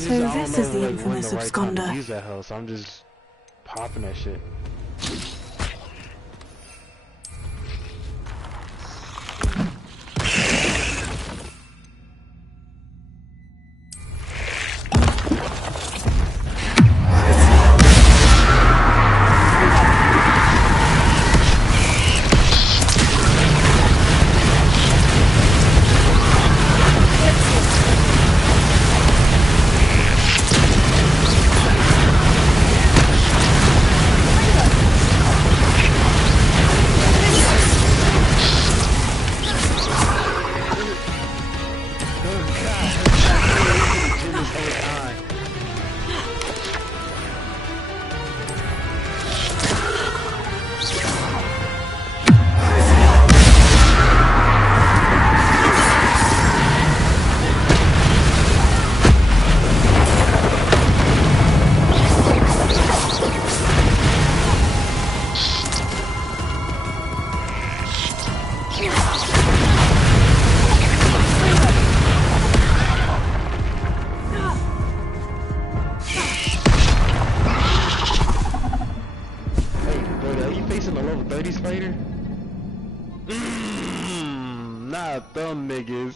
So this is the infamous absconder. Use that hell, so I'm just popping that shit. Not them niggas.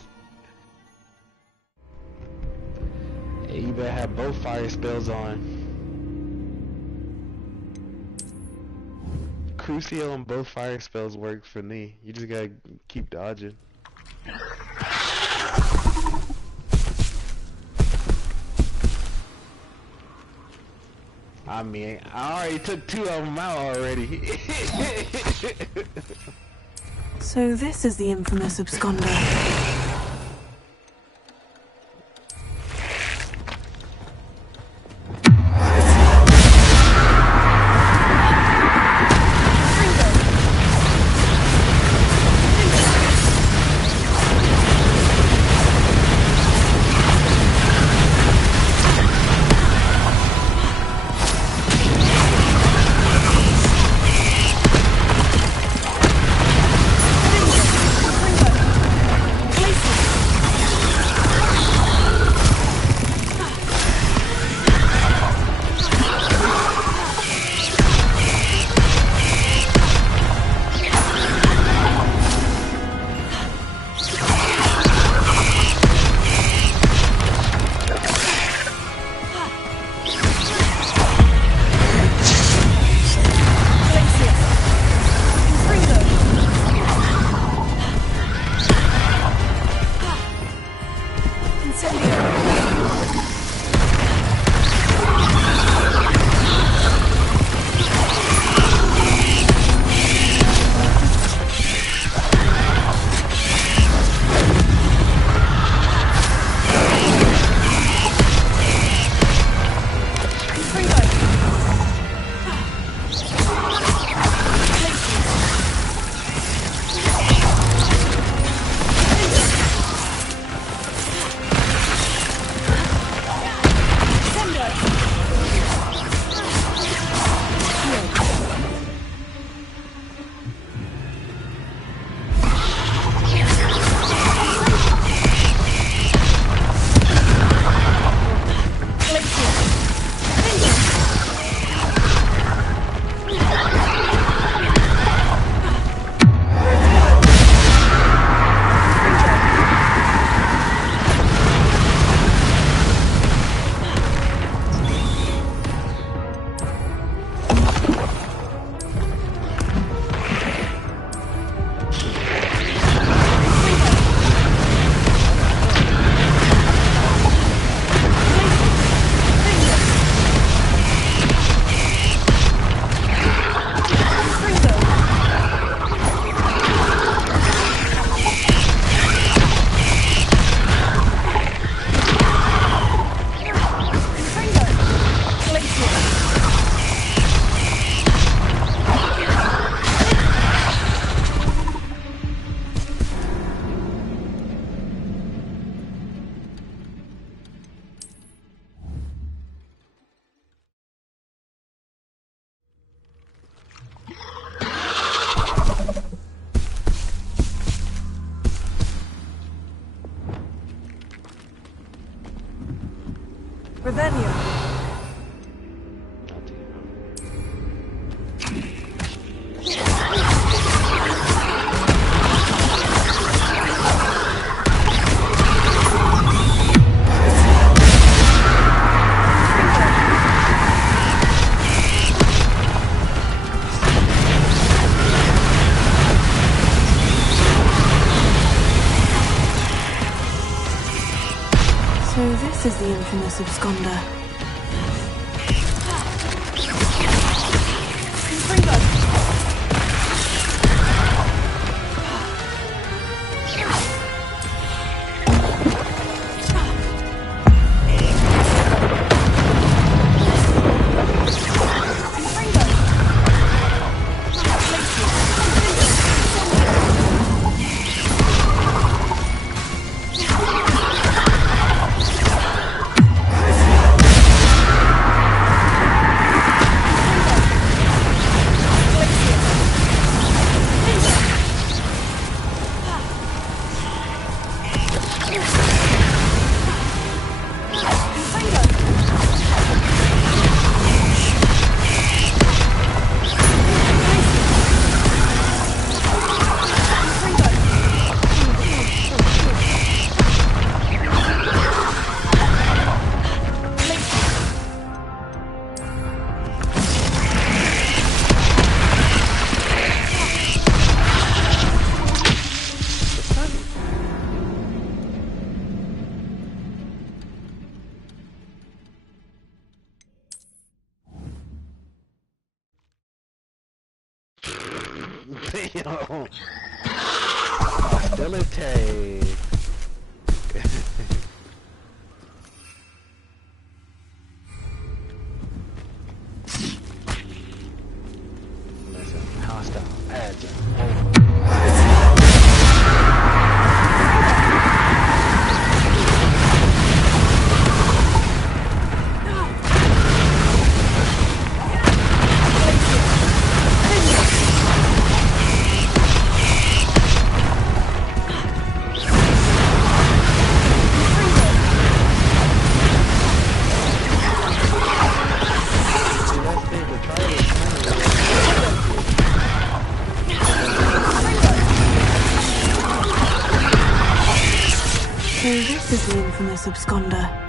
Hey, you better have both fire spells on. Crucio and both fire spells work for me. You just gotta keep dodging. I mean, I already took 2 of them out already. So this is the infamous absconder. Revelio. So this is the infamous absconder. Damn. Hostility. Listen, hostile, agile, So this is the infamous absconder.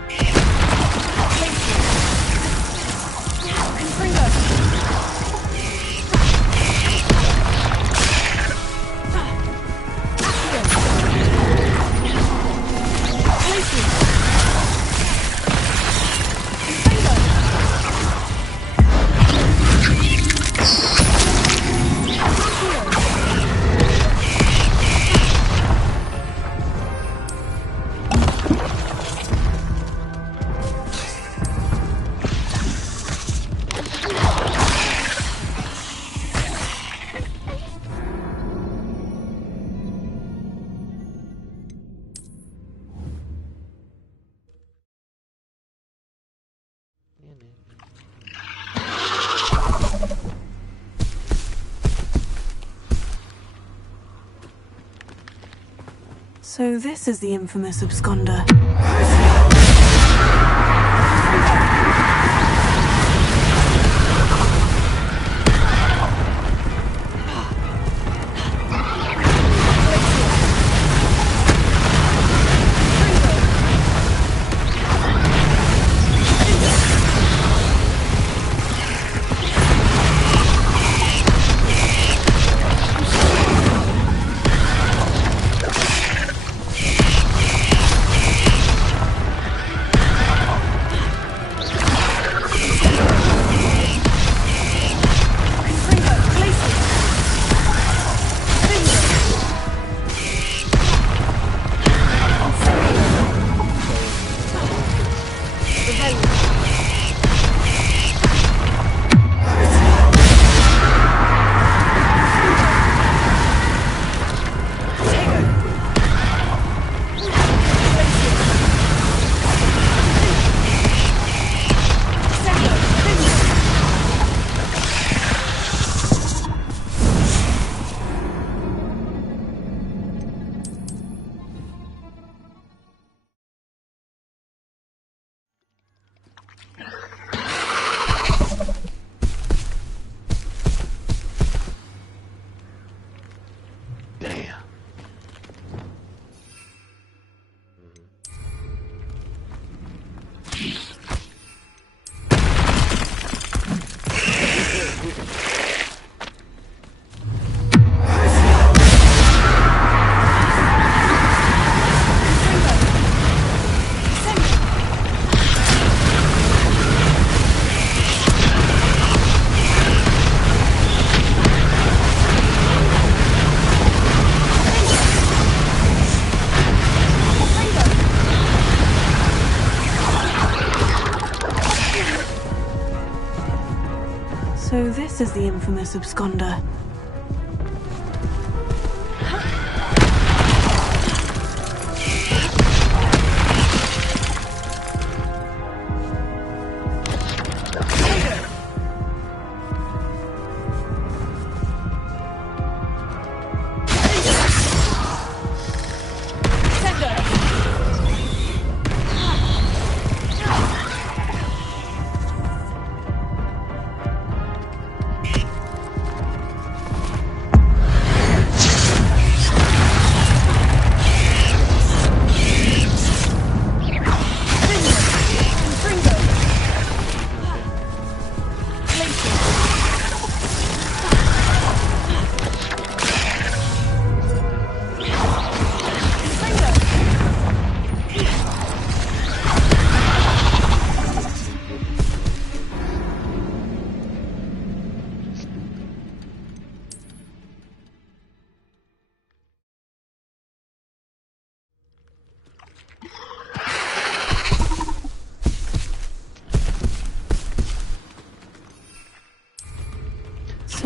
So this is the infamous absconder. So this is the infamous absconder.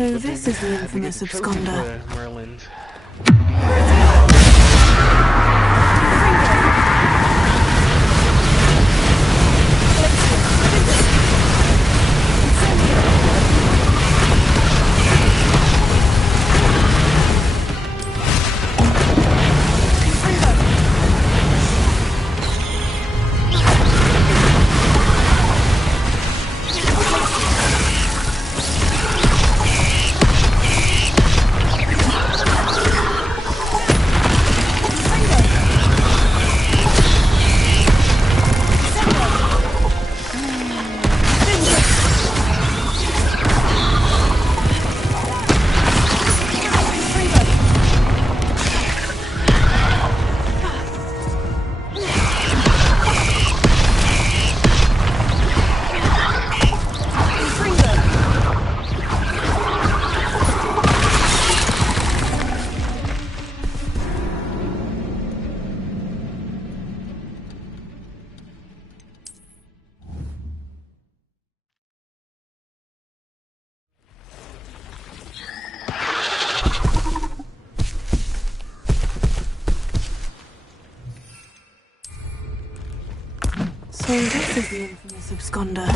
So this is the infamous absconder. Merlin's. So this is the infamous absconder.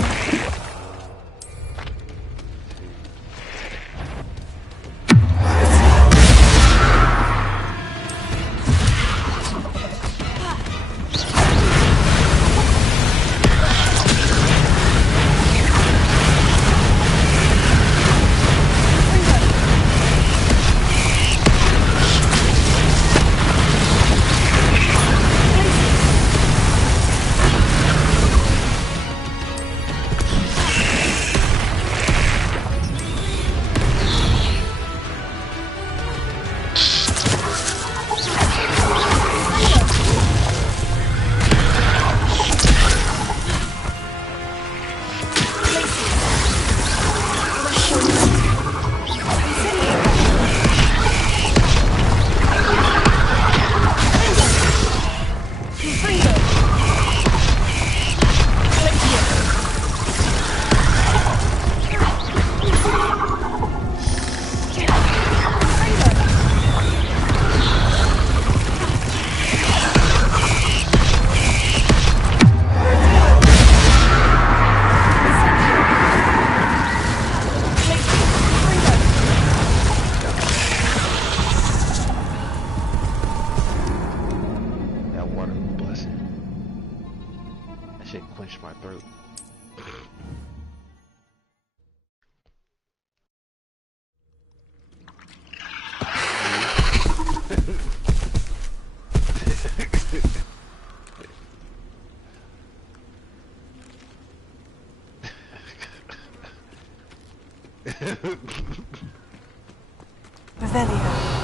Revelio.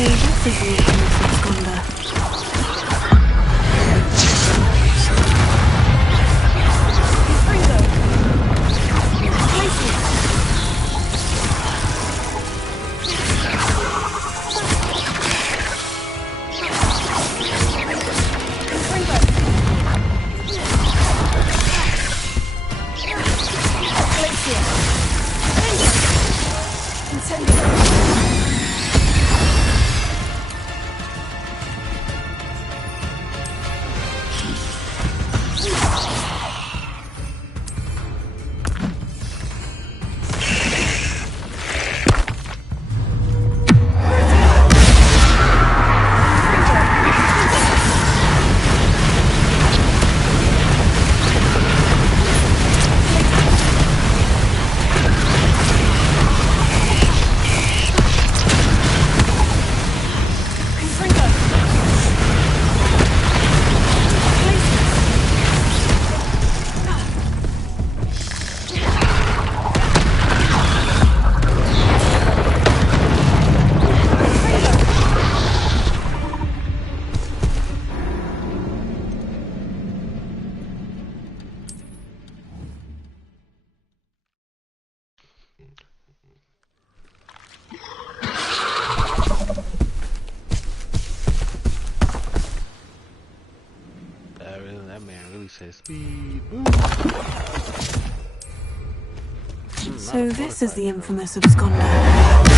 So this is the infamous absconder. That man really said speed. So this is the infamous absconder.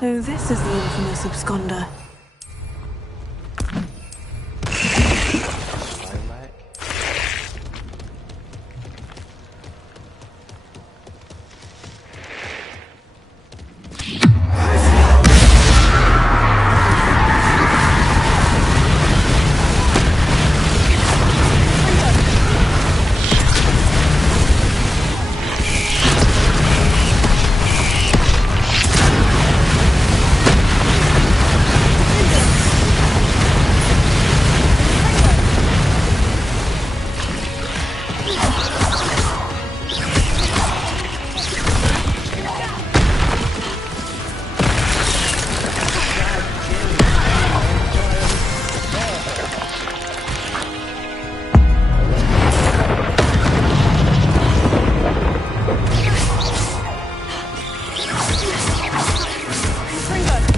So this is the infamous absconder. Lilac.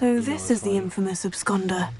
So this is the infamous absconder.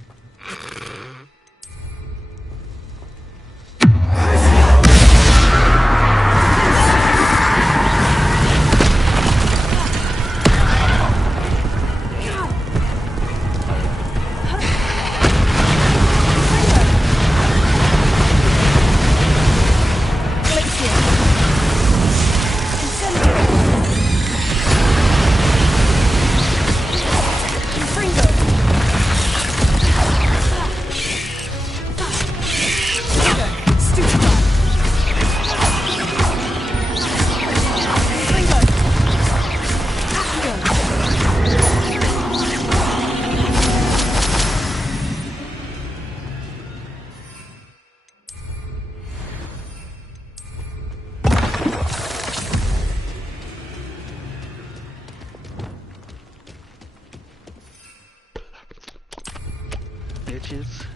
Bitches.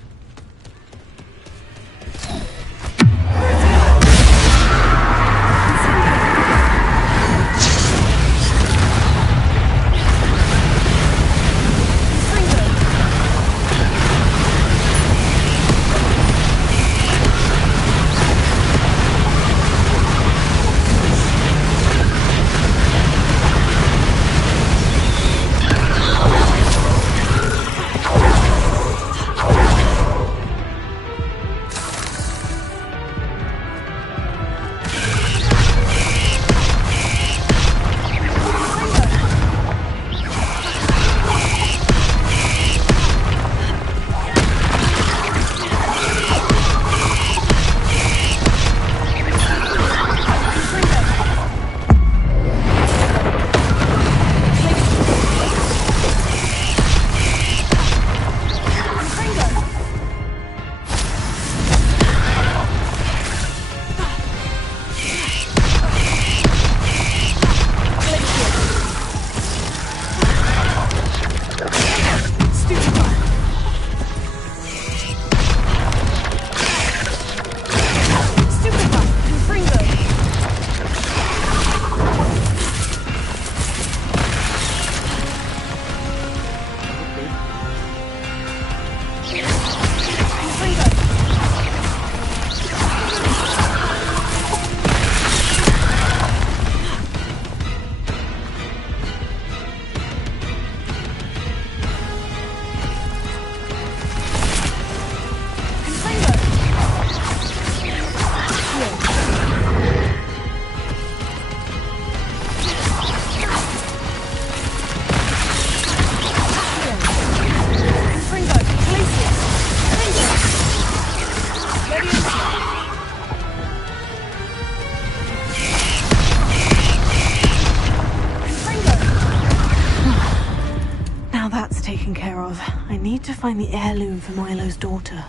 need to find the heirloom for Milo's daughter.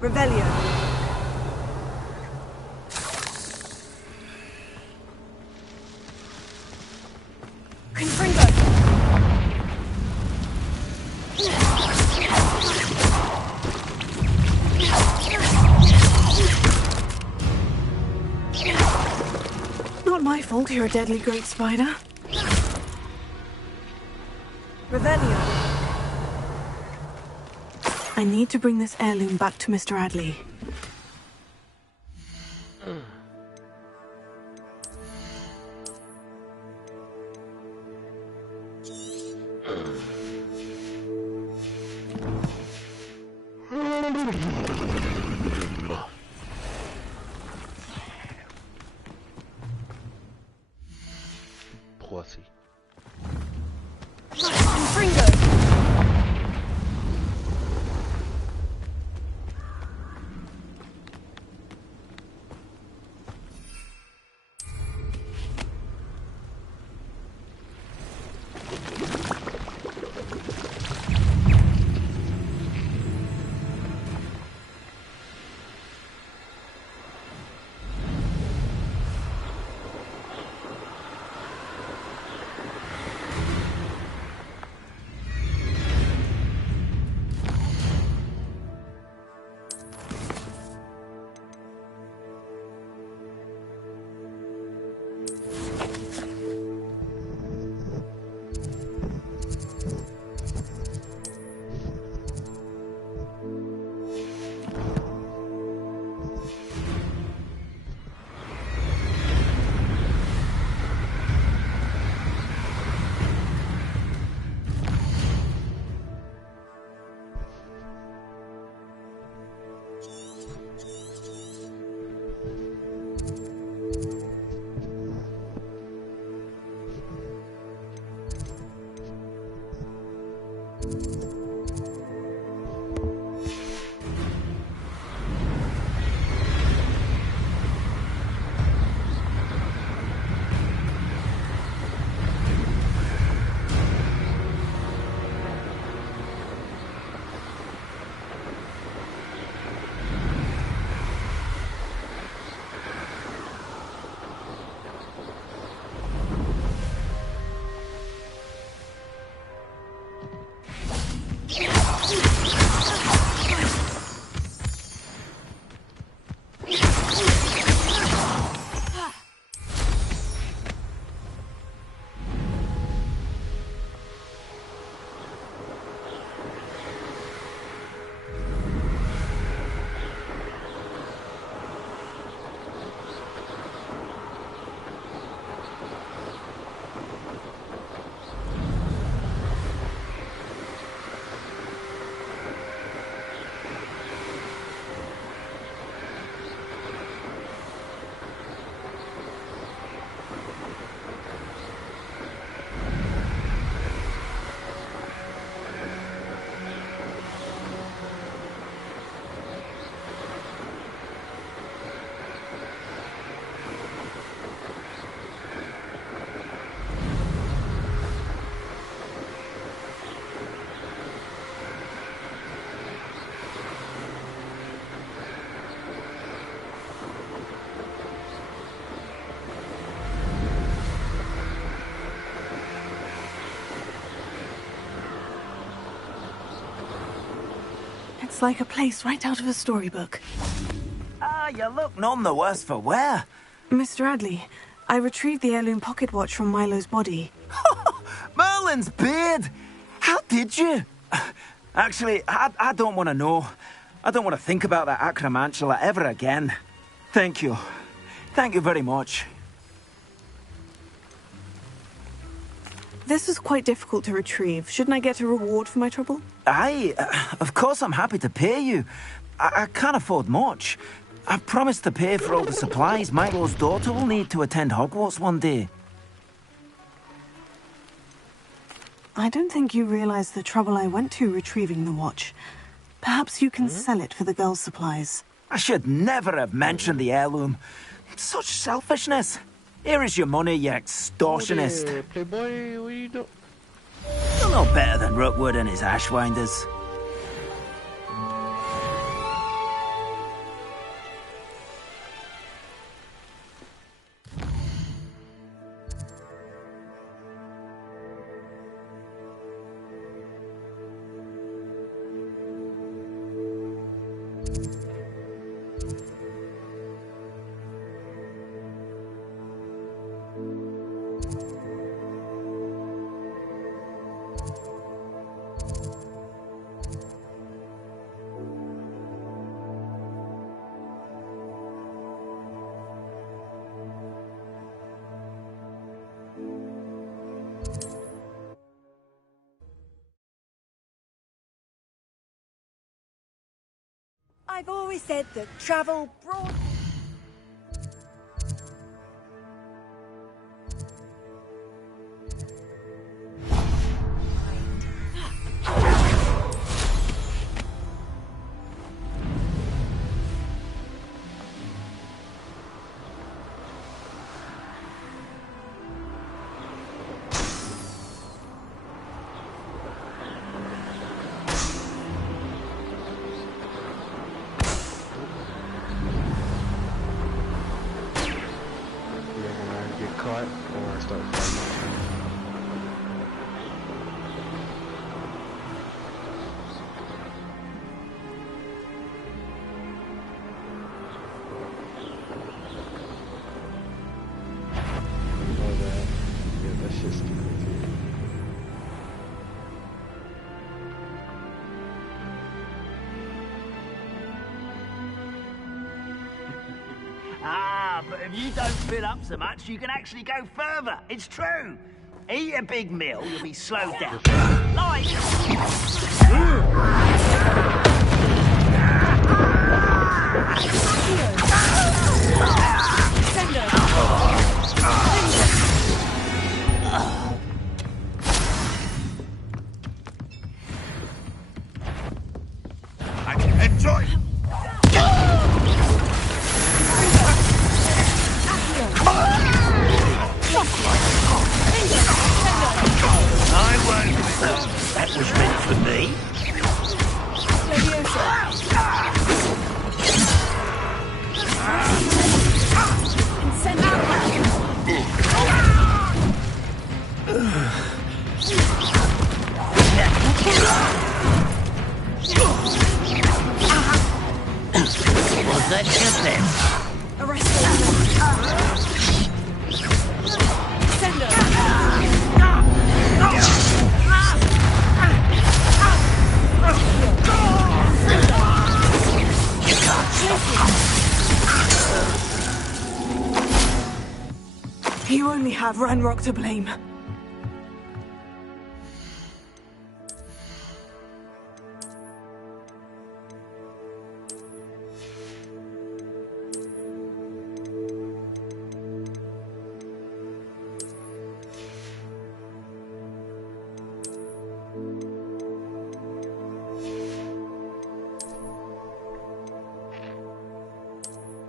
Revelio. Confringo. Not my fault you're a deadly great spider. Revelio. I need to bring this heirloom back to Mr. Adley. Pussy. Confringo. It's like a place right out of a storybook. Ah, you look none the worse for wear. Mr. Adley, I retrieved the heirloom pocket watch from Milo's body. Merlin's beard! How did you? Actually, I don't want to know. I don't want to think about that acromantula ever again. Thank you. Thank you very much. This was quite difficult to retrieve. Shouldn't I get a reward for my trouble? Aye, of course I'm happy to pay you. I can't afford much. I've promised to pay for all the supplies Milo's daughter will need to attend Hogwarts one day. I don't think you realize the trouble I went to retrieving the watch. Perhaps you can sell it for the girls' supplies. I should never have mentioned the heirloom. Such selfishness. Here is your money, you extortionist. Oh, yeah, Playboy, what you doing? You're no better than Rookwood and his ashwinders. I've always said that travel brought... Caught or start fighting. Oh, that. Yeah, that shit's stupid too. Ah, but if you don't fill up so much, you can actually go further. It's true. Eat a big meal, you'll be slowed down. Like... Enjoy! I won't. That was meant for me. Was that just them? You only have Ranrock to blame.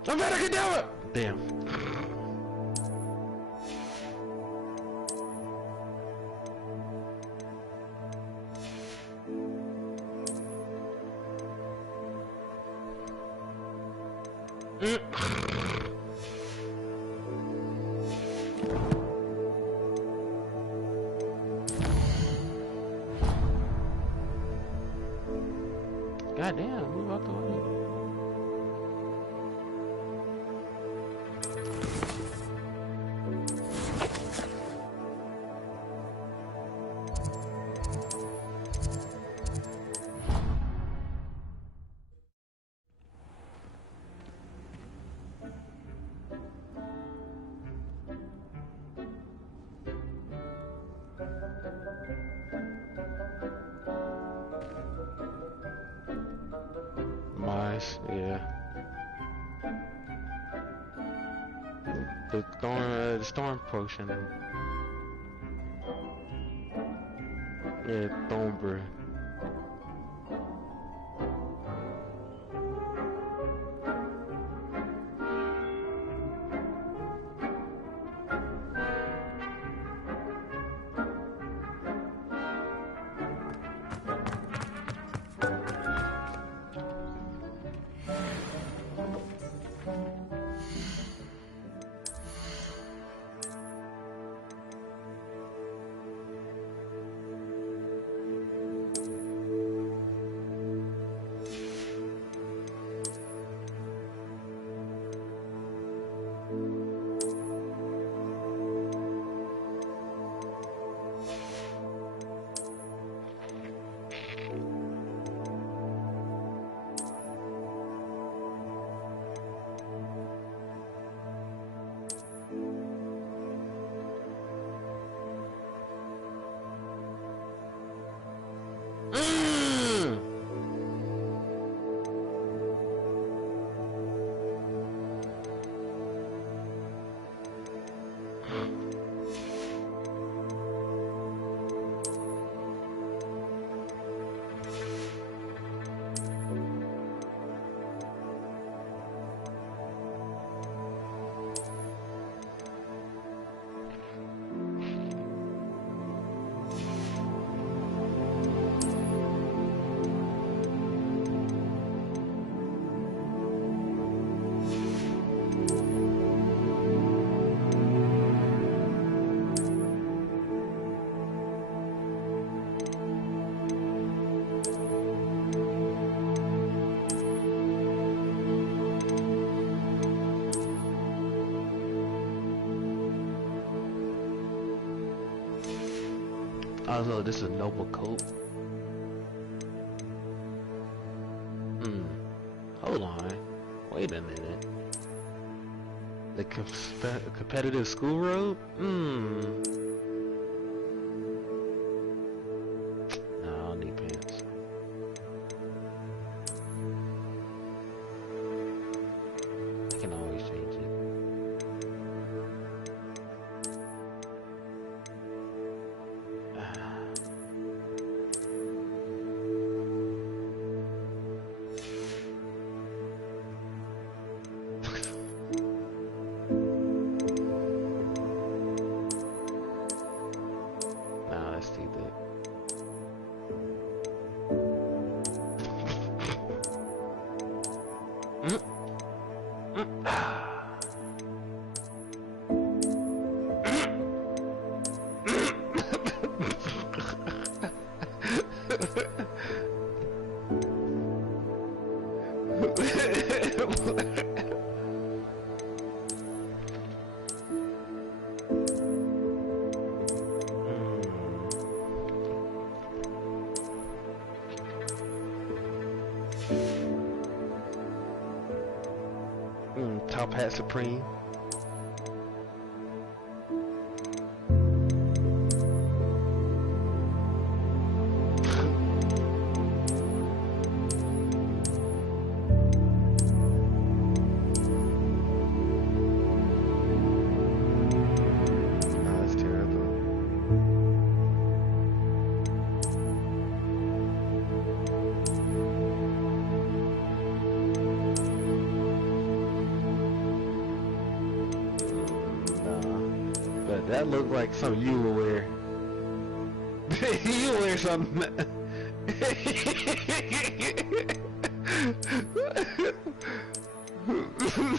I better get down it! Damn. Goddamn, move out the way. Mice, yeah. The storm potion. Yeah, Thornbury. Also, this is a noble coat. Hold on. Wait a minute. The competitive school robe? No, I don't need pants. I can always change it. Top Hat Supreme. That looked like something you would wear. You wear something.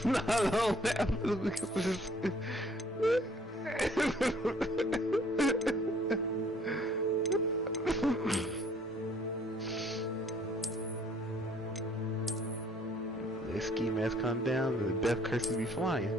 No, the ski mask come down, the death curses be flying.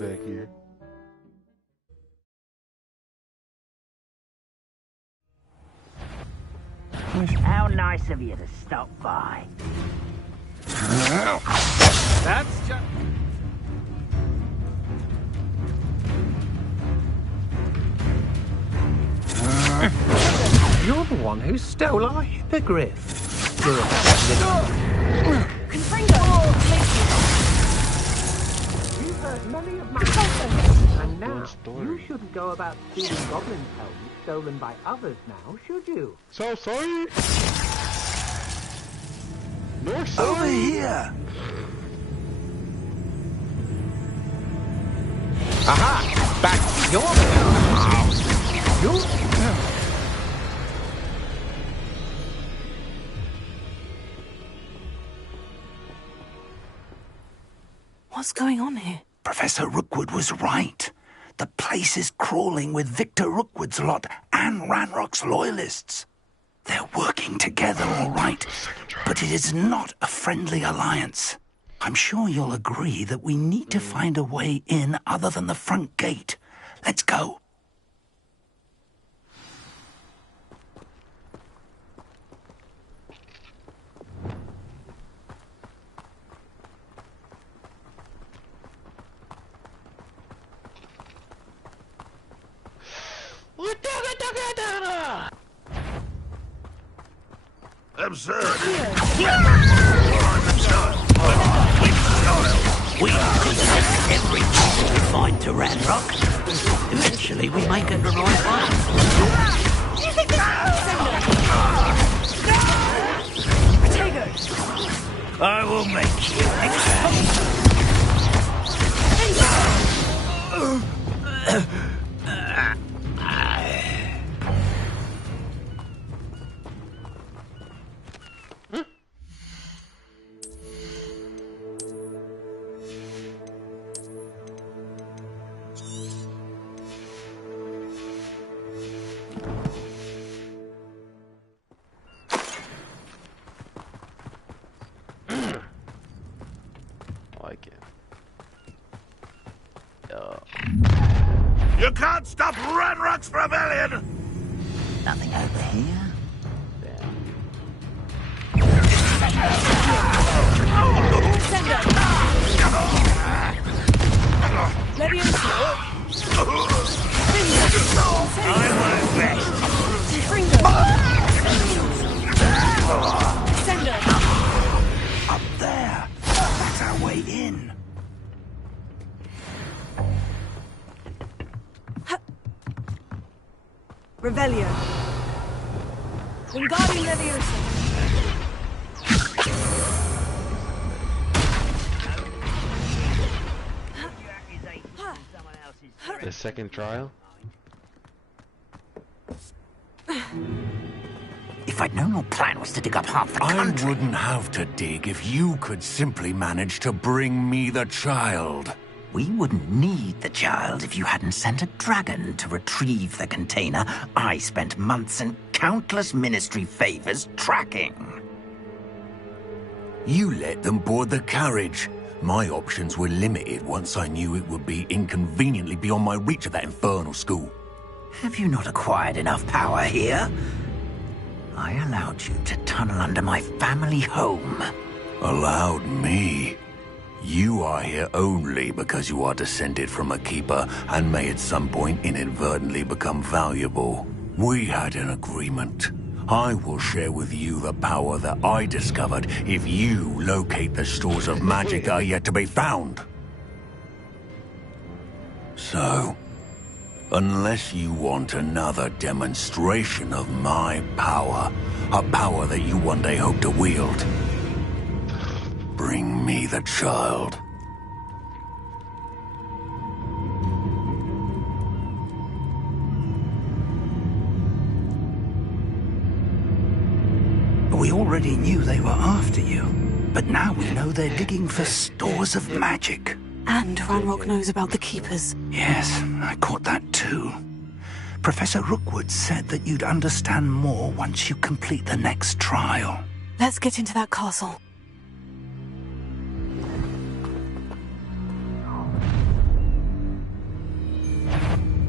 Back here. How nice of you to stop by. That's just... You're the one who stole our hippogriff. You're a You've heard many of my complaints, and now you shouldn't go about stealing goblin pelts stolen by others now, should you? So sorry. You're sorry. Over here! Aha! back to your What's going on here? Professor Rookwood was right. The place is crawling with Victor Rookwood's lot and Ranrock's loyalists. They're working together, all right, but it is not a friendly alliance. I'm sure you'll agree that we need to find a way in other than the front gate. Let's go. Absurd. We possess every tool we find to Ranrock. Eventually, we may get the right one. I will make you like it. You can't stop Ranrock's rebellion! nothing over here. Up there. That's our way in. Revelio. Wingardium Leviosa. The second trial? If I'd known your plan was to dig up half the country... I wouldn't have to dig if you could simply manage to bring me the child. We wouldn't need the child if you hadn't sent a dragon to retrieve the container I spent months and countless ministry favors tracking. You let them board the carriage. My options were limited once I knew it would be inconveniently beyond my reach at that infernal school. Have you not acquired enough power here? I allowed you to tunnel under my family home. Allowed me? You are here only because you are descended from a keeper and may at some point inadvertently become valuable. We had an agreement. I will share with you the power that I discovered if you locate the stores of magic that are yet to be found. So, unless you want another demonstration of my power, a power that you one day hope to wield, bring me the child. We already knew they were after you, but now we know they're digging for stores of magic. And Ranrock knows about the Keepers. Yes, I caught that too. Professor Rookwood said that you'd understand more once you complete the next trial. Let's get into that castle.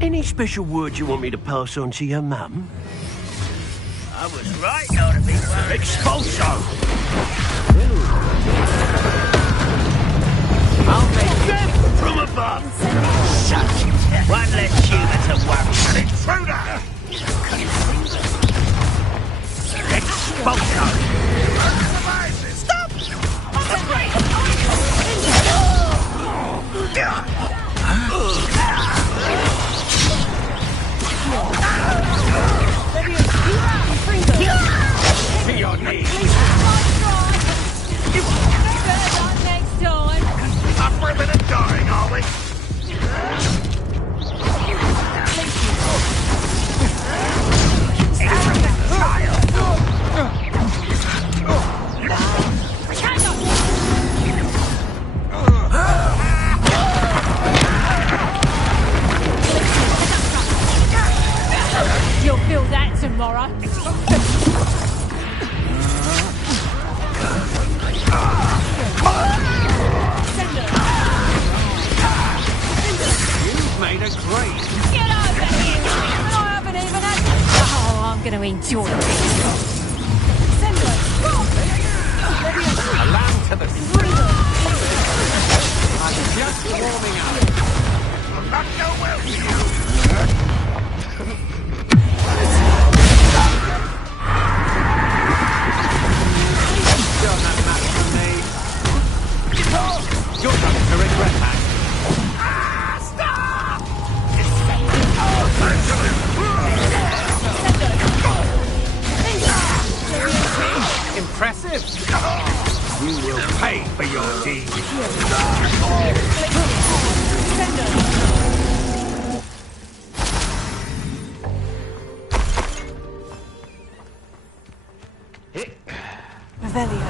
Any special words you want me to pass on to your mum? I was right not to be worried. Expulso! I'll make them from above! One less human to worry. An intruder! Expulso! Stop! To your knees! Up for a bit of dying, are we? tomorrow. You've made a great. Get over here! I haven't even had... Oh, I'm going to enjoy this. A lamb to the I'm just warming up. Not go well for you. Don't have much for me. You're going to regret that. Impressive. You will pay for your deeds. Revelio.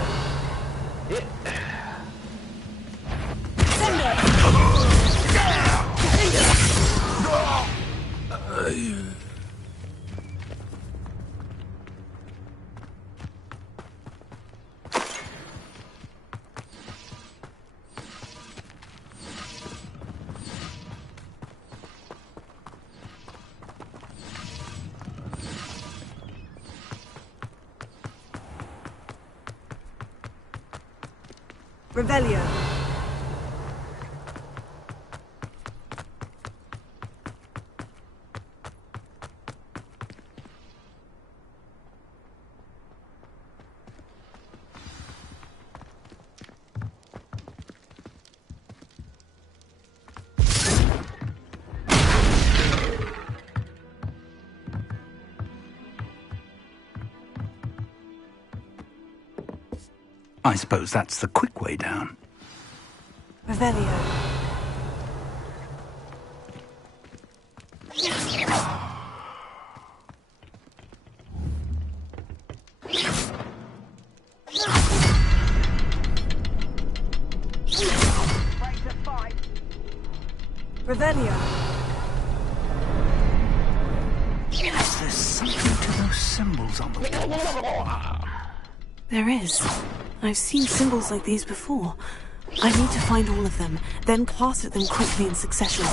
Revelio. I suppose that's the quick way down. Revelio. Revelio. Yes, there's something to those symbols on the wall. There is. I've seen symbols like these before. I need to find all of them, then pass at them quickly in succession.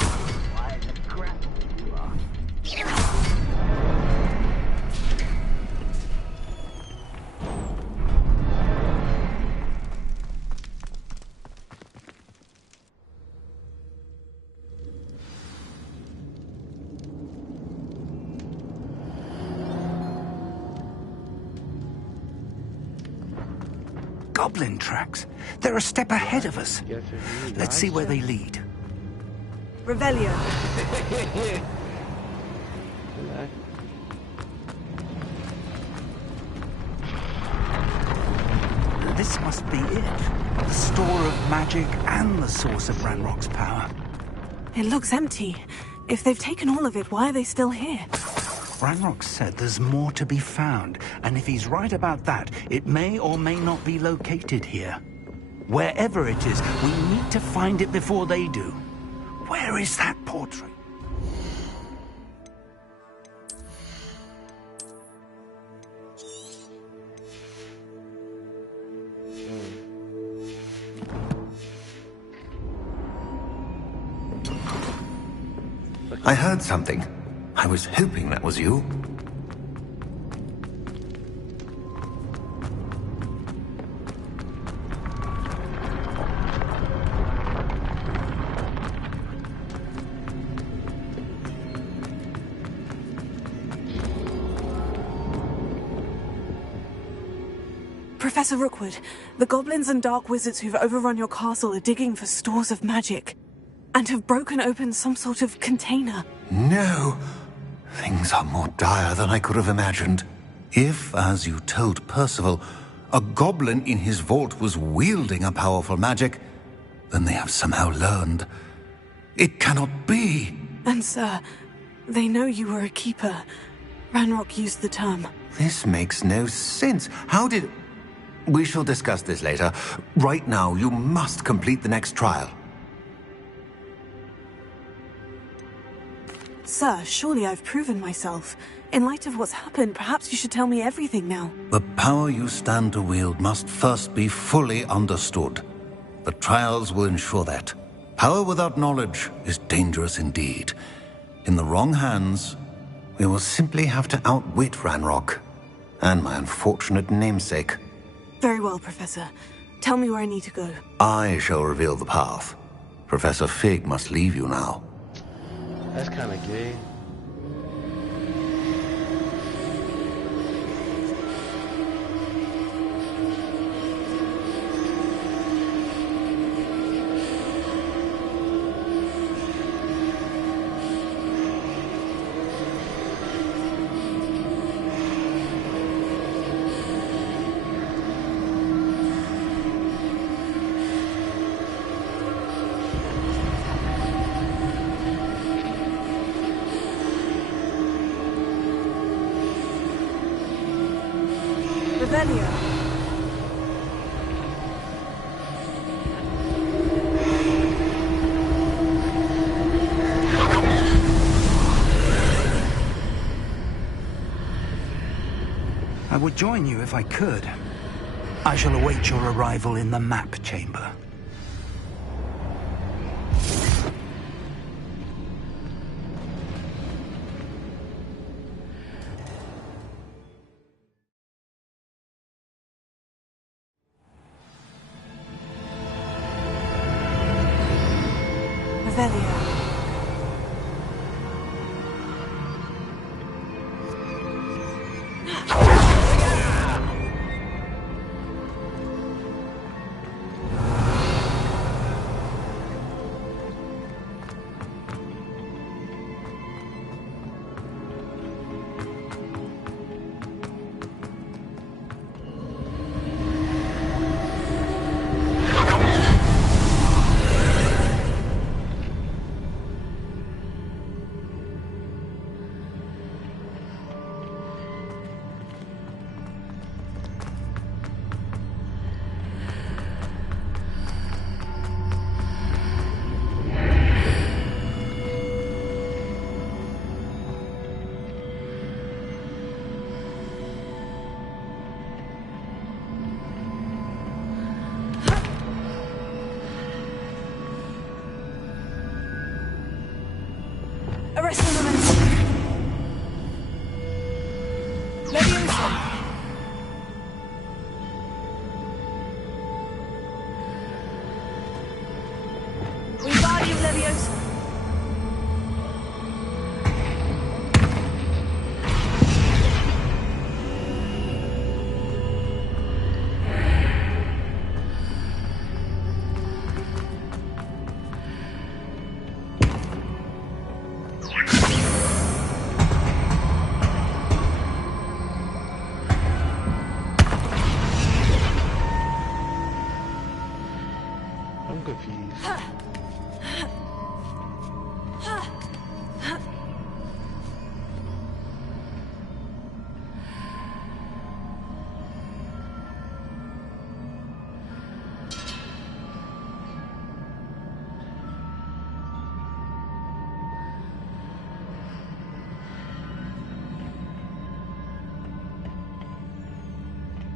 Goblin tracks. They're a step ahead of us. Let's see where they lead. Revelio. This must be it. The store of magic and the source of Ranrock's power. It looks empty. If they've taken all of it, why are they still here? Ranrock said there's more to be found, and if he's right about that, it may or may not be located here. Wherever it is, we need to find it before they do. Where is that portrait? I heard something. I was hoping that was you. Professor Rookwood, the goblins and dark wizards who've overrun your castle are digging for stores of magic and have broken open some sort of container. No. Things are more dire than I could have imagined. If, as you told Percival, a goblin in his vault was wielding a powerful magic, then they have somehow learned. It cannot be. And sir, they know you were a keeper. Ranrock used the term. This makes no sense. How did... We shall discuss this later. Right now, you must complete the next trial. Sir, surely I've proven myself. In light of what's happened, perhaps you should tell me everything now. The power you stand to wield must first be fully understood. The trials will ensure that. Power without knowledge is dangerous indeed. In the wrong hands, we will simply have to outwit Ranrock and my unfortunate namesake. Very well, Professor. Tell me where I need to go. I shall reveal the path. Professor Fig must leave you now. That's kind of gay. I would join you if I could. I shall await your arrival in the map chamber.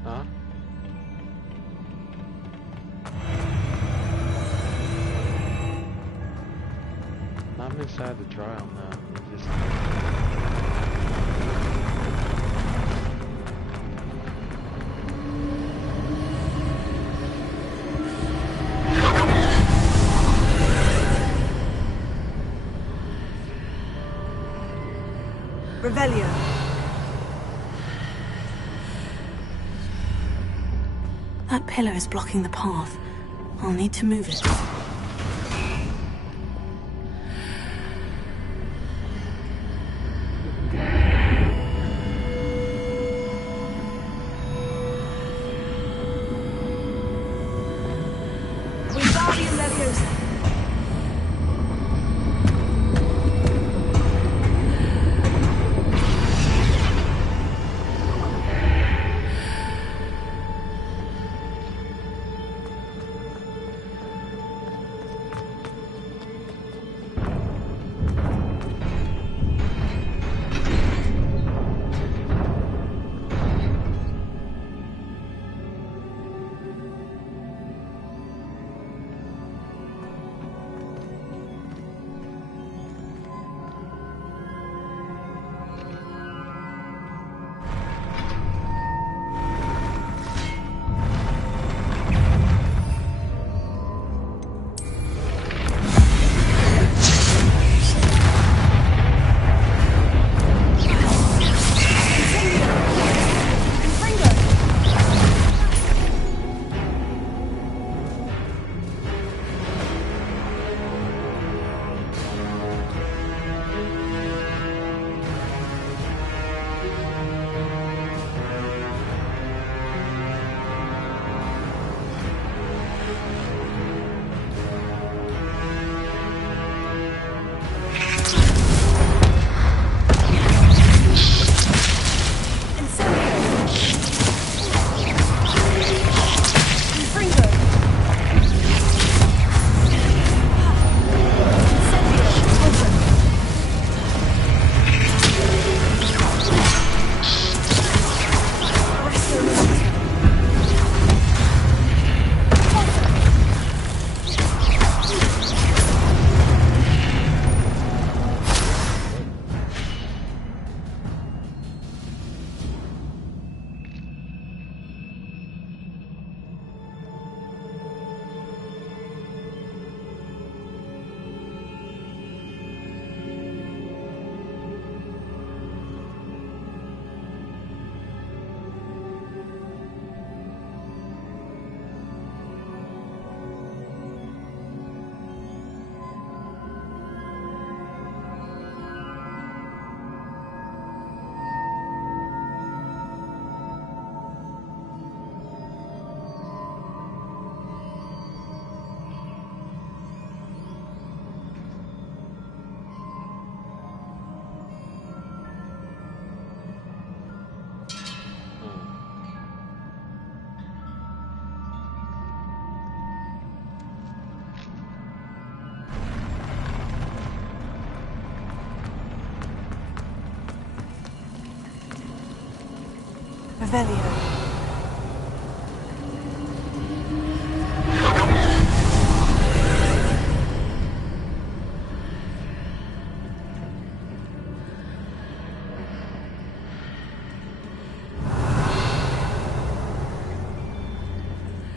Huh? I'm inside the trial now. Revelio. That pillar is blocking the path. I'll need to move it. Revelio.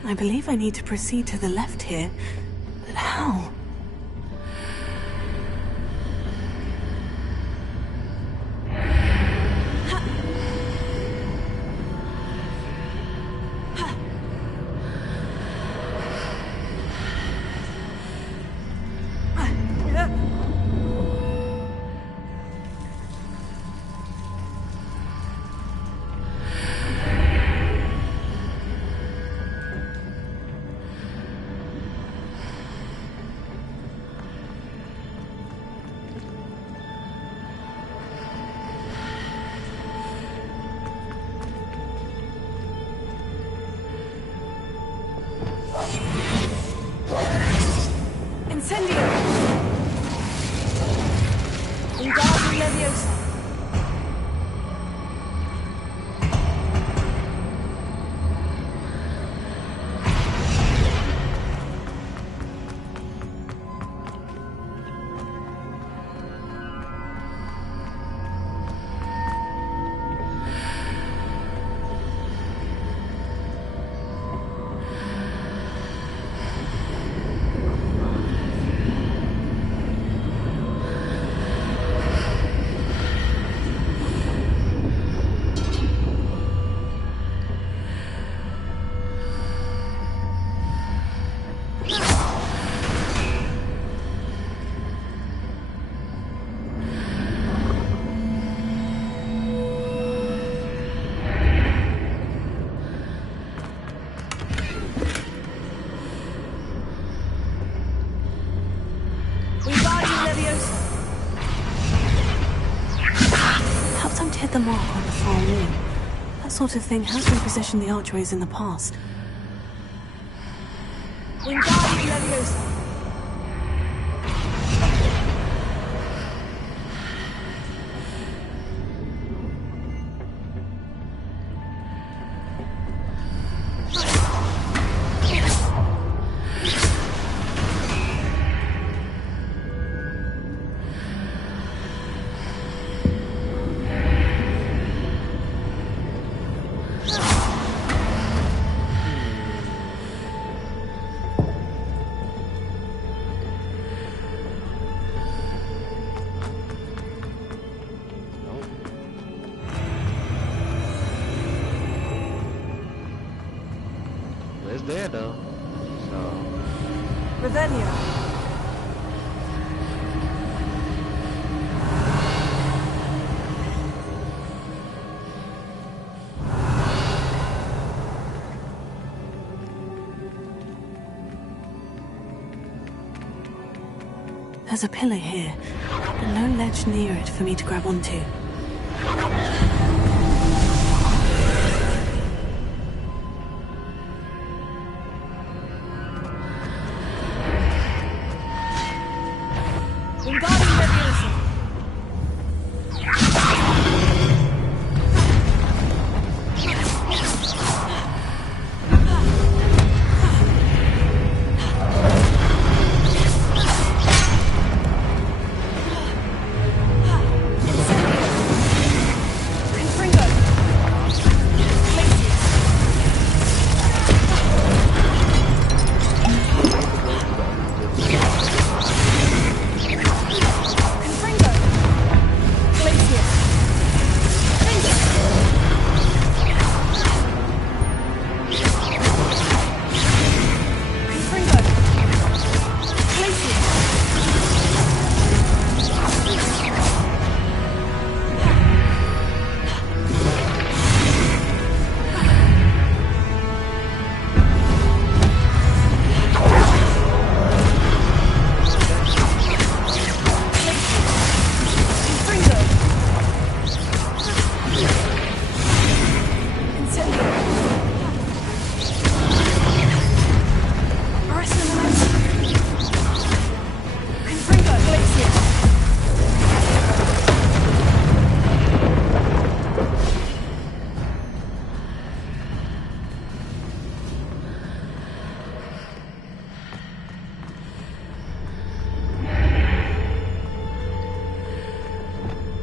I believe I need to proceed to the left here, but how? Incendio! Wingardium Leviosa! Perhaps I'm to hit the mark on the far wall. That sort of thing has repositioned the archways in the past. Wingardium Leviosa! It's there though. So. Revelio. There's a pillar here, but no ledge near it for me to grab onto. Wingardium Leviosa!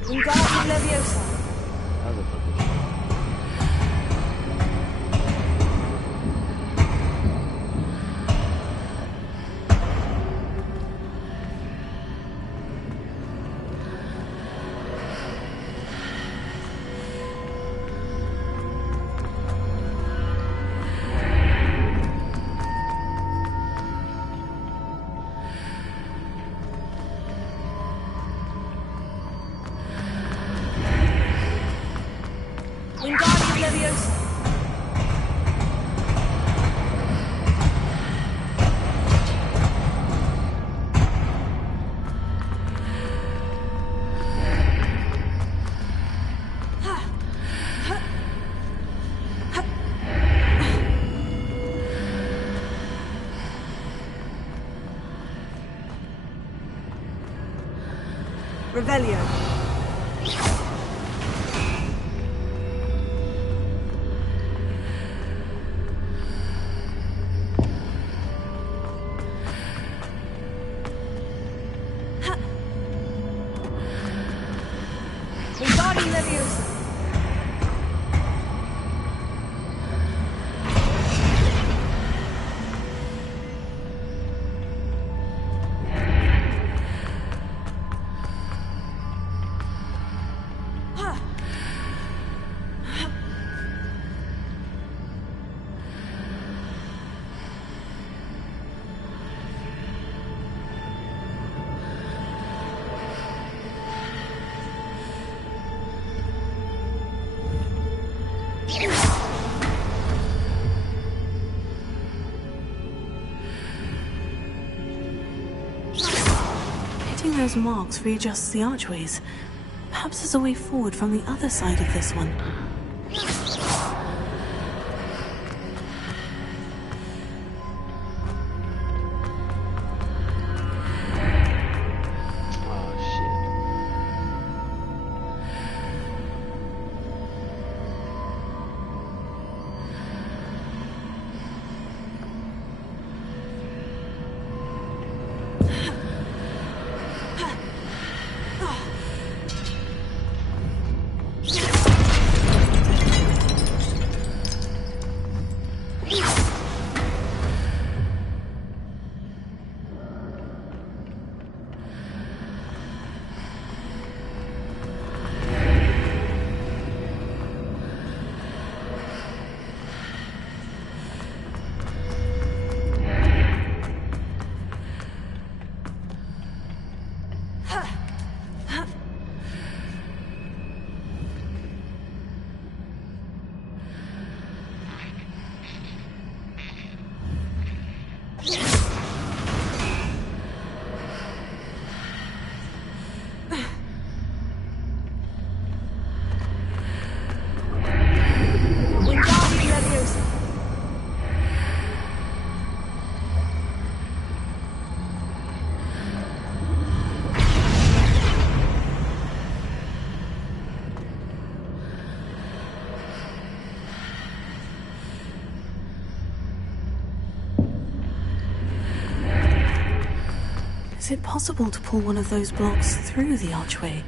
Wingardium Leviosa. Wingardium Leviosa. Revelio. Wingardium Leviosa. Hitting those marks readjusts the archways. Perhaps there's a way forward from the other side of this one. Is it possible to pull one of those blocks through the archway?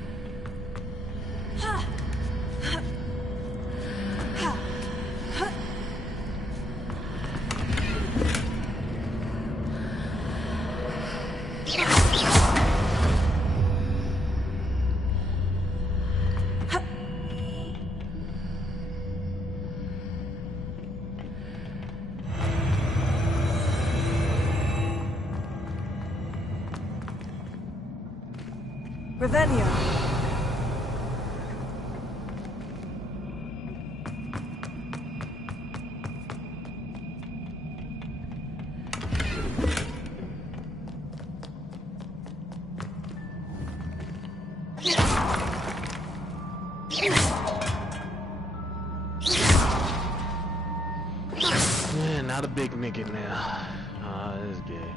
Revelio. Yeah, not a big nigga now. Ah, this is gay.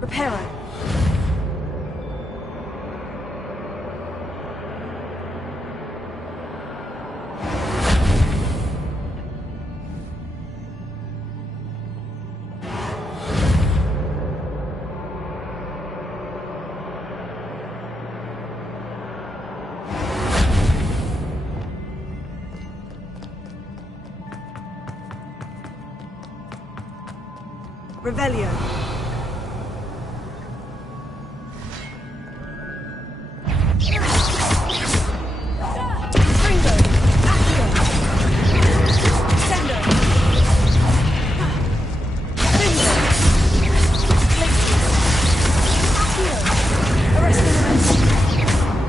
Reparo. Revelio. Fringo. Accio. Sendo. Fringo. Glacius. Accio. Arresting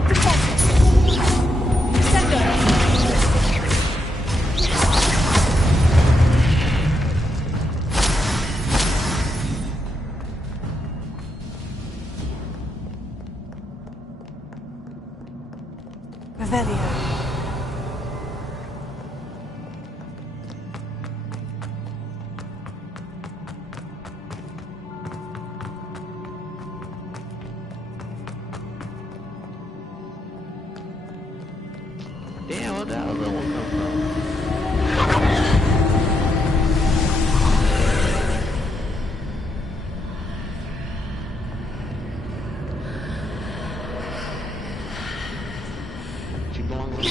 Default. Sendo. Revelio. Damn, where the hell did that one come from? She belong with me.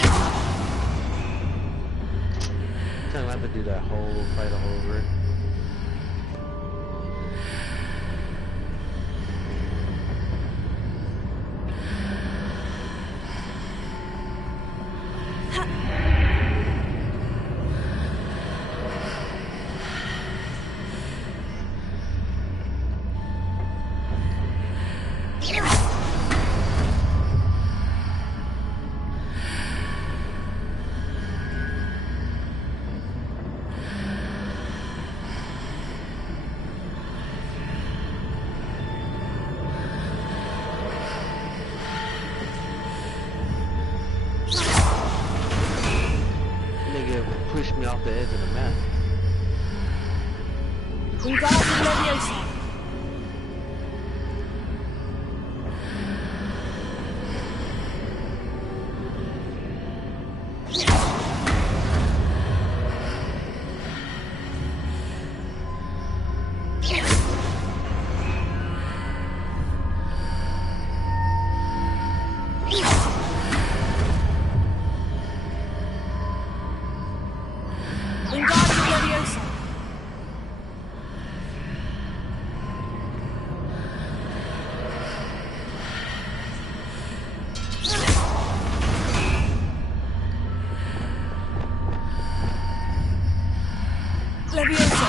Tell him I have to do that whole fight all over. Nigga pushed me off the edge of the map. Wingardium Leviosa. Wingardium Leviosa. Leviosa.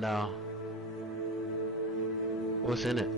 No. What's in it?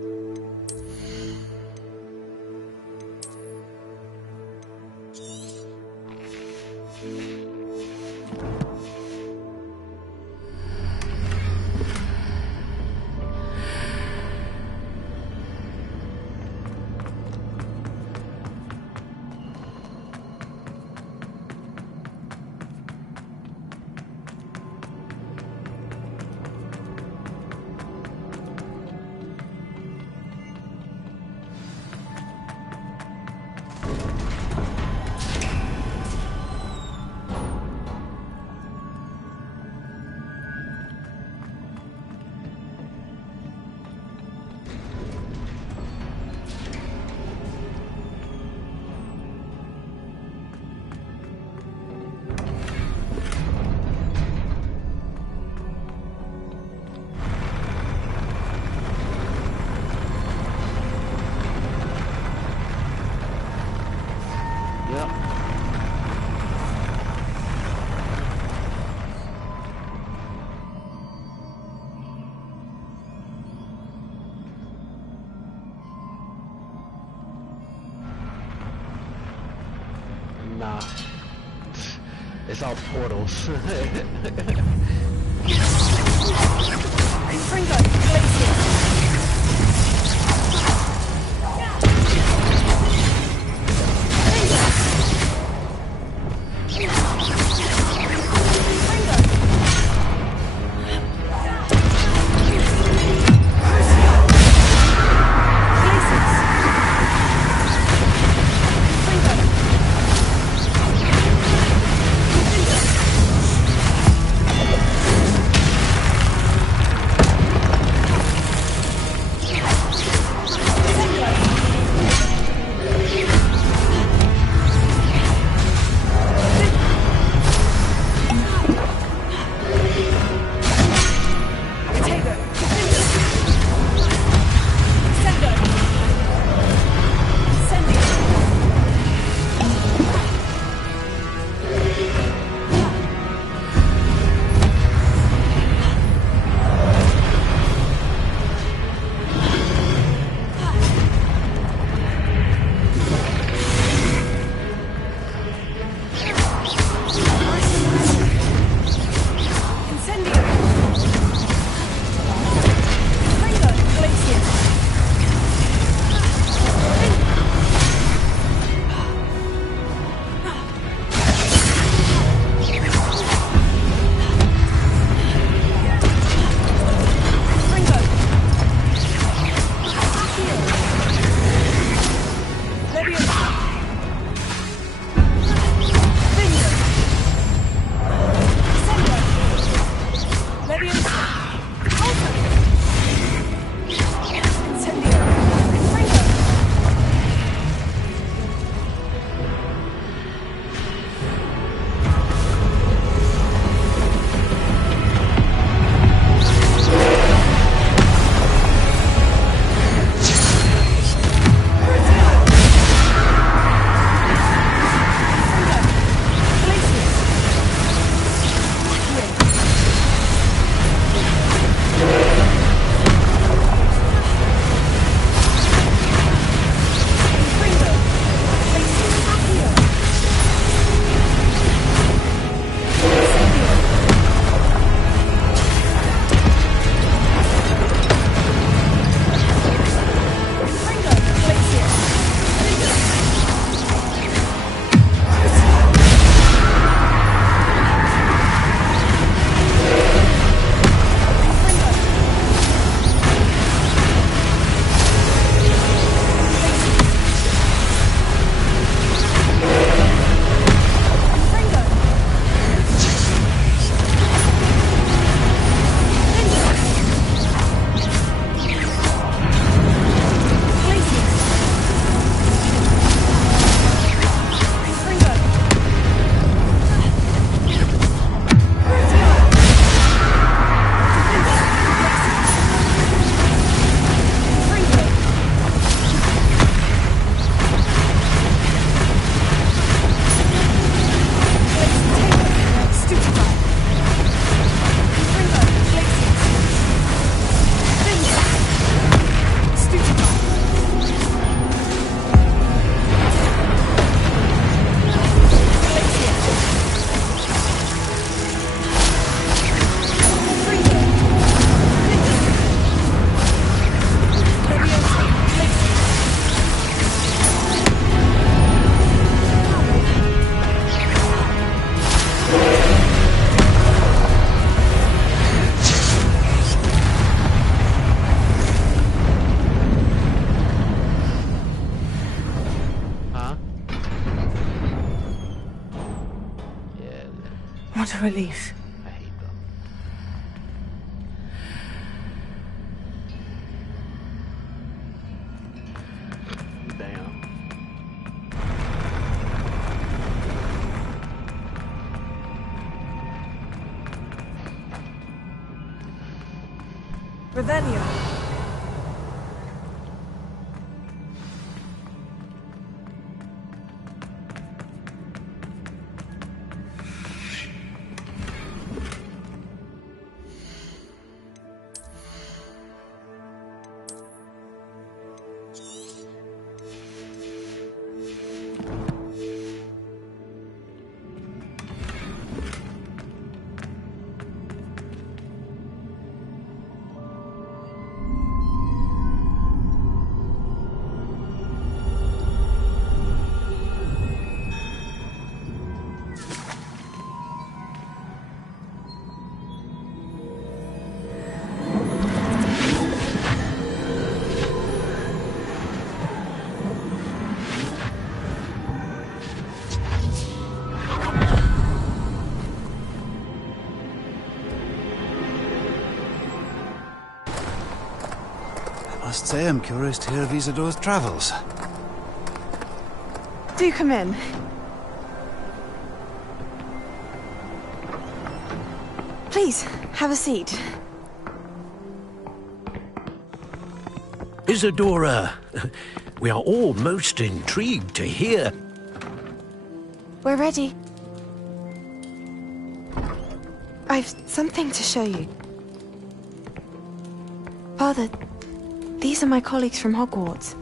Nah. It's all portals. Fringo. Glacius. Fringo. What a relief. I hate them. Damn. Revelio. I must say I'm curious to hear of Isadore's travels. Do come in. Please, have a seat. Isadora, we are all most intrigued to hear. We're ready. I've something to show you. Father, these are my colleagues from Hogwarts.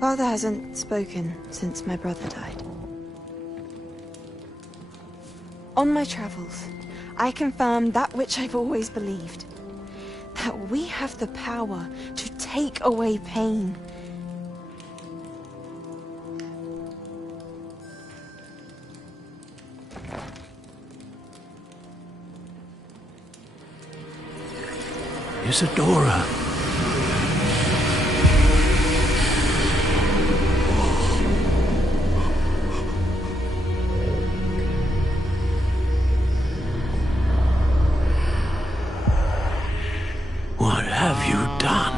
Father hasn't spoken since my brother died. On my travels, I confirmed that which I've always believed. That we have the power to take away pain. Isadora. What have you done?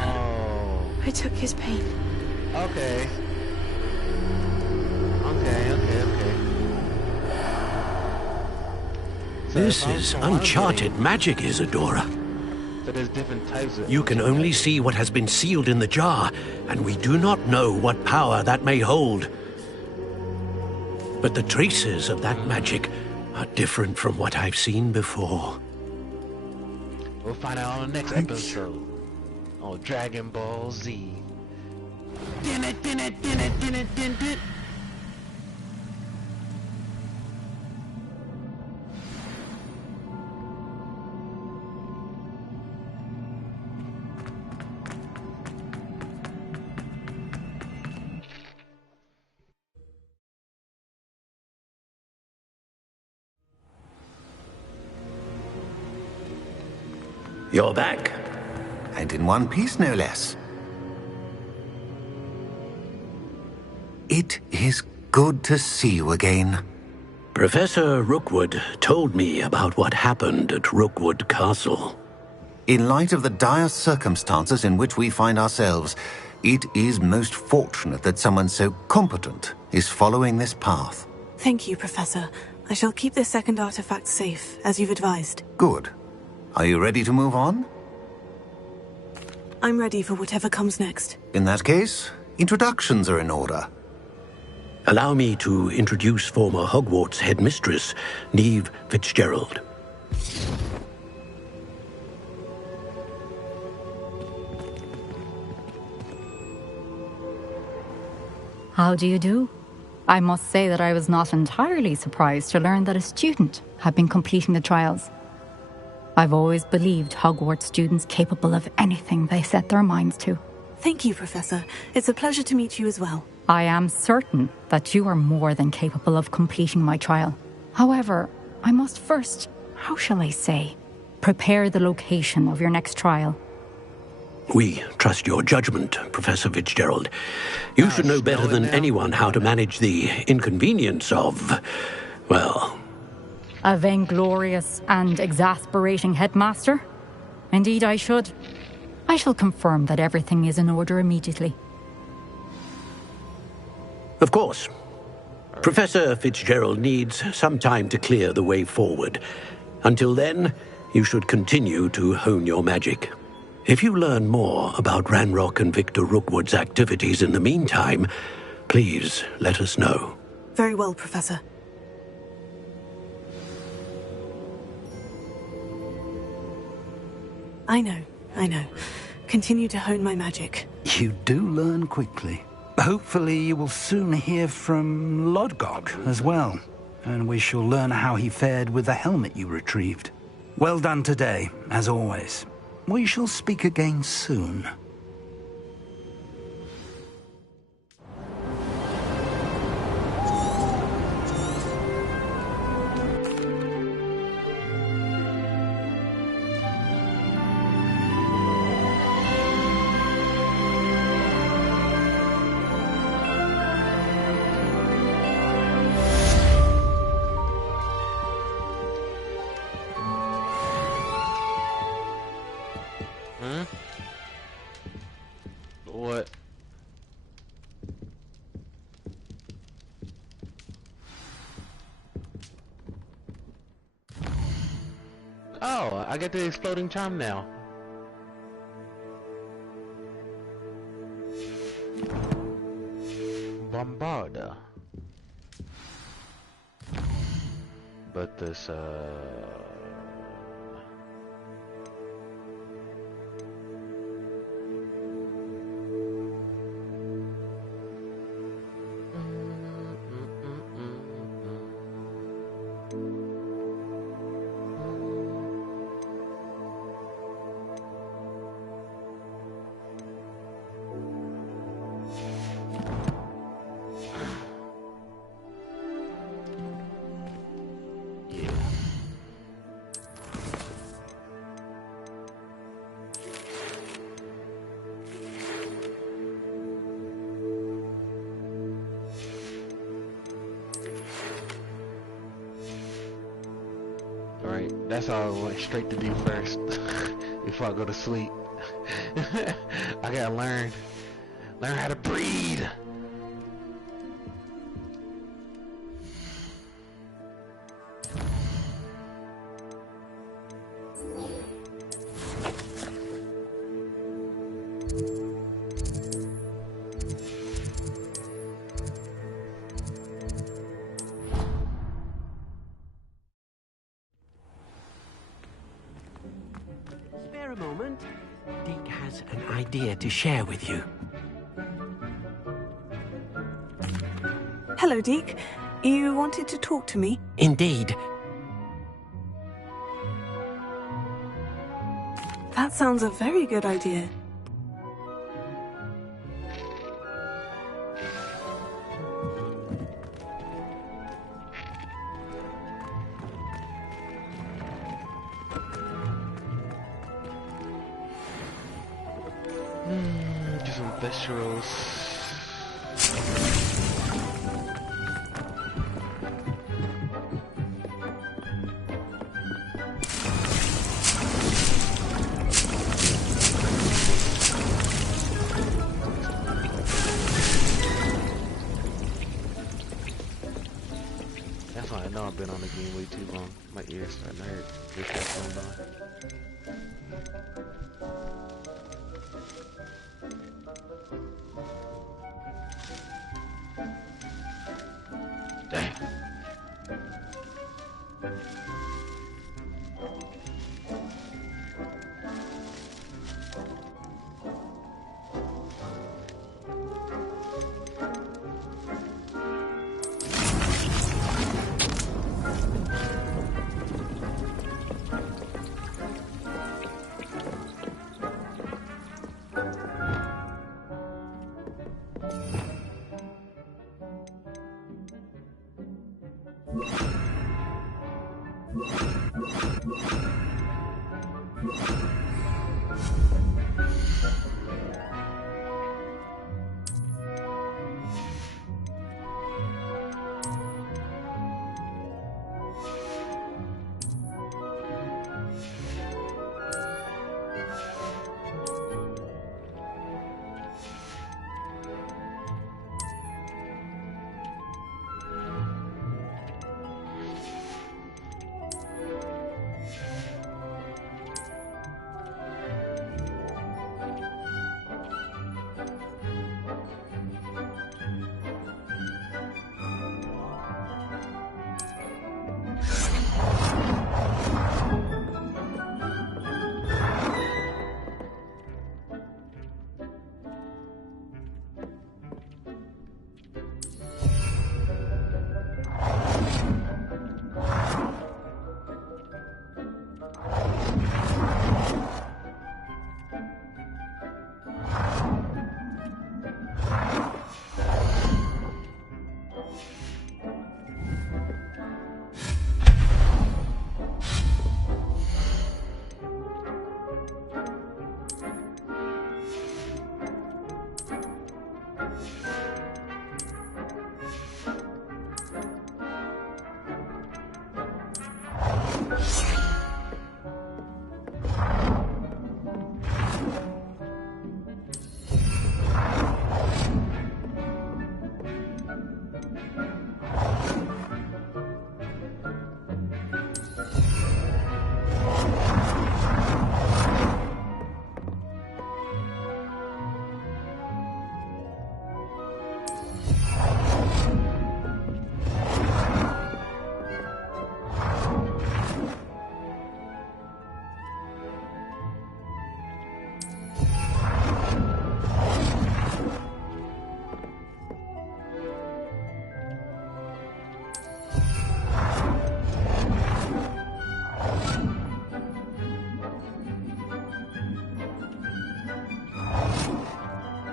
I took his pain. Okay. Okay. This is uncharted magic, Isadora. So there's different types of... You can only see what has been sealed in the jar, and we do not know what power that may hold. But the traces of that magic are different from what I've seen before. We'll find out on the next episode. On Dragon Ball Z. Din it. You're back. And in one piece, no less. It is good to see you again. Professor Rookwood told me about what happened at Rookwood Castle. In light of the dire circumstances in which we find ourselves, it is most fortunate that someone so competent is following this path. Thank you, Professor. I shall keep this second artifact safe, as you've advised. Good. Are you ready to move on? I'm ready for whatever comes next. In that case, introductions are in order. Allow me to introduce former Hogwarts headmistress, Neve Fitzgerald. How do you do? I must say that I was not entirely surprised to learn that a student had been completing the trials. I've always believed Hogwarts students capable of anything they set their minds to. Thank you, Professor. It's a pleasure to meet you as well. I am certain that you are more than capable of completing my trial. However, I must first, how shall I say, prepare the location of your next trial. We trust your judgment, Professor Fitzgerald. You should know better than anyone how to manage the inconvenience of, well... A vainglorious and exasperating headmaster? Indeed I should. I shall confirm that everything is in order immediately. Of course. Professor Fitzgerald needs some time to clear the way forward. Until then, you should continue to hone your magic. If you learn more about Ranrock and Victor Rookwood's activities in the meantime, please let us know. Very well, Professor. I know. Continue to hone my magic. You do learn quickly. Hopefully you will soon hear from Lodgok as well, and we shall learn how he fared with the helmet you retrieved. Well done today, as always. We shall speak again soon. What? Oh, I get the exploding charm now. Bombarda. But this, that's all I went straight to do first before I go to sleep. I gotta learn how to breathe. Spare a moment. Deke has an idea to share with you. Hello, Deke. You wanted to talk to me? Indeed. That sounds a very good idea. Do some vegetables. That's why I know I've been on the game way too long. My ears starting to hurt. Just kept going by. Dang.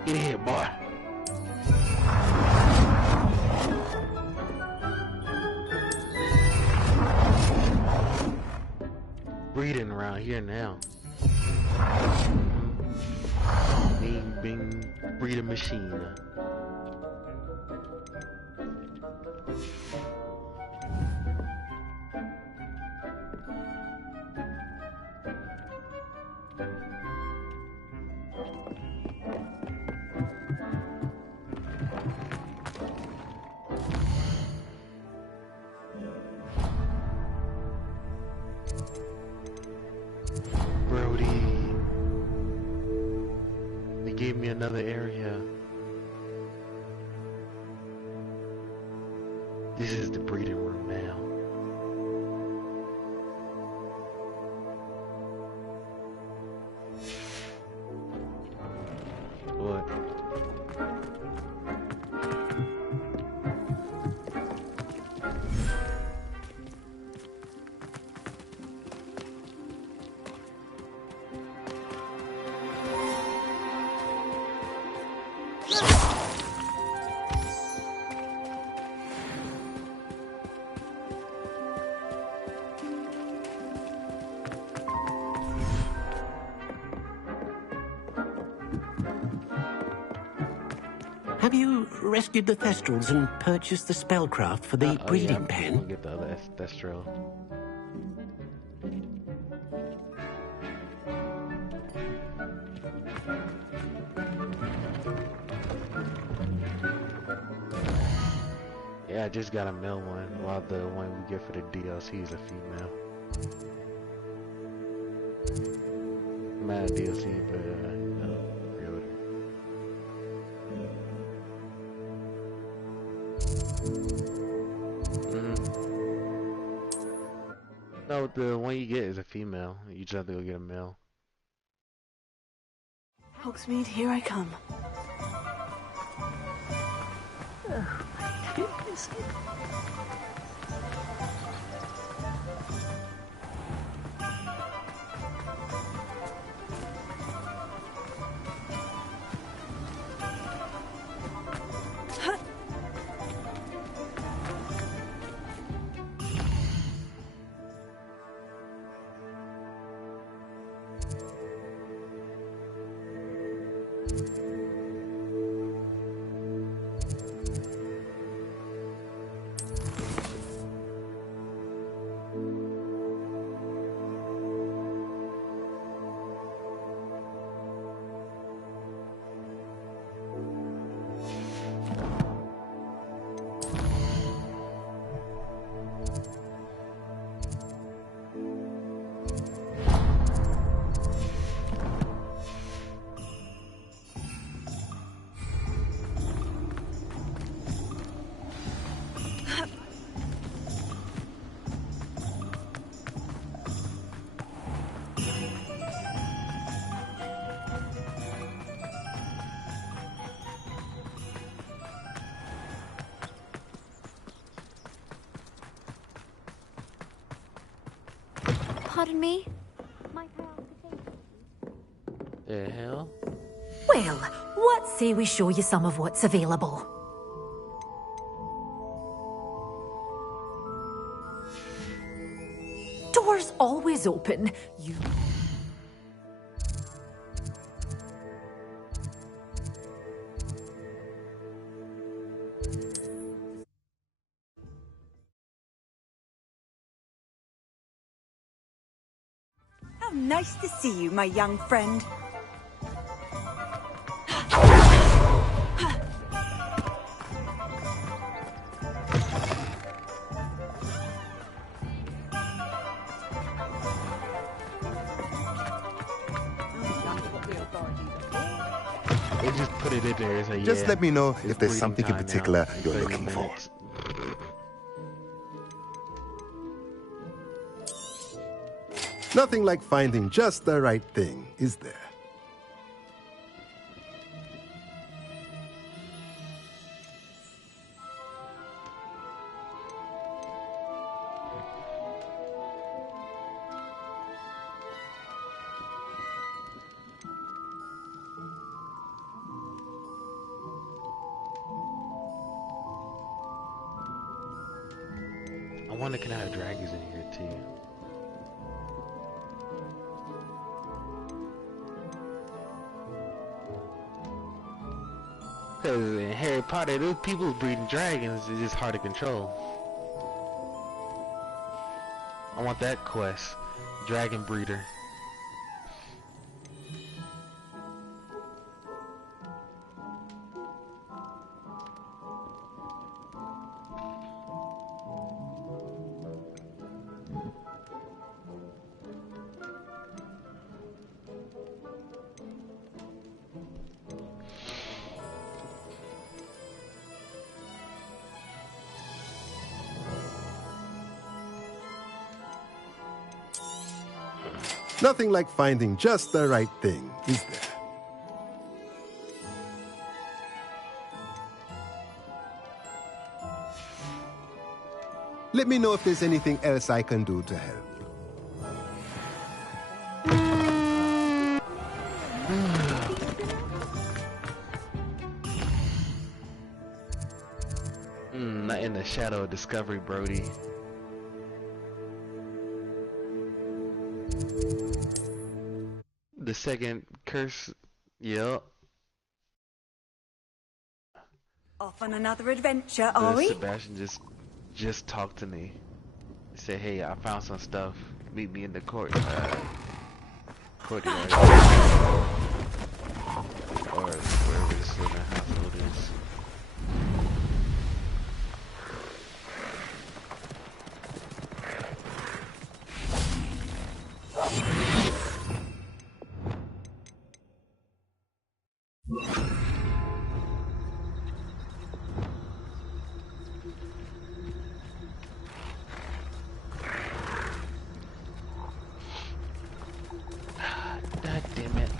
Get here, boy. Breeding around here now. Being breeding machine. Brody. They gave me another area. This is the breeding room now. What? Have you rescued the Thestrals and purchased the spellcraft for the breeding yeah, pen? I'm gonna get the other Thestral. Yeah, I just got a male one, while the one we get for the DLC is a female. Mad DLC, but no, pre-order. No, the one you get is a female. You just have to go get a male. Hogsmeade, here I come. Pardon me? The hell? Well, what say we show you some of what's available? Doors always open. You... How nice to see you, my young friend. They just put it in there and say, Just yeah, let me know it's if there's breeding something in time now. particular you're 30 looking for. minutes. Nothing like finding just the right thing, is there? I wonder can I have dragons in here too. Because in Harry Potter, those people breeding dragons is just hard to control. I want that quest. Dragon breeder. Nothing like finding just the right thing, is there? Let me know if there's anything else I can do to help. Not in the shadow of discovery, Brody. The second curse, yep. Off on another adventure, are we? Sebastian just talked to me. He said, "Hey, I found some stuff. Meet me in the courtyard." Or wherever this little hospital is. God damn it.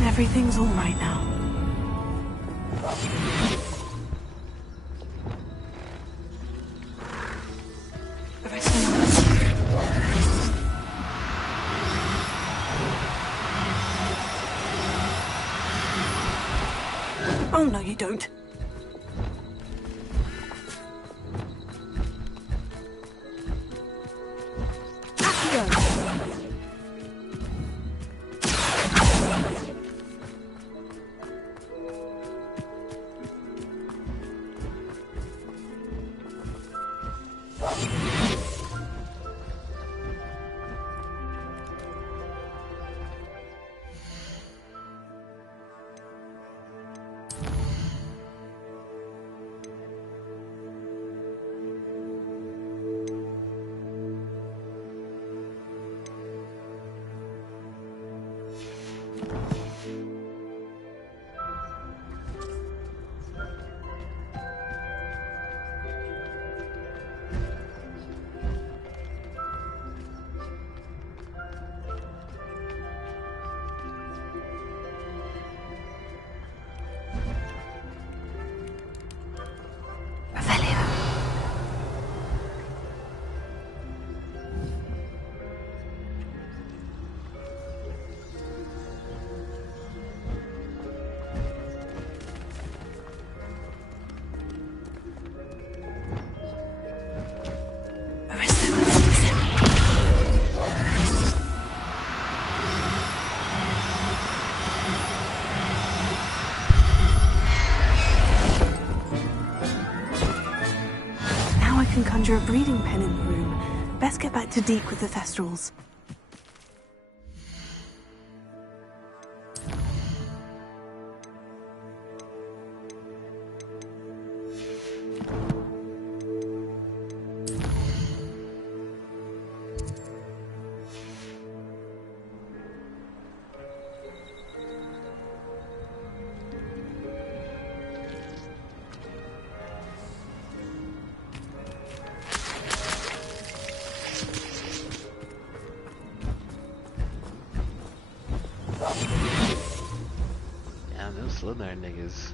Everything's all right now. Oh, no, you don't. Conjure a breeding pen in the room. Best get back to Deke with the Thestrals. Slytherin niggas.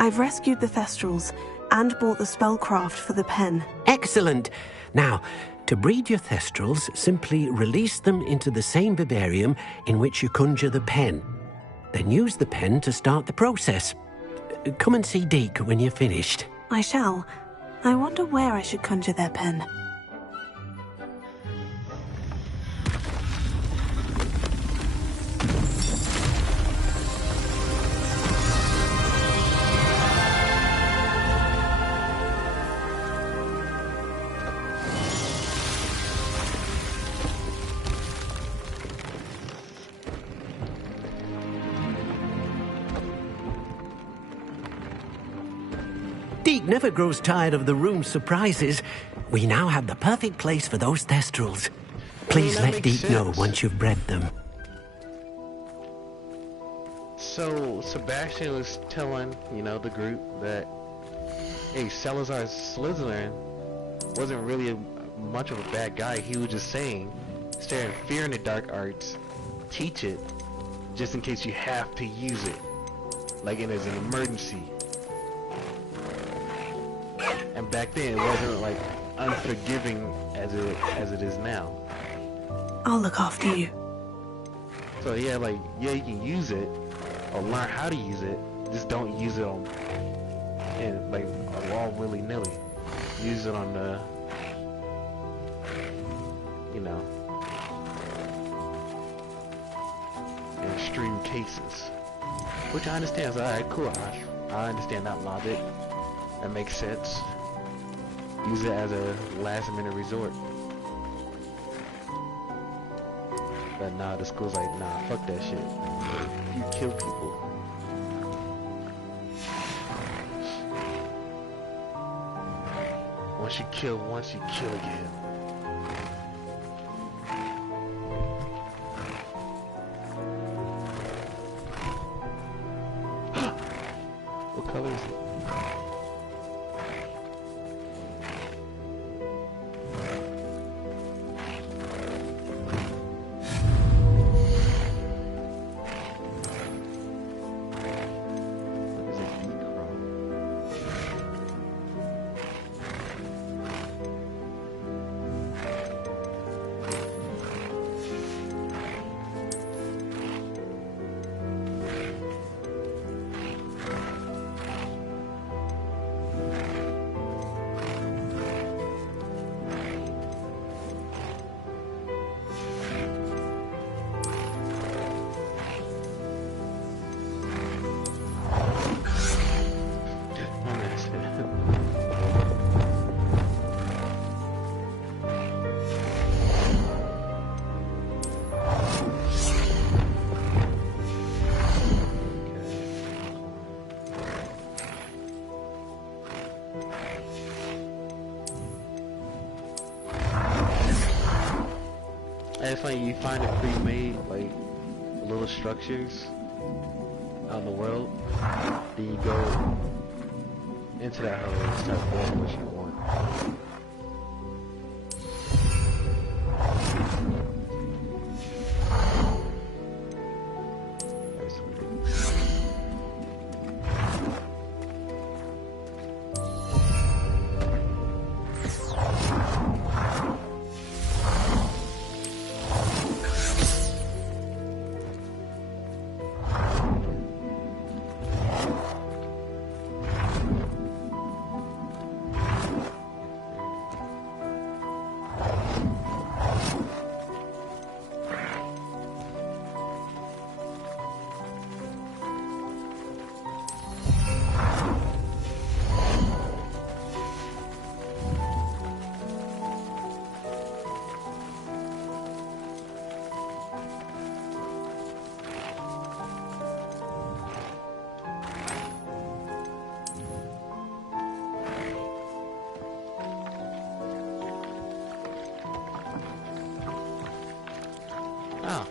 I've rescued the Thestrals and bought the spellcraft for the pen. Excellent. Now, to breed your Thestrals, simply release them into the same vivarium in which you conjure the pen. Then use the pen to start the process. Come and see Deke when you're finished. I shall. I wonder where I should conjure their pen. Deke never grows tired of the room's surprises. We now have the perfect place for those Thestrals. Please let Deke know once you've bred them. So, Sebastian was telling, you know, the group that, hey, Salazar Slytherin wasn't really much of a bad guy. He was just saying, staring fear in the dark arts, teach it, just in case you have to use it, like as an emergency. And back then, it wasn't like unforgiving as it is now. I'll look after you. So yeah, like, yeah, you can use it or learn how to use it. Just don't use it on and like all willy nilly. Use it on the, you know, in extreme cases. Which I understand. So, alright, cool. I understand that logic. That makes sense. Use it as a last minute resort. But nah, the school's like, nah, fuck that shit. You kill people. Once you kill once, you kill again. What color is it? It's like you find a pre-made, like, little structures out in the world, then you go into that hole and start building what you want. Oh.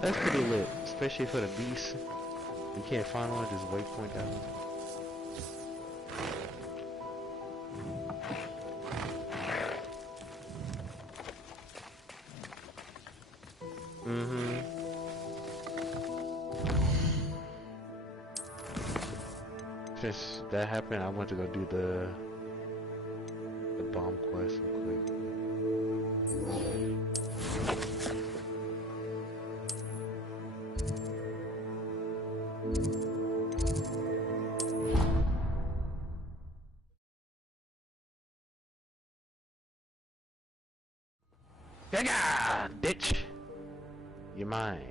That's pretty lit, especially for the beast. You can't find one, just waypoint out. Since that happened, I went to go do the bomb quest real quick. Yeah, bitch. You're mine.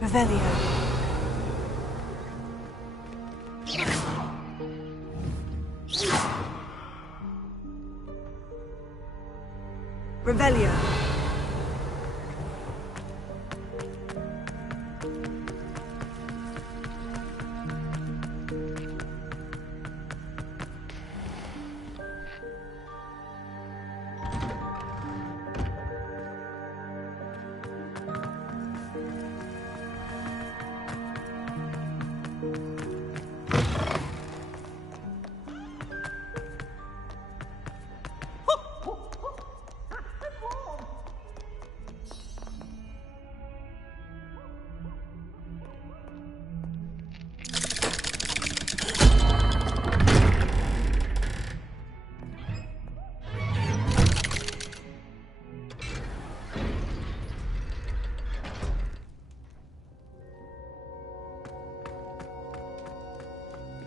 Revelio. Revelio.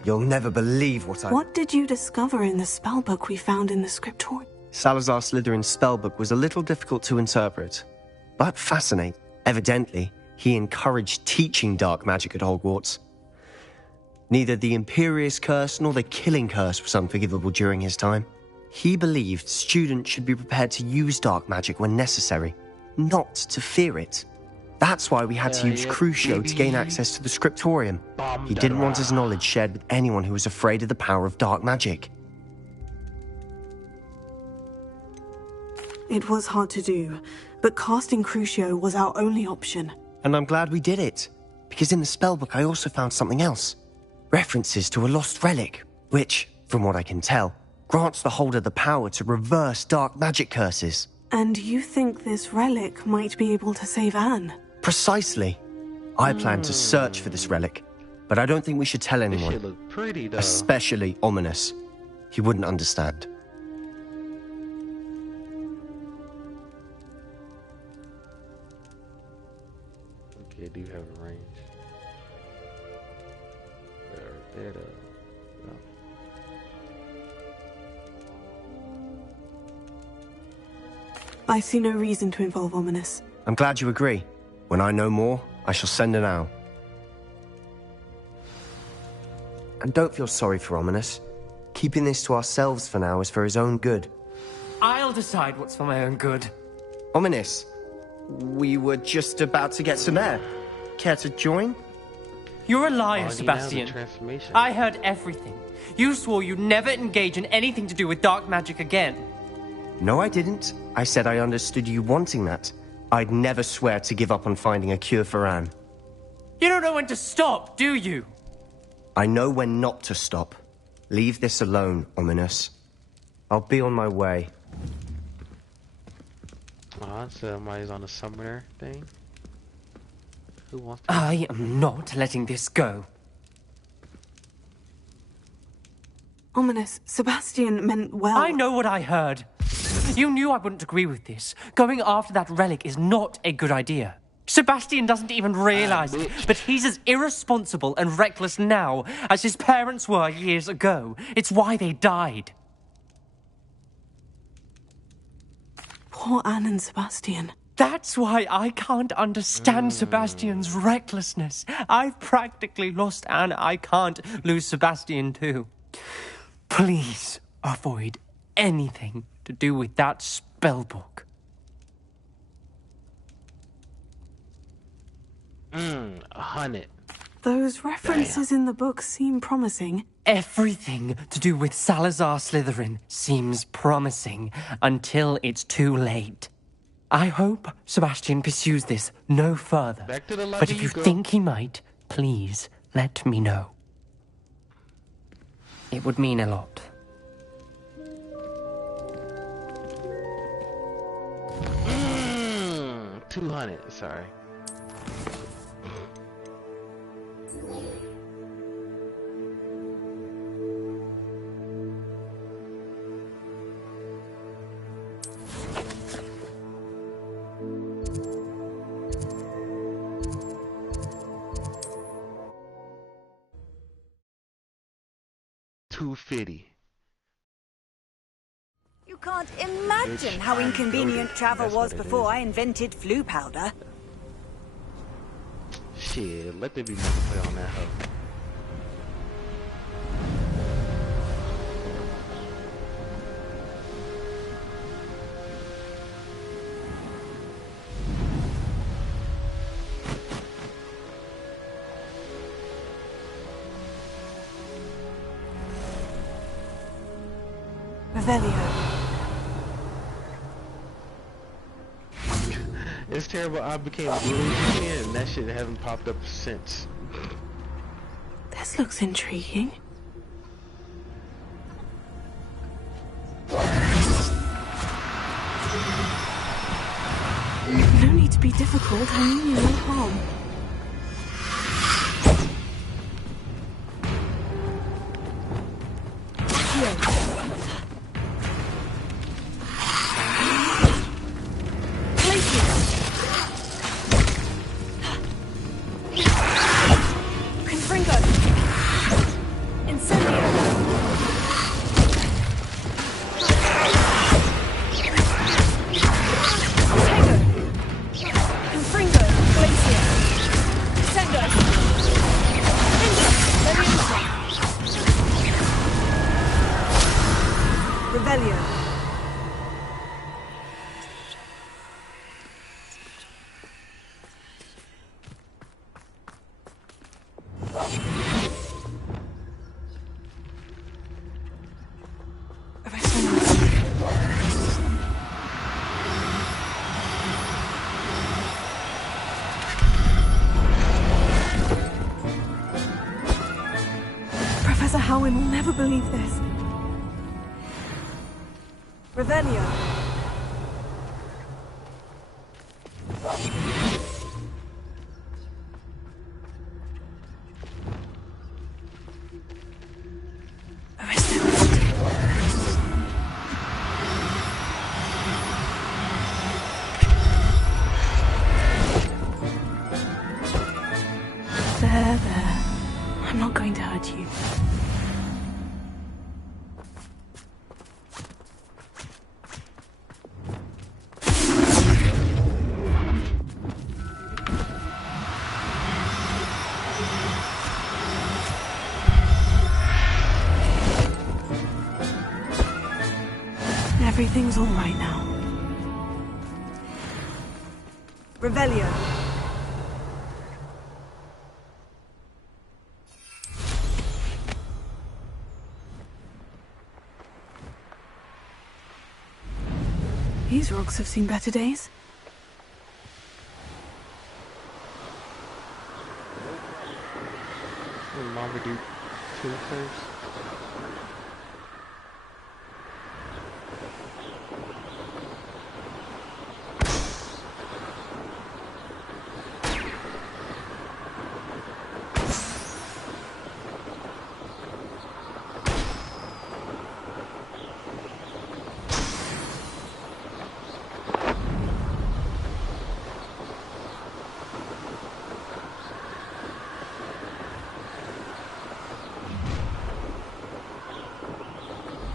You'll never believe what I... What did you discover in the spellbook we found in the scriptorium? Salazar Slytherin's spellbook was a little difficult to interpret, but fascinating. Evidently, he encouraged teaching dark magic at Hogwarts. Neither the Imperious Curse nor the Killing Curse was unforgivable during his time. He believed students should be prepared to use dark magic when necessary, not to fear it. That's why we had to use Crucio to gain access to the scriptorium. He didn't want his knowledge shared with anyone who was afraid of the power of dark magic. It was hard to do, but casting Crucio was our only option. And I'm glad we did it, because in the spellbook I also found something else. References to a lost relic, which, from what I can tell, grants the holder the power to reverse dark magic curses. And you think this relic might be able to save Anne? Precisely. I plan to search for this relic, but I don't think we should tell anyone. This shit look pretty, though. Especially Ominous. He wouldn't understand. Okay, do you have a range? There, no. I see no reason to involve Ominous. I'm glad you agree. When I know more, I shall send an owl. And don't feel sorry for Ominous. Keeping this to ourselves for now is for his own good. I'll decide what's for my own good. Ominous, we were just about to get some air. Care to join? You're a liar, Sebastian. I heard everything. You swore you'd never engage in anything to do with dark magic again. No, I didn't. I said I understood you wanting that. I'd never swear to give up on finding a cure for Anne. You don't know when to stop, do you? I know when not to stop. Leave this alone, Ominous. I'll be on my way. So somebody's on a summoner thing? Who wants to... I am not letting this go. Ominous, Sebastian meant well. I know what I heard. You knew I wouldn't agree with this. Going after that relic is not a good idea. Sebastian doesn't even realize it, but he's as irresponsible and reckless now as his parents were years ago. It's why they died. Poor Anne and Sebastian. That's why I can't understand Sebastian's recklessness. I've practically lost Anne. I can't lose Sebastian too. Please avoid anything to do with that spellbook. Hunted. Those references in the book seem promising. Everything to do with Salazar Slytherin seems promising until it's too late. I hope Sebastian pursues this no further. Back to the But if you think he might, please let me know. It would mean a lot. Mm, 200, sorry. $250. You can't imagine how inconvenient travel was before I invented flu powder. Shit, let there be multiplayer on that hoe. It's terrible. I became a blue again, and that shit hasn't popped up since. This looks intriguing. No need to be difficult. I mean you no harm. Howin will never believe this. Revelio. There. I'm not going to hurt you. Everything's all right now. Revelio. These rocks have seen better days. Mama do two first.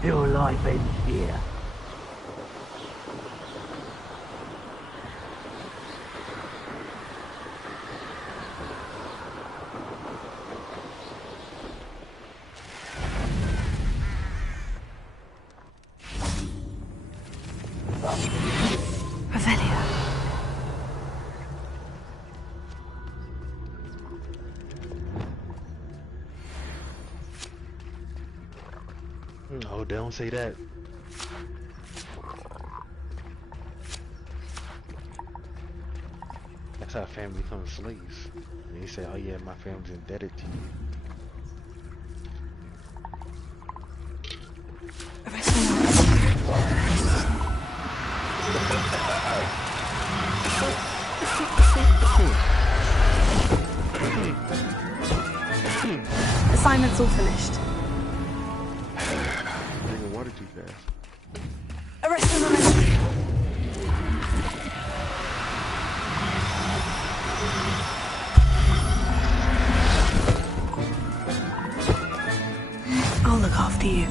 Your life ends here. Oh, don't say that. That's how family becomes slaves. And he said, oh yeah, my family's indebted to you. Assignment's all finished. Drinking water too fast. Arrest him immediately. I'll look after you.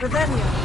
Revelio.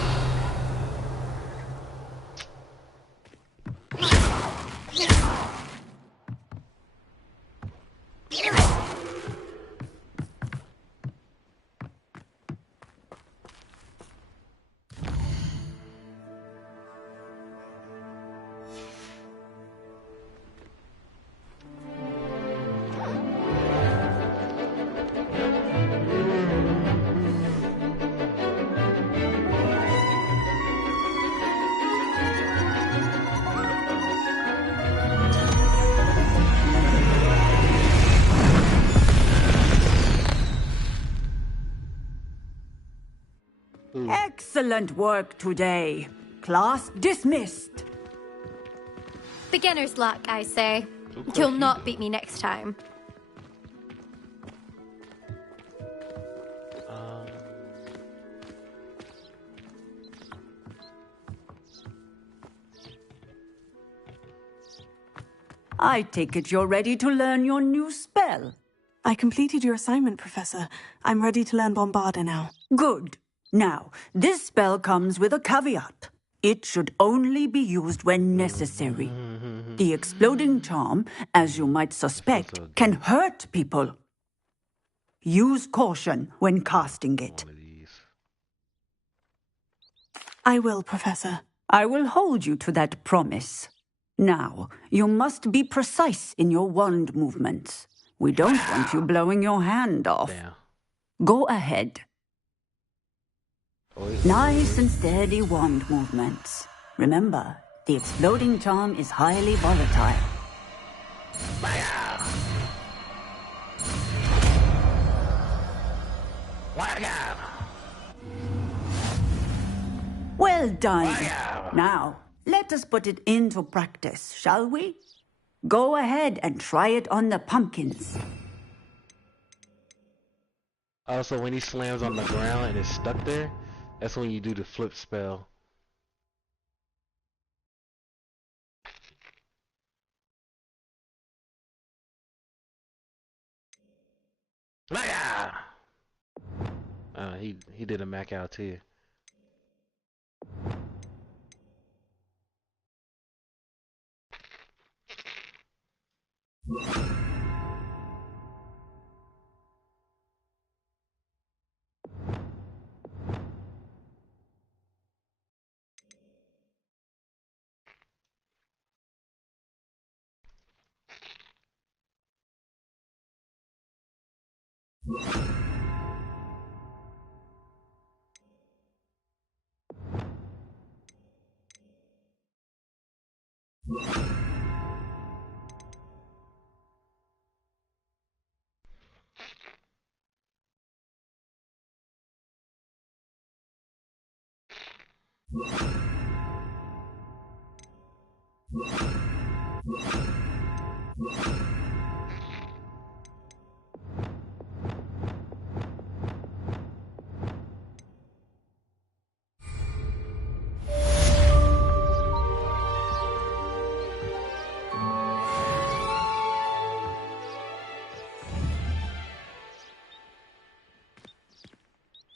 Excellent work today. Class dismissed. Beginner's luck, I say. You'll not beat me next time. I take it you're ready to learn your new spell. I completed your assignment, Professor. I'm ready to learn Bombarda now. Good. Now, this spell comes with a caveat. It should only be used when necessary. The exploding charm, as you might suspect, can hurt people. Use caution when casting it. I will, Professor. I will hold you to that promise. Now, you must be precise in your wand movements. We don't want you blowing your hand off. Go ahead. Nice and steady wand movements. Remember, the exploding charm is highly volatile. Well done. Now, let us put it into practice, shall we? Go ahead and try it on the pumpkins. Also, when he slams on the ground and is stuck there, that's when you do the flip spell. He did a Mac out too.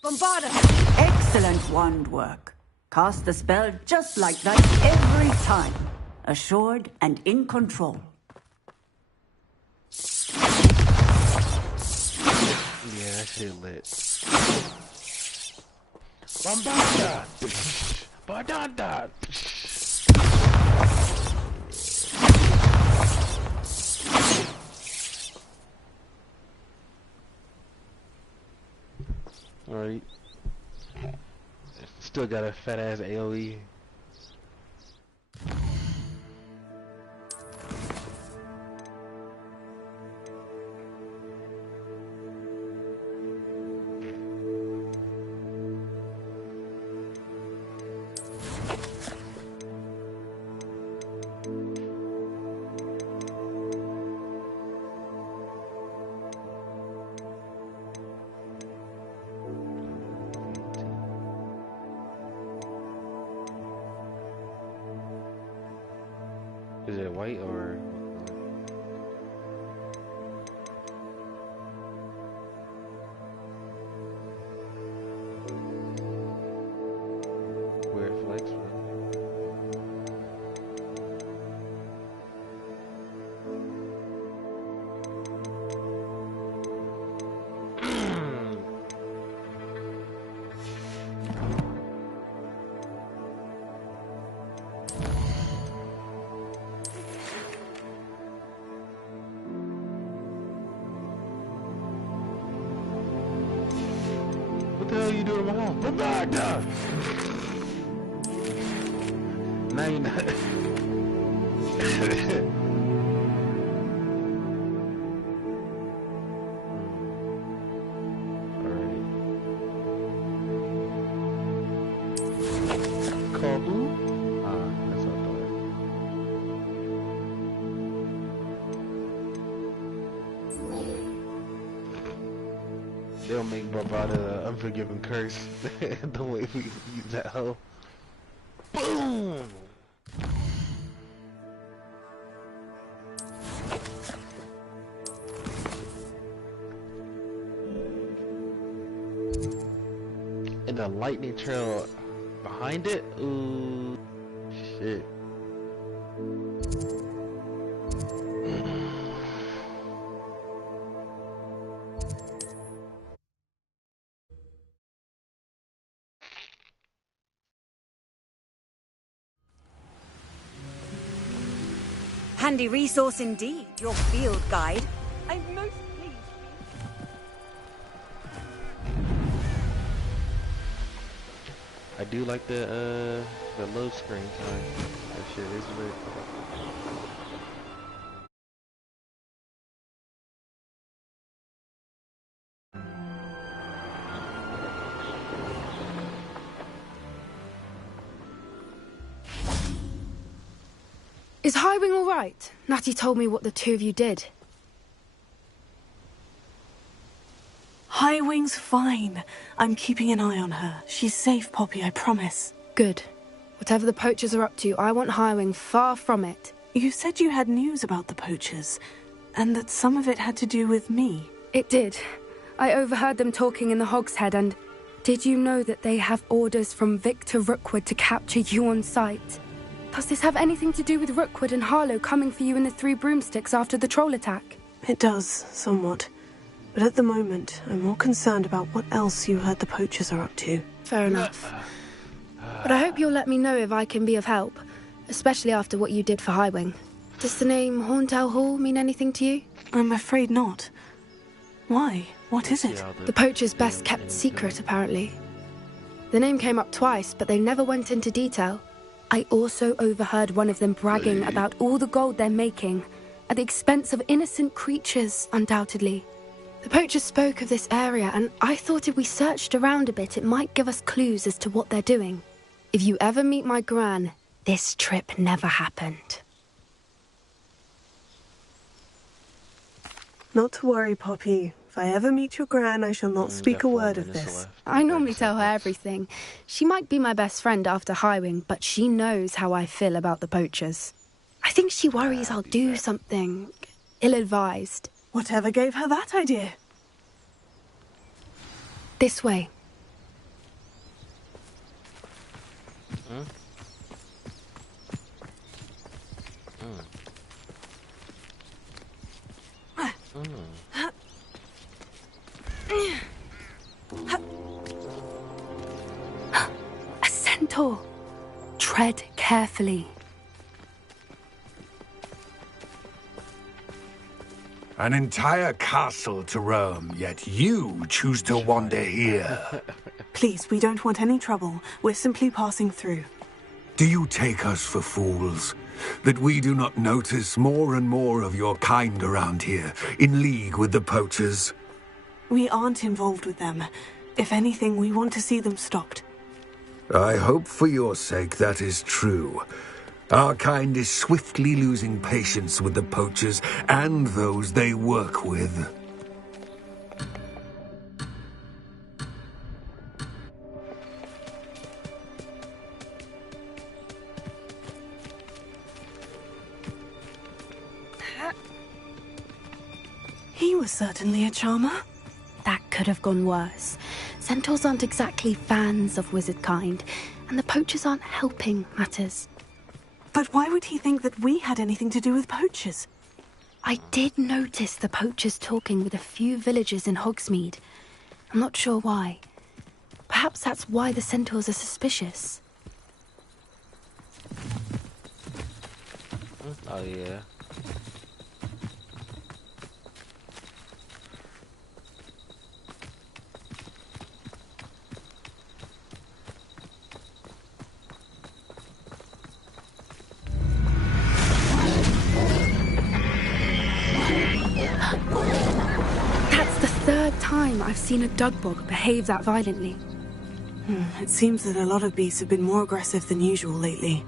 Bombarda! Excellent wand work. Cast the spell just like that every time. Assured and in control. Yeah, that shit lit. Bombarda! Badanda! Alright. Still got a fat ass AoE. Is it white or? Where it flex from? What the hell are you doing in my house? Bombarda! Now you're not. Alright. Call who? That's what I thought. They'll make Bombarda an unforgiving curse the way we use that hoe. Boom! And the lightning trail behind it? Ooh, shit. Handy resource indeed, your field guide. I'm most pleased. I do like the load screen time. That shit is lit. Is Highwing all right? Natty told me what the two of you did. Highwing's fine. I'm keeping an eye on her. She's safe, Poppy, I promise. Good. Whatever the poachers are up to, I want Highwing far from it. You said you had news about the poachers, and that some of it had to do with me. It did. I overheard them talking in the Hogshead, and did you know that they have orders from Victor Rookwood to capture you on sight? Does this have anything to do with Rookwood and Harlow coming for you in the Three Broomsticks after the troll attack? It does, somewhat. But at the moment, I'm more concerned about what else you heard the poachers are up to. Fair enough. But I hope you'll let me know if I can be of help, especially after what you did for Highwing. Does the name Horntail Hall mean anything to you? I'm afraid not. Why? What is it? The poachers' best kept secret, apparently. The name came up twice, but they never went into detail. I also overheard one of them bragging about all the gold they're making, at the expense of innocent creatures, undoubtedly. The poachers spoke of this area, and I thought if we searched around a bit, it might give us clues as to what they're doing. If you ever meet my gran, this trip never happened. Not to worry, Poppy. If I ever meet your gran, I shall not speak a word of this. I normally tell her everything. She might be my best friend after Highwing, but she knows how I feel about the poachers. I think she worries I'll do something ill-advised. Whatever gave her that idea? This way. A centaur. Tread carefully. An entire castle to roam, yet you choose to wander here. Please, we don't want any trouble. We're simply passing through. Do you take us for fools? That we do not notice more and more of your kind around here, in league with the poachers? We aren't involved with them. If anything, we want to see them stopped. I hope for your sake that is true. Our kind is swiftly losing patience with the poachers and those they work with. He was certainly a charmer. That could have gone worse. Centaurs aren't exactly fans of wizard kind, and the poachers aren't helping matters. But why would he think that we had anything to do with poachers? I did notice the poachers talking with a few villagers in Hogsmeade. I'm not sure why. Perhaps that's why the centaurs are suspicious. Oh, yeah. That's the third time I've seen a dugbog behave that violently. It seems that a lot of beasts have been more aggressive than usual lately.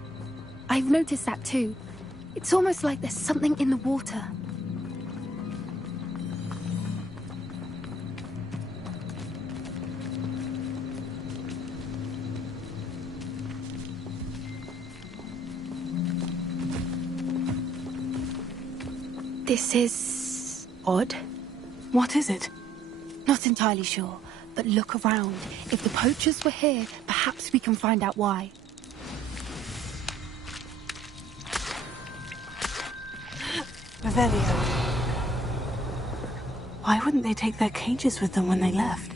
I've noticed that too. It's almost like there's something in the water. This is odd. What is it? Not entirely sure, but look around. If the poachers were here, perhaps we can find out why. Revelio. Why wouldn't they take their cages with them when they left?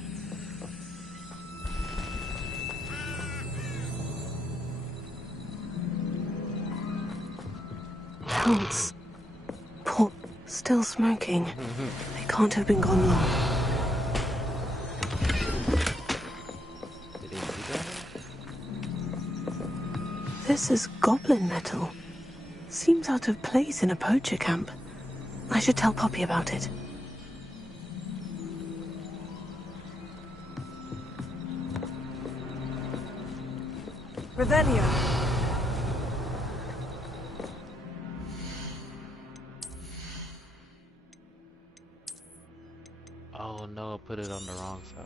Counts. Port still smoking. They can't have been gone long. This is goblin metal. Seems out of place in a poacher camp. I should tell Poppy about it. Revelio. Oh no, I put it on the wrong side.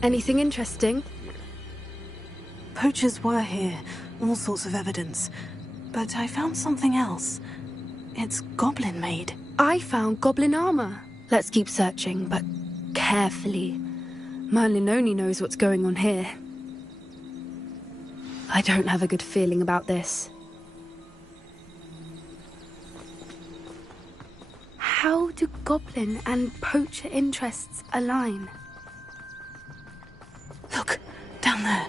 Anything interesting? Poachers were here, all sorts of evidence. But I found something else. It's goblin made. I found goblin armor. Let's keep searching, but carefully. Merlin only knows what's going on here. I don't have a good feeling about this. How do goblin and poacher interests align? Look, down there.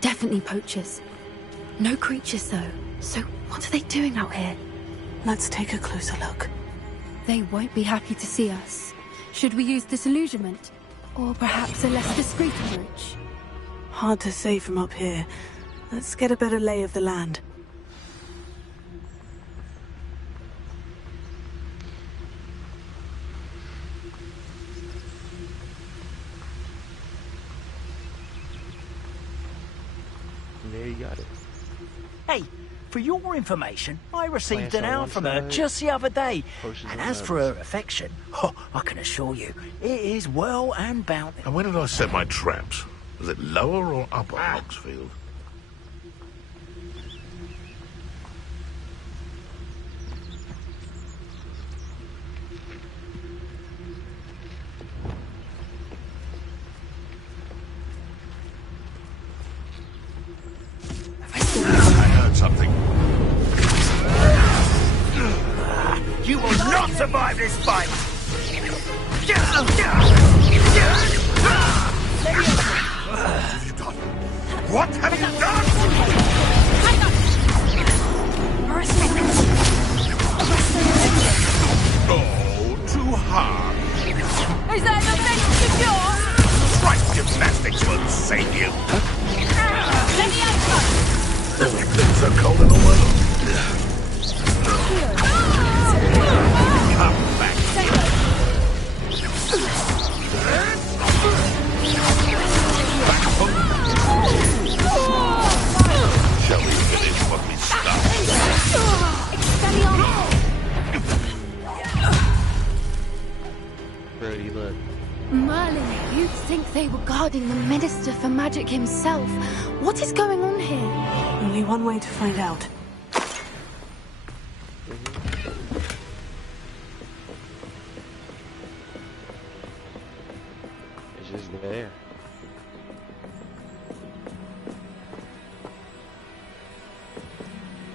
Definitely poachers. No creatures, though. So what are they doing out here? Let's take a closer look. They won't be happy to see us. Should we use disillusionment? Or perhaps a less discreet approach? Hard to say from up here. Let's get a better lay of the land. There you got it. Hey, for your information, I received an owl from her just the other day. And as for her affection, I can assure you, it is well and bounty. And when did I set my traps? Was it lower or upper Hogsfield? You will not survive this fight! What have you done? Oh, too hard. Is that the best secure? Right gymnastics won't save you. It's so cold in the world. Come back. Shall we finish what we started? Brody, look. Merlin, you'd think they were guarding the Minister for Magic himself. What is going on here? Only one way to find out. It's just there.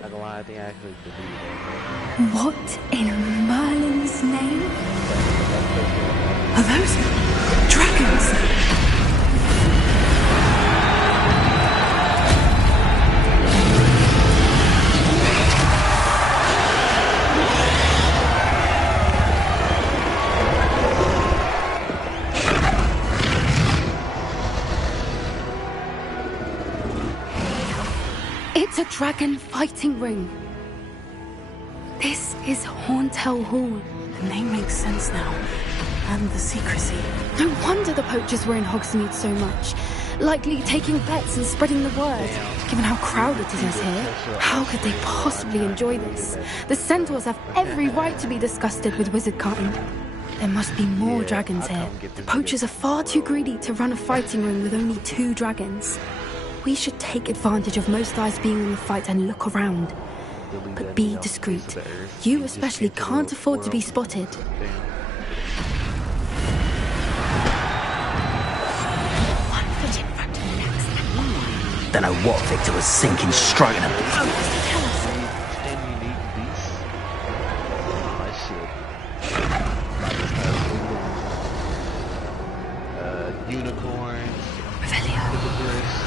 Not gonna lie, I think I actually deleted it. What in Merlin's name? Are those dragons? It's a dragon fighting ring. This is Hauntel Hall. The name makes sense now. And the secrecy. No wonder the poachers were in Hogsmeade so much. Likely taking bets and spreading the word. Given how crowded it is here, how could they possibly enjoy this? The centaurs have every right to be disgusted with wizard kind. There must be more dragons here. The poachers are far too greedy to run a fighting ring with only 2 dragons. We should take advantage of most eyes being in the fight and look around. But be discreet. You especially can't afford to be spotted. Don't know what Victor was thinking, striking him. Unicorns, hippogriffs,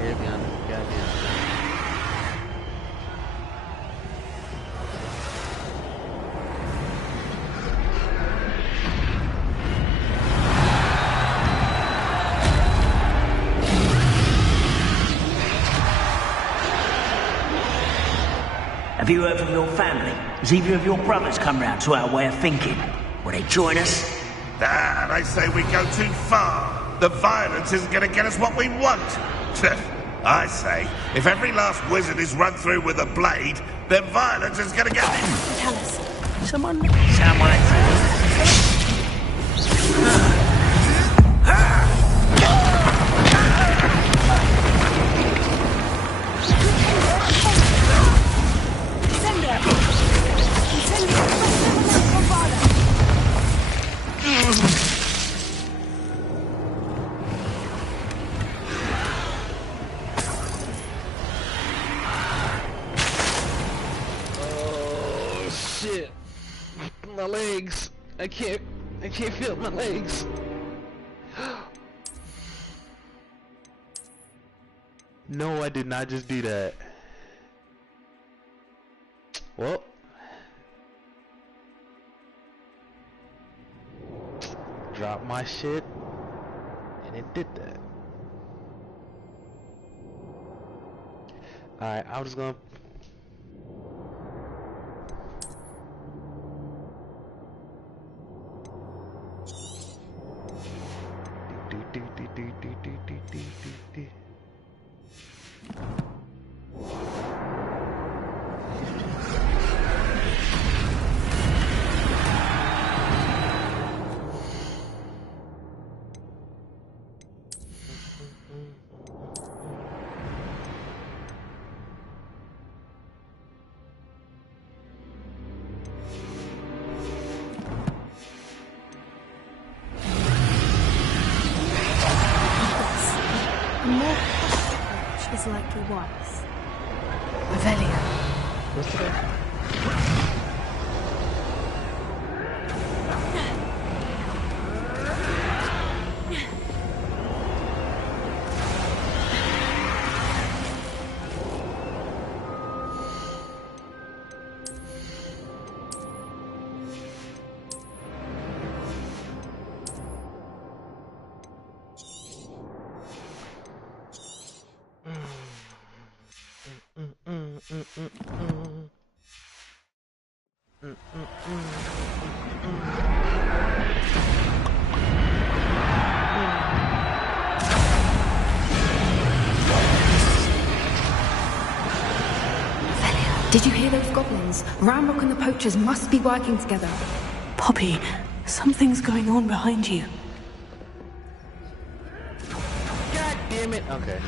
everything on the goddamn Have you heard from your family? Has either of your brothers come round to our way of thinking? Will they join us? Ah, I say we go too far. The violence isn't going to get us what we want. I say, if every last wizard is run through with a blade, then violence is going to get... Tell us. Someone... Oh shit! My legs. I can't feel my legs. No, I did not just do that. Well, drop my shit, and it did that. Alright, I'm just gonna... A more cautious approach is likely wise. Revelio. What's that? Did you hear those goblins? Ramrock and the poachers must be working together. Poppy, something's going on behind you. God damn it. Okay.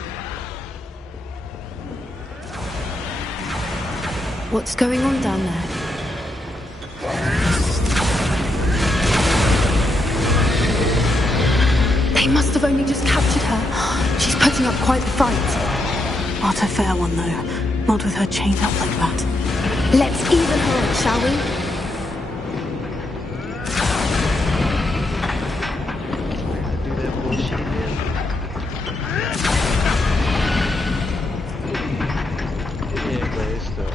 What's going on down there? They must have only just captured her. She's putting up quite the fight. Not a fair one, though. Not with her chained up like that. Let's even her up, shall we? Do that bullshit again. Yeah, but it's still.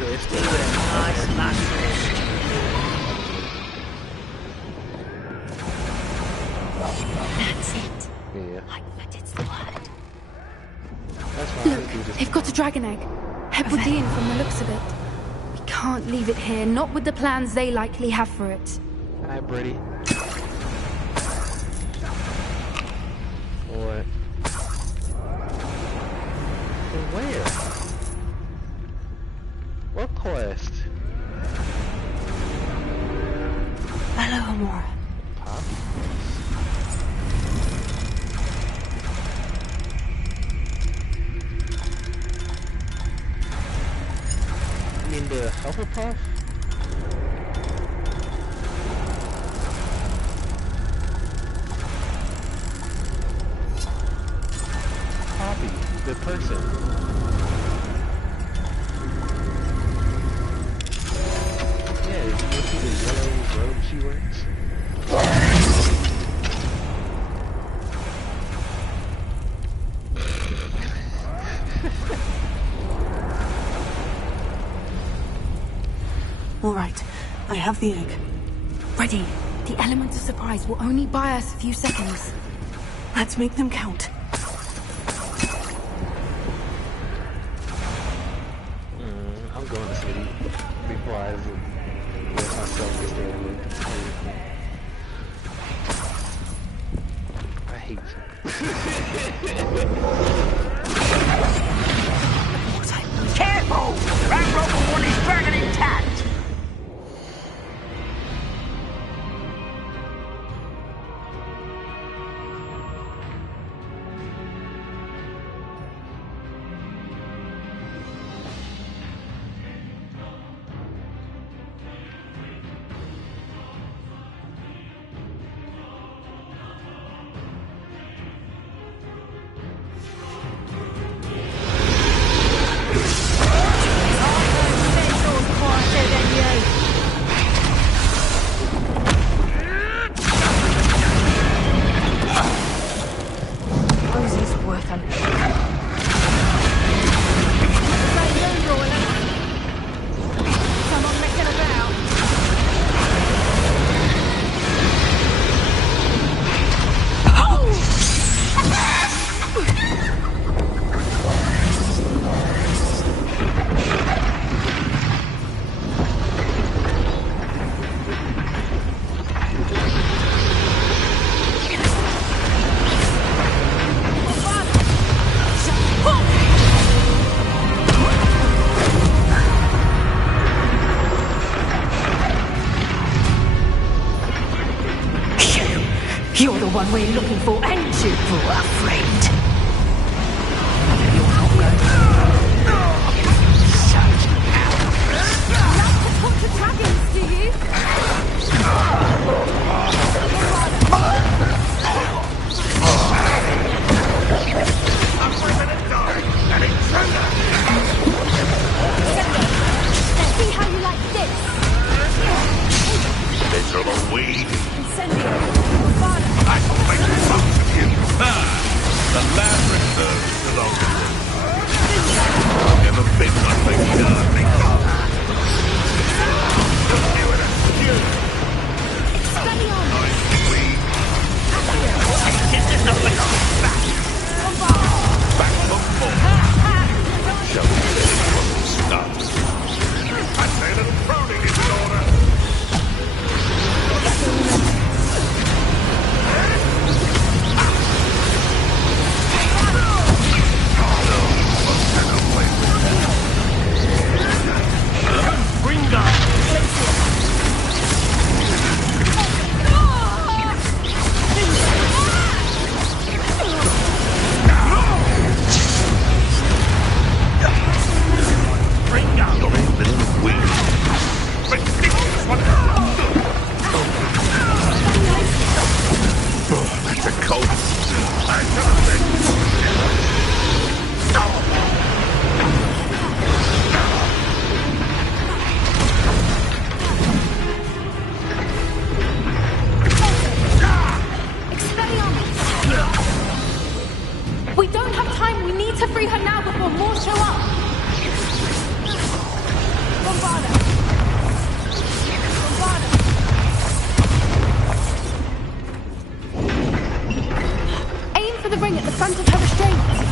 Yeah, it's still nice mattress. That's it. Yeah. I bet it's the word. That's fine. Look, they've got a dragon egg. Hebridean from the looks of it. We can't leave it here, not with the plans they likely have for it. Hi, Brady. What? Where? What quest? Hello, Amora. You mean the Hufflepuff? Poppy, the person. Yeah, you see the yellow robe she wears? All right, I have the egg. Ready. The element of surprise will only buy us a few seconds. Let's make them count. I'm going to sleep before I let myself get there. I hate you. Careful! Ramrock will want his dragon intact! You're the one we're looking for, ain't you, poor friend? See how you like this? This little weed. Incendio. I will make some of you. The labyrinth belongs to us. Never been nothing done. This is nothing back. Back for more. Shall we start? I say a little pruning is front of her restraints.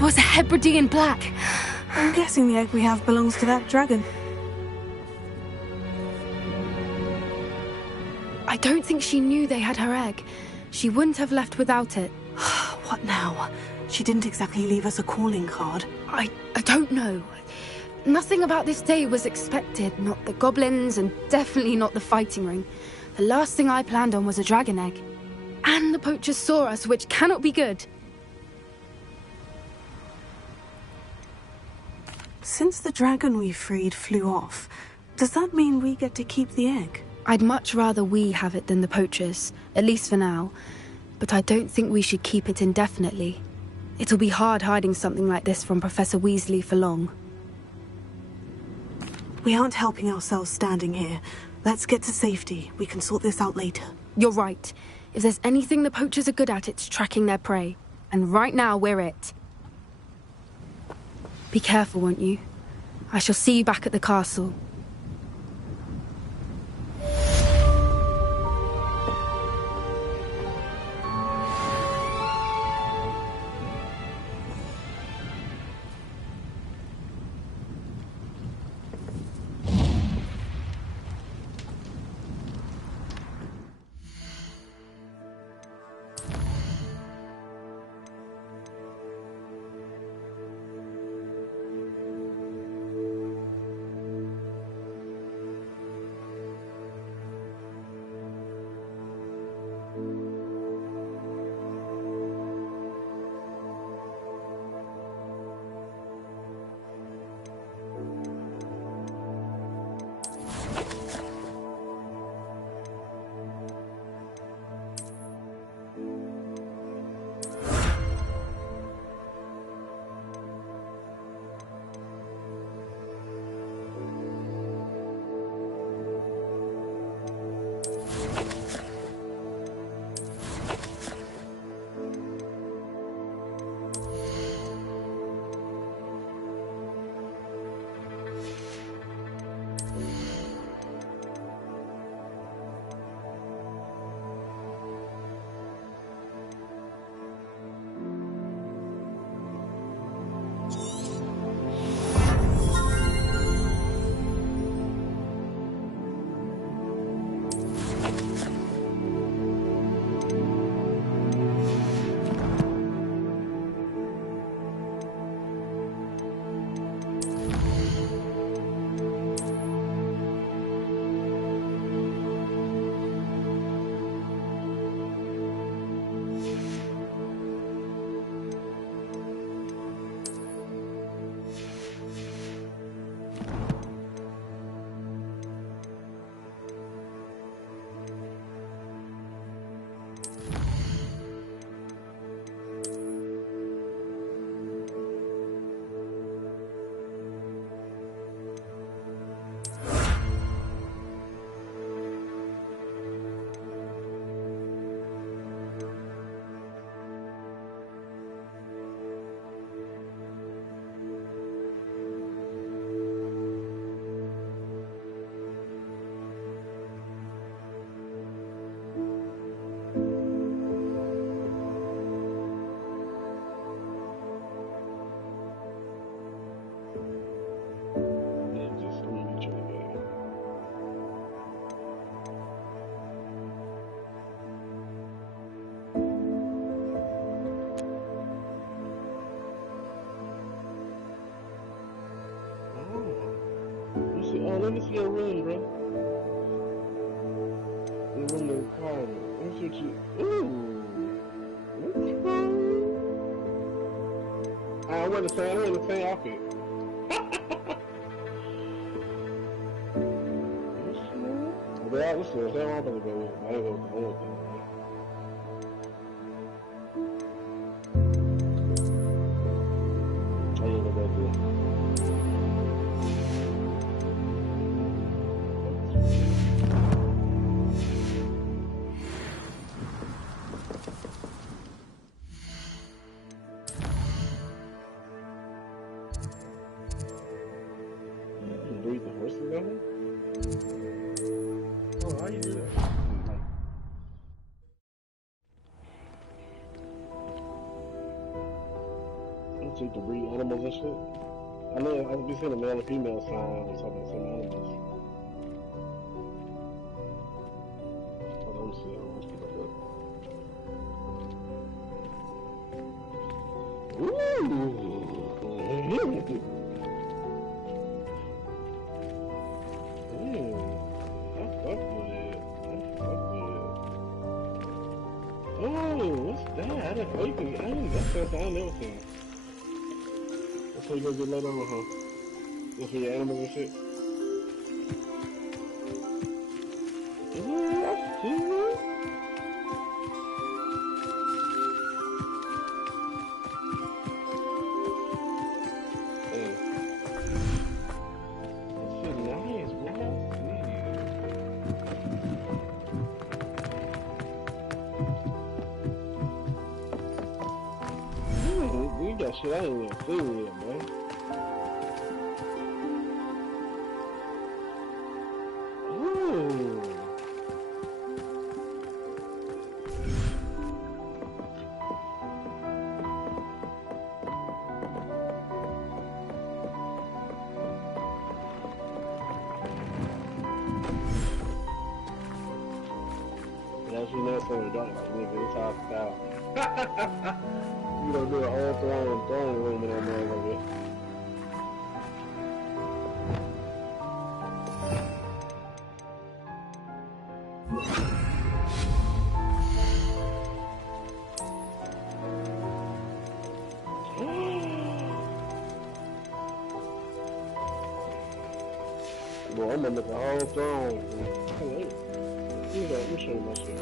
Was a Hebridean black. I'm guessing the egg we have belongs to that dragon. I don't think she knew they had her egg. She wouldn't have left without it. What now? She didn't exactly leave us a calling card. I don't know. Nothing about this day was expected. Not the goblins, and definitely not the fighting ring. The last thing I planned on was a dragon egg. And the poachers saw us, which cannot be good. Since the dragon we freed flew off, does that mean we get to keep the egg? I'd much rather we have it than the poachers, at least for now. But I don't think we should keep it indefinitely. It'll be hard hiding something like this from Professor Weasley for long. We aren't helping ourselves standing here. Let's get to safety. We can sort this out later. You're right. If there's anything the poachers are good at, it's tracking their prey. And right now, we're it. Be careful, won't you? I shall see you back at the castle. let me see your room, bro. Your room is requirement. Let me see what you. Ooh. I wear the same outfit. Well, listen, that's all I'm gonna go with. I ain't gonna go with the only thing. I ain't gonna go there. You breathe the horses over? Oh, how you do that? You take to breed animals and shit? I know I've been seeing a male and female sign or something, some animals. Oh, let me see. Let's keep it up. I fuck with it. Oh, what's that? I didn't that's something I never seen. That's how you gonna get let over, huh? That's for your animals and shit? Ooh, that's cute. Hey. That shit nice, bro. You got shit I ain't even seen yet, man. Ooh. That's you know from the dark, like nigga, it's all style. You gonna do a whole throne room in that motherfucker. Boy, I'm gonna make a whole throne. Oh, wait. Let me show you my shit.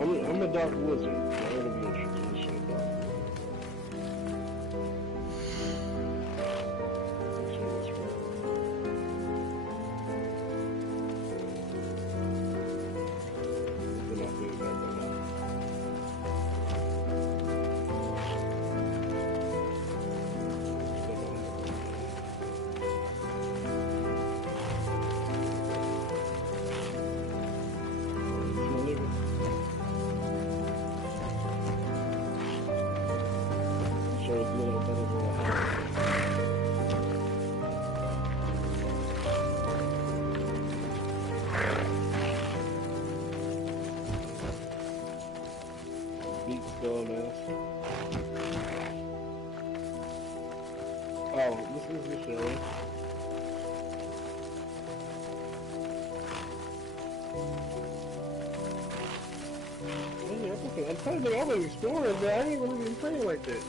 I'm a dark wizard. I'm gonna be introduced to a dark Oh, this is the show. Yeah, okay. I'm trying to think, I was exploring, but I ain't really been playing like that.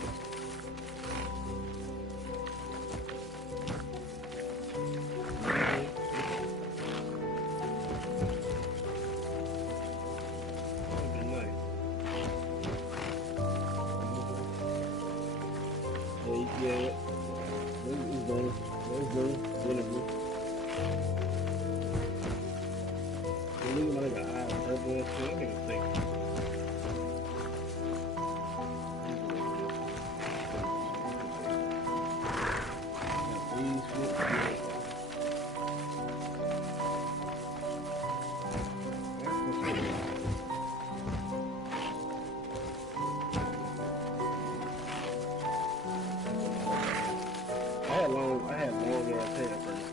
I had long ass hair first.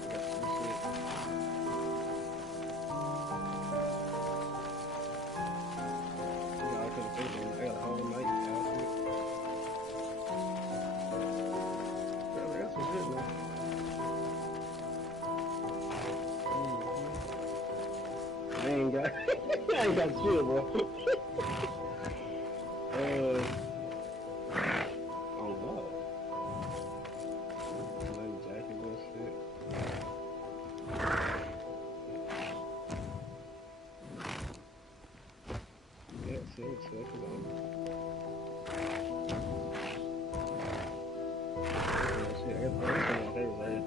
I ain't got shit, bro. Oh god. Like jacket and shit. Yeah, see, check it out. See, everything on there right here.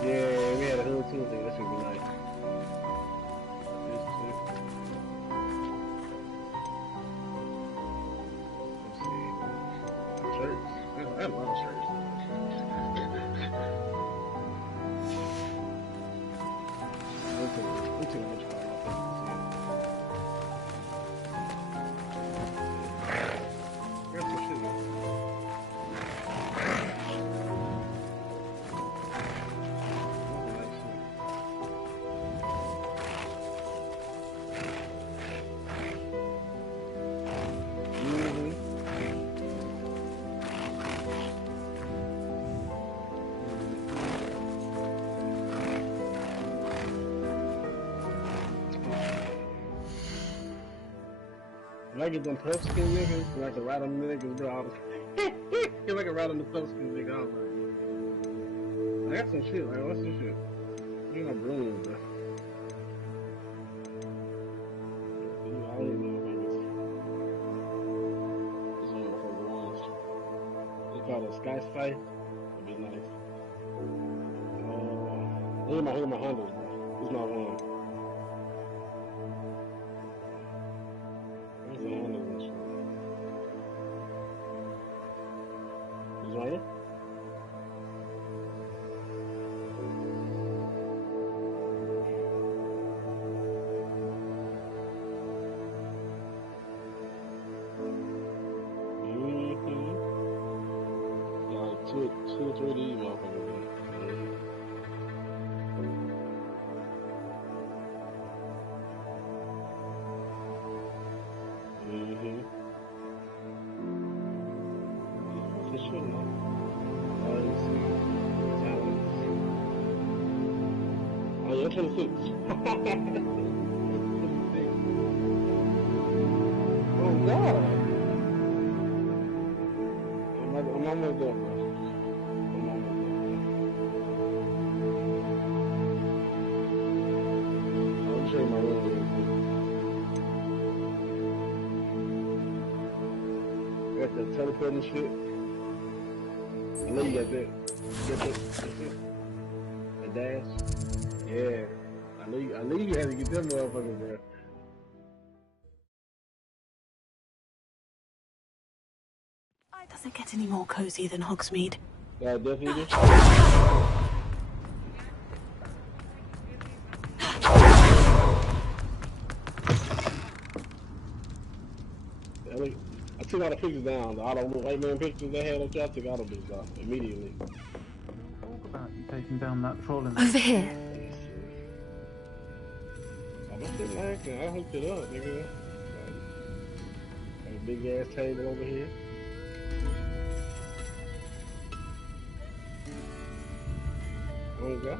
Yeah, we had a hood too. That should be nice. This too. Let's see. Shirts. I have a lot of shirts. Look too much fun. Where's the shit? When I get them puff skin niggas, and I can ride on the niggas, bro. If I can ride on the puff skin nigga, I was like, I got some shit, like, what's this shit? You're my broom, bro. I don't even know if this one for the ones. They call it Sky Fight. That'd be nice. These are my hundreds, bro. This is my one. Right? Like two or three of these motherfuckers. Oh, yeah, 26. Oh, God. I'm almost there, bro. I'll show you my room real quick. Got the teleporting shit. I know you got that. A dash. Yeah. I knew you had to get them motherfuckers, bro. Does it get any more cozy than Hogsmeade? Yeah, definitely. I took all the pictures down. The auto white man pictures they had up there, I took all the pictures off immediately. Talk about you taking down that troll in Over here. I hooked it up, nigga. Got a big ass table over here. Oh God.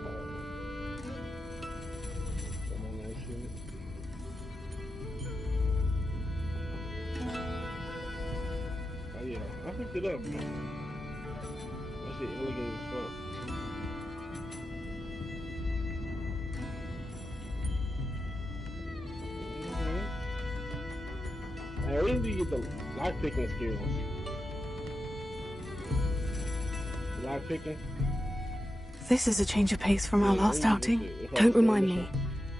Come on, that shit. Oh yeah, I hooked it up, man. That shit elegant as fuck. Now, when do you get the lockpicking skills? Lockpicking? This is a change of pace from our last outing. Don't remind me.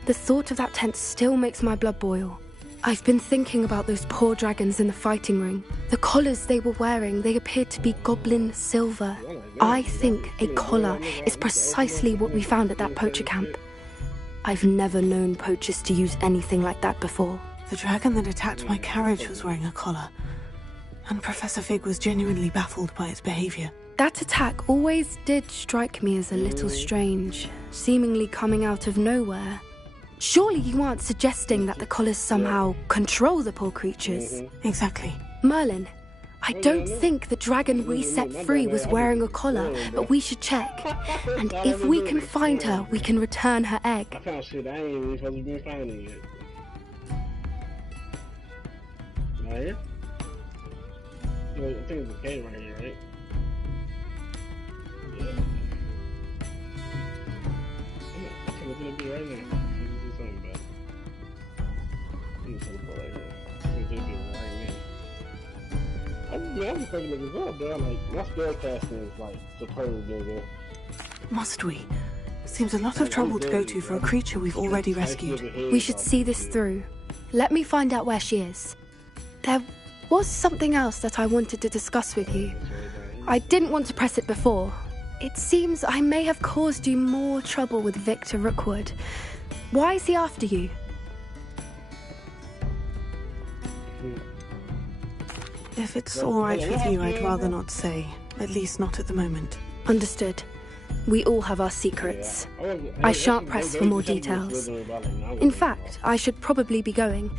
The thought of that tent still makes my blood boil. I've been thinking about those poor dragons in the fighting ring. The collars they were wearing, they appeared to be goblin silver. I think a collar is precisely what we found at that poacher camp. I've never known poachers to use anything like that before. The dragon that attacked my carriage was wearing a collar, and Professor Fig was genuinely baffled by its behavior. That attack always did strike me as a little strange, seemingly coming out of nowhere. Surely you aren't suggesting that the collars somehow control the poor creatures? Exactly. Merlin, I don't think the dragon we set free was wearing a collar, but we should check. And if we can find her, we can return her egg. I found shit I ain't even supposed to be finding yet. Right here? I think it's a cave right here, right? Yeah. I can look at it right now. Do something about it. I'm just gonna right here. It's gonna be right now. I'm just thinking of this up, bro. Like, my spell casting is like superb, nigga. Must we? Seems a lot of trouble to go to for a creature we've already rescued. We should see this through. Let me find out where she is. There was something else that I wanted to discuss with you. I didn't want to press it before. It seems I may have caused you more trouble with Victor Rookwood. Why is he after you? If it's all right with you, I'd rather not say. At least not at the moment. Understood. We all have our secrets. I shan't press for more details. In fact, I should probably be going.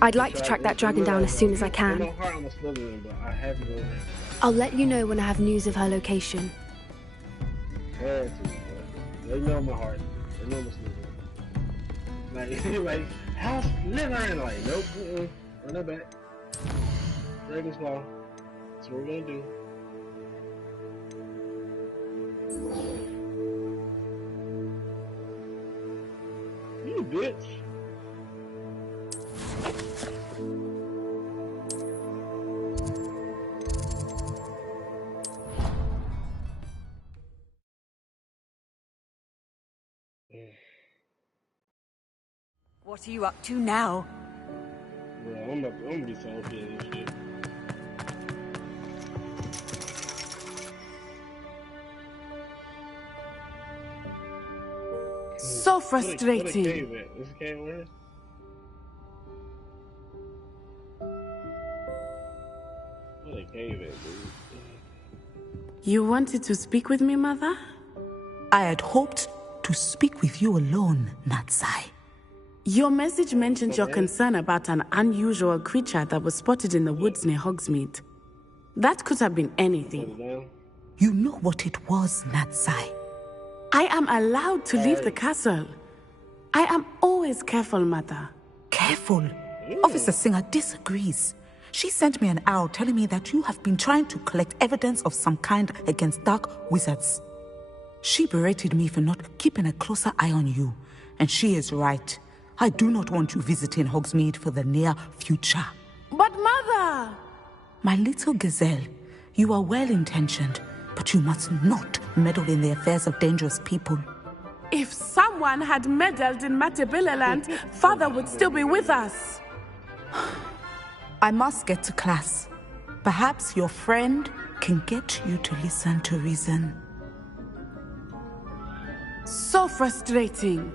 I'd like to track that dragon down as soon as I can. I'll let you know when I have news of her location. They know my heart. They know my Slytherin. Like, House Slytherin. Like, nope, run it back. Dragon's Law. That's what we're gonna do. You bitch. What are you up to now? Yeah, I'm gonna be so OP at this shit. So frustrating. This cave where? Where the cave at, dude? You wanted to speak with me, Mother? I had hoped to speak with you alone, Natsai. Your message mentioned your concern about an unusual creature that was spotted in the woods near Hogsmeade. That could have been anything. You know what it was, Natsai. I am allowed to leave the castle. I am always careful, Mother. Careful? Officer Singer disagrees. She sent me an arrow telling me that you have been trying to collect evidence of some kind against dark wizards. She berated me for not keeping a closer eye on you, and she is right. I do not want you visiting Hogsmeade for the near future. But Mother! My little gazelle, you are well-intentioned, but you must not meddle in the affairs of dangerous people. If someone had meddled in Matabeleland, Father would still be with us. I must get to class. Perhaps your friend can get you to listen to reason. So frustrating.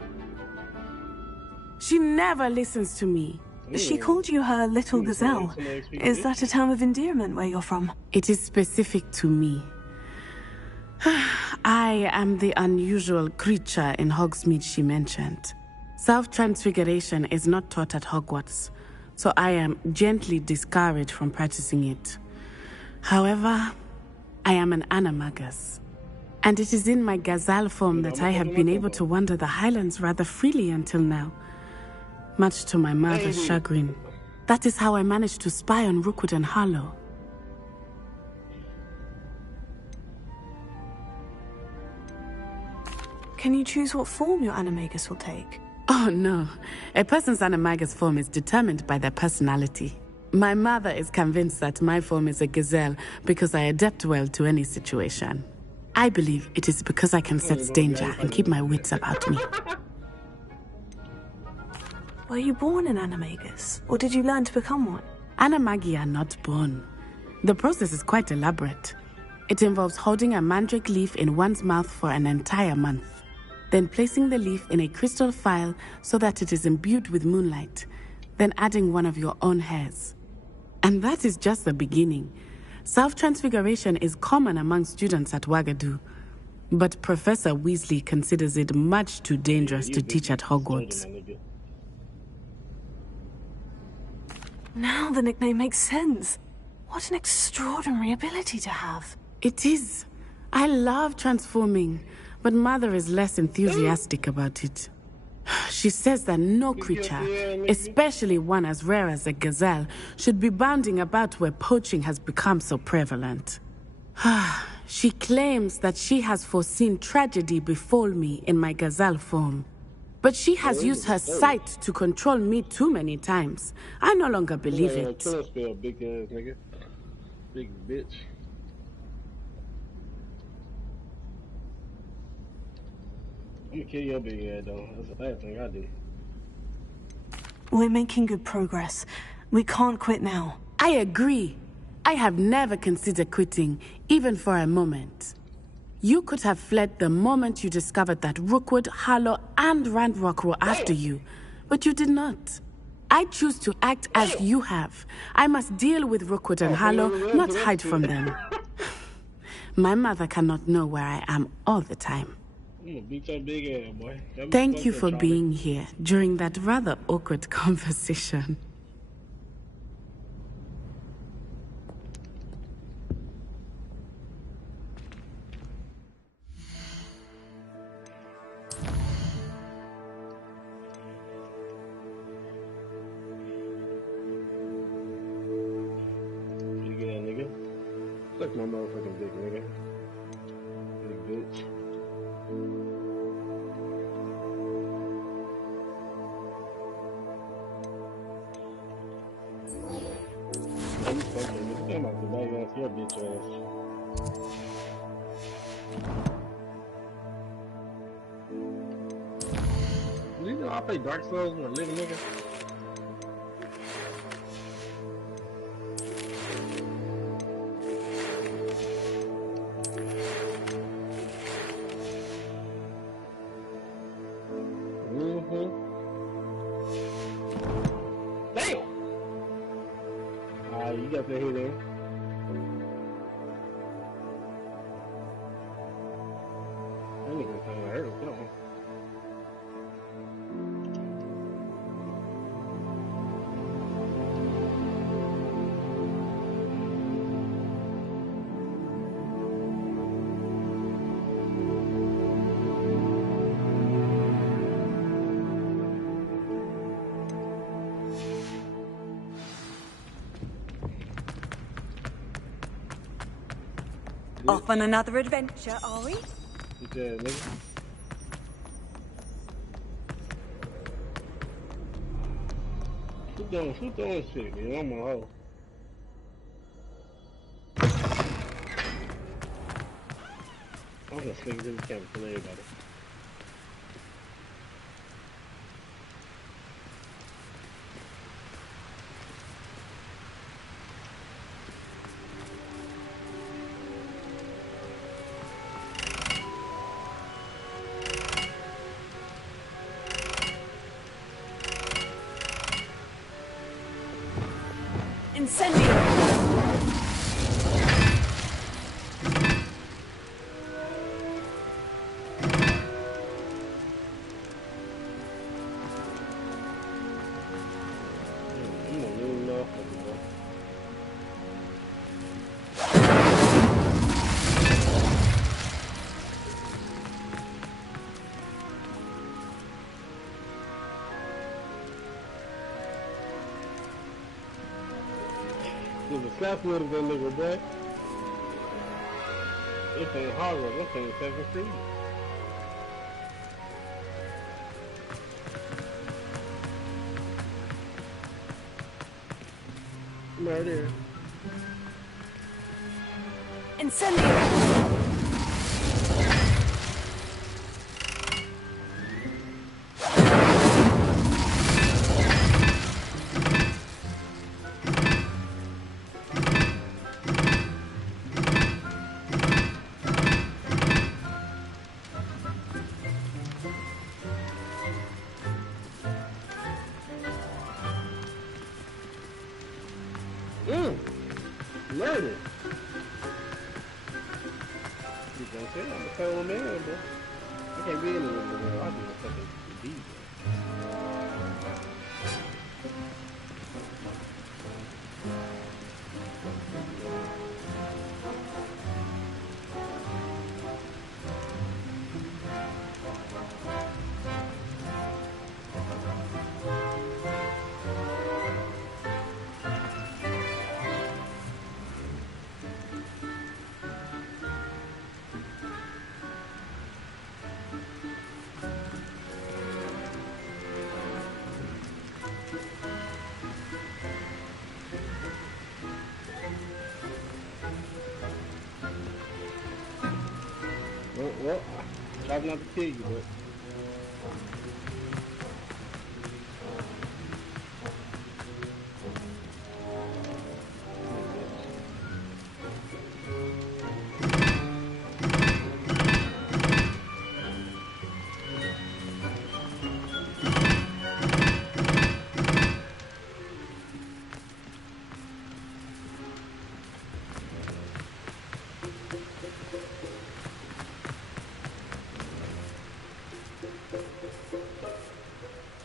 She never listens to me. She called you her little gazelle. Is that a term of endearment where you're from? It is specific to me. I am the unusual creature in Hogsmeade she mentioned. Self-transfiguration is not taught at Hogwarts, so I am gently discouraged from practicing it. However, I am an animagus, and it is in my gazelle form that I have been able to wander the Highlands rather freely until now, much to my mother's chagrin. That is how I managed to spy on Rookwood and Harlow. Can you choose what form your animagus will take? Oh no, a person's animagus form is determined by their personality. My mother is convinced that my form is a gazelle because I adapt well to any situation. I believe it is because I can sense danger and keep my wits about me. Were you born an animagus, or did you learn to become one? Animagi are not born. The process is quite elaborate. It involves holding a mandrake leaf in one's mouth for an entire month, then placing the leaf in a crystal phial so that it is imbued with moonlight, then adding one of your own hairs. And that is just the beginning. Self-transfiguration is common among students at Wagadu, but Professor Weasley considers it much too dangerous to teach at Hogwarts. Now the nickname makes sense. What an extraordinary ability to have. It is. I love transforming, but Mother is less enthusiastic about it. She says that no creature, especially one as rare as a gazelle, should be bounding about where poaching has become so prevalent. She claims that she has foreseen tragedy befall me in my gazelle form. But she has used her sight to control me too many times. I no longer believe it. Big ass nigga. Big bitch. I'm gonna kill your big ass though. That's the last thing I do. We're making good progress. We can't quit now. I agree. I have never considered quitting, even for a moment. You could have fled the moment you discovered that Rookwood, Harlow, and Randrock were after you, but you did not. I choose to act as you have. I must deal with Rookwood and Harlow, not hide from them. My mother cannot know where I am all the time. I'm gonna beat your big ass, boy. Thank you for being here during that rather awkward conversation. Suck my motherfucking dick, nigga. Big bitch. I'm fucking I'm about to bag ass your bitch ass. You know I play Dark Souls with a living nigga? You got that here there. That nigga kinda hurt that one. Off on another adventure, are we? Yeah, nigga. Who doing shit, man? I'm a hoe. I'm gonna sling this camera for everybody. There's a slap with that nigga, boy. This ain't Hogwarts, this ain't 7th Street. Right there. Incendio! murder. You know what I'm saying? I'm a cold man, bro. I can't be in the world. I'll be a fucking DJ. Well, try not to kill you, but.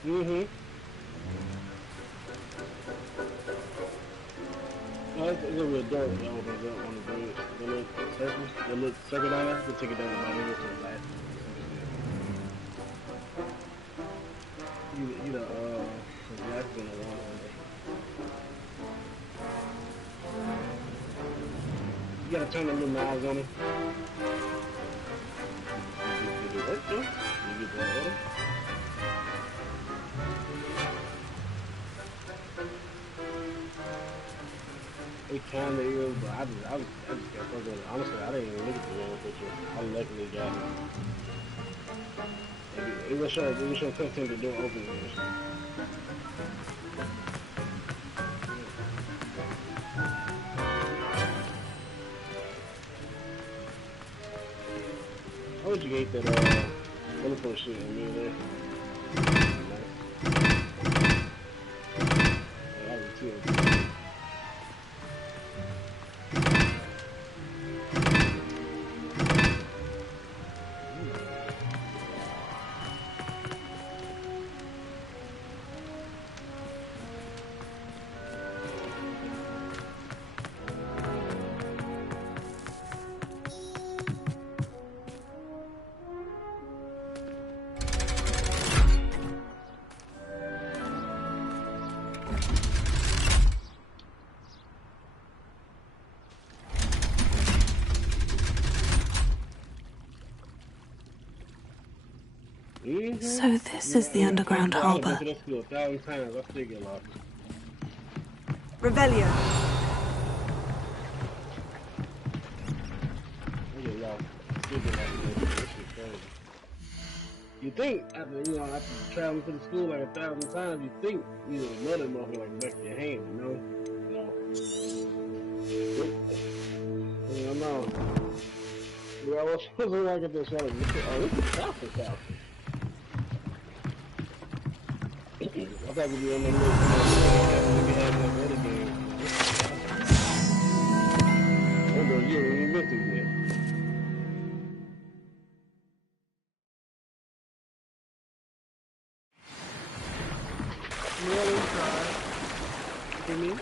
Mm-hmm. Oh, it's a little bit dark on the bridge. The little circle down there, we'll take it down about here to the last. The last been a long one. You gotta turn the little knobs on it. Did it work though? Did you get that order? It kinda is, but I just got fucking. Honestly, I didn't even look at the real picture. I luckily got it. It was show content the door open. How would you hate that teleport shit in me there? Yeah, I was too. So this is the underground harbour. Revelio. You think after traveling to the school like 1,000 times, you think you know that motherfucker like back of your hand, you know? No. I know. Yeah, I was supposed to like at this one. Oh, this is south or south. I thought we'd be on the list. We had that other game. Oh, no, you ain't even been through yet. Really try. You mean?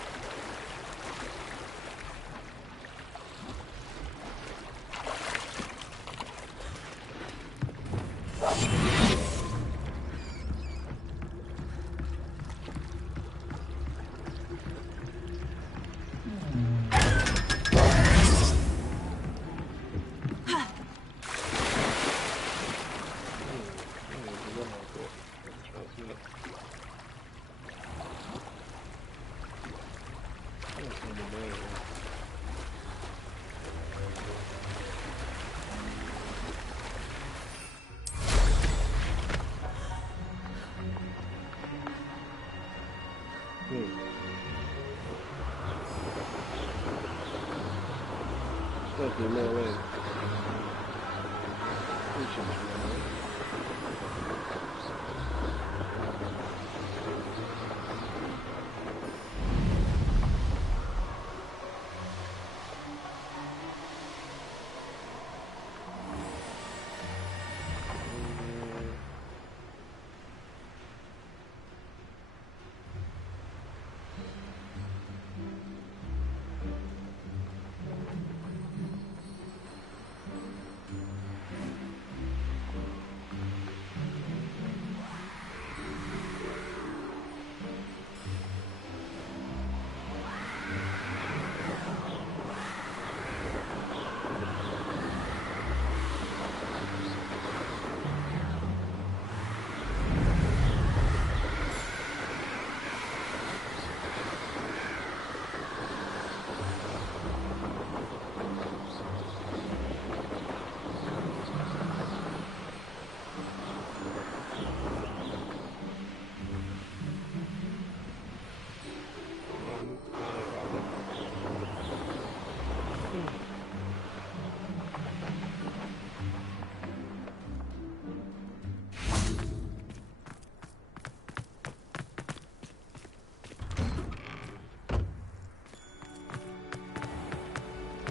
Thank you, no way.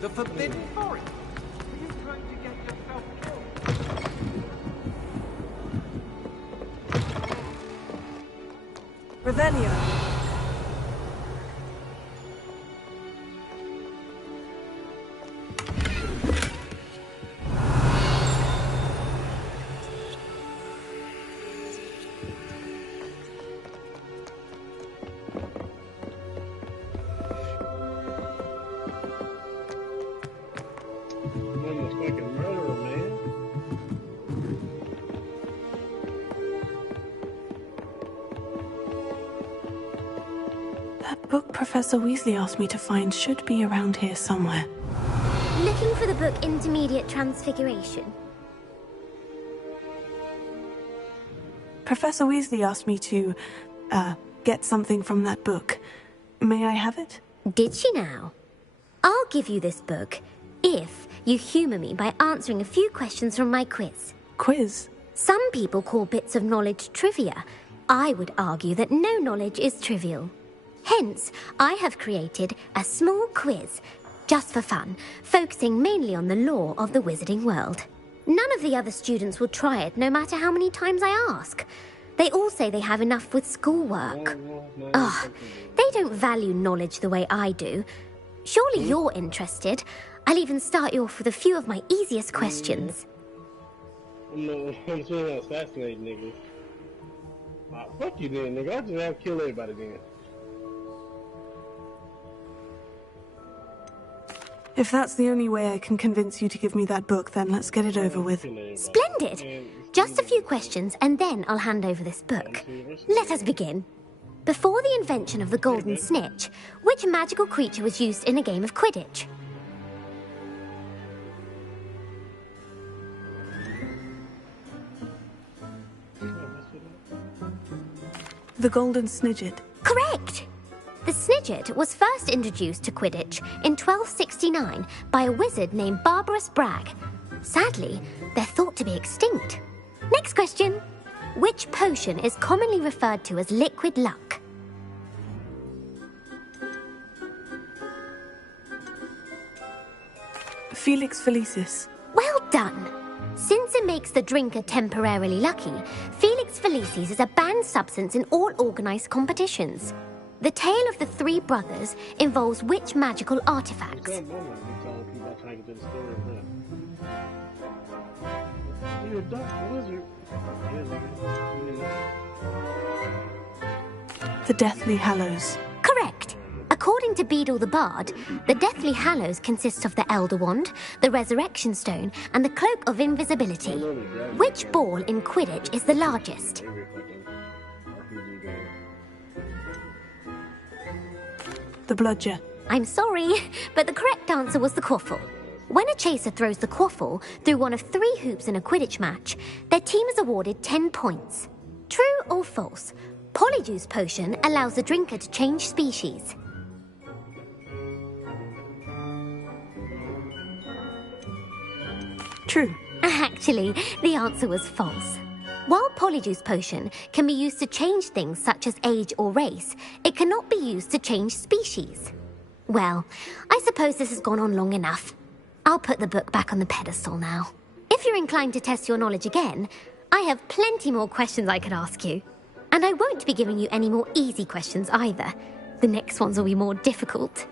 The Forbidden Forest. Are you trying to get yourself killed? Revelio. Almost like a murderer, man. That book Professor Weasley asked me to find should be around here somewhere. Looking for the book Intermediate Transfiguration. Professor Weasley asked me to, get something from that book. May I have it? Did she now? I'll give you this book if you humour me by answering a few questions from my quiz. Quiz? Some people call bits of knowledge trivia. I would argue that no knowledge is trivial. Hence, I have created a small quiz, just for fun, focusing mainly on the lore of the wizarding world. None of the other students will try it, no matter how many times I ask. They all say they have enough with schoolwork. Ugh, they don't value knowledge the way I do. Surely you're interested. I'll even start you off with a few of my easiest questions. I'm trying to assassinate niggas. Fuck you then, nigga. I'll just have to kill everybody then. If that's the only way I can convince you to give me that book, then let's get it over with. Splendid! Just a few questions, and then I'll hand over this book. Let us begin. Before the invention of the golden snitch, which magical creature was used in a game of Quidditch? The golden snidget. Correct! The snidget was first introduced to Quidditch in 1269 by a wizard named Barbarous Bragg. Sadly, they're thought to be extinct. Next question. Which potion is commonly referred to as liquid luck? Felix Felicis. Well done! Since it makes the drinker temporarily lucky, Felix Felicis is a banned substance in all organised competitions. The tale of the three brothers involves which magical artifacts? The Deathly Hallows. Correct! According to Beadle the Bard, the Deathly Hallows consists of the Elder Wand, the Resurrection Stone, and the Cloak of Invisibility. Which ball in Quidditch is the largest? The Bludger. I'm sorry, but the correct answer was the Quaffle. When a chaser throws the Quaffle through one of 3 hoops in a Quidditch match, their team is awarded 10 points. True or false? Polyjuice Potion allows the drinker to change species. True. Actually, the answer was false. While Polyjuice Potion can be used to change things such as age or race, it cannot be used to change species. Well, I suppose this has gone on long enough. I'll put the book back on the pedestal now. If you're inclined to test your knowledge again, I have plenty more questions I could ask you. And I won't be giving you any more easy questions either. The next ones will be more difficult.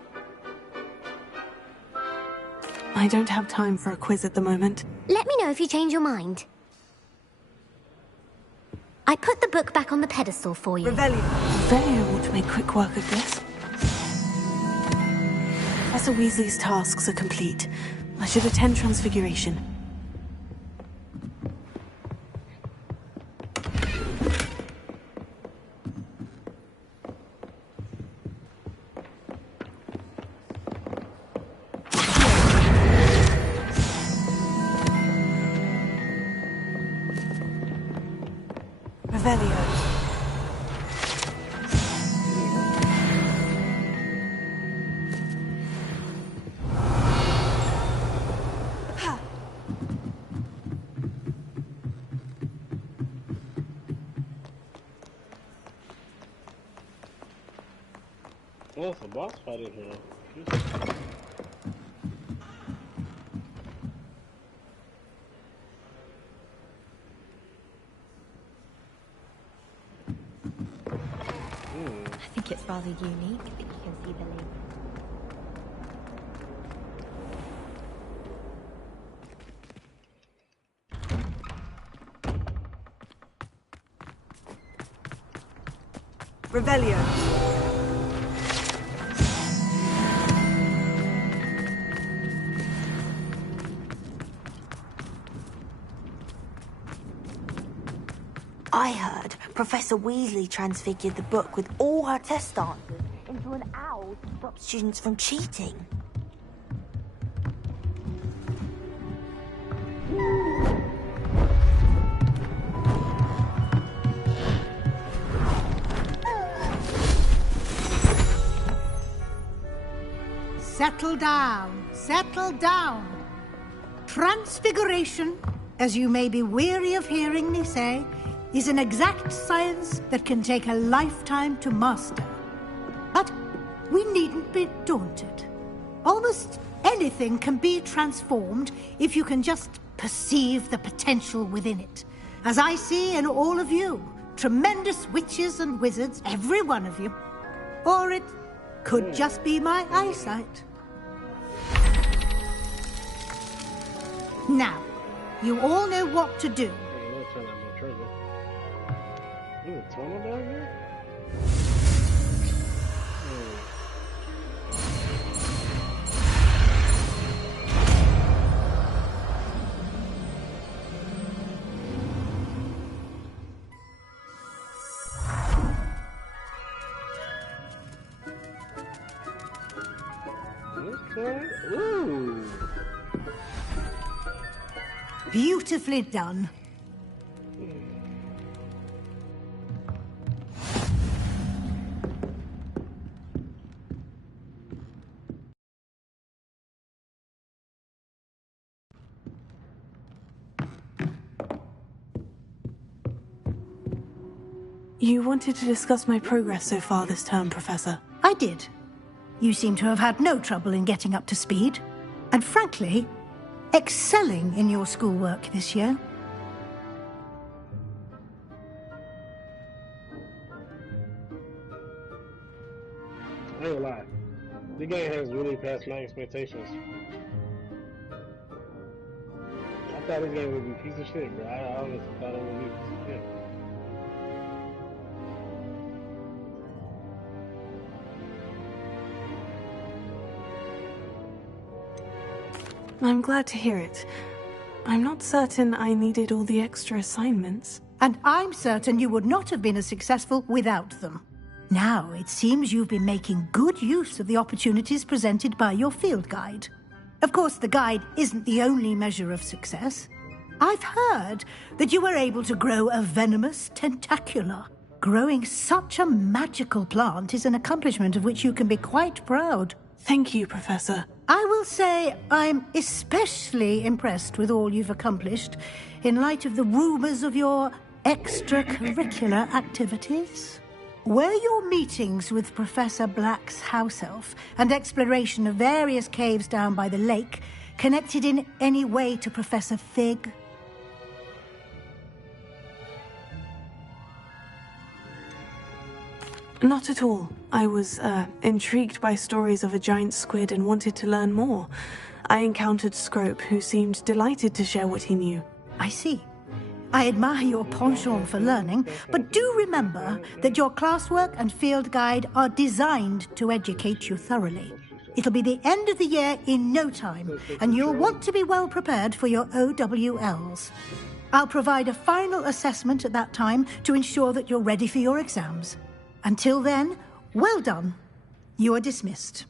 I don't have time for a quiz at the moment. Let me know if you change your mind. I put the book back on the pedestal for you. Revelio ought to make quick work of this. Professor Weasley's tasks are complete. I should attend Transfiguration. Revelio. Oh, it's a boss fight in here. like it's rather unique that you can see the link. Revelio. I heard Professor Weasley transfigured the book with all her tests on into an owl to stop students from cheating. Settle down, settle down. Transfiguration, as you may be weary of hearing me say, is an exact science that can take a lifetime to master. But we needn't be daunted. Almost anything can be transformed if you can just perceive the potential within it. As I see in all of you, tremendous witches and wizards, every one of you. Or it could just be my eyesight. Now, you all know what to do. There's a tunnel down here? Okay. Ooh. Beautifully done. You wanted to discuss my progress so far this term, Professor. I did. You seem to have had no trouble in getting up to speed. And frankly, excelling in your schoolwork this year. I ain't gonna lie. The game has really passed my expectations. I thought this game would be a piece of shit, bro. I honestly thought it would be a piece of shit. I'm glad to hear it. I'm not certain I needed all the extra assignments. And I'm certain you would not have been as successful without them. Now, it seems you've been making good use of the opportunities presented by your field guide. Of course, the guide isn't the only measure of success. I've heard that you were able to grow a venomous tentacula. Growing such a magical plant is an accomplishment of which you can be quite proud. Thank you, Professor. I will say I'm especially impressed with all you've accomplished in light of the rumors of your extracurricular activities. Were your meetings with Professor Black's house elf and exploration of various caves down by the lake connected in any way to Professor Fig? Not at all. I was, intrigued by stories of a giant squid and wanted to learn more. I encountered Scrope, who seemed delighted to share what he knew. I see. I admire your penchant for learning, but do remember that your classwork and field guide are designed to educate you thoroughly. It'll be the end of the year in no time, and you'll want to be well prepared for your OWLs. I'll provide a final assessment at that time to ensure that you're ready for your exams. Until then, well done. You are dismissed.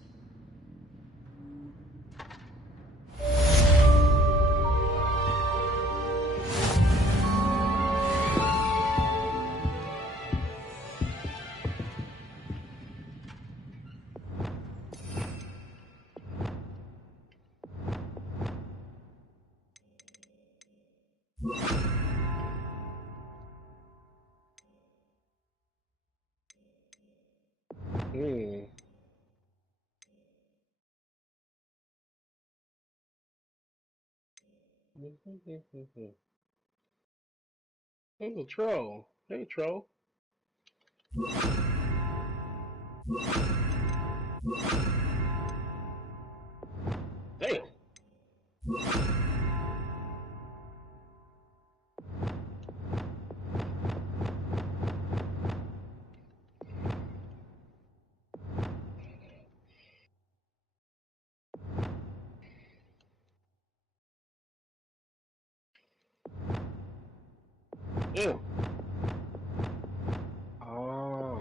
There's a troll. Hey, troll. Damn. Damn. Oh.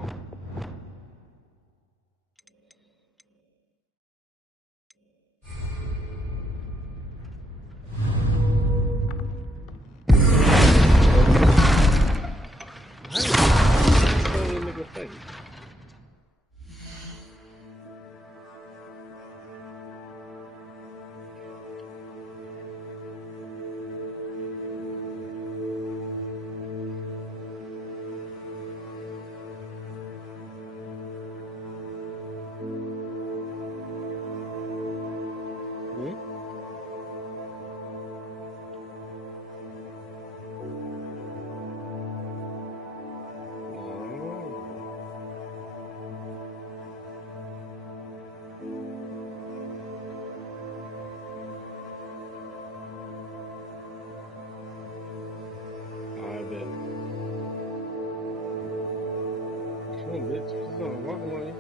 Come on, bitch. Come on, walk away.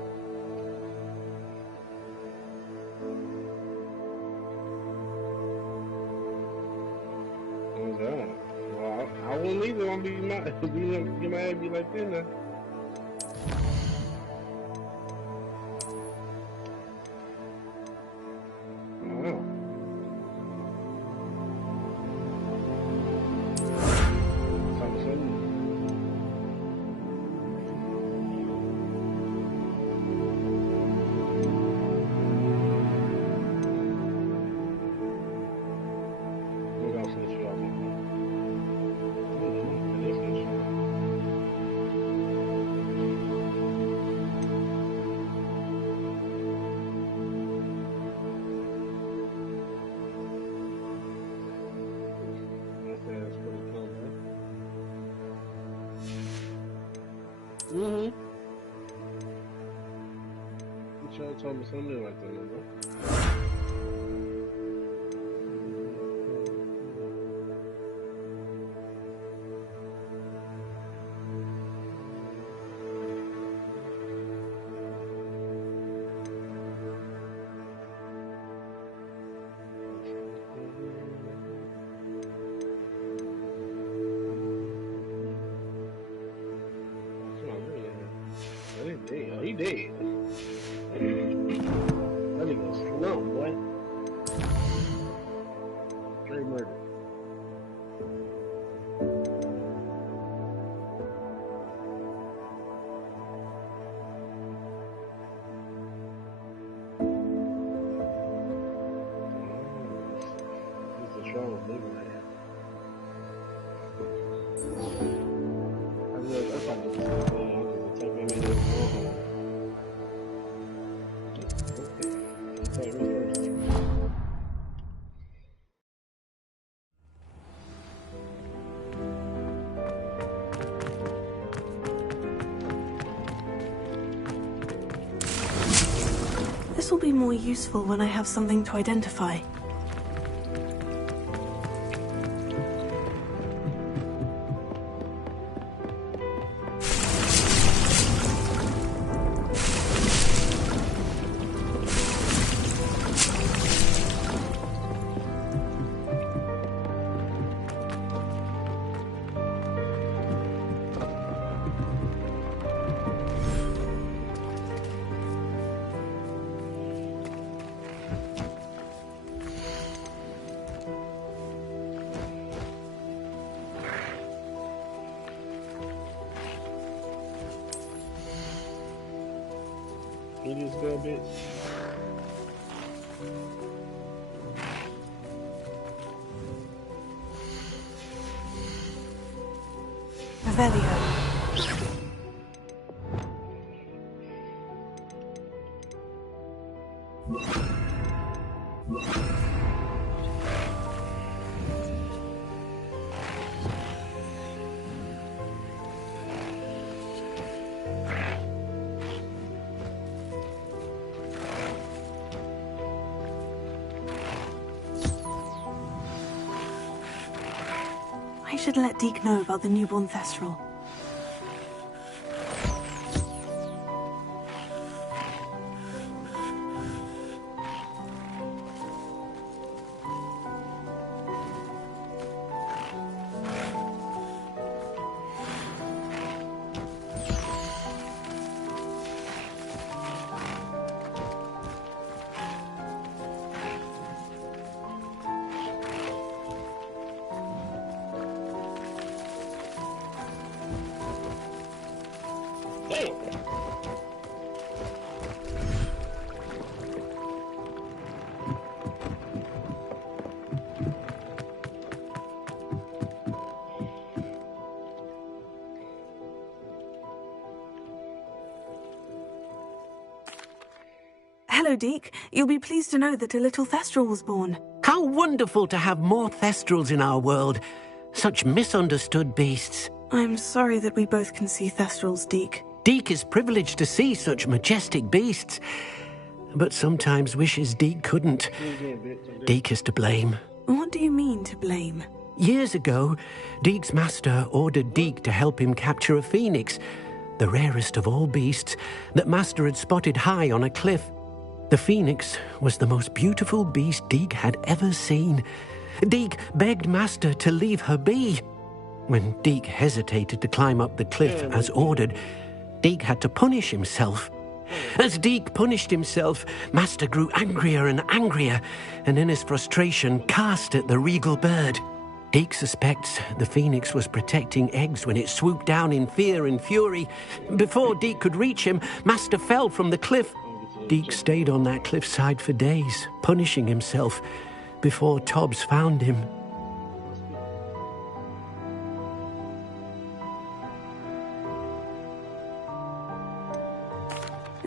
Oh, God. Well, I won't either. I'm be my ass be like that now. Wow. Mm-hmm. You try to tell me something like that, bro. Oh, he dead. That nigga slow, boy. Straight murder. This is the trouble living like that. That's like the type of man that's This will be more useful when I have something to identify. You just go, bitch. Revelio. I should let Deke know about the newborn Thestral. Hello, Deke. You'll be pleased to know that a little Thestral was born. How wonderful to have more Thestrals in our world. Such misunderstood beasts. I'm sorry that we both can see Thestrals, Deke. Deke is privileged to see such majestic beasts, but sometimes wishes Deke couldn't. Deke is to blame. What do you mean, to blame? Years ago, Deke's master ordered Deke to help him capture a phoenix, the rarest of all beasts, that master had spotted high on a cliff. The phoenix was the most beautiful beast Deke had ever seen. Deke begged master to leave her be. When Deke hesitated to climb up the cliff as ordered, Deke had to punish himself. As Deke punished himself, master grew angrier and angrier, and in his frustration cast at the regal bird. Deke suspects the phoenix was protecting eggs when it swooped down in fear and fury. Before Deke could reach him, master fell from the cliff. Deke stayed on that cliffside for days, punishing himself, before Tobbs found him.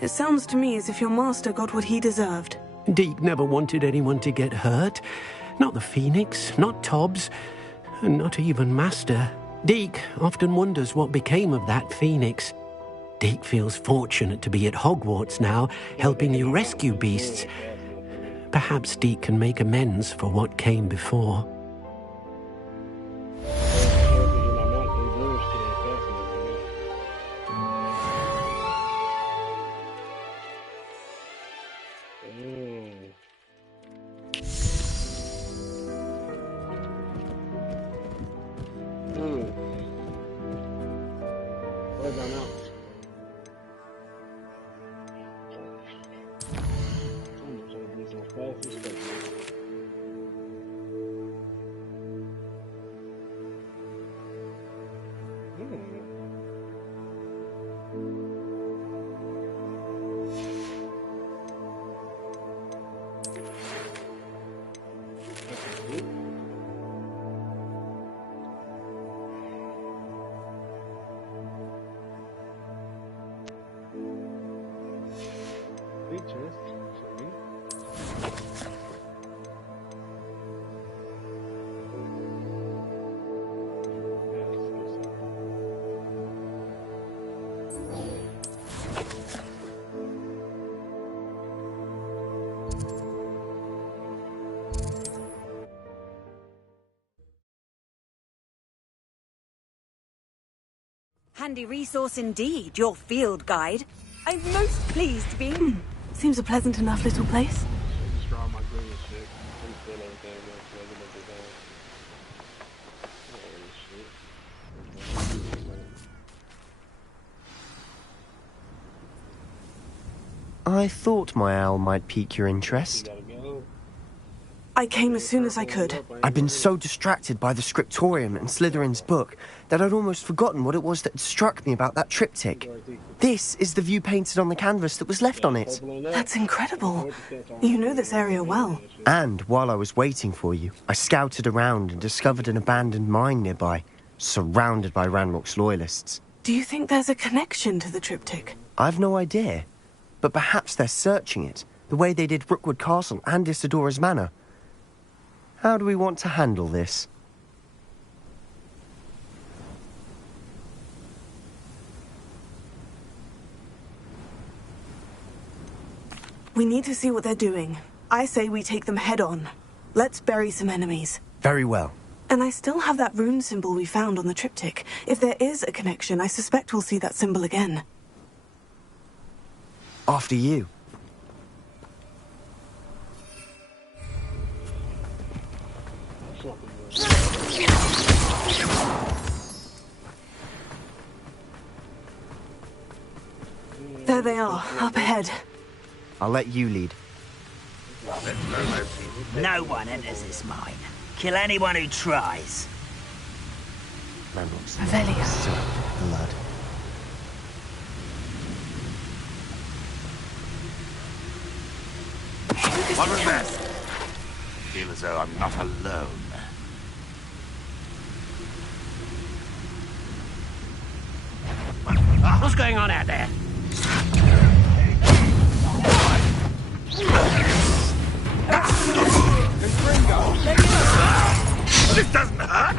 It sounds to me as if your master got what he deserved. Deke never wanted anyone to get hurt. Not the phoenix, not Tobbs, and not even master. Deke often wonders what became of that phoenix. Deke feels fortunate to be at Hogwarts now, helping you rescue beasts. Perhaps Deke can make amends for what came before. Handy resource indeed, your field guide. I'm most pleased to be... Seems a pleasant enough little place. I thought my owl might pique your interest. I came as soon as I could. I'd been so distracted by the scriptorium and Slytherin's book that I'd almost forgotten what it was that struck me about that triptych. This is the view painted on the canvas that was left on it. That's incredible. You know this area well. And while I was waiting for you, I scouted around and discovered an abandoned mine nearby, surrounded by Ranrock's loyalists. Do you think there's a connection to the triptych? I've no idea, but perhaps they're searching it, the way they did Rookwood Castle and Isidora's Manor. How do we want to handle this? We need to see what they're doing. I say we take them head on. Let's bury some enemies. Very well. And I still have that rune symbol we found on the triptych. If there is a connection, I suspect we'll see that symbol again. After you. There they are, up ahead. I'll let you lead. No one enters this mine. Kill anyone who tries. Avelia. Blood. What was that? I feel as though I'm not alone. What's going on out there? This doesn't hurt!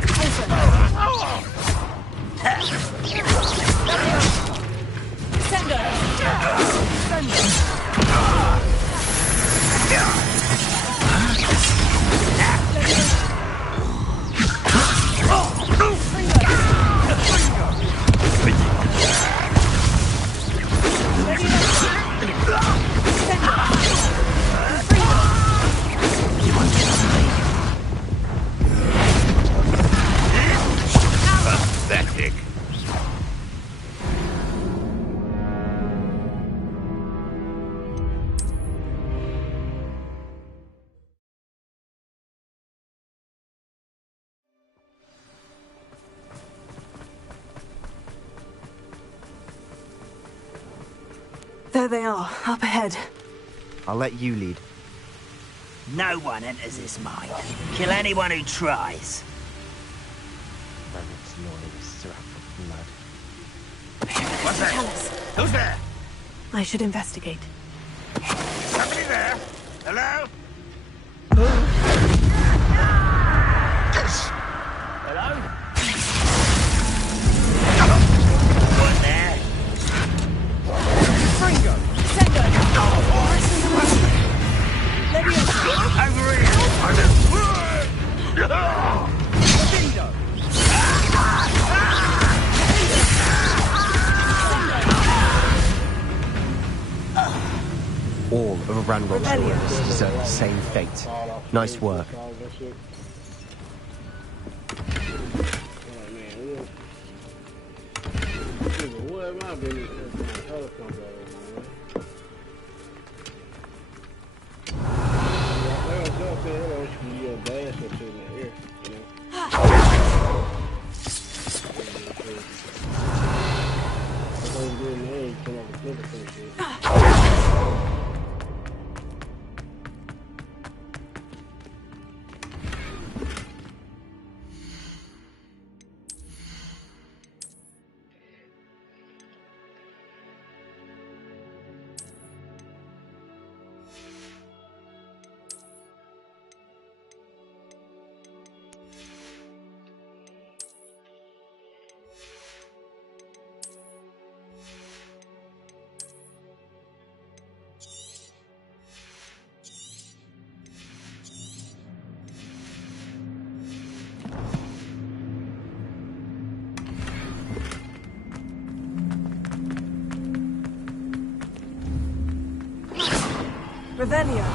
Pathetic. There they are, up ahead. I'll let you lead. No one enters this mine. Kill anyone who tries. What's that? Tell us. Who's there? I should investigate. Somebody there? Hello? Hello? One there. Fringo! Sendo! Over here! All of Ranrock's loyalists deserve the same fate. Nice work. Revelio.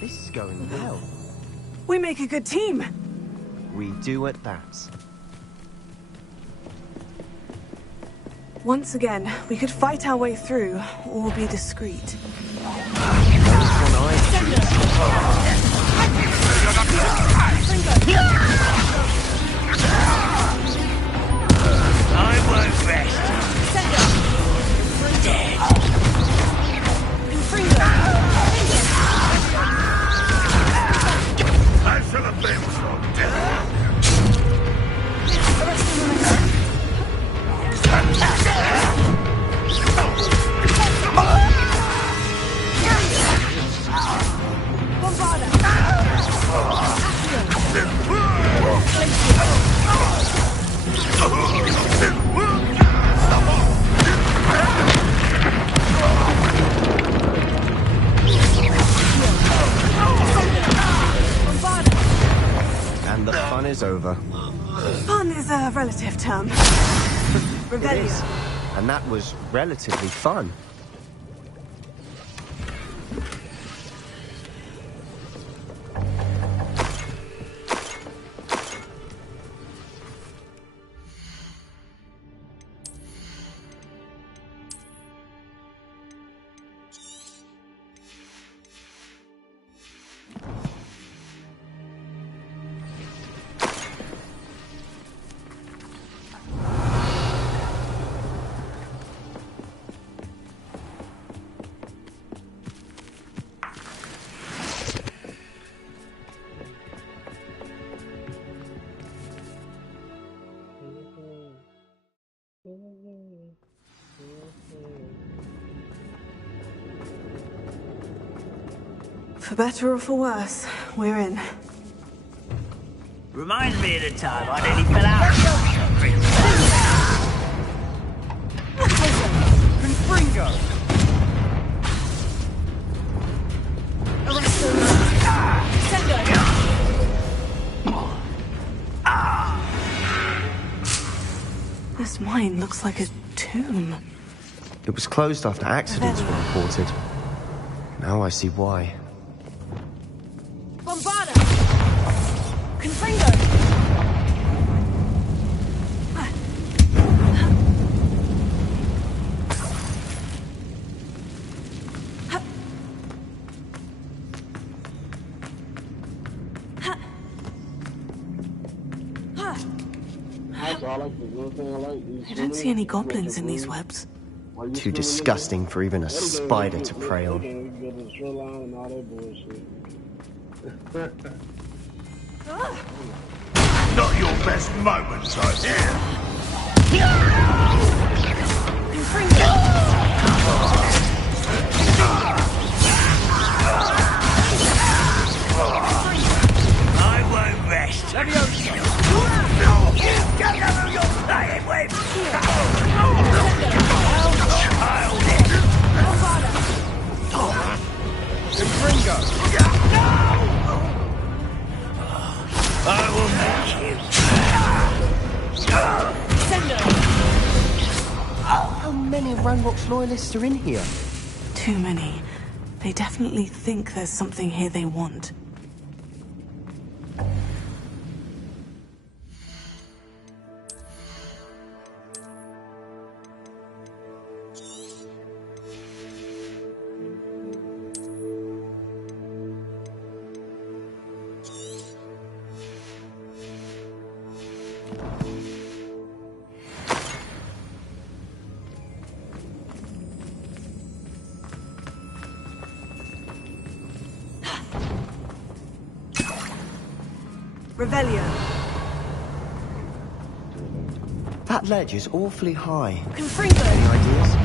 This is going well. We make a good team. We do at that. Once again, we could fight our way through, or be discreet. I won't rest. Dead. I shall have been so dead. is over. Fun is a relative term. It Rebellion. is. And that was relatively fun. For better or for worse, we're in. Reminds me of the time I nearly fell out. Confringo! This mine looks like a tomb. It was closed after accidents were reported. Now I see why. Bombarda! Confringo! I don't see any goblins in these webs. Too disgusting for even a spider to prey on. Not your best moments, I I won't rest. Leviosa! You don't know who you're playing with! Confringo! I will make you. How many Ranrock's loyalists are in here? Too many. They definitely think there's something here they want. Revelio. That ledge is awfully high. Confringo. Any ideas?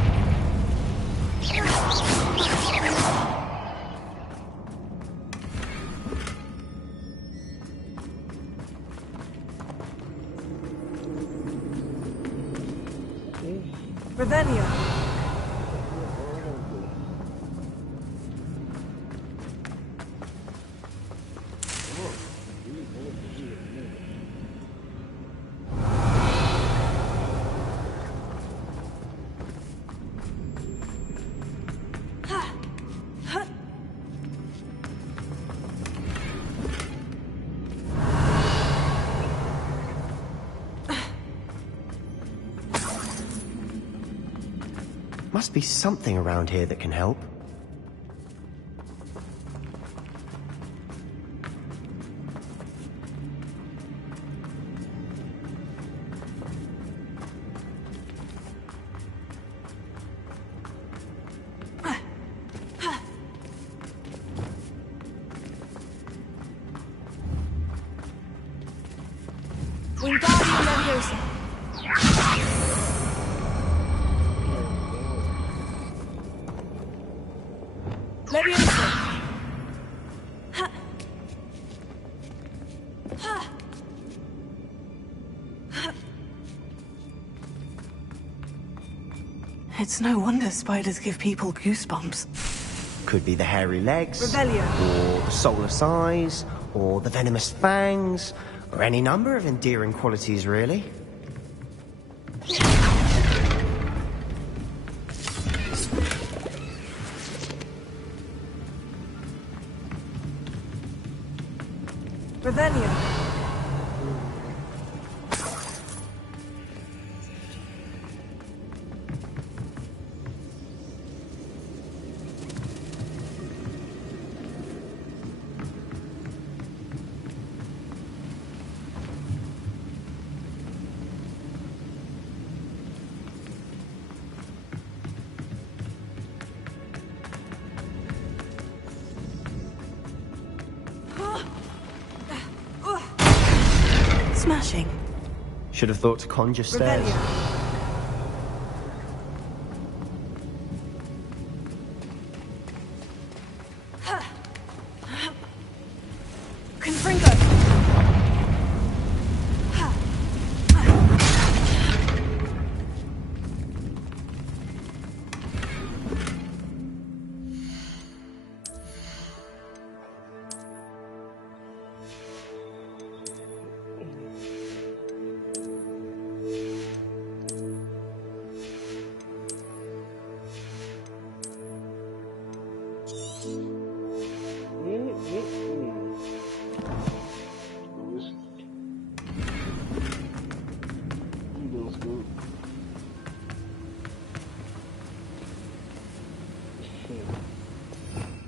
Revelio. Must be something around here that can help. Wingardium Leviosa. Leviosa. It's no wonder spiders give people goosebumps. Could be the hairy legs, Revelio. or the soulless eyes, or the venomous fangs, Or any number of endearing qualities, really. Revelio. Smashing. Should have thought to conjure stairs. Confringo.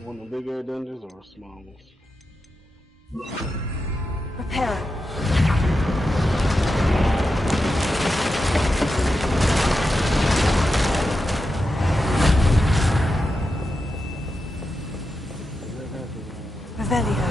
One of the big air dungeons or small ones? Prepare. Revelio.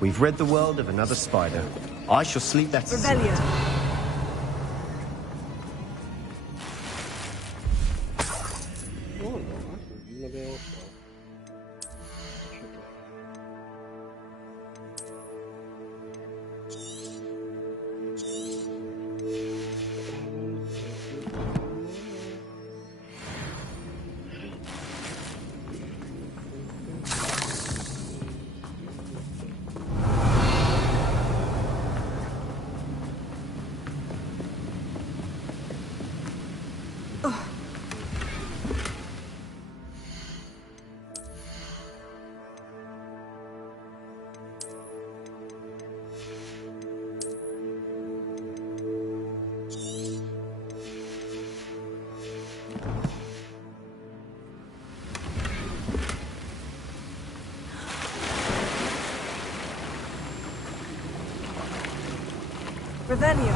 We've rid the world of another spider. I shall sleep better. Revelio. Revelio.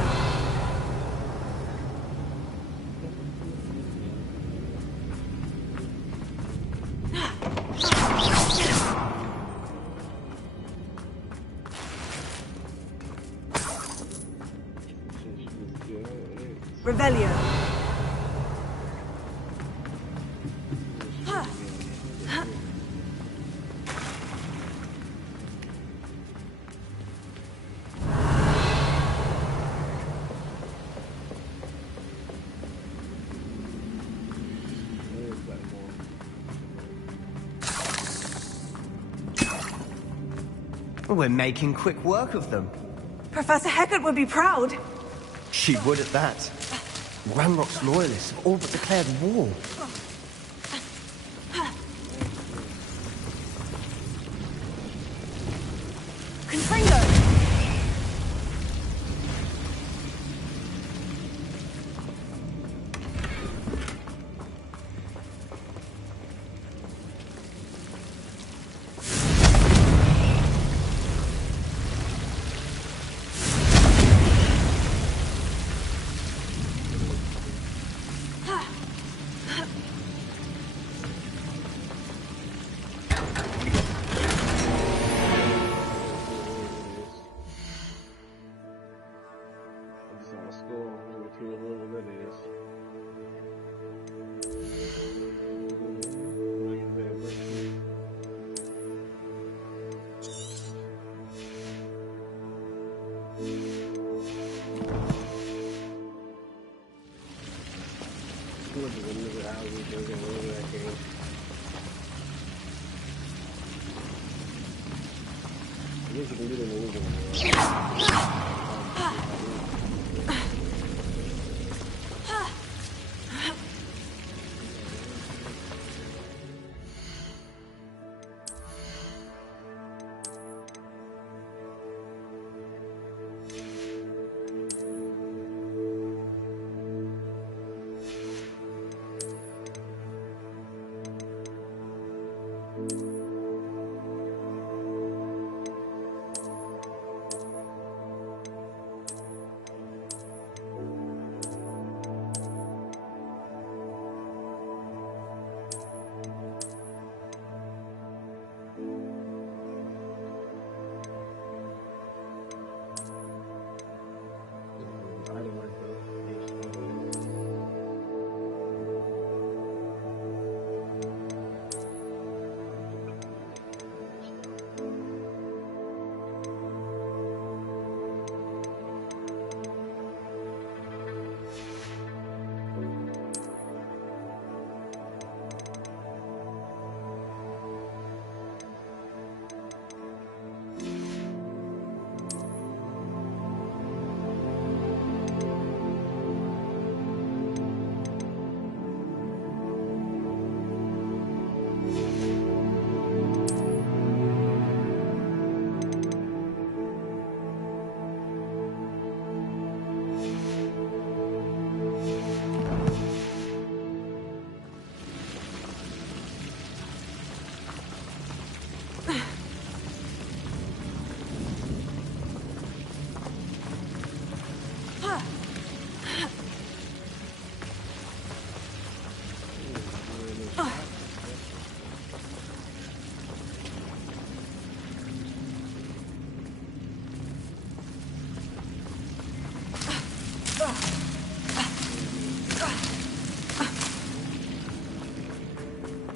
Revelio. We're making quick work of them. Professor Hecat would be proud. She would at that. Ranrock's loyalists have all but declared war. Confringo.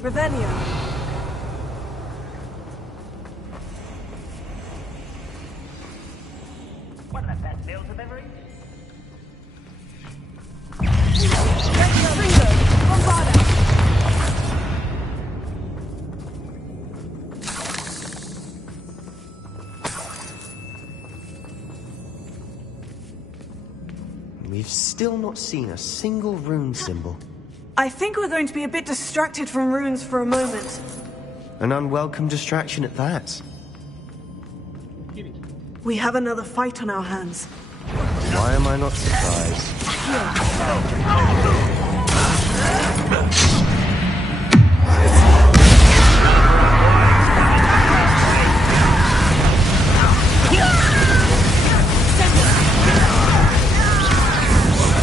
Revelio. One of the best meals I've ever eaten. We've still not seen a single rune symbol. I think we're going to be a bit distracted from runes for a moment. An unwelcome distraction at that. We have another fight on our hands. Why am I not surprised?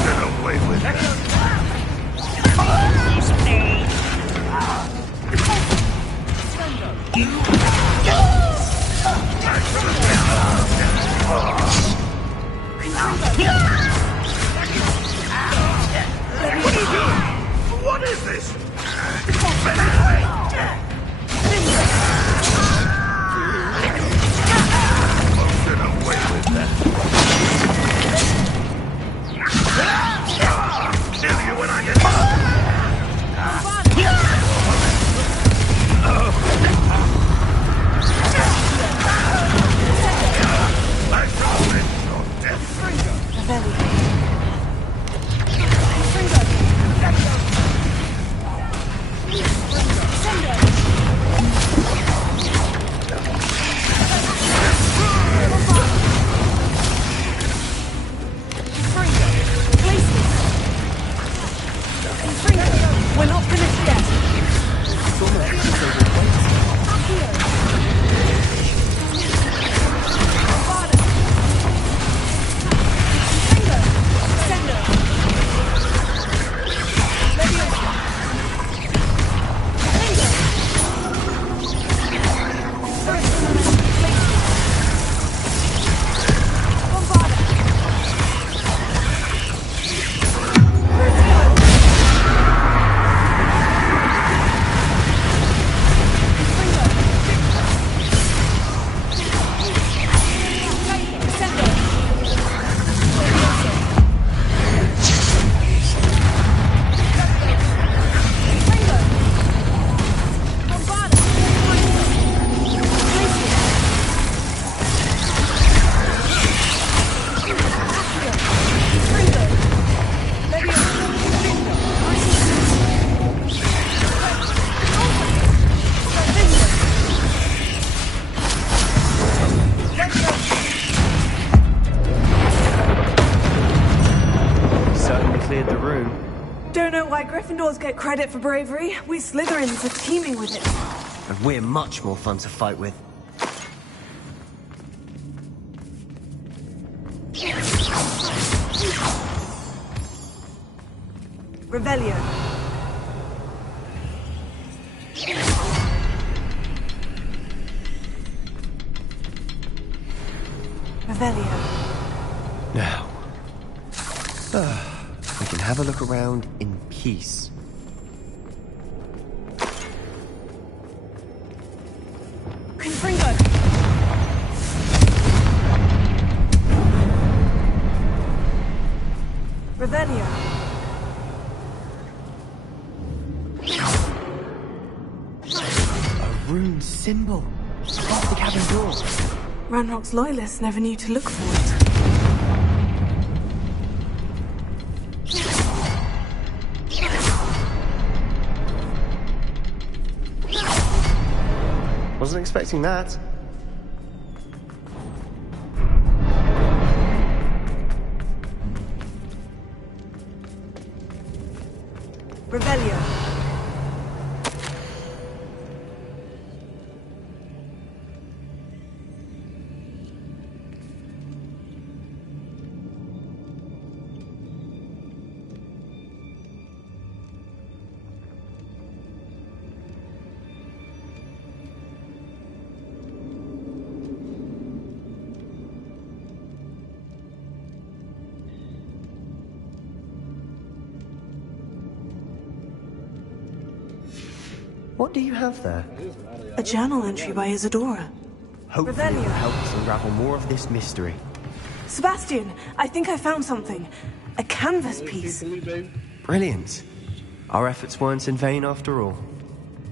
Get away with that. What is this? Gryffindors get credit for bravery. We Slytherins are teeming with it. And we're much more fun to fight with. Revelio. Revelio. Now, we can have a look around in peace. Confringo. Revelio. A rune symbol. Off the cabin door. Ranrock's loyalists never knew to look for it. Wasn't expecting that. Revelio. What do you have there? A journal entry by Isadora. Hopefully it will help us unravel more of this mystery. Sebastian, I think I found something. A canvas piece. Brilliant. Our efforts weren't in vain after all.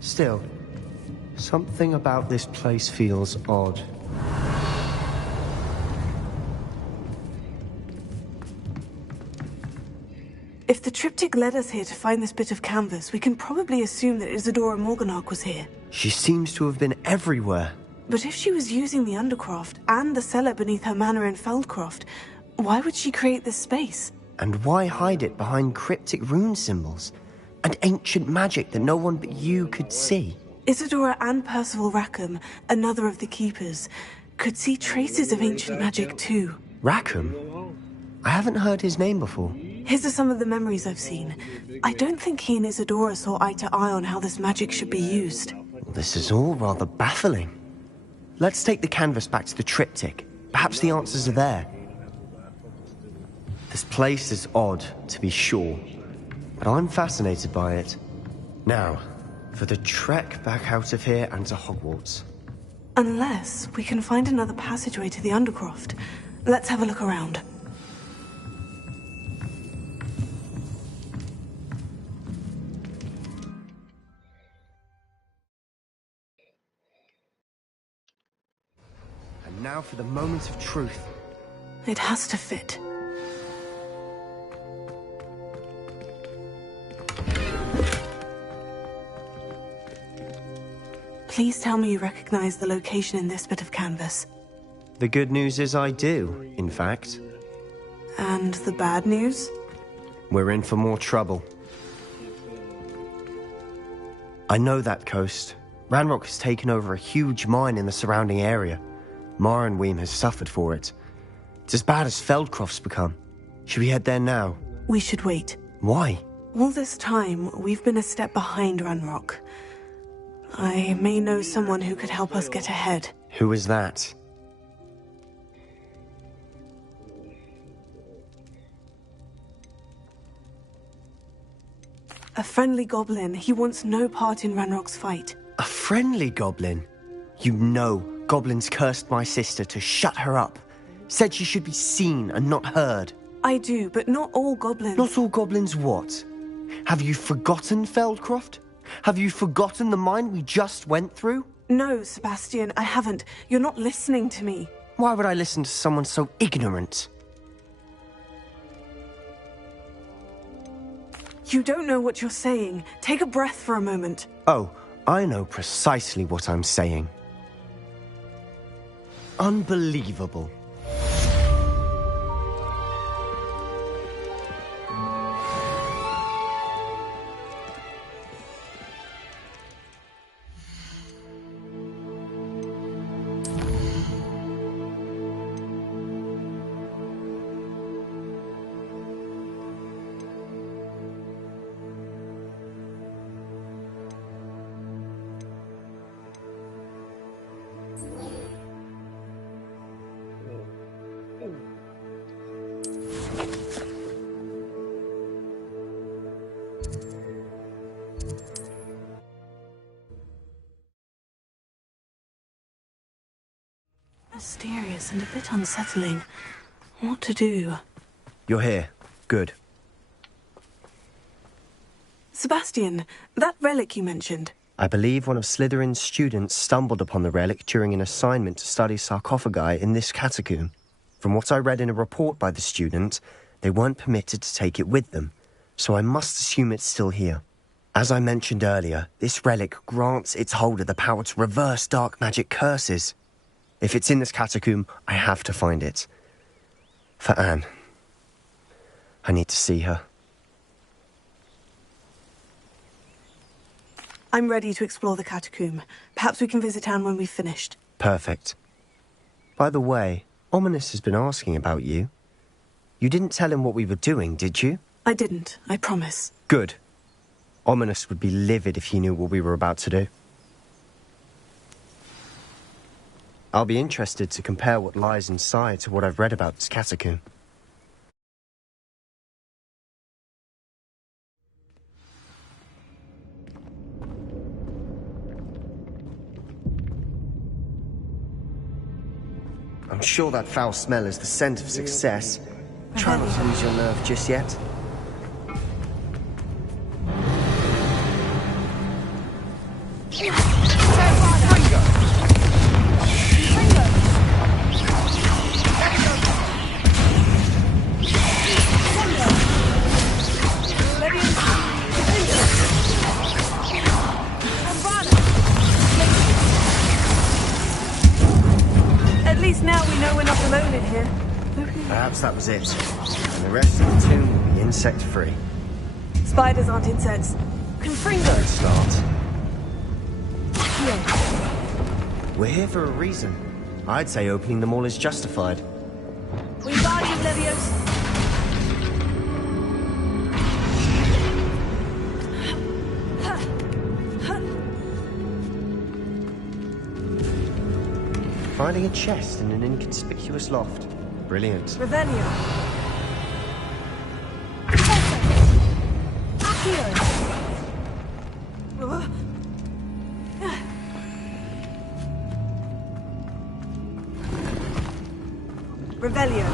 Still, something about this place feels odd. If the triptych led us here to find this bit of canvas, we can probably assume that Isadora Morganach was here. She seems to have been everywhere. But if she was using the Undercroft and the cellar beneath her manor in Feldcroft, why would she create this space? And why hide it behind cryptic rune symbols and ancient magic that no one but you could see? Isadora and Percival Rackham, another of the Keepers, could see traces of ancient magic too. Rackham? I haven't heard his name before. His are some of the memories I've seen. I don't think he and Isadora saw eye to eye on how this magic should be used. This is all rather baffling. Let's take the canvas back to the triptych. Perhaps the answers are there. This place is odd, to be sure, but I'm fascinated by it. Now, for the trek back out of here and to Hogwarts. Unless we can find another passageway to the Undercroft. Let's have a look around. And now for the moment of truth. It has to fit. Please tell me you recognize the location in this bit of canvas. The good news is I do, in fact. And the bad news? We're in for more trouble. I know that coast. Ranrock has taken over a huge mine in the surrounding area. Marrenweem has suffered for it. It's as bad as Feldcroft's become. Should we head there now? We should wait. Why? All this time, we've been a step behind Ranrock. I may know someone who could help us get ahead. Who is that? A friendly goblin. He wants no part in Ranrock's fight. A friendly goblin? You know goblins cursed my sister to shut her up. Said she should be seen and not heard. I do, but not all goblins. Not all goblins what? Have you forgotten Feldcroft? Have you forgotten the mine we just went through? No, Sebastian, I haven't. You're not listening to me. Why would I listen to someone so ignorant? You don't know what you're saying. Take a breath for a moment. Oh, I know precisely what I'm saying. Unbelievable. Mysterious and a bit unsettling. What to do? You're here. Good. Sebastian, that relic you mentioned. I believe one of Slytherin's students stumbled upon the relic during an assignment to study sarcophagi in this catacomb. From what I read in a report by the student, they weren't permitted to take it with them, so I must assume it's still here. As I mentioned earlier, this relic grants its holder the power to reverse dark magic curses. If it's in this catacomb, I have to find it. For Anne. I need to see her. I'm ready to explore the catacomb. Perhaps we can visit Anne when we've finished. Perfect. By the way, Ominous has been asking about you. You didn't tell him what we were doing, did you? I didn't, I promise. Good. Ominous would be livid if he knew what we were about to do. I'll be interested to compare what lies inside to what I've read about this catacomb. I'm sure that foul smell is the scent of success. Try not to lose your nerve just yet. At least now we know we're not alone in here. Perhaps that was it. And the rest of the tomb will be insect-free. Spiders aren't insects. Confringo. Don't start. We're here for a reason. I'd say opening them all is justified. We guard you, Levios. Finding a chest in an inconspicuous loft. Brilliant. Revelio. Revelio.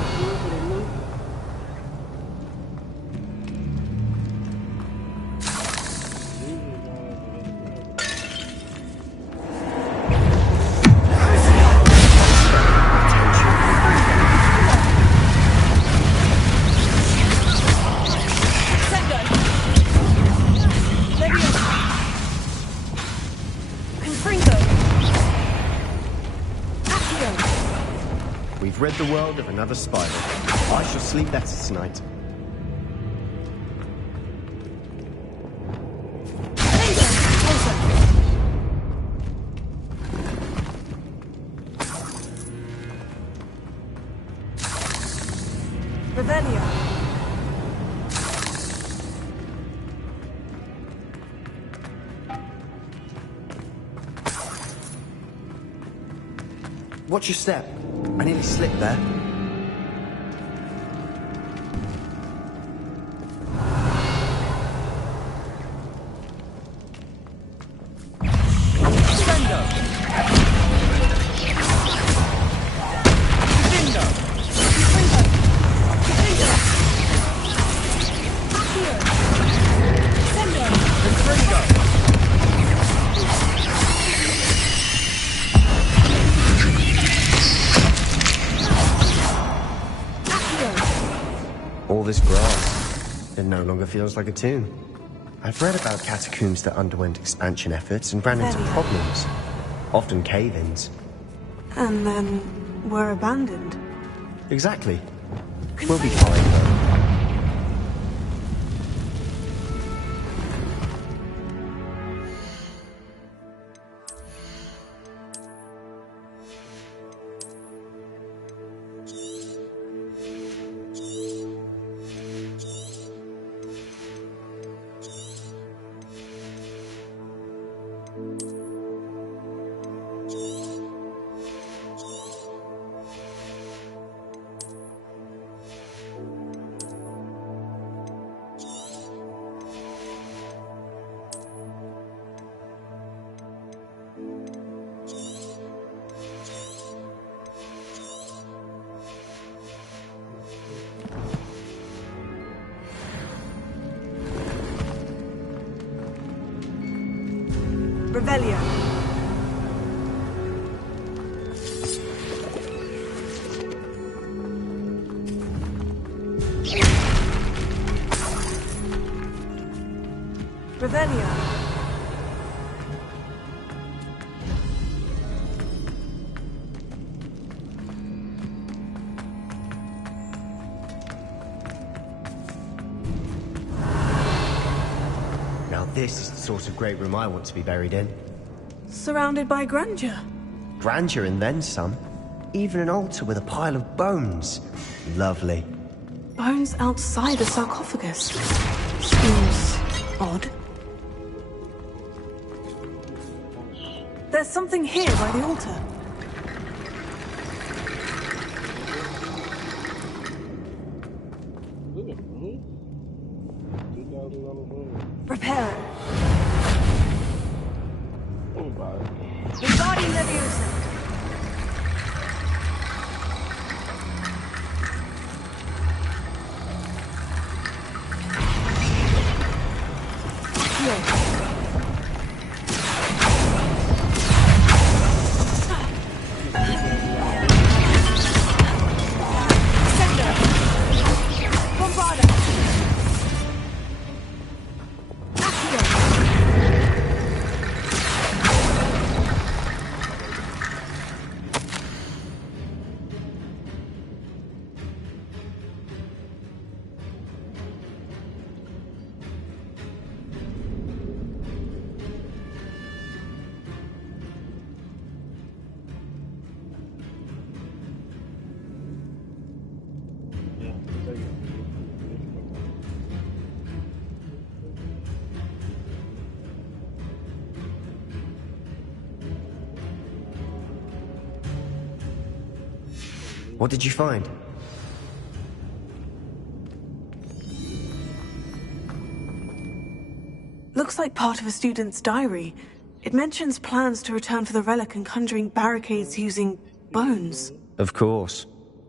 We've rid the world of another spider. I shall sleep better tonight. Revelio. Watch your step. I nearly slipped there. All this grass, it no longer feels like a tomb. I've read about catacombs that underwent expansion efforts and ran into problems, often cave-ins. And then were abandoned. Exactly. We'll be fine, though. Revelio. Revelio. Now this is the sort of great room I want to be buried in. Surrounded by grandeur. Grandeur and then some. Even an altar with a pile of bones. Lovely. Bones outside a sarcophagus. Seems odd. There's something here by the altar. Repair it. Regarding Leviosa. What did you find? Looks like part of a student's diary. It mentions plans to return for the relic and conjuring barricades using bones. Of course.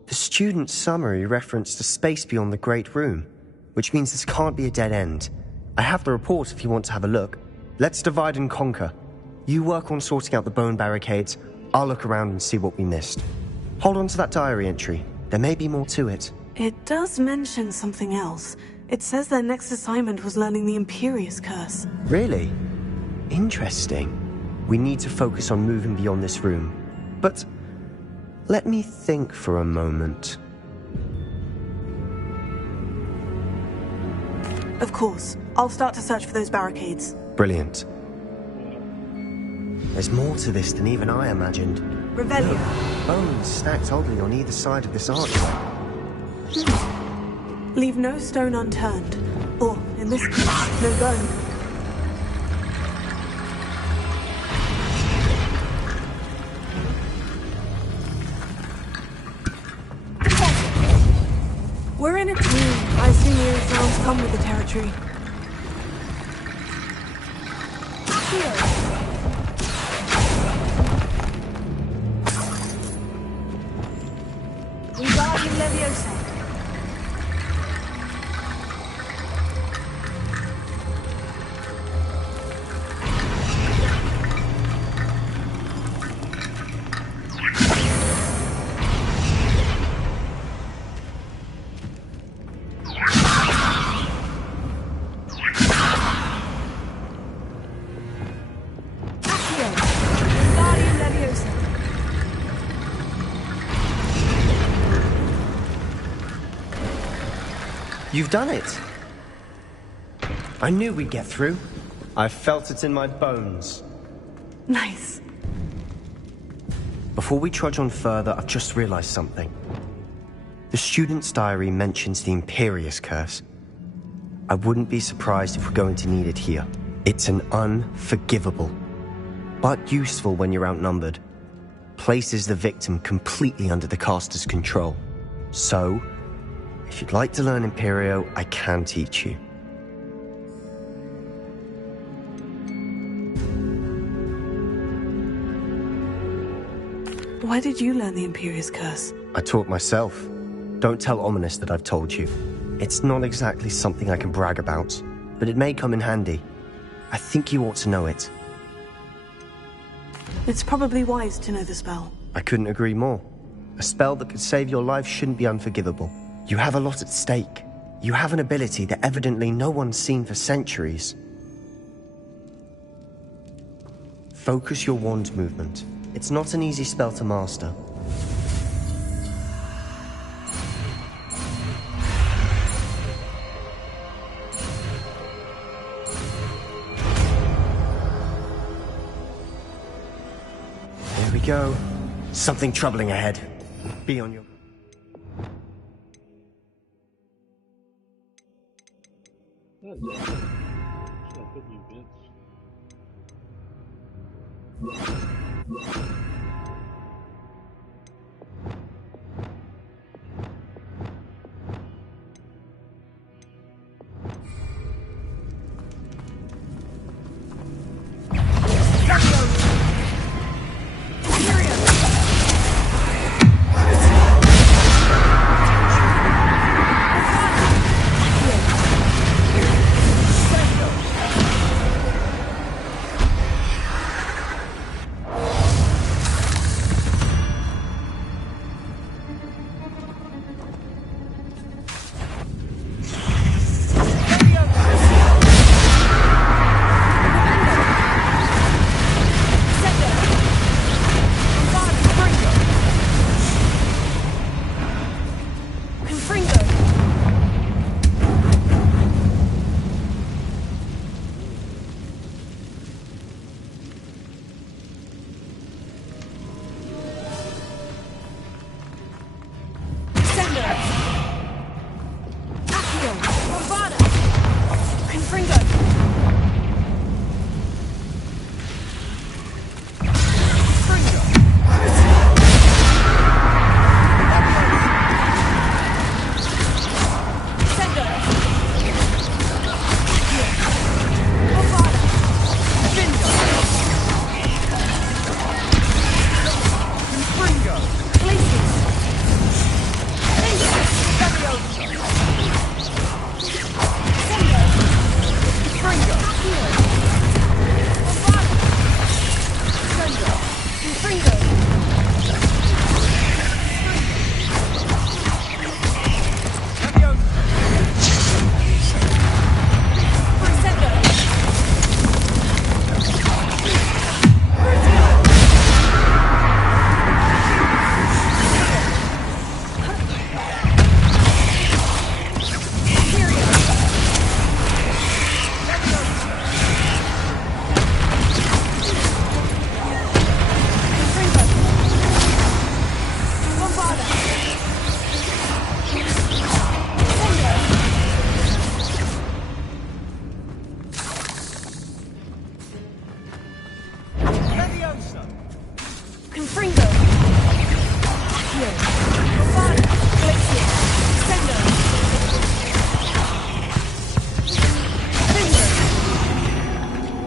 The student's summary referenced a space beyond the Great Room, which means this can't be a dead end. I have the report if you want to have a look. Let's divide and conquer. You work on sorting out the bone barricades, I'll look around and see what we missed. Hold on to that diary entry. There may be more to it. It does mention something else. It says their next assignment was learning the Imperious Curse. Really? Interesting. We need to focus on moving beyond this room. But let me think for a moment. Of course. I'll start to search for those barricades. Brilliant. There's more to this than even I imagined. Revelio. Look, bones stacked oddly on either side of this archway. Leave no stone unturned. Or, in this case, no bone. We're in a team. I assume your sounds come with the territory. Regarding Leviosa. You've done it! I knew we'd get through. I felt it in my bones. Nice. Before we trudge on further, I've just realized something. The student's diary mentions the Imperious Curse. I wouldn't be surprised if we're going to need it here. It's an unforgivable, but useful when you're outnumbered. Places the victim completely under the caster's control. So, if you'd like to learn Imperio, I can teach you. Why did you learn the Imperious Curse? I taught myself. Don't tell Ominous that I've told you. It's not exactly something I can brag about, but it may come in handy. I think you ought to know it. It's probably wise to know the spell. I couldn't agree more. A spell that could save your life shouldn't be unforgivable. You have a lot at stake. You have an ability that evidently no one's seen for centuries. Focus your wand movement. It's not an easy spell to master. Here we go. Something troubling ahead. Be on your...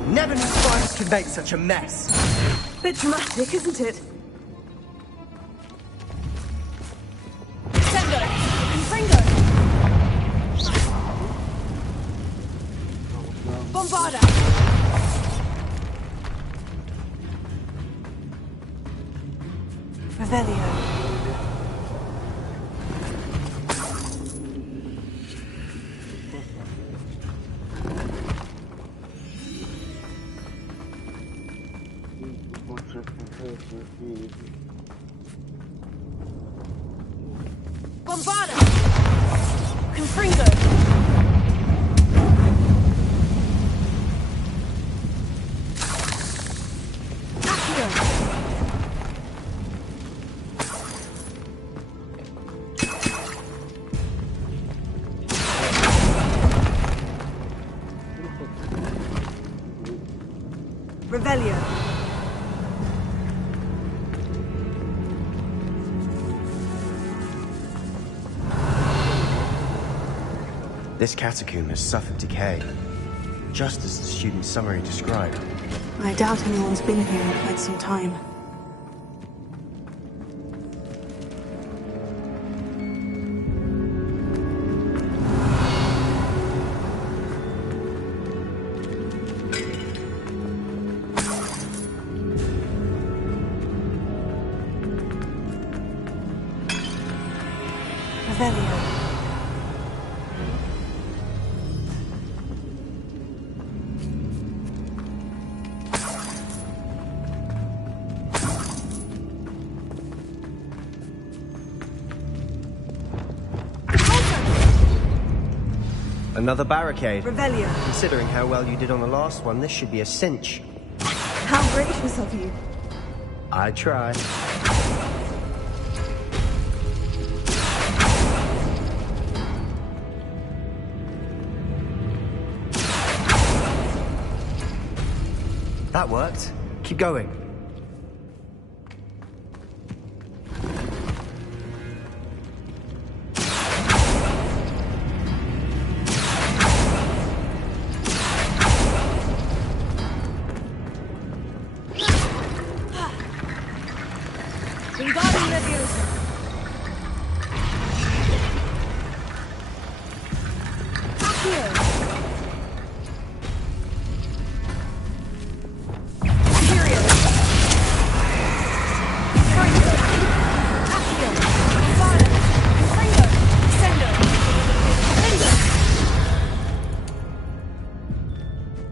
Never knew spiders could make such a mess. Bit dramatic, isn't it? Sendo! Confringo! Bombarda! Revelio. Bombarda! Confringo! Revelio. This catacomb has suffered decay, just as the student's summary described. I doubt anyone's been here in quite some time. Revelio. Another barricade. Revelio. Considering how well you did on the last one, this should be a cinch. How gracious of you. I try. That worked. Keep going.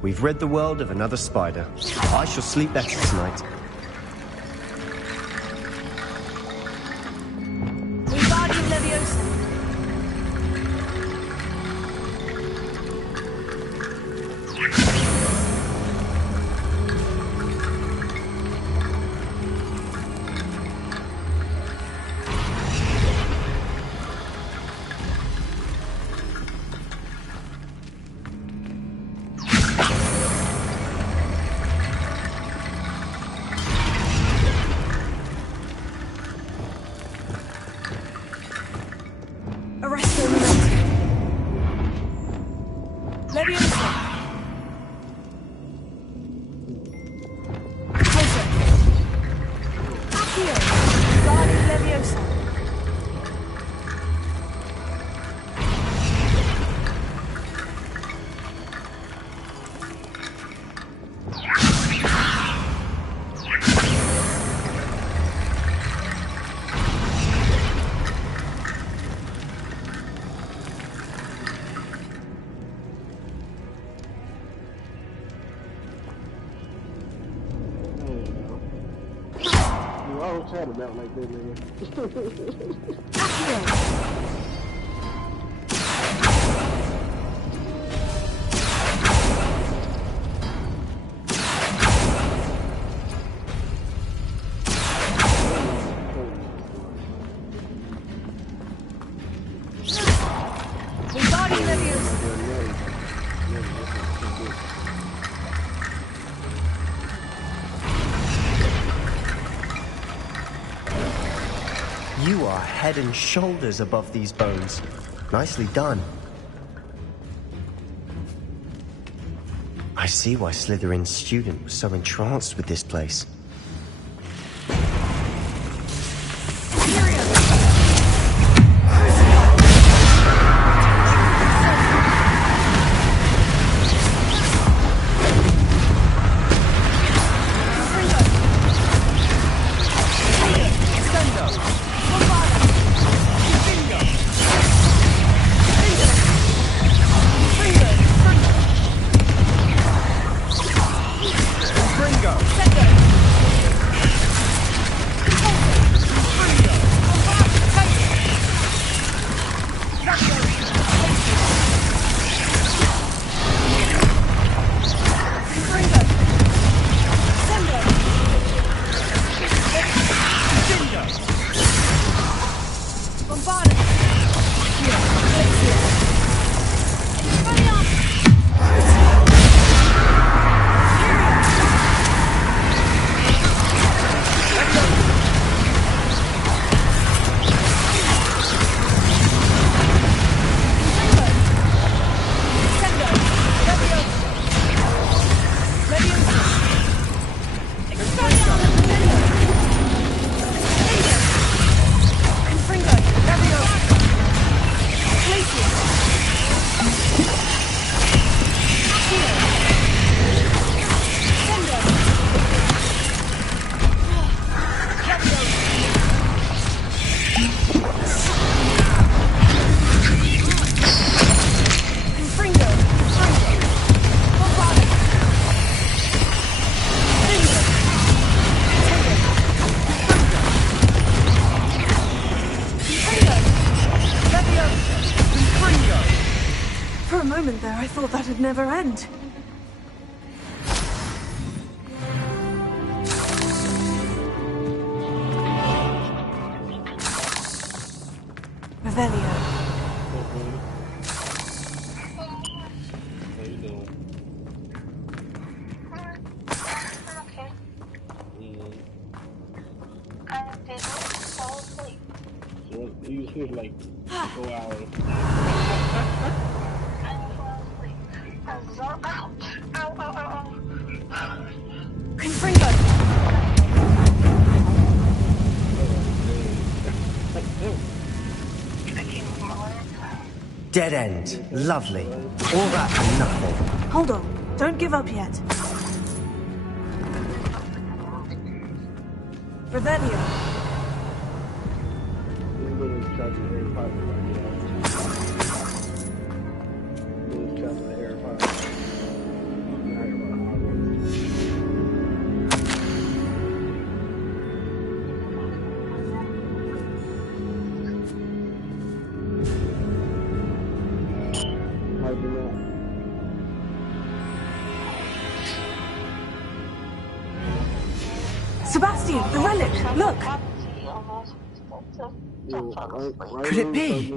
We've rid the world of another spider. I shall sleep better tonight. Wingardium Leviosa. Chat about like that, nigga. You are head and shoulders above these bones. Nicely done. I see why Slytherin's student was so entranced with this place. Leviosa. torment there, I thought that'd never end. Revelio. You sleep like 4 hours. Confringo! Dead end. Lovely. All that for nothing. Hold on. Don't give up yet. Revelio. Sebastian, the relic! Look! Could it be?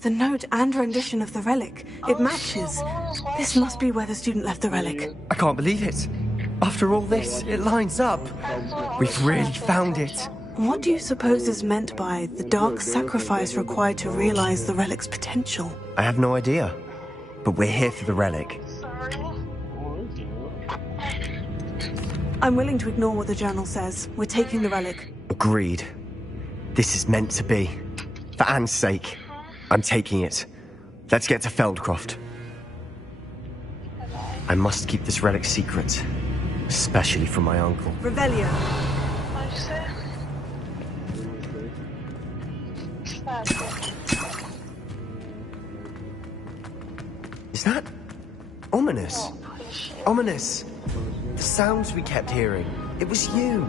The note and rendition of the relic. It matches. This must be where the student left the relic. I can't believe it. After all this, it lines up. We've really found it. What do you suppose is meant by the dark sacrifice required to realize the relic's potential? I have no idea. But we're here for the relic. I'm willing to ignore what the journal says. We're taking the relic. Agreed. This is meant to be. For Anne's sake, I'm taking it. Let's get to Feldcroft. I must keep this relic secret. Especially from my uncle. Revelio. Is that ominous? Ominous. The sounds we kept hearing. It was you.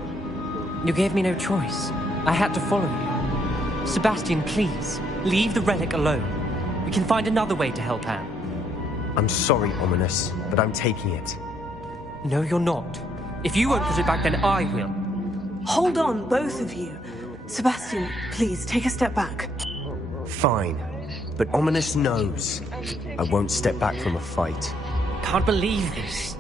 You gave me no choice. I had to follow you. Sebastian, please, leave the relic alone. We can find another way to help Anne. I'm sorry, Ominous, but I'm taking it. No, you're not. If you won't put it back, then I will. Hold on, both of you. Sebastian, please, take a step back. Fine. But Ominous knows. I won't step back from a fight. Can't believe this.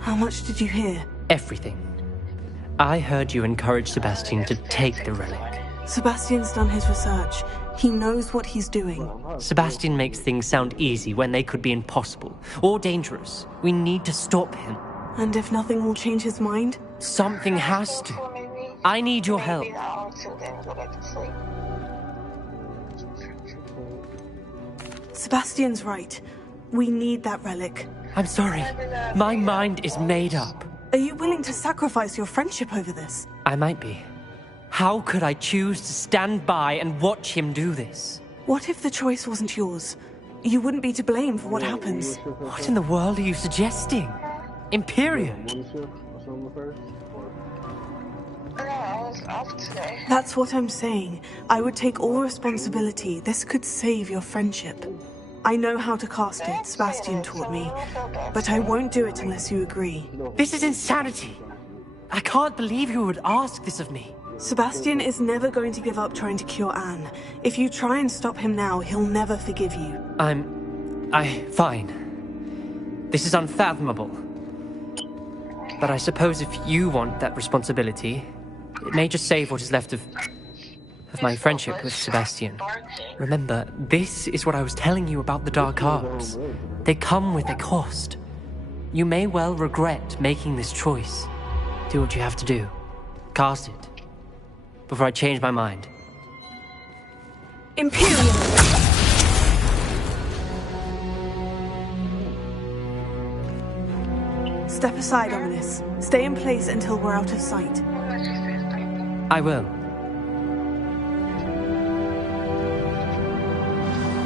How much did you hear? Everything. I heard you encourage Sebastian to take the relic. Sebastian's done his research. He knows what he's doing. Sebastian makes things sound easy when they could be impossible or dangerous. We need to stop him. And if nothing will change his mind? Something has to. I need your help. Sebastian's right. We need that relic. I'm sorry. My mind is made up. Are you willing to sacrifice your friendship over this? I might be. How could I choose to stand by and watch him do this? What if the choice wasn't yours? You wouldn't be to blame for what happens. What in the world are you suggesting? Imperium? That's what I'm saying. I would take all responsibility. This could save your friendship. I know how to cast it, Sebastian taught me, but I won't do it unless you agree. This is insanity. I can't believe you would ask this of me. Sebastian is never going to give up trying to cure Anne. If you try and stop him now, he'll never forgive you. Fine. This is unfathomable. But I suppose if you want that responsibility, it may just save what is left of my friendship with Sebastian. Remember, this is what I was telling you about the dark arts. They come with a cost. You may well regret making this choice. Do what you have to do. Cast it. Before I change my mind. Imperium! Step aside, Ominous. Stay in place until we're out of sight. I will.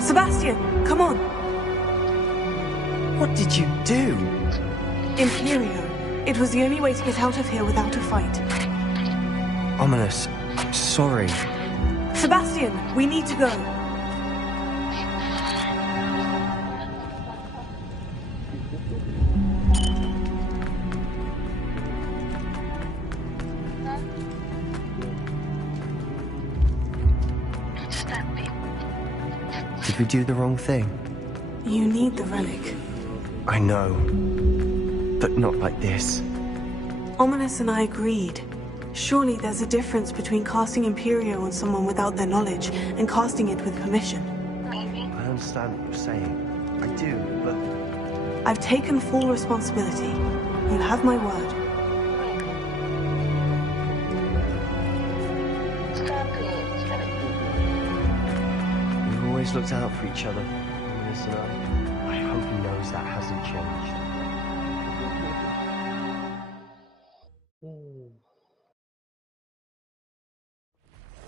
Sebastian, come on! What did you do? Imperio. It was the only way to get out of here without a fight. Ominous. Sorry. Sebastian, we need to go. Did we do the wrong thing? You need the relic. I know. But not like this. Ominous and I agreed. Surely there's a difference between casting Imperio on someone without their knowledge and casting it with permission. I understand what you're saying. I do, but... I've taken full responsibility. You have my word. We've always looked out for each other, Ominous and I. I hope he knows that hasn't changed.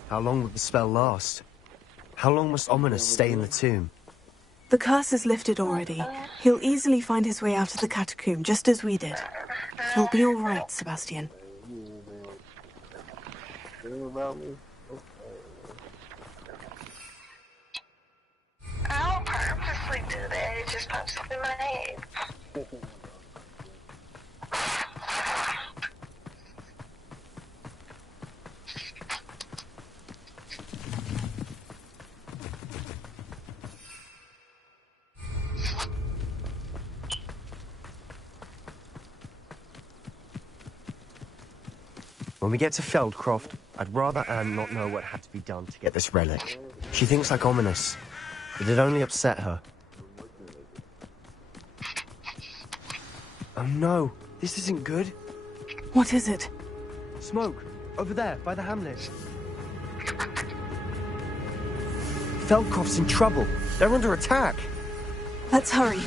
How long will the spell last? How long must Ominous stay in the tomb? The curse is lifted already. He'll easily find his way out of the catacomb, just as we did. He'll be all right, Sebastian. I'll purposely do that. It just pops up in my head. When we get to Feldcroft, I'd rather Anne not know what had to be done to get this relic. She thinks like Ominous. It'd only upset her. Oh no, this isn't good. What is it? Smoke, over there, by the hamlet. Feldcroft's in trouble. They're under attack. Let's hurry.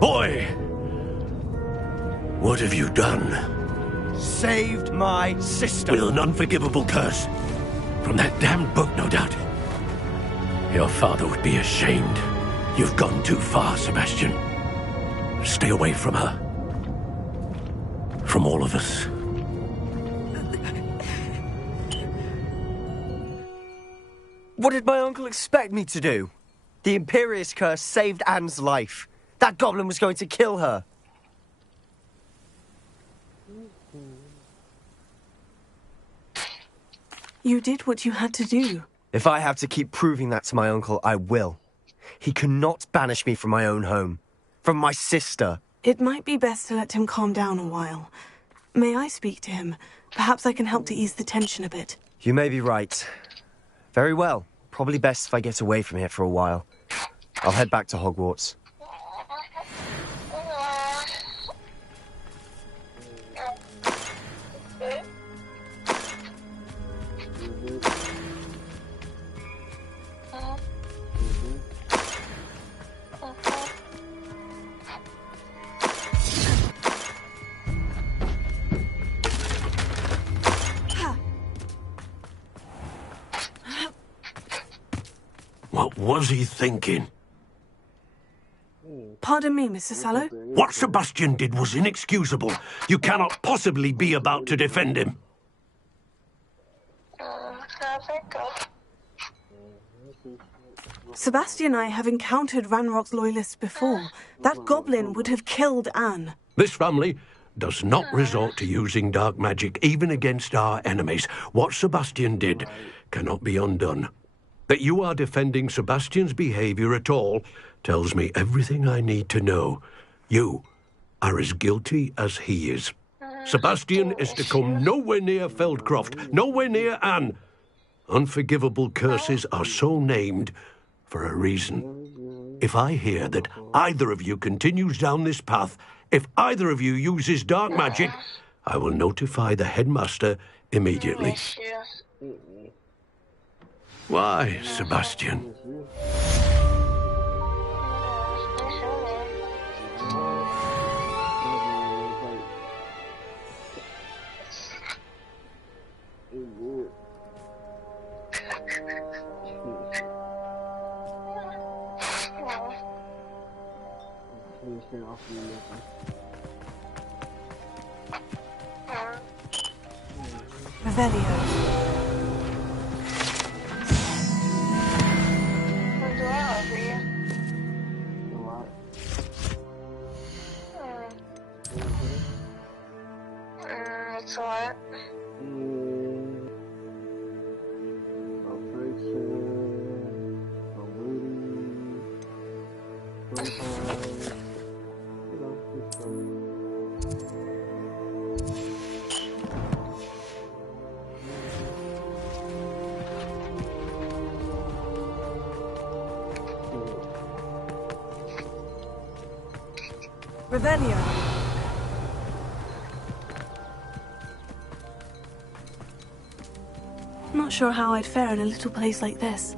Boy! What have you done? Saved my sister. With an unforgivable curse. From that damned book, no doubt. Your father would be ashamed. You've gone too far, Sebastian. Stay away from her. From all of us. What did my uncle expect me to do? The Imperious curse saved Anne's life. That goblin was going to kill her. You did what you had to do. If I have to keep proving that to my uncle, I will. He cannot banish me from my own home. From my sister. It might be best to let him calm down a while. May I speak to him? Perhaps I can help to ease the tension a bit. You may be right. Very well. Probably best if I get away from here for a while. I'll head back to Hogwarts. What was he thinking? Pardon me, Mr. Sallow? What Sebastian did was inexcusable. You cannot possibly be about to defend him. Sebastian and I have encountered Ranrock's loyalists before. That goblin would have killed Anne. This family does not resort to using dark magic even against our enemies. What Sebastian did cannot be undone. That you are defending Sebastian's behavior at all tells me everything I need to know. You are as guilty as he is. Sebastian is to come nowhere near Feldcroft, nowhere near Anne. Unforgivable curses are so named for a reason. If I hear that either of you continues down this path, if either of you uses dark magic, I will notify the headmaster immediately. Why, Sebastian? Revelio. It's alright. Revelio. Not sure how I'd fare in a little place like this.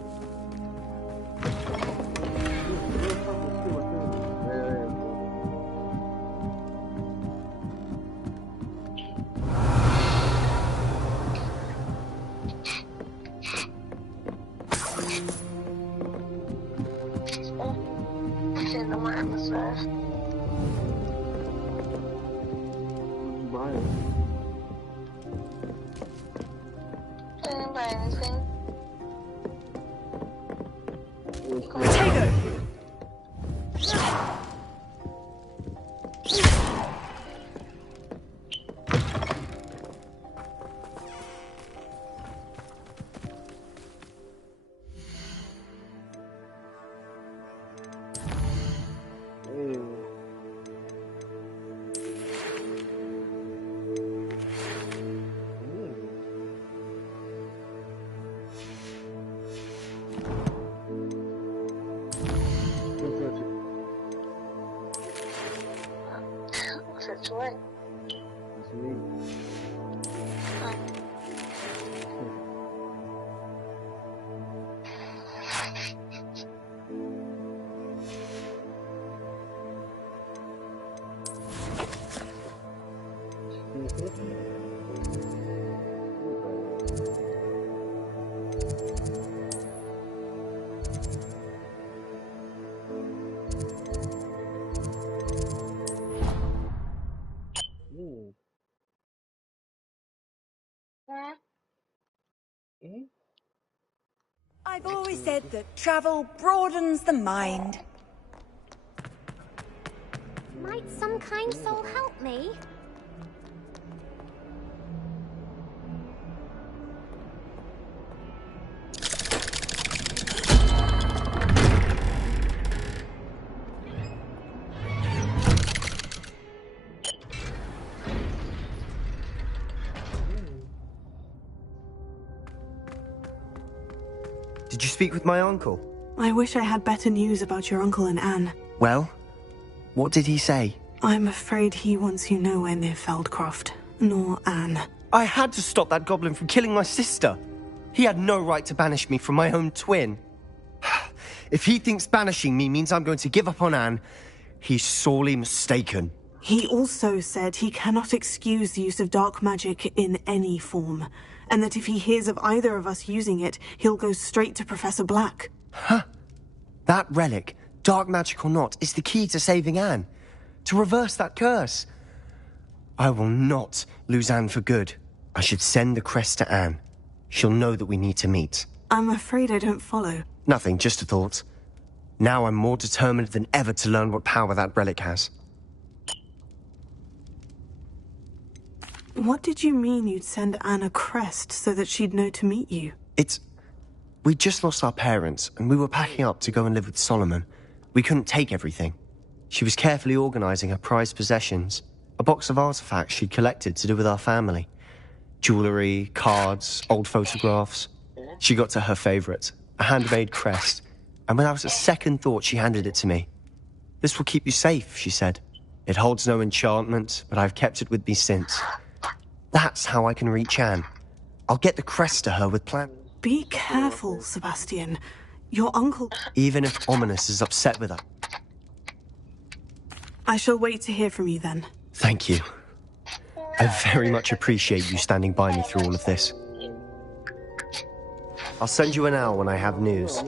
I've always said that travel broadens the mind. Might some kind soul help me? Did you speak with my uncle? I wish I had better news about your uncle and Anne. Well, what did he say? I'm afraid he wants you nowhere near Feldcroft, nor Anne. I had to stop that goblin from killing my sister. He had no right to banish me from my own twin. If he thinks banishing me means I'm going to give up on Anne, he's sorely mistaken. He also said he cannot excuse the use of dark magic in any form, and that if he hears of either of us using it, he'll go straight to Professor Black. Huh? That relic, dark magic or not, is the key to saving Anne. To reverse that curse. I will not lose Anne for good. I should send the crest to Anne. She'll know that we need to meet. I'm afraid I don't follow. Nothing, just a thought. Now I'm more determined than ever to learn what power that relic has. What did you mean you'd send Anne a crest so that she'd know to meet you? We'd just lost our parents, and we were packing up to go and live with Solomon. We couldn't take everything. She was carefully organising her prized possessions, a box of artifacts she'd collected to do with our family. Jewellery, cards, old photographs. She got to her favourite, a handmade crest, and without a second thought she handed it to me. "This will keep you safe," she said. "It holds no enchantment, but I've kept it with me since. That's how I can reach Anne. I'll get the crest to her with plan." Be careful, Sebastian. Your uncle... Even if Ominous is upset with her. I shall wait to hear from you then. Thank you. I very much appreciate you standing by me through all of this. I'll send you an owl when I have news.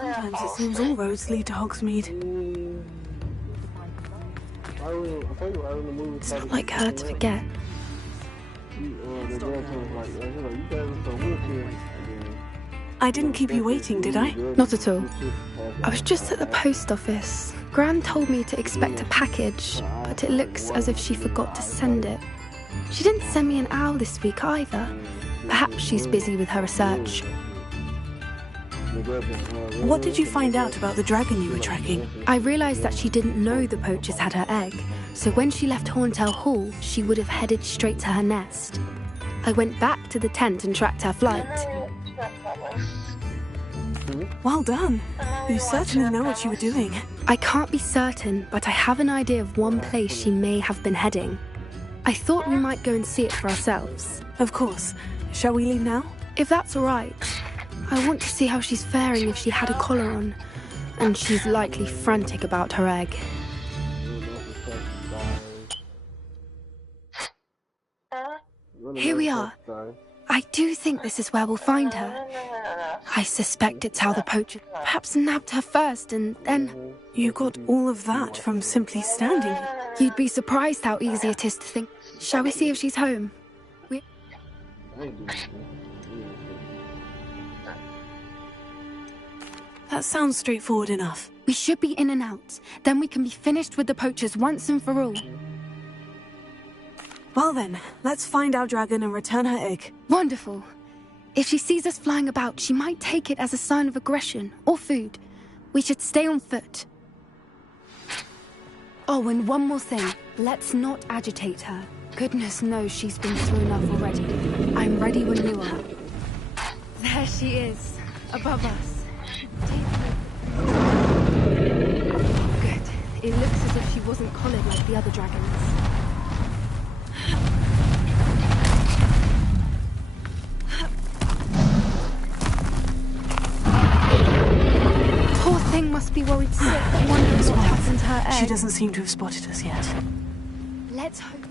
Sometimes it seems all roads lead to Hogsmeade. It's not like her to forget. I didn't keep you waiting, did I? Not at all. I was just at the post office. Gran told me to expect a package, but it looks as if she forgot to send it. She didn't send me an owl this week either. Perhaps she's busy with her research. What did you find out about the dragon you were tracking? I realised that she didn't know the poachers had her egg, so when she left Horntail Hall, she would have headed straight to her nest. I went back to the tent and tracked her flight. Well done. You certainly know what you were doing. I can't be certain, but I have an idea of one place she may have been heading. I thought we might go and see it for ourselves. Of course. Shall we leave now? If that's all right. I want to see how she's faring if she had a collar on. And she's likely frantic about her egg. Here we are. I do think this is where we'll find her. I suspect it's how the poacher perhaps nabbed her first and then... You got all of that from simply standing. You'd be surprised how easy it is to think. Shall we see if she's home? That sounds straightforward enough. We should be in and out. Then we can be finished with the poachers once and for all. Well then, let's find our dragon and return her egg. Wonderful. If she sees us flying about, she might take it as a sign of aggression or food. We should stay on foot. Oh, and one more thing. Let's not agitate her. Goodness knows she's been through enough already. I'm ready when you are. There she is, above us. Good. It looks as if she wasn't collared like the other dragons. Poor thing must be worried sick, wondering what happened to her egg. She doesn't seem to have spotted us yet. Let's hope.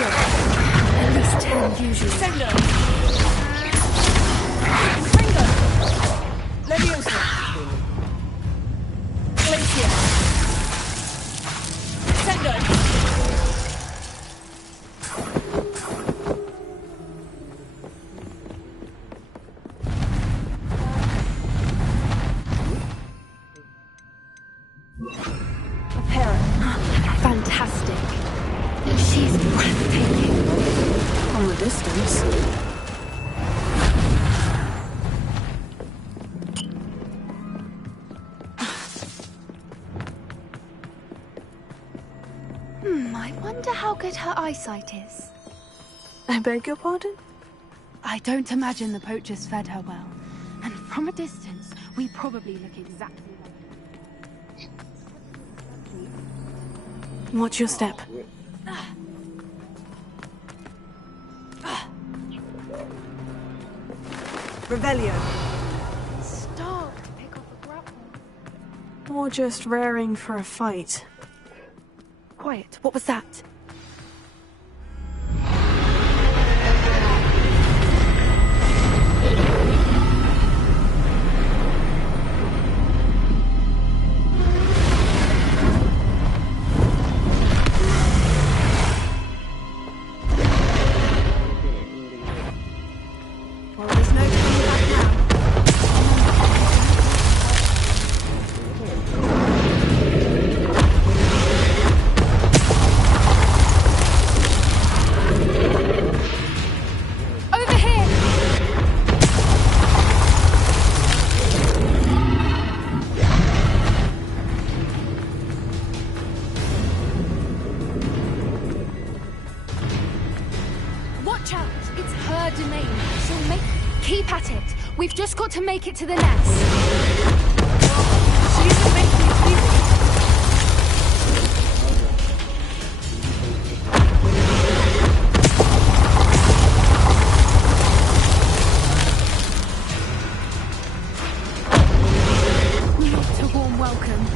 At least 10 usually. Send her! Ringo! Leviosa! Glacier! Send her! She's breathtaking. From a distance. I wonder how good her eyesight is. I beg your pardon? I don't imagine the poachers fed her well. And from a distance, we probably look exactly like her. Watch your step. Revelio. Stop! Pick up a grapple. Or just raring for a fight. Quiet. What was that? Well, there's no coming back now. Over here! Watch out! It's her domain. She'll make... Keep at it. We've just got to make it to the nest. She's been making it easy. Not a warm welcome.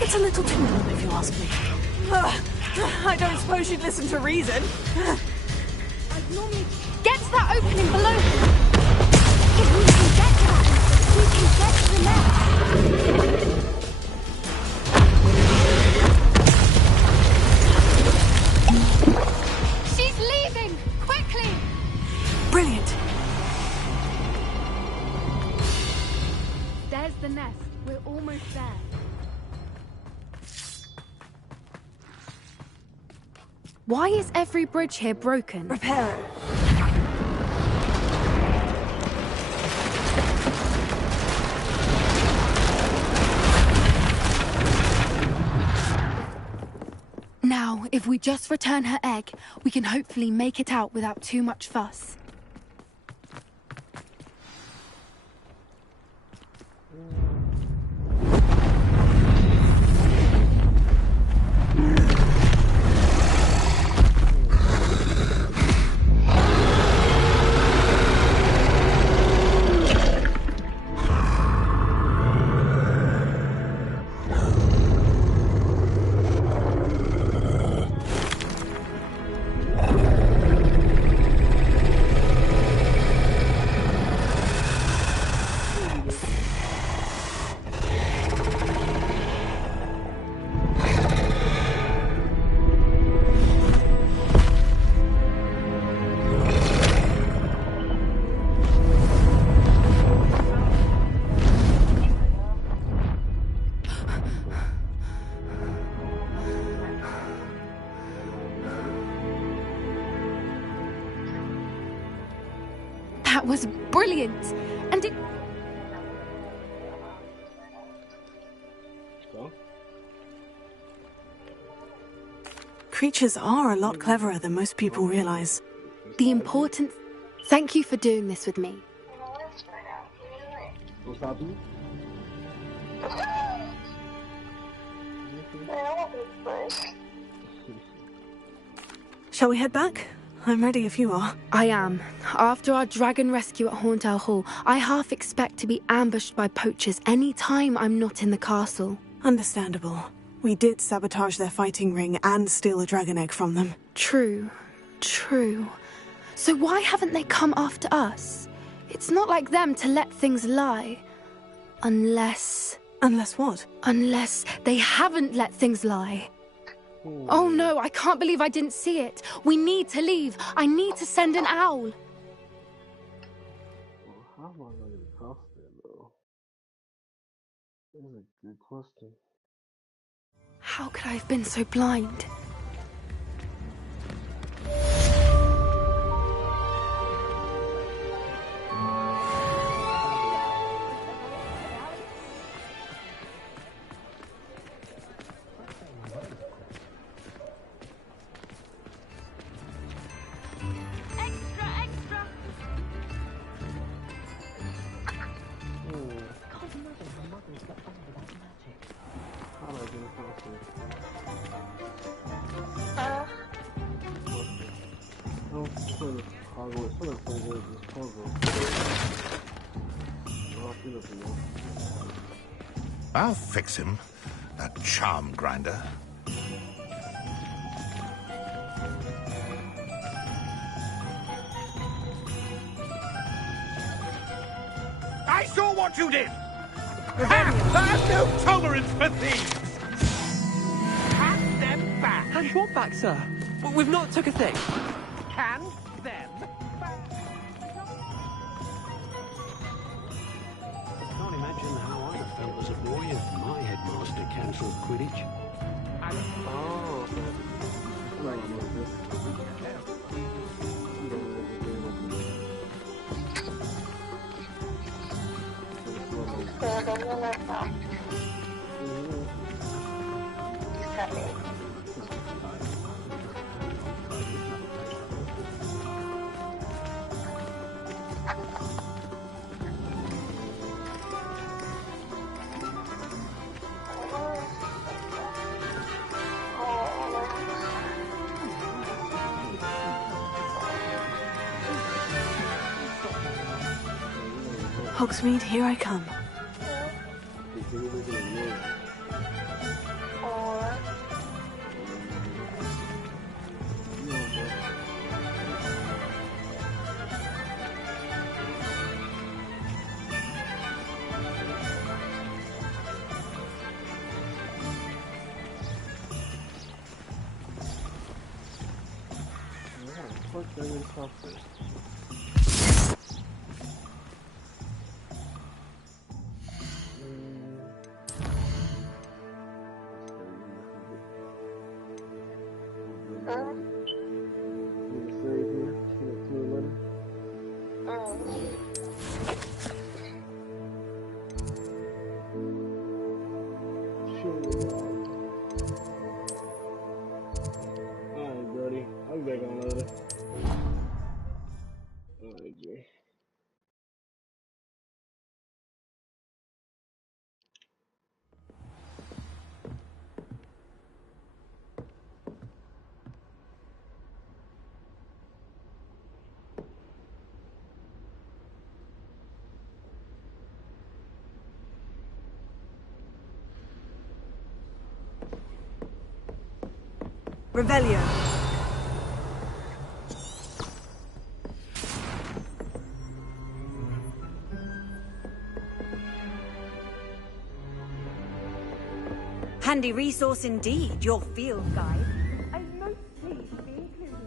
It's a little too warm, if you ask me. I don't suppose you'd listen to reason. I'd normally get to that opening below. If we can get to that, we can get to the nest. She's leaving! Quickly! Brilliant. There's the nest. We're almost there. Why is every bridge here broken? Repair it. Now, if we just return her egg, we can hopefully make it out without too much fuss. That was brilliant! And it... Creatures are a lot cleverer than most people realize. The important... Thank you for doing this with me. What's happening? Shall we head back? I'm ready if you are. I am. After our dragon rescue at Hauntow Hall, I half expect to be ambushed by poachers any time I'm not in the castle. Understandable. We did sabotage their fighting ring and steal a dragon egg from them. True. True. So why haven't they come after us? It's not like them to let things lie. Unless... Unless what? Unless they haven't let things lie. Oh no, I can't believe I didn't see it. We need to leave. I need to send an owl. How am I going to get past that, though? That's a good question. How could I have been so blind? I'll fix him, that charm grinder. I saw what you did! I have no tolerance for thieves! Hand them back! Hand what back, sir? We've not took a thing. Hand them back! I can't imagine how I'd have felt as a boy if my headmaster cancelled Quidditch. Hogsmeade, here I come. Revelio. Handy resource indeed, your field guide. I'm most pleased to be included.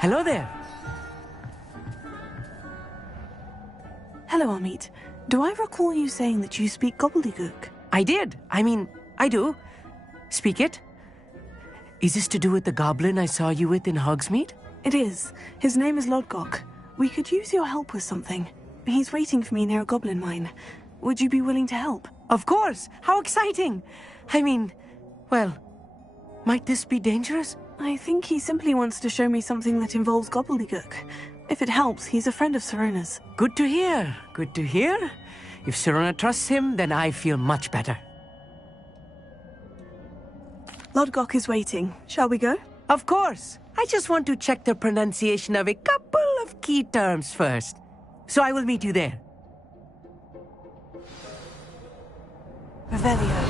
Hello there. Hello, Amit. Do I recall you saying that you speak gobbledygook? I did. I mean, I do. Speak it. Is this to do with the goblin I saw you with in Hogsmeade? It is. His name is Lodgok. We could use your help with something. He's waiting for me near a goblin mine. Would you be willing to help? Of course. How exciting. I mean, well, might this be dangerous? I think he simply wants to show me something that involves gobbledygook. If it helps, he's a friend of Sirona's. Good to hear. Good to hear. If Sirona trusts him, then I feel much better. Lodgok is waiting. Shall we go? Of course. I just want to check the pronunciation of a couple of key terms first. So I will meet you there. Revelio.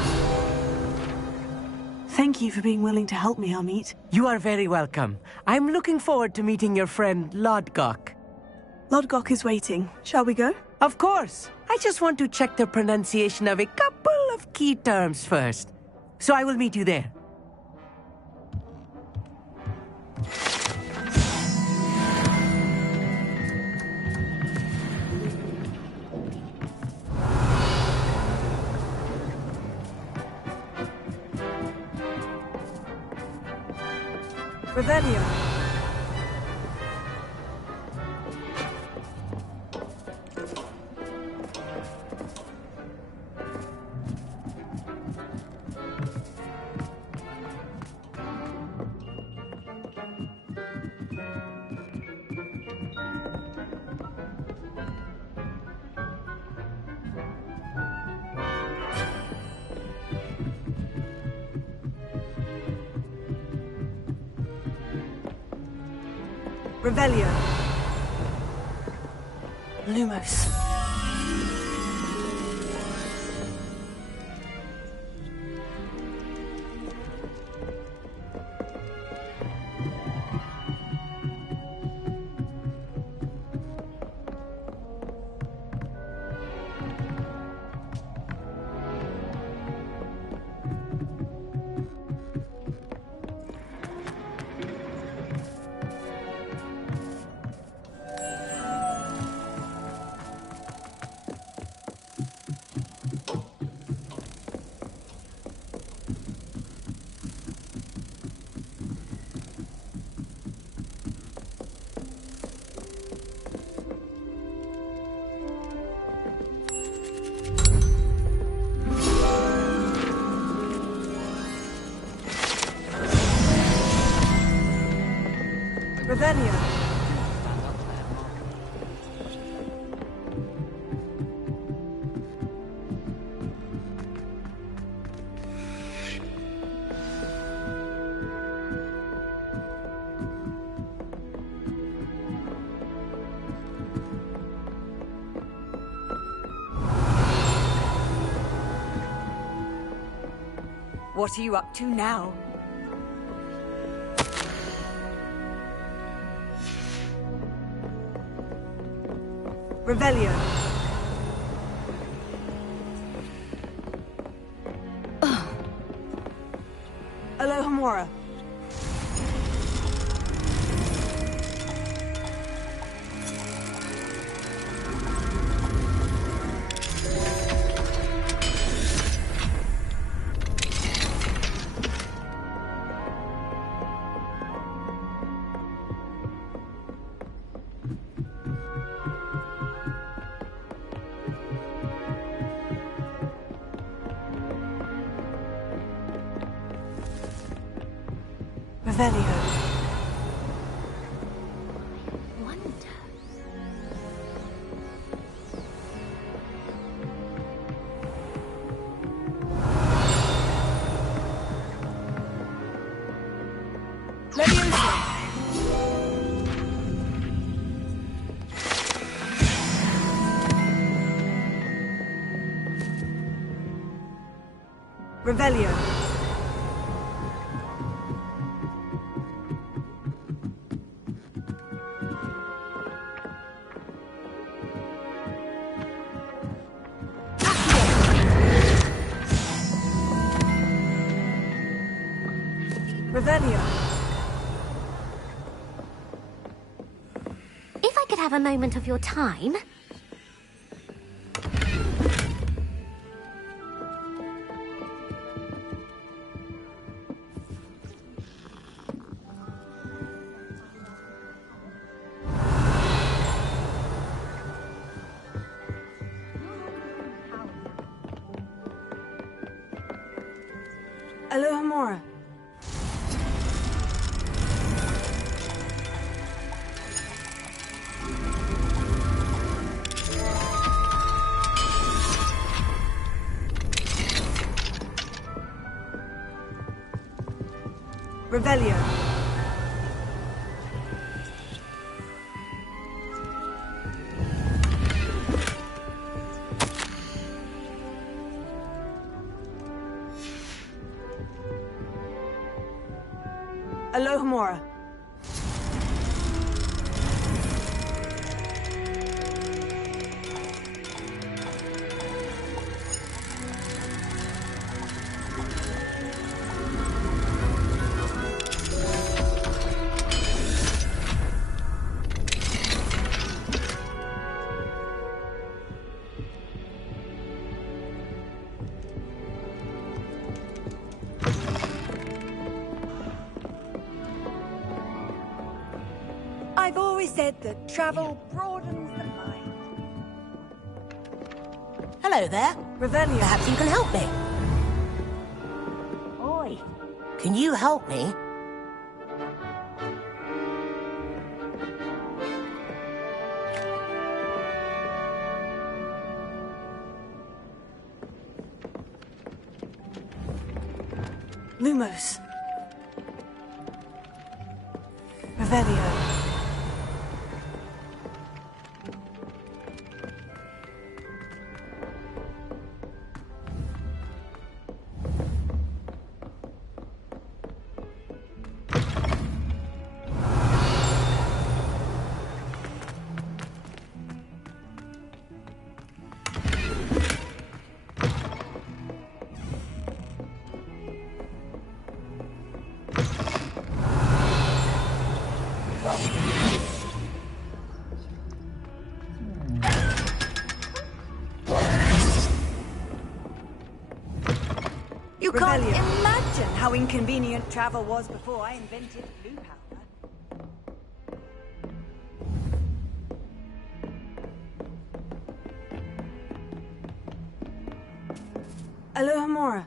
Thank Thank you for being willing to help me, Amit. You are very welcome. I'm looking forward to meeting your friend Lodgok. Lodgok is waiting. Shall we go? Of course. I just want to check the pronunciation of a couple of key terms first. So I will meet you there. Revelio. Revelio. Lumos. Revelio. What are you up to now? Revelio. Alohomora. Revelio. Wonder. Revelio. Revelio. If I could have a moment of your time. Alohomora. Revelio. Alohomora. I've always said that travel broadens the mind. Hello there. Revelio. Perhaps you can help me. Oi, can you help me? Lumos. Revelio. You can't imagine how inconvenient travel was before I invented blue powder. Alohomora.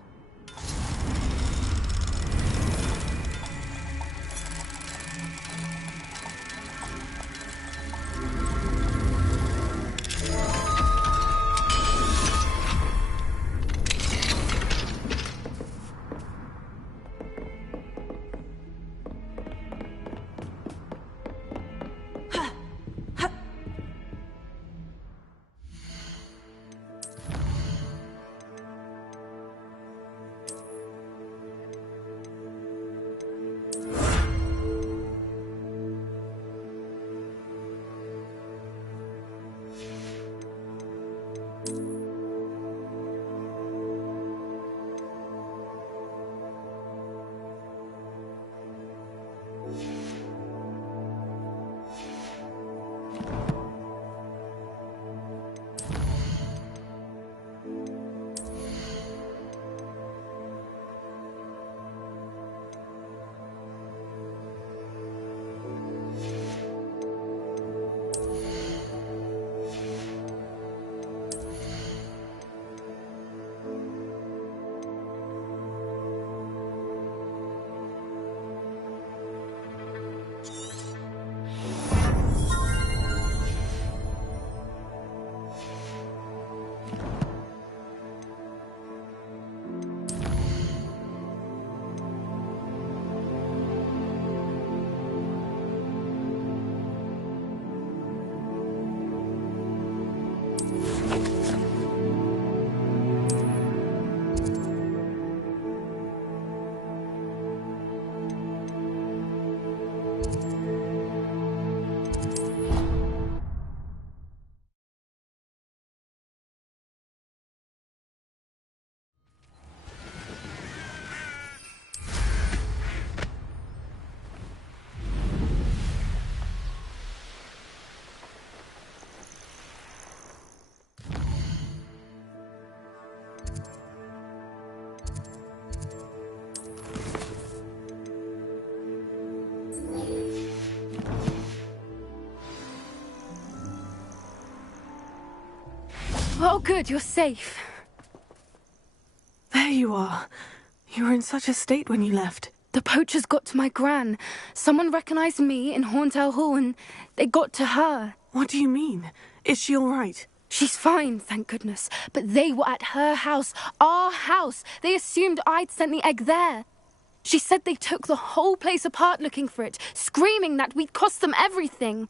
Oh, good, you're safe. There you are. You were in such a state when you left. The poachers got to my gran. Someone recognized me in Horntail Hall and they got to her. What do you mean? Is she all right? She's fine, thank goodness. But they were at her house, our house. They assumed I'd sent the egg there. She said they took the whole place apart looking for it, screaming that we'd cost them everything.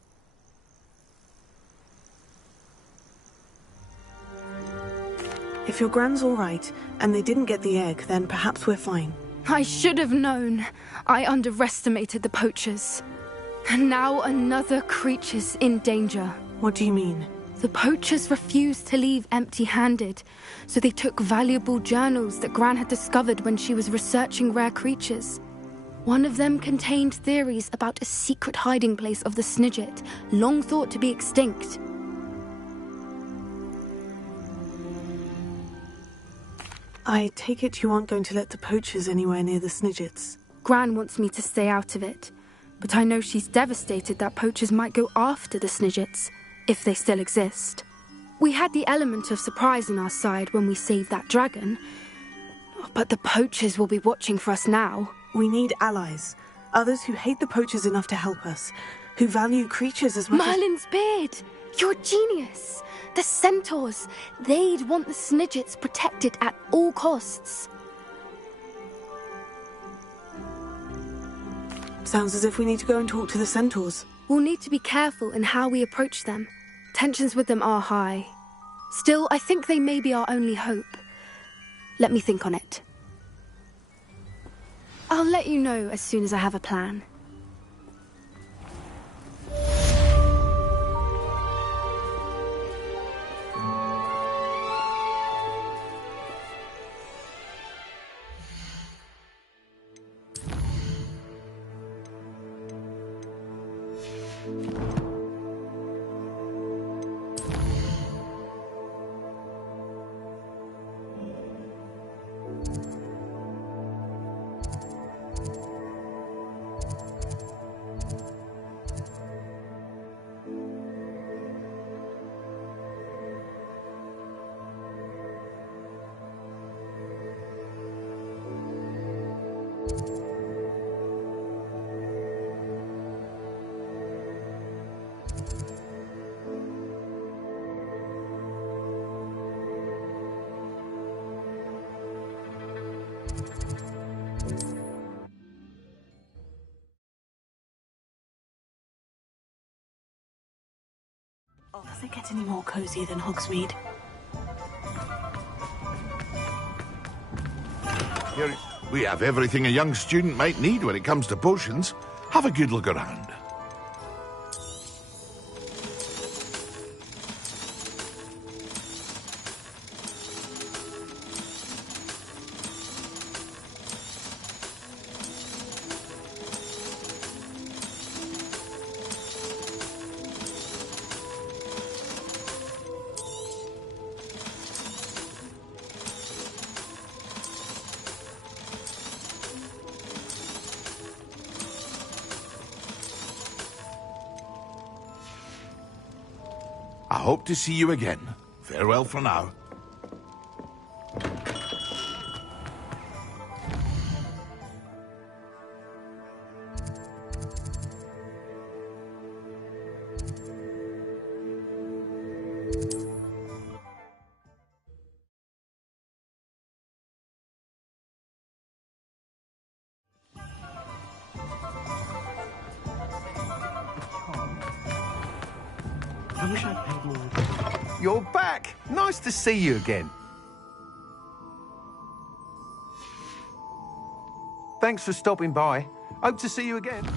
If your gran's all right, and they didn't get the egg, then perhaps we're fine. I should have known. I underestimated the poachers. And now another creature's in danger. What do you mean? The poachers refused to leave empty-handed, so they took valuable journals that Gran had discovered when she was researching rare creatures. One of them contained theories about a secret hiding place of the Snidget, long thought to be extinct. I take it you aren't going to let the poachers anywhere near the Snidgets. Gran wants me to stay out of it, but I know she's devastated that poachers might go after the Snidgets, if they still exist. We had the element of surprise on our side when we saved that dragon, but the poachers will be watching for us now. We need allies, others who hate the poachers enough to help us, who value creatures as much Merlin's beard! You're a genius! The centaurs! They'd want the Snidgets protected at all costs. Sounds as if we need to go and talk to the centaurs. We'll need to be careful in how we approach them. Tensions with them are high. Still, I think they may be our only hope. Let me think on it. I'll let you know as soon as I have a plan. Does it get any more cozy than Hogsmeade? Here, we have everything a young student might need when it comes to potions. Have a good look around. I hope to see you again. Farewell for now. I wish I'd paid more. You're back! Nice to see you again. Thanks for stopping by. Hope to see you again.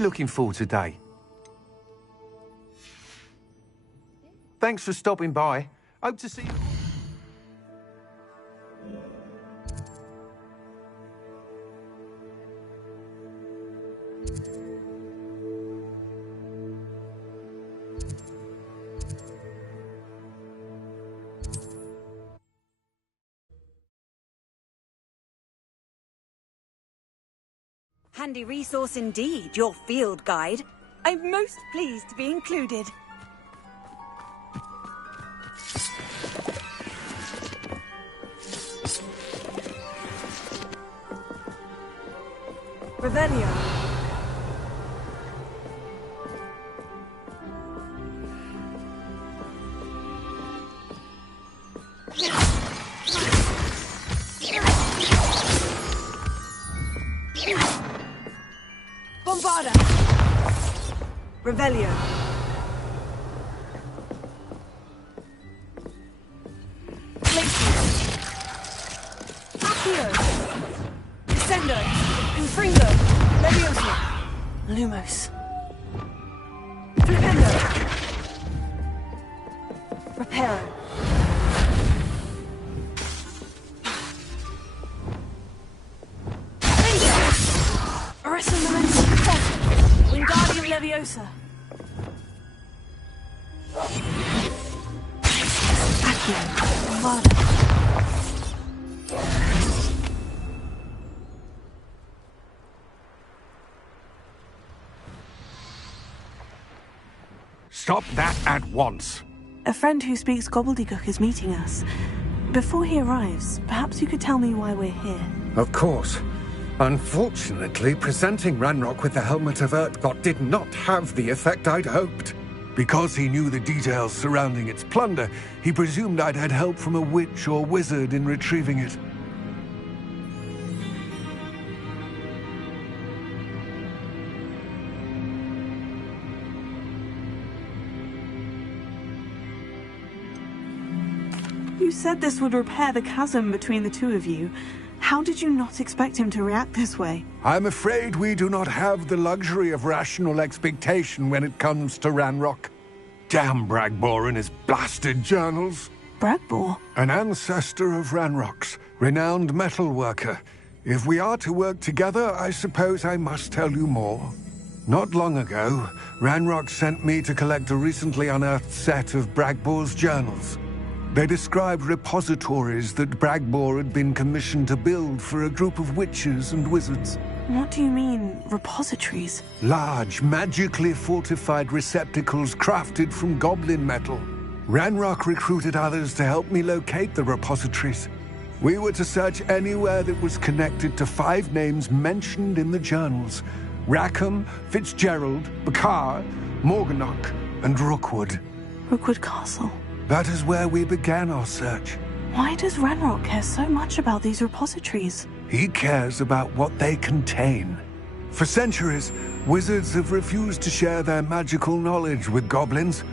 we looking for today? Thanks for stopping by. Hope to see you. Handy resource indeed, your field guide. I'm most pleased to be included. Revelio. Bombarda. Revelio. Accio. Descendo. Confringo. Leviosa. Lumos. Flipendo. Reparo. Wingardium Leviosa. Accio. Bombarda. Stop that at once. A friend who speaks gobbledygook is meeting us. Before he arrives, perhaps you could tell me why we're here. Of course. Unfortunately, presenting Ranrock with the Helmet of Urtkot did not have the effect I'd hoped. Because he knew the details surrounding its plunder, he presumed I'd had help from a witch or wizard in retrieving it. You said this would repair the chasm between the two of you. How did you not expect him to react this way? I'm afraid we do not have the luxury of rational expectation when it comes to Ranrock. Damn Bragbor and his blasted journals. Bragbor? An ancestor of Ranrock's, renowned metalworker. If we are to work together, I suppose I must tell you more. Not long ago, Ranrock sent me to collect a recently unearthed set of Bragbor's journals. They described repositories that Bragbor had been commissioned to build for a group of witches and wizards. What do you mean, repositories? Large, magically fortified receptacles crafted from goblin metal. Ranrock recruited others to help me locate the repositories. We were to search anywhere that was connected to 5 names mentioned in the journals: Rackham, Fitzgerald, Bakar, Morganach, and Rookwood. Rookwood Castle. That is where we began our search. Why does Ranrock care so much about these repositories? He cares about what they contain. For centuries, wizards have refused to share their magical knowledge with goblins.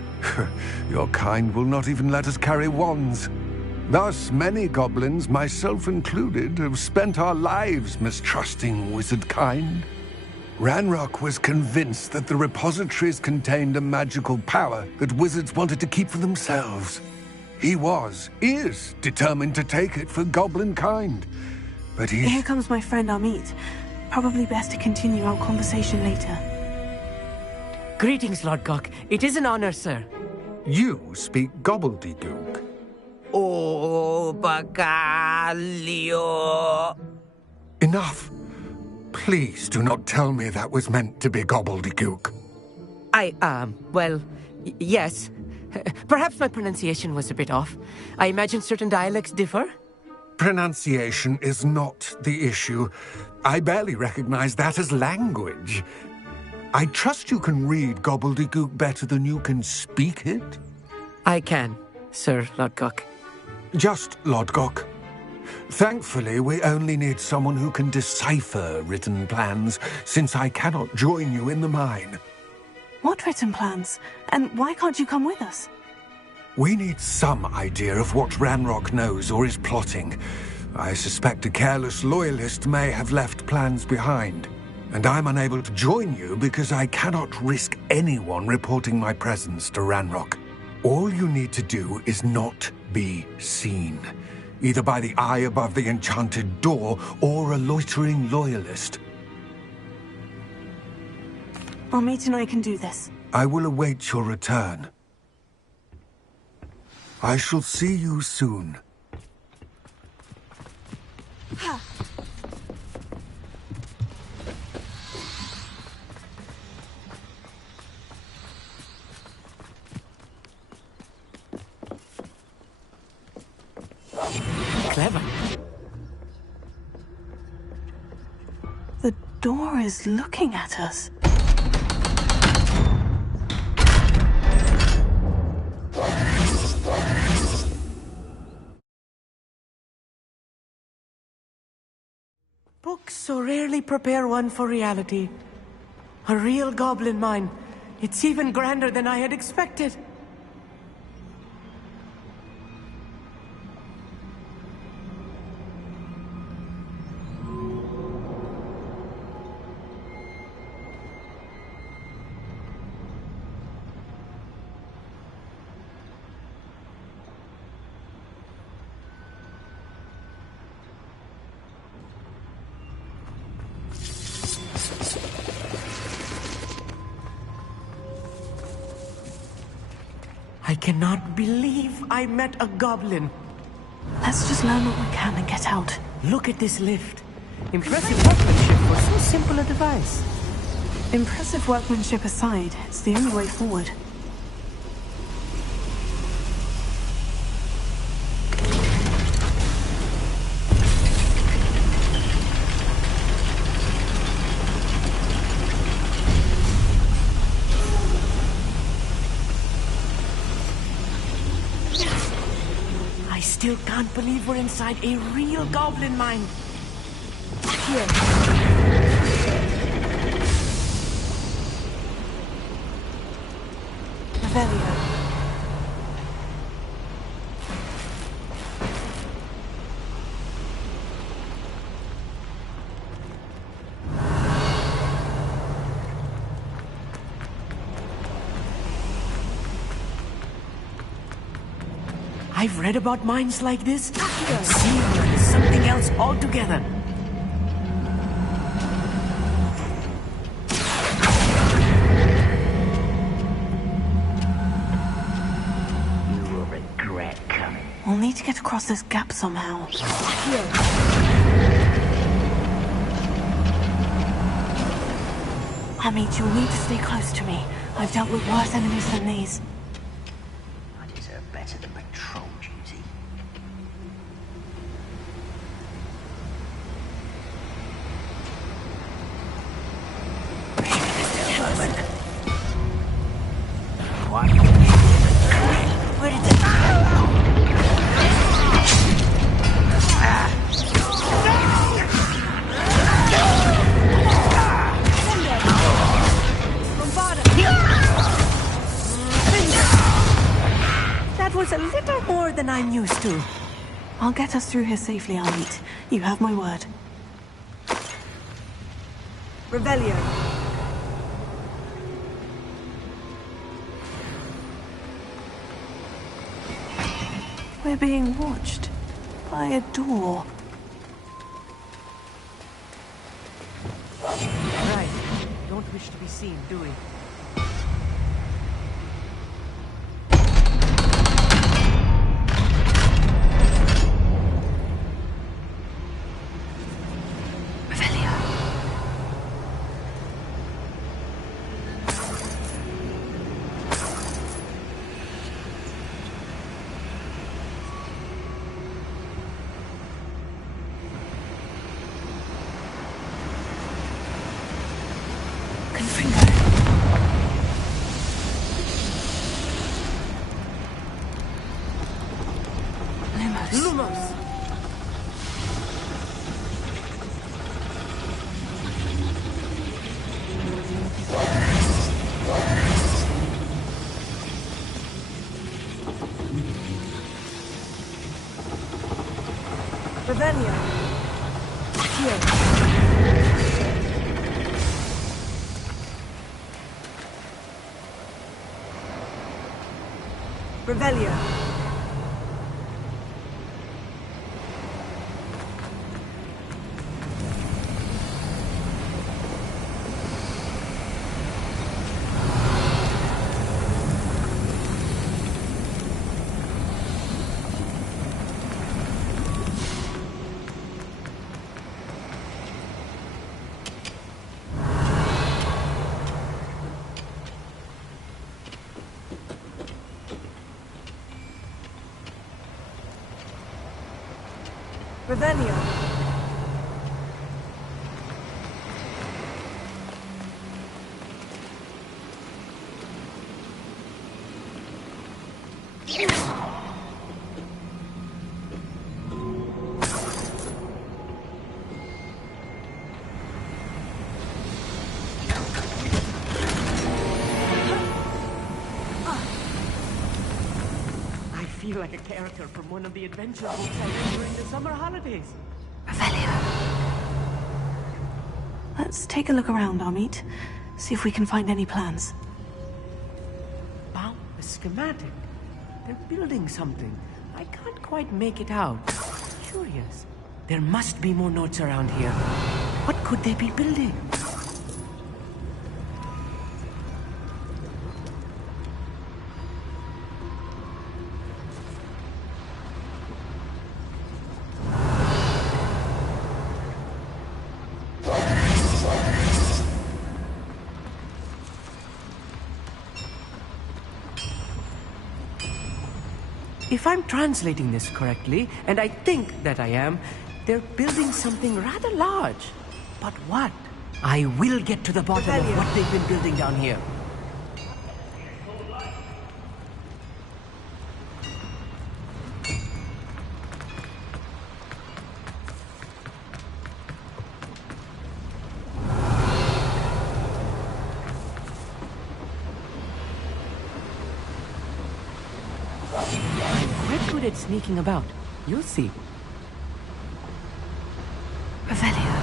Your kind will not even let us carry wands. Thus, many goblins, myself included, have spent our lives mistrusting wizard kind. Ranrock was convinced that the repositories contained a magical power that wizards wanted to keep for themselves. He is determined to take it for goblin kind. But Here comes my friend Amit. Probably best to continue our conversation later. Greetings, Lord Gok. It is an honor, sir. You speak gobbledygook. Oh, Bagalio. Enough. Please do not tell me that was meant to be gobbledygook. Yes. Perhaps my pronunciation was a bit off. I imagine certain dialects differ. Pronunciation is not the issue. I barely recognize that as language. I trust you can read gobbledygook better than you can speak it? I can, Sir Lord Gok. Just Lord Gok. Thankfully, we only need someone who can decipher written plans, since I cannot join you in the mine. What written plans? And why can't you come with us? We need some idea of what Ranrock knows or is plotting. I suspect a careless loyalist may have left plans behind. And I'm unable to join you because I cannot risk anyone reporting my presence to Ranrock. All you need to do is not be seen, either by the eye above the enchanted door or a loitering loyalist. Amit and I can do this. I will await your return. I shall see you soon. Clever. The door is looking at us. Books so rarely prepare one for reality. A real goblin mine. It's even grander than I had expected. I cannot believe I met a goblin. Let's just learn what we can and get out. Look at this lift. Impressive workmanship for so simple a device. Impressive workmanship aside, it's the only way forward. I still can't believe we're inside a real goblin mine. Here. Revelio. I've read about mines like this. Seeing one is something else altogether. You will regret coming. We'll need to get across this gap somehow. Amit, you'll need to stay close to me. I've dealt with worse enemies than these. I deserve better than patrol duty. What? Where did they... That was a little more than I'm used to. I'll get us through here safely, Amit. You have my word. Revelio. We're being watched by a door. Right. Don't wish to be seen, do we? Lumos! Revelio! Here! Revelio. Revelio. I feel like a character from one of the adventures we played during the summer holidays. Let's take a look around, Amit. See if we can find any plans. Wow, a schematic. They're building something. I can't quite make it out. Curious. There must be more notes around here. What could they be building? If I'm translating this correctly, and I think that I am, they're building something rather large. But what? I will get to the bottom of what they've been building down here. Sneaking about. You'll see. Revelio.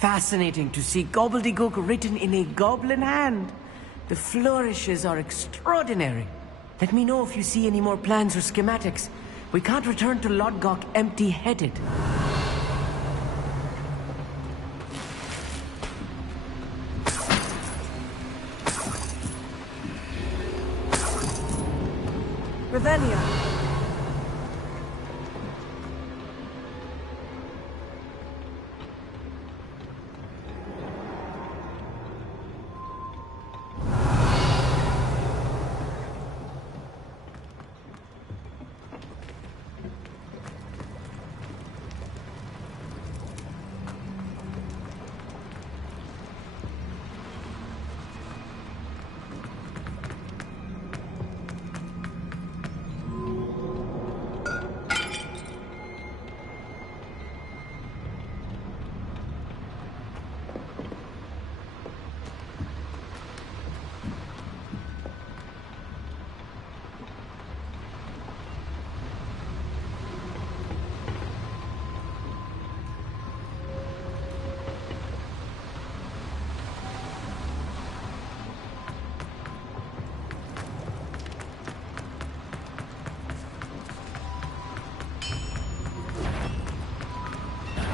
Fascinating to see gobbledygook written in a goblin hand. The flourishes are extraordinary. Let me know if you see any more plans or schematics. We can't return to Lodgok empty-headed. Revelio.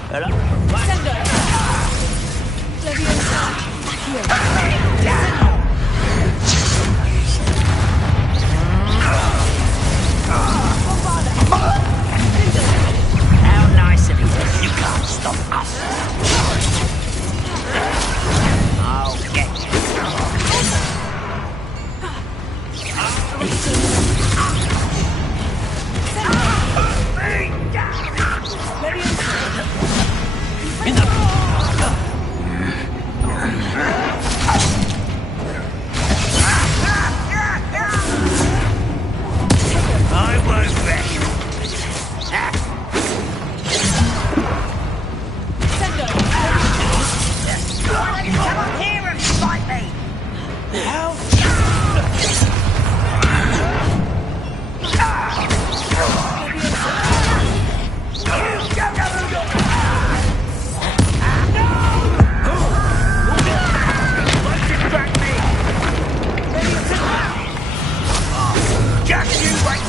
Hello? Sender! Leviosa! How nice of you. You can't stop us. I'll get you.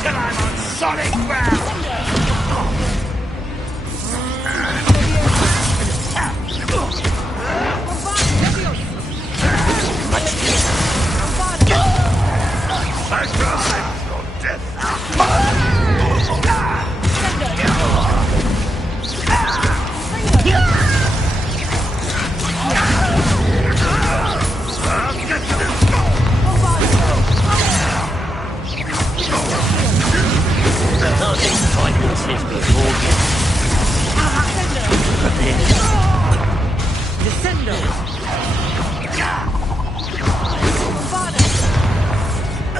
till I'm on solid ground!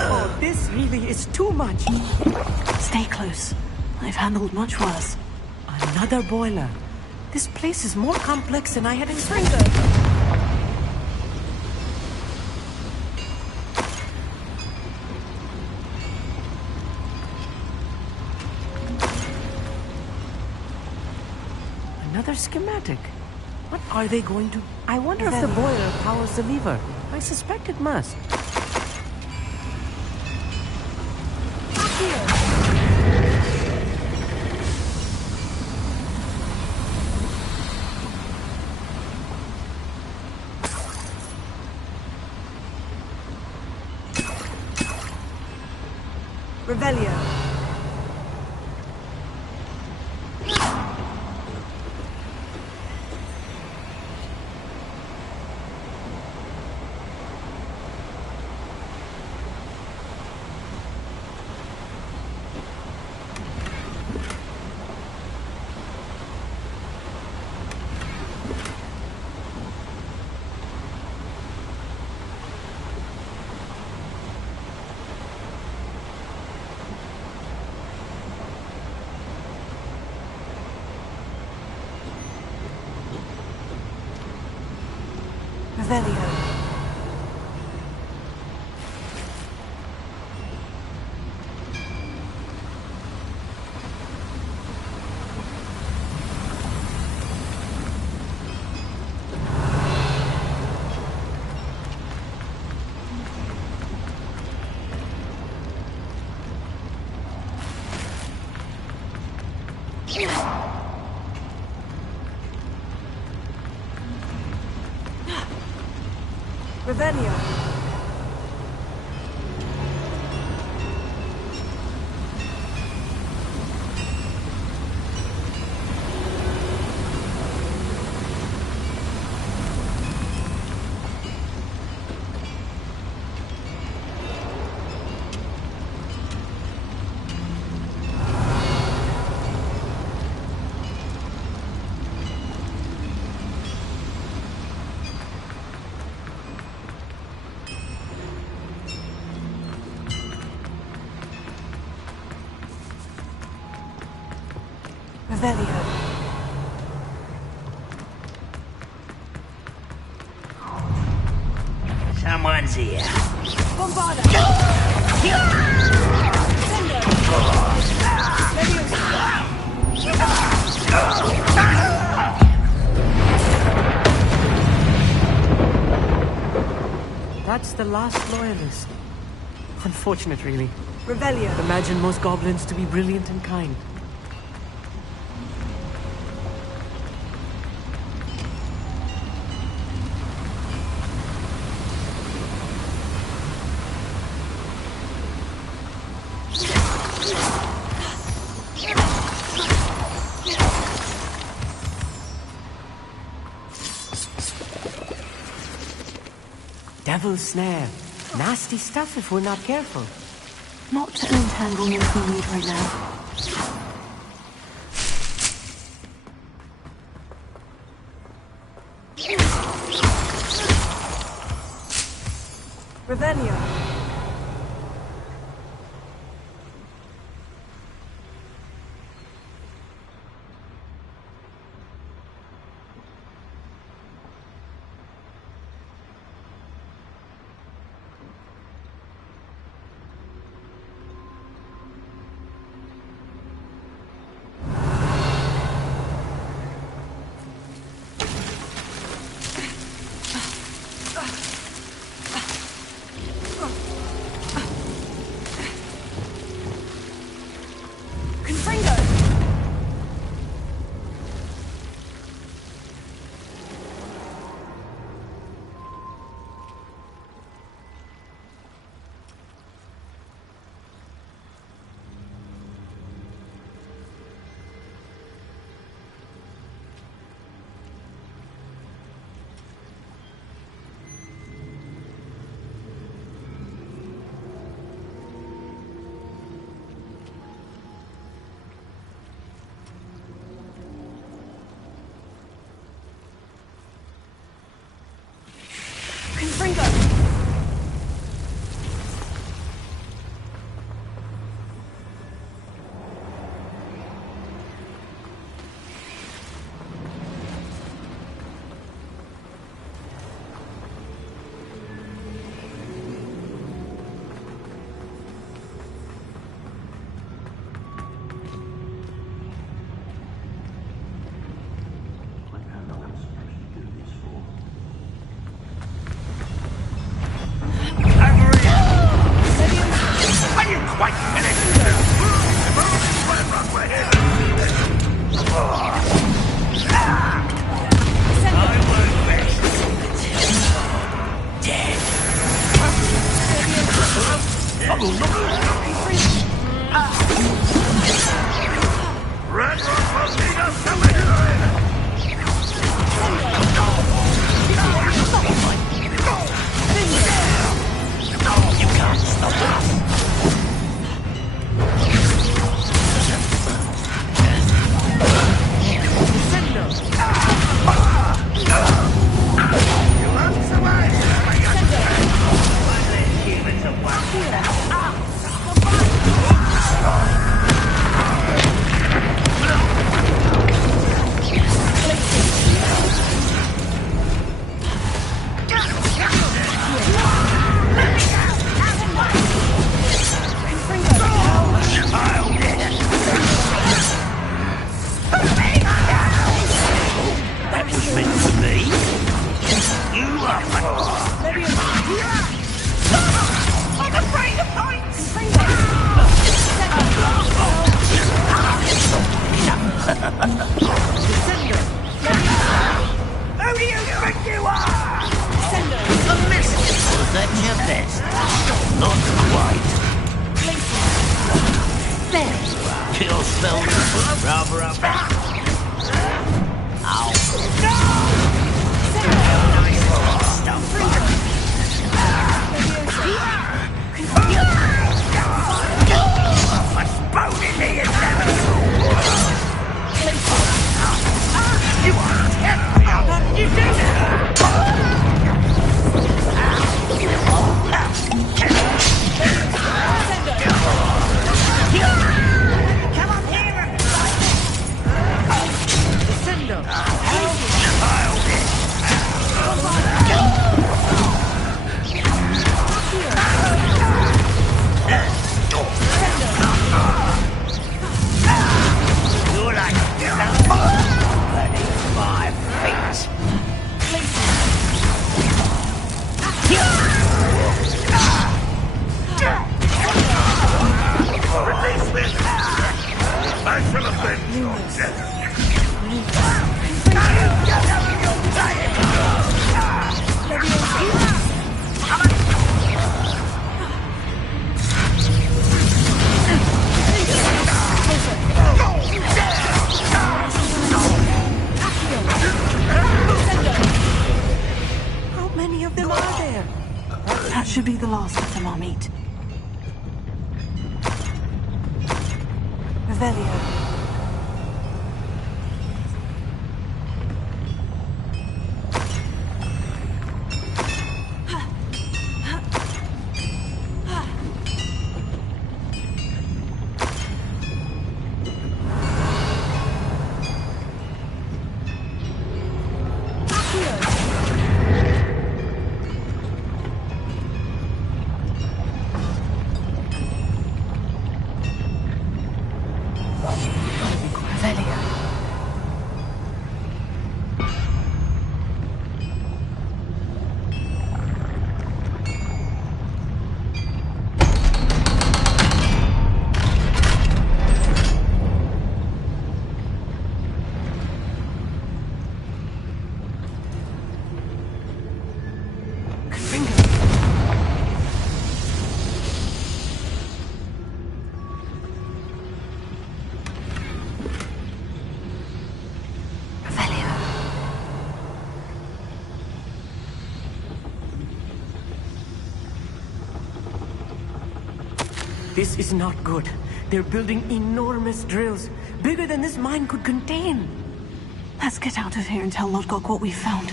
Oh, this really is too much. Stay close. I've handled much worse. Another boiler. This place is more complex than I had expected. Another schematic. What are they going to... I wonder if the boiler powers the lever. I suspect it must. Revelio. Revelio. Revelio. Revelio. Someone's here. Bombarda. That's the last loyalist. Unfortunate, really. Revelio. Imagine most goblins to be brilliant and kind. Devil's snare. Nasty stuff if we're not careful. Not an entanglement we need right now. Revelio. Red Rock Mosquito's coming in! You can't stop us! Should be the last of them I'll meet. Revelio. This is not good. They're building enormous drills, bigger than this mine could contain. Let's get out of here and tell Lodgok what we found.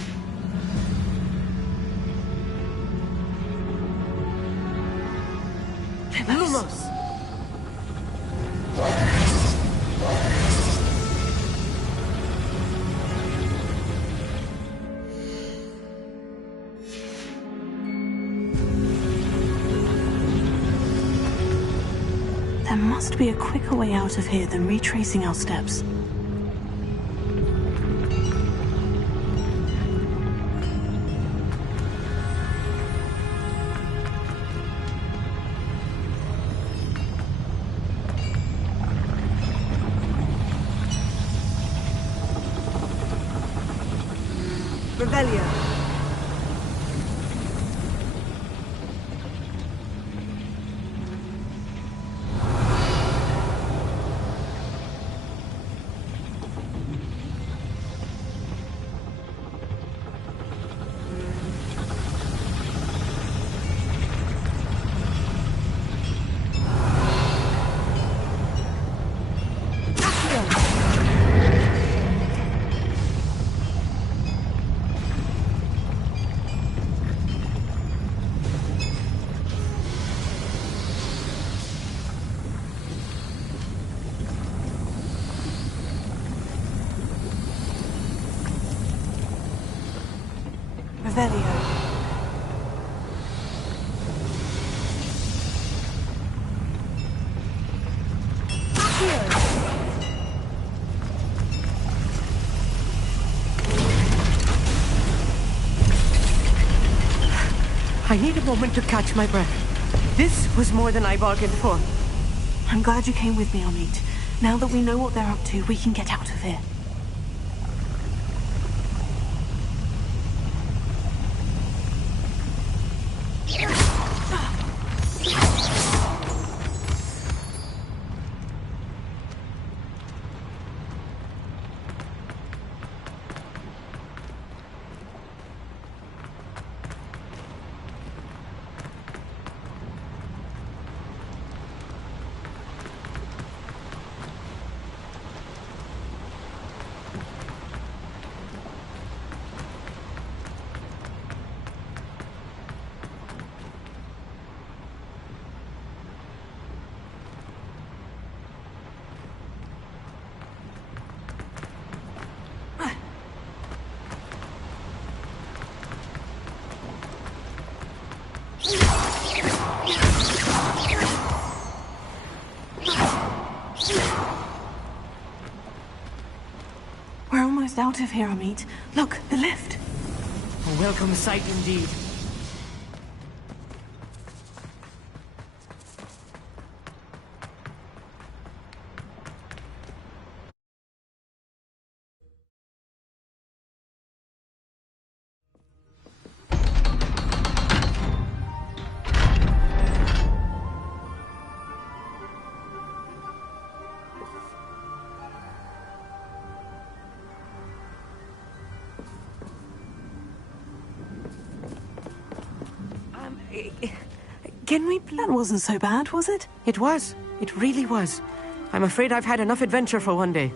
Lumos! There must be a quicker way out of here than retracing our steps. Revelio. Revelio. I need a moment to catch my breath. This was more than I bargained for. I'm glad you came with me, Amit. Now that we know what they're up to, we can get out of here. We're almost out of here, Amit. Look, the lift. A welcome sight indeed. Can we That wasn't so bad, was it? It was. It really was. I'm afraid I've had enough adventure for one day.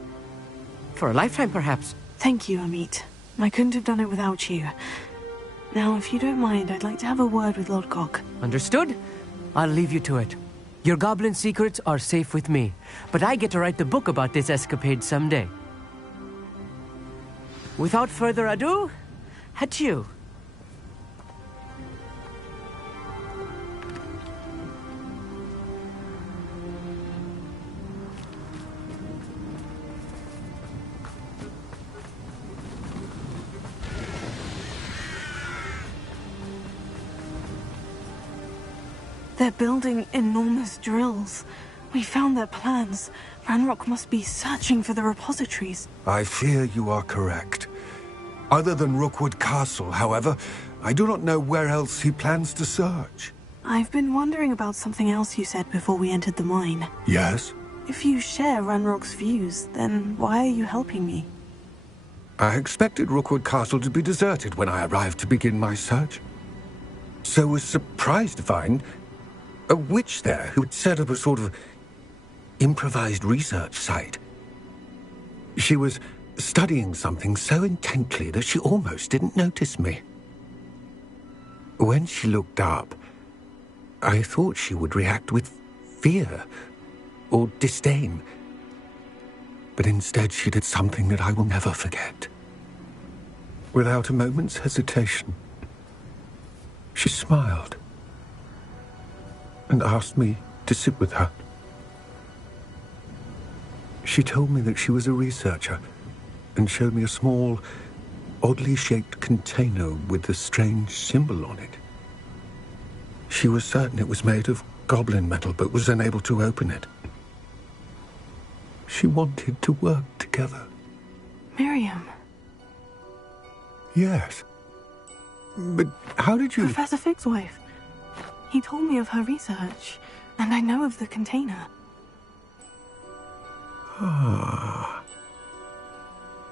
For a lifetime, perhaps. Thank you, Amit. I couldn't have done it without you. Now, if you don't mind, I'd like to have a word with Lodgok. Understood? I'll leave you to it. Your goblin secrets are safe with me, but I get to write the book about this escapade someday. Without further ado, adieu. They're building enormous drills. We found their plans. Ranrock must be searching for the repositories. I fear you are correct. Other than Rookwood Castle, however, I do not know where else he plans to search. I've been wondering about something else you said before we entered the mine. Yes? If you share Ranrock's views, then why are you helping me? I expected Rookwood Castle to be deserted when I arrived to begin my search. So was surprised to find a witch there who had set up a sort of improvised research site. She was studying something so intently that she almost didn't notice me. When she looked up, I thought she would react with fear or disdain. But instead she did something that I will never forget. Without a moment's hesitation, she smiled and asked me to sit with her. She told me that she was a researcher and showed me a small, oddly shaped container with a strange symbol on it. She was certain it was made of goblin metal, but was unable to open it. She wanted to work together. Miriam. Yes. But how did you... Professor Fig's wife. He told me of her research, and I know of the container. Ah.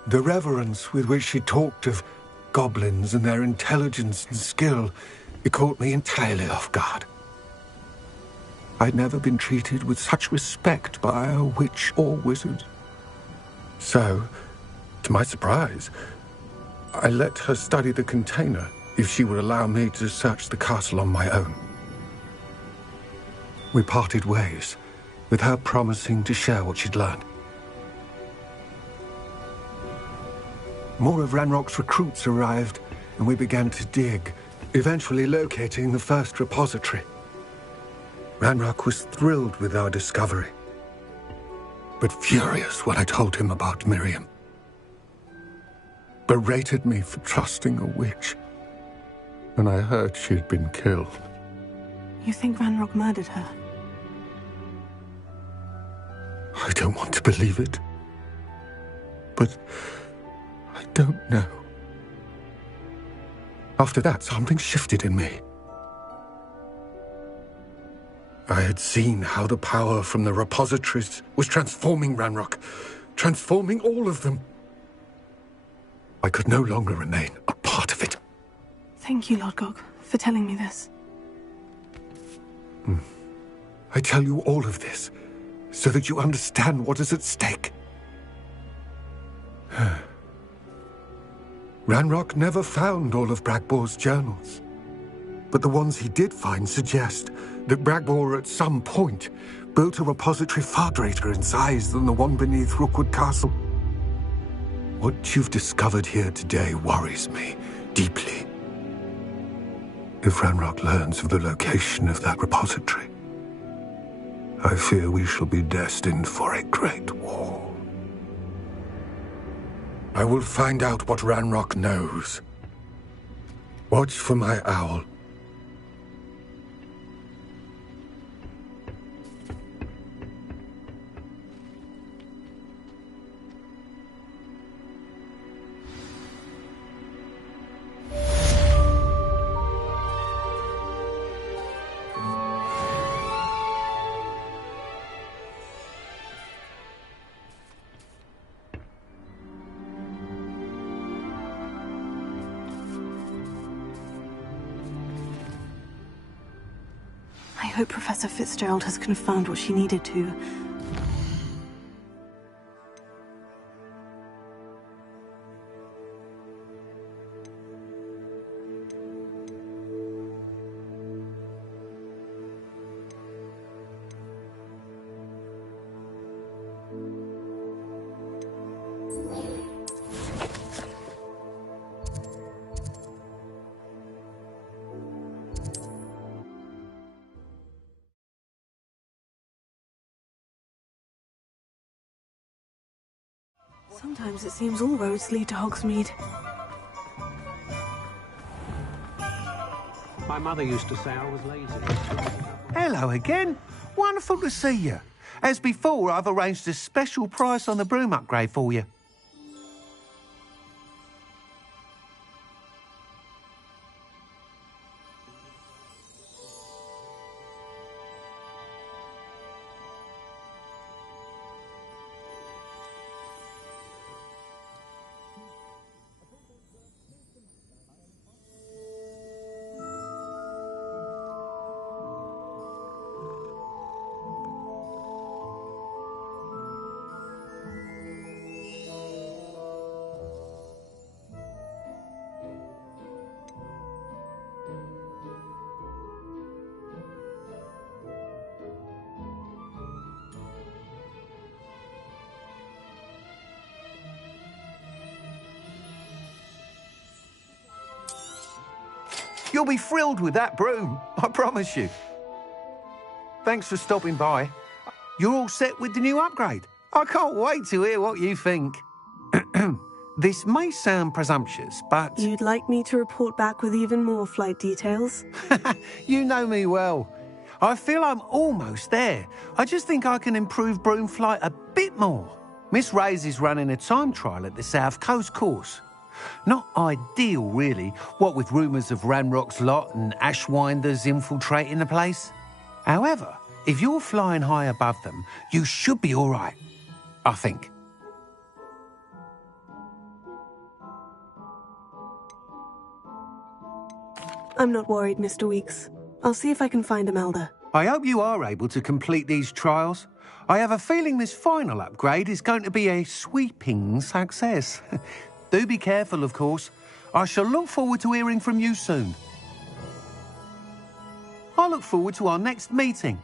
The reverence with which she talked of goblins and their intelligence and skill, it caught me entirely off guard. I'd never been treated with such respect by a witch or wizard. So, to my surprise, I let her study the container if she would allow me to search the castle on my own. We parted ways, with her promising to share what she'd learned. More of Ranrock's recruits arrived, and we began to dig, eventually locating the first repository. Ranrock was thrilled with our discovery, but furious when I told him about Miriam. Berated me for trusting a witch when I heard she had been killed. You think Ranrock murdered her? I don't want to believe it, but I don't know. After that, something shifted in me. I had seen how the power from the repositories was transforming Ranrock, transforming all of them. I could no longer remain a part of it. Thank you, Lord Gog, for telling me this. I tell you all of this so that you understand what is at stake. Ranrock never found all of Bragbor's journals, but the ones he did find suggest that Bragbor at some point built a repository far greater in size than the one beneath Rookwood Castle. What you've discovered here today worries me deeply. If Ranrock learns of the location of that repository, I fear we shall be destined for a great war. I will find out what Ranrock knows. Watch for my owl. I hope Professor Fitzgerald has confirmed what she needed to. Sometimes it seems all roads lead to Hogsmeade. My mother used to say I was lazy. Hello again. Wonderful to see you. As before, I've arranged a special price on the broom upgrade for you. You'll be thrilled with that broom, I promise you. Thanks for stopping by. You're all set with the new upgrade. I can't wait to hear what you think. This may sound presumptuous, but... You'd like me to report back with even more flight details? You know me well. I feel I'm almost there. I just think I can improve broom flight a bit more. Miss Ray's is running a time trial at the South Coast course. Not ideal, really, what with rumours of Ranrock's lot and Ashwinders infiltrating the place. However, if you're flying high above them, you should be all right, I think. I'm not worried, Mr. Weeks. I'll see if I can find Imelda. I hope you are able to complete these trials. I have a feeling this final upgrade is going to be a sweeping success. Do be careful, of course. I shall look forward to hearing from you soon. I look forward to our next meeting.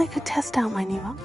I could test out my new one.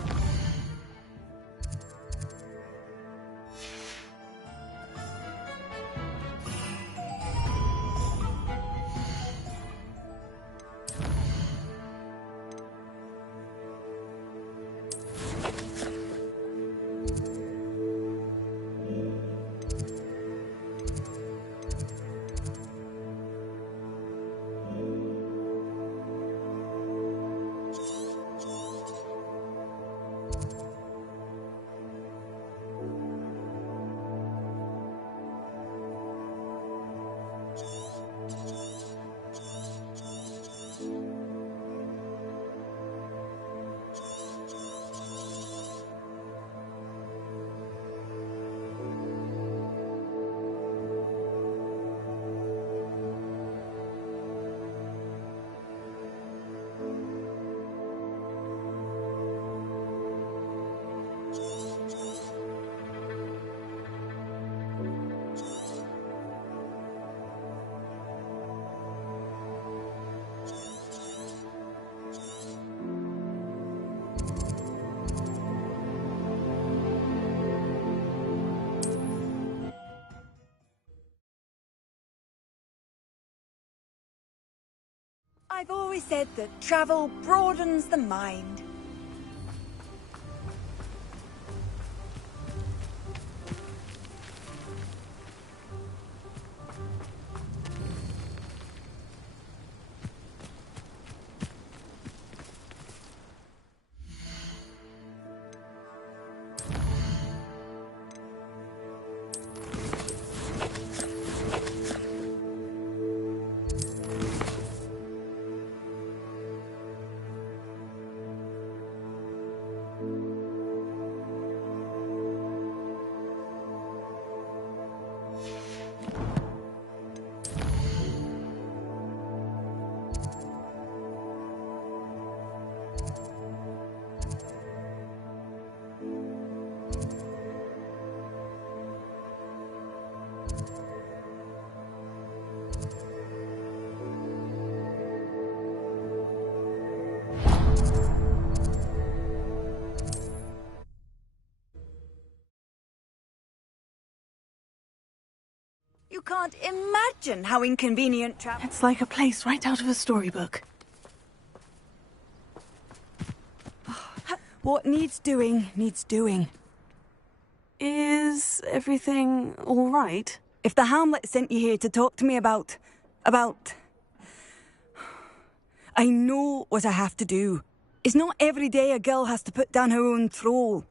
I've always said that travel broadens the mind. You can't imagine how inconvenient travel... It's like a place right out of a storybook. What needs doing, needs doing. Is everything all right? If the Hamlet sent you here to talk to me about... I know what I have to do. It's not every day a girl has to put down her own troll.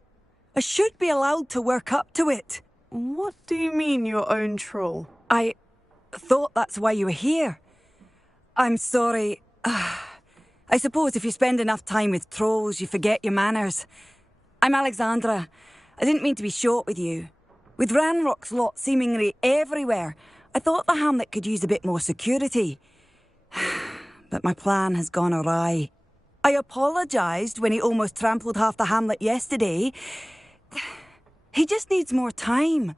I should be allowed to work up to it. What do you mean, your own troll? I thought that's why you were here. I'm sorry. I suppose if you spend enough time with trolls, you forget your manners. I'm Alexandra. I didn't mean to be short with you. With Ranrock's lot seemingly everywhere, I thought the Hamlet could use a bit more security. But my plan has gone awry. I apologised when he almost trampled half the Hamlet yesterday. He just needs more time.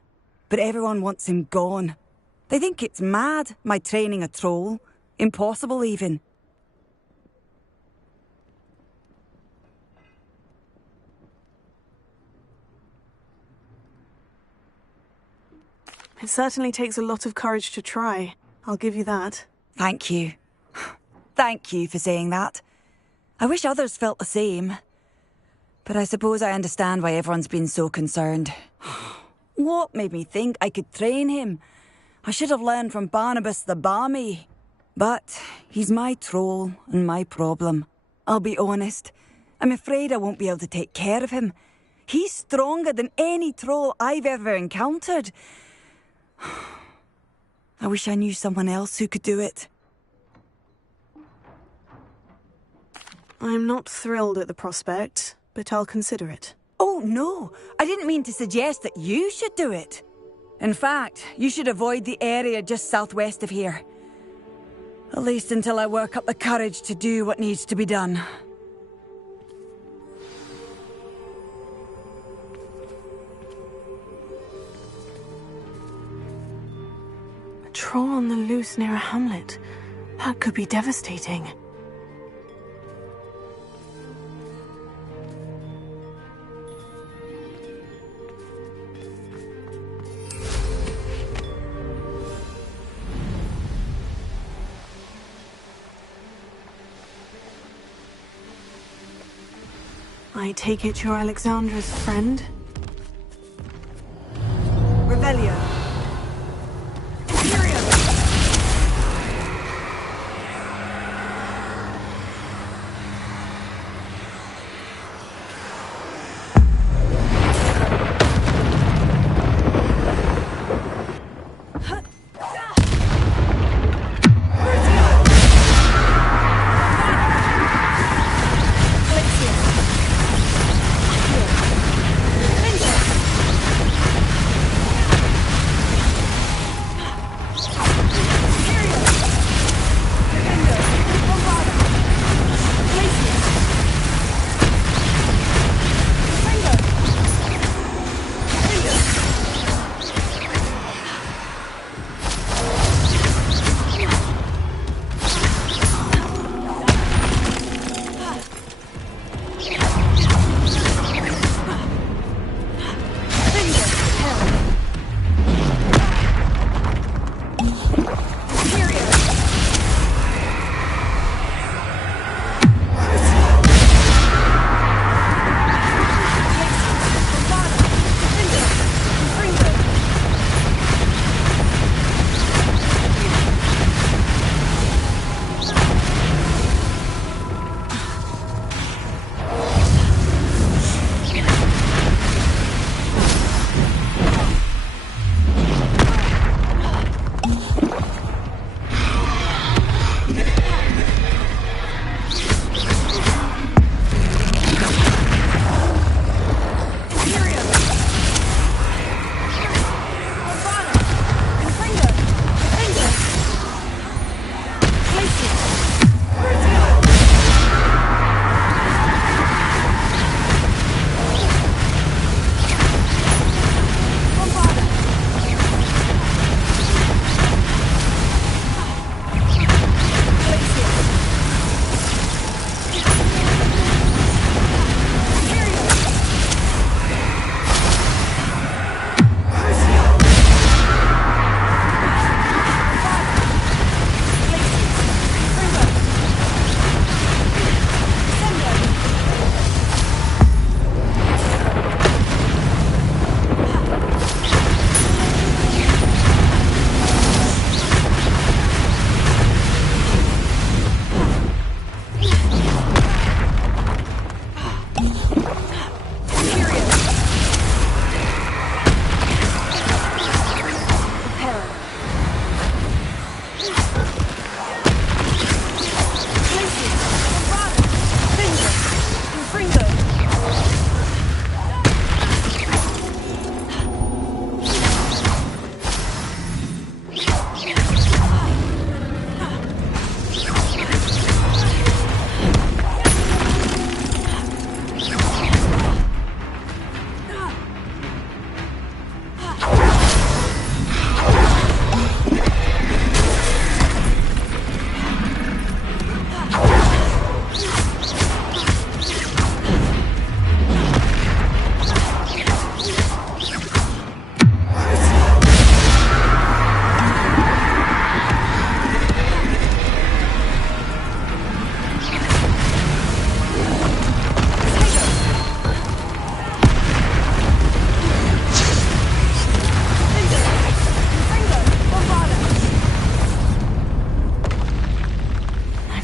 But everyone wants him gone. They think it's mad, my training a troll. Impossible, even. It certainly takes a lot of courage to try. I'll give you that. Thank you. Thank you for saying that. I wish others felt the same. But I suppose I understand why everyone's been so concerned. What made me think I could train him? I should have learned from Barnabas the Barmy. But he's my troll and my problem. I'll be honest. I'm afraid I won't be able to take care of him. He's stronger than any troll I've ever encountered. I wish I knew someone else who could do it. I'm not thrilled at the prospect, but I'll consider it. Oh, no. I didn't mean to suggest that you should do it. In fact, you should avoid the area just southwest of here. At least until I work up the courage to do what needs to be done. A troll on the loose near a hamlet. That could be devastating. I take it you're Alexandra's friend? Revelio.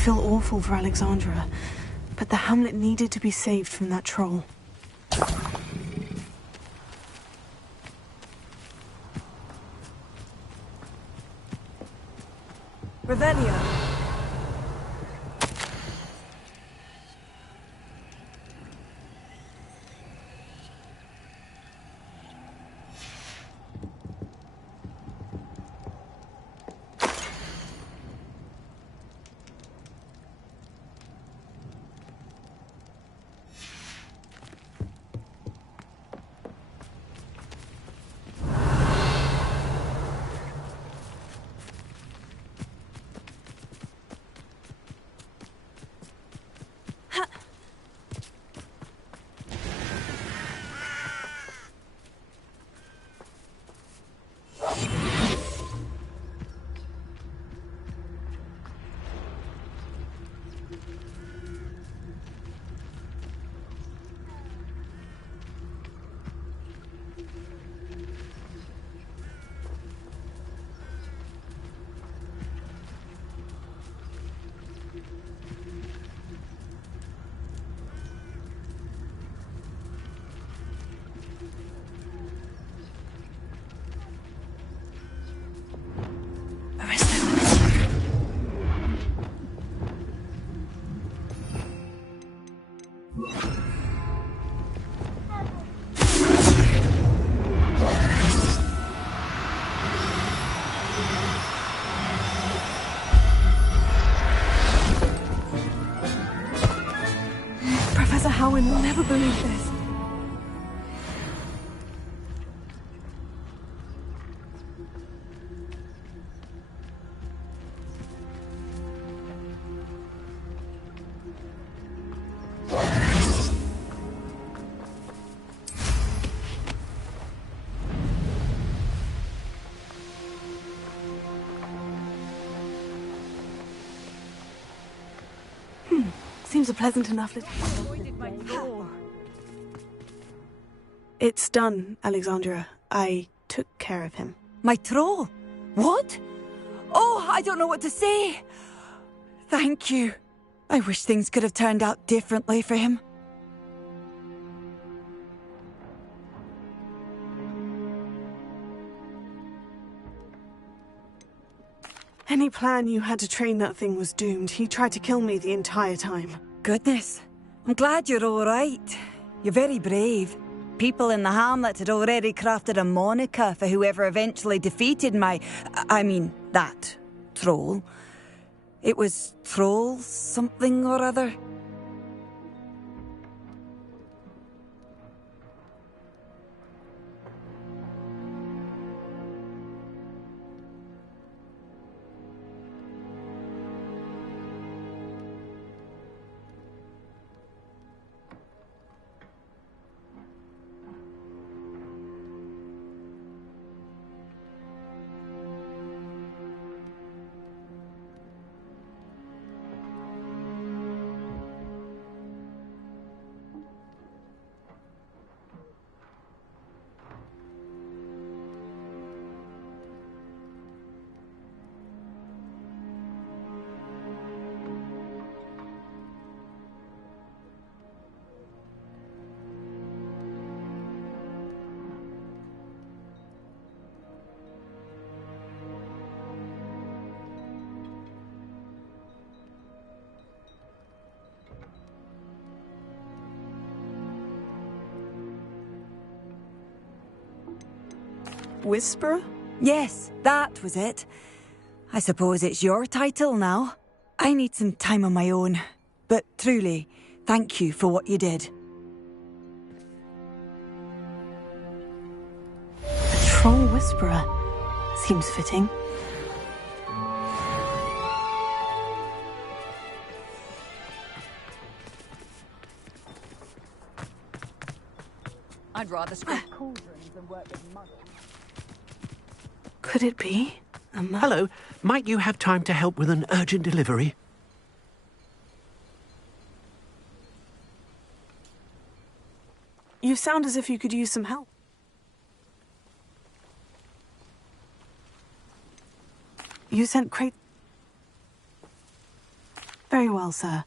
feel awful for Alexandra, but the hamlet needed to be saved from that troll. Revelio. Howard will never believe this. Seems a pleasant enough little... It's done, Alexandra. I took care of him. My troll? What? Oh, I don't know what to say. Thank you. I wish things could have turned out differently for him. Any plan you had to train that thing was doomed. He tried to kill me the entire time. Goodness. I'm glad you're all right. You're very brave. People in the hamlet had already crafted a moniker for whoever eventually defeated that troll. It was Troll something or other. Whisperer? Yes, that was it. I suppose it's your title now. I need some time on my own. But truly, thank you for what you did. A troll whisperer. Seems fitting. I'd rather scrape cauldrons than work with mud. Could it be? Hello, might you have time to help with an urgent delivery? You sound as if you could use some help. You sent crate... Very well, sir.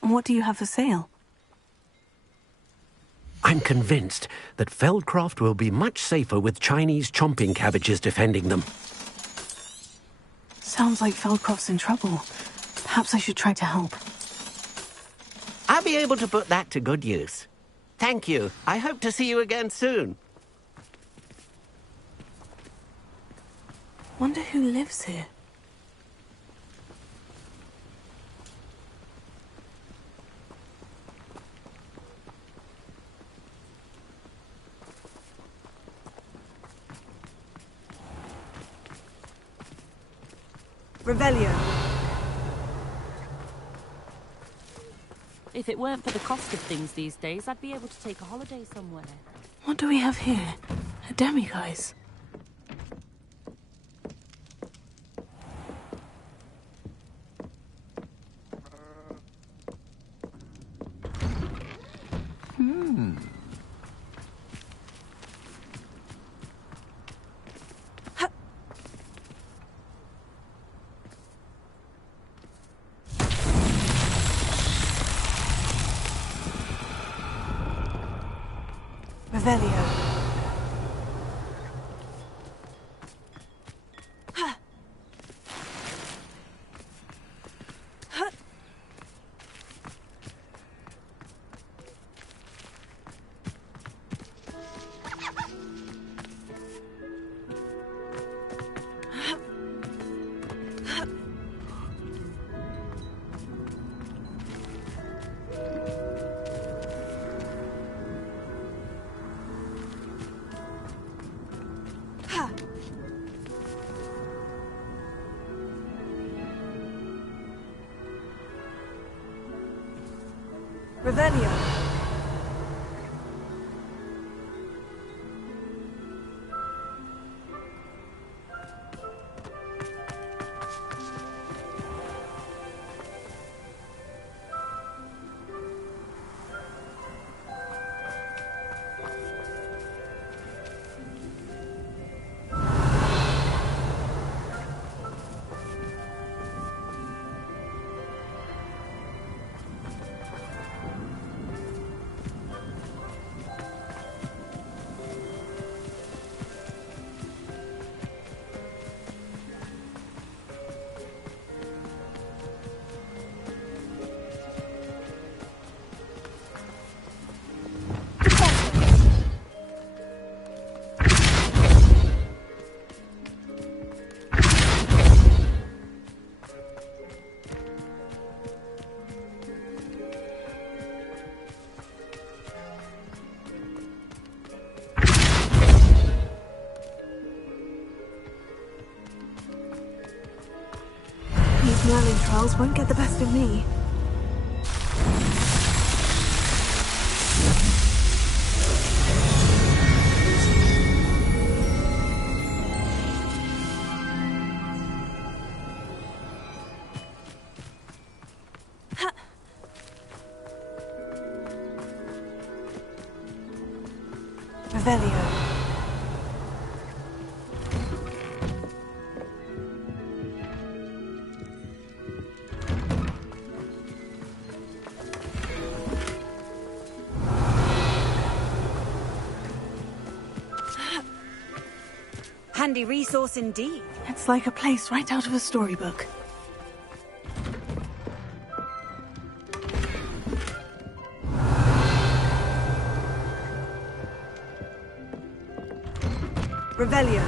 What do you have for sale? I'm convinced that Feldcroft will be much safer with Chinese chomping cabbages defending them. Sounds like Feldcroft's in trouble. Perhaps I should try to help. I'll be able to put that to good use. Thank you. I hope to see you again soon. Wonder who lives here. Revelio. If it weren't for the cost of things these days, I'd be able to take a holiday somewhere. What do we have here? A demiguise. Revelio. Revelio. These Merlin trials won't get the best of me. Revelio. Handy resource indeed. It's like a place right out of a storybook. Revelio.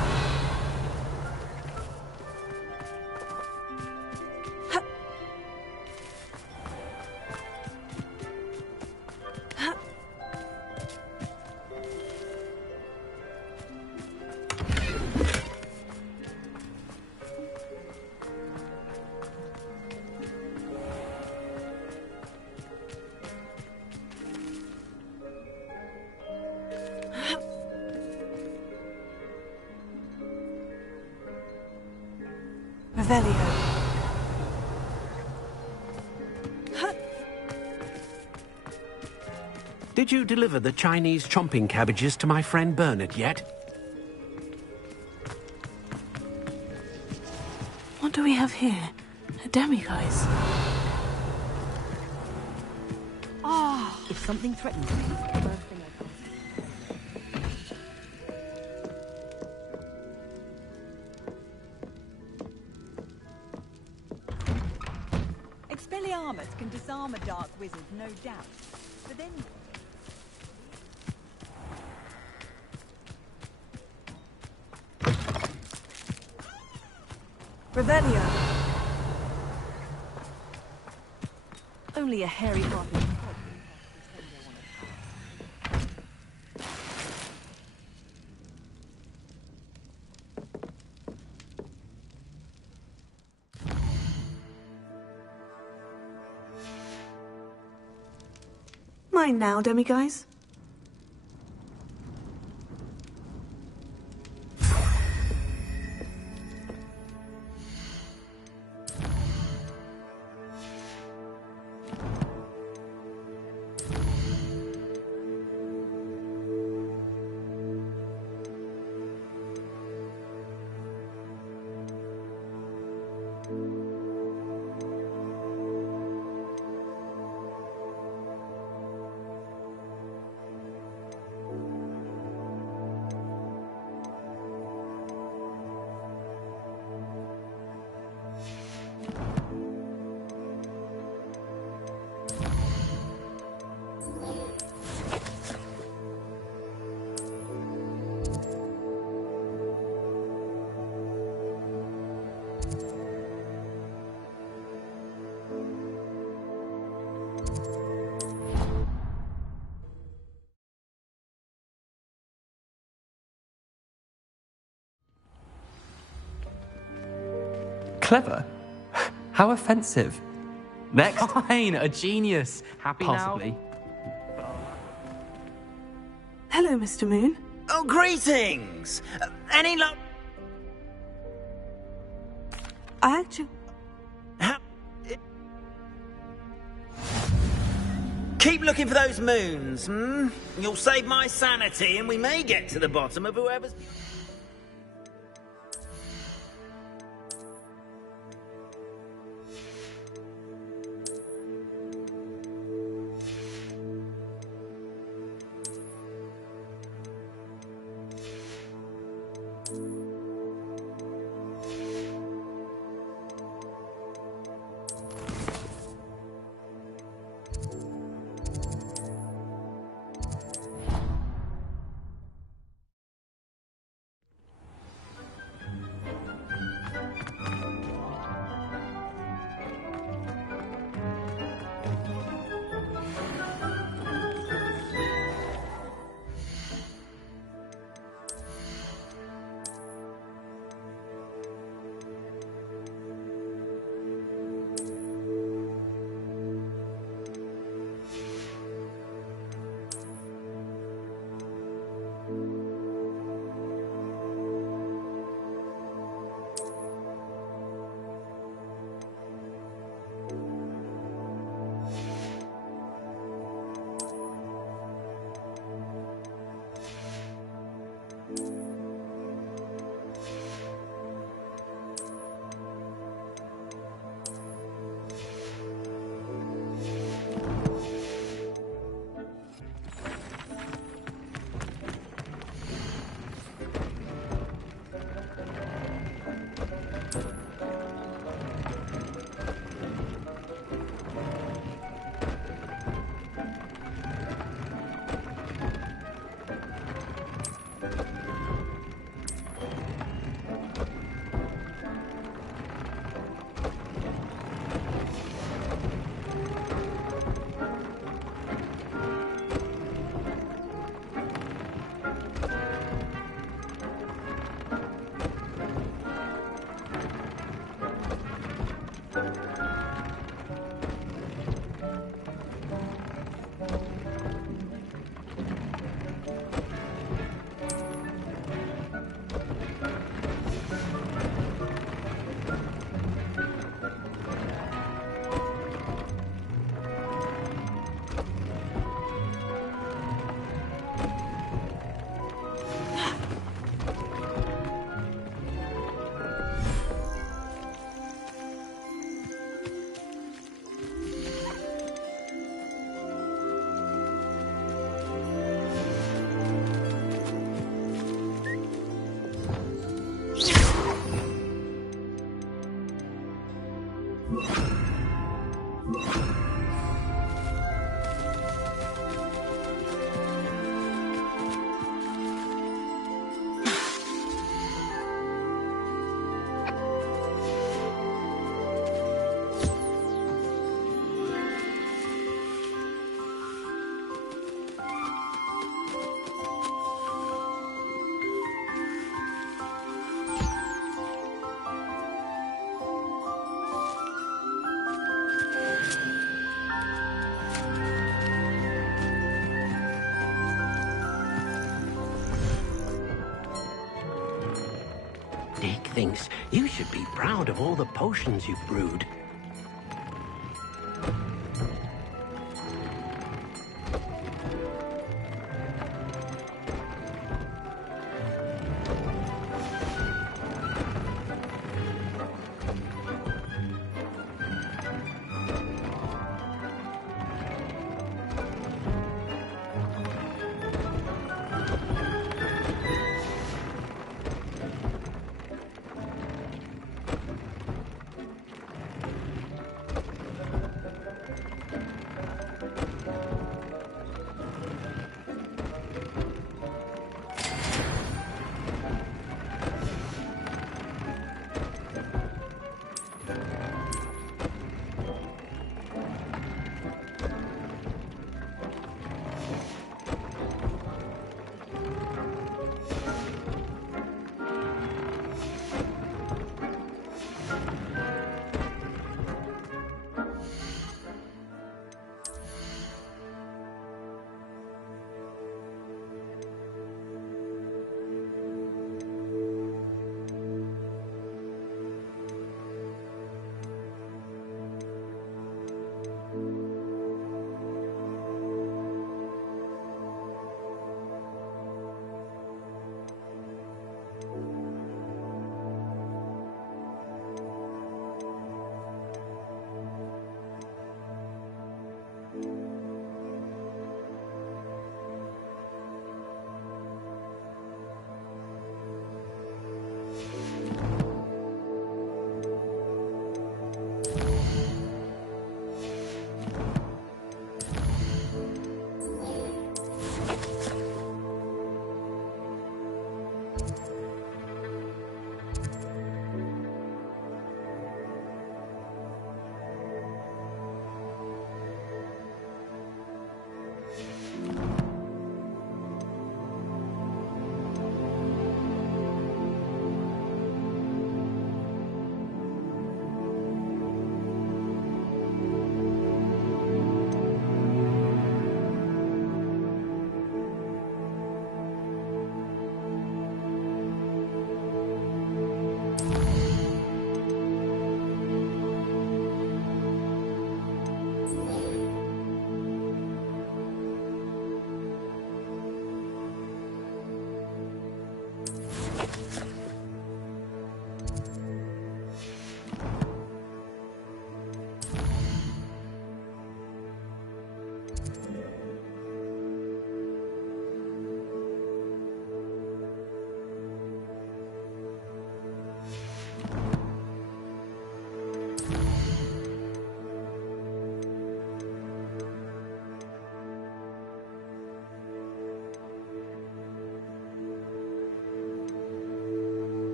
Revelio. Did you deliver the Chinese chomping cabbages to my friend Bernard yet? What do we have here? A demiguise. Ah, if something threatens me, the first thing I do. Expelliarmus can disarm a dark wizard, no doubt. But then... Revelio. Only a hairy-hearted... Mine now, demiguise. Clever? How offensive. Next. Fine, a genius. Happy Possibly. now? Hello, Mr. Moon. Oh, greetings! Any luck? I actually... Keep looking for those moons, hmm? You'll save my sanity and we may get to the bottom of whoever's... Dick thinks you should be proud of all the potions you've brewed.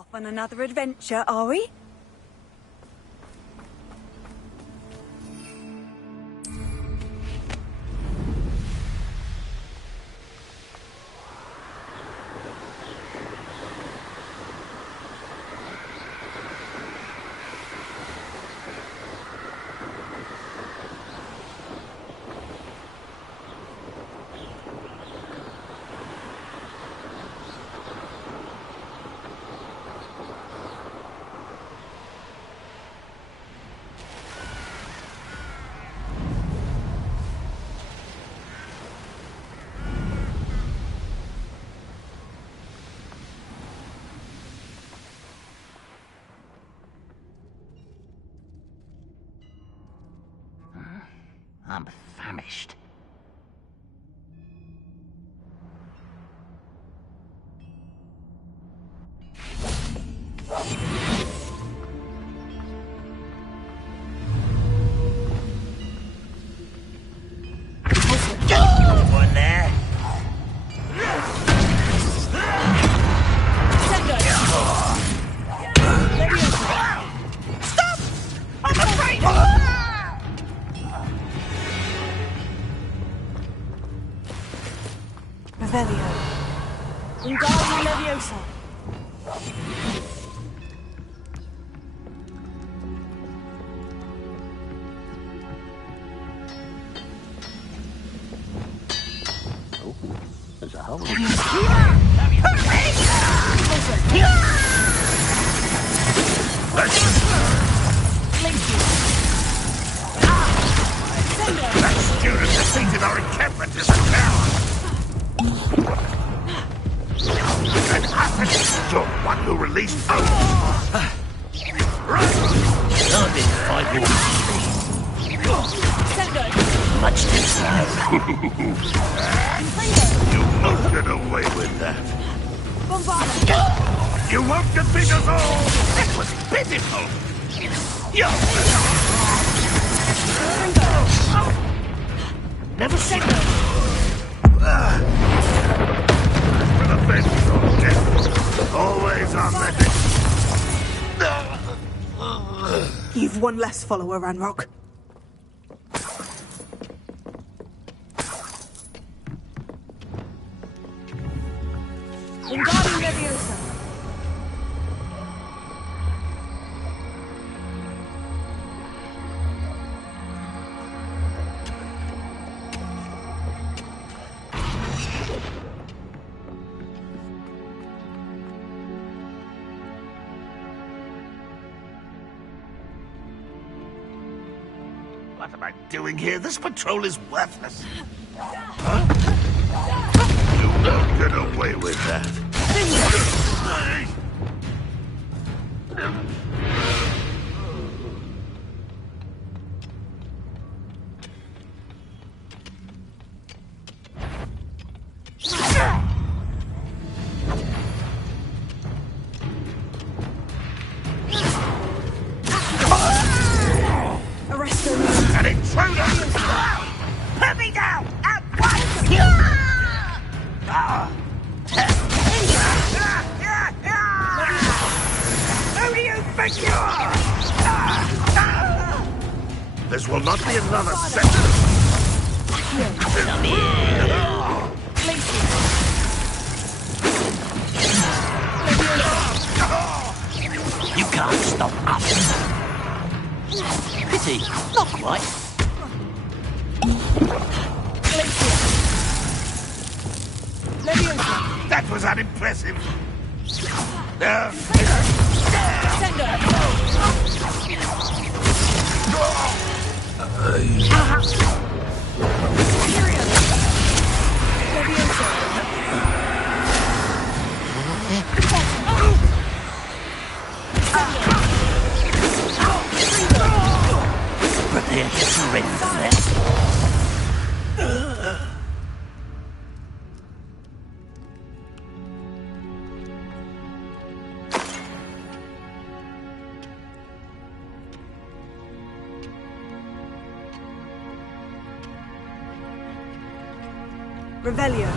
Off on another adventure, are we? I'm famished. One there. Stop! I'm afraid! Revelio. Wingardium Leviosa. There's a hole. That student defeated our encampment as a coward! And you're the one who released Owen! Right! I've been fighting. Much too slow. You won't get away with that. You won't defeat us all! That was pitiful! Never seen it. Revenge or death. Always on that. You've one less follower, Ranrock. Wingardium Leviosa. What am I doing here? This patrol is worthless. Huh? You won't get away with that. An intruder! Put me down at once! Who do you think you are? This will not be another session. Come here. You can't stop us. Pity, not quite. That was unimpressive. Prepare to surrender then. Revelio.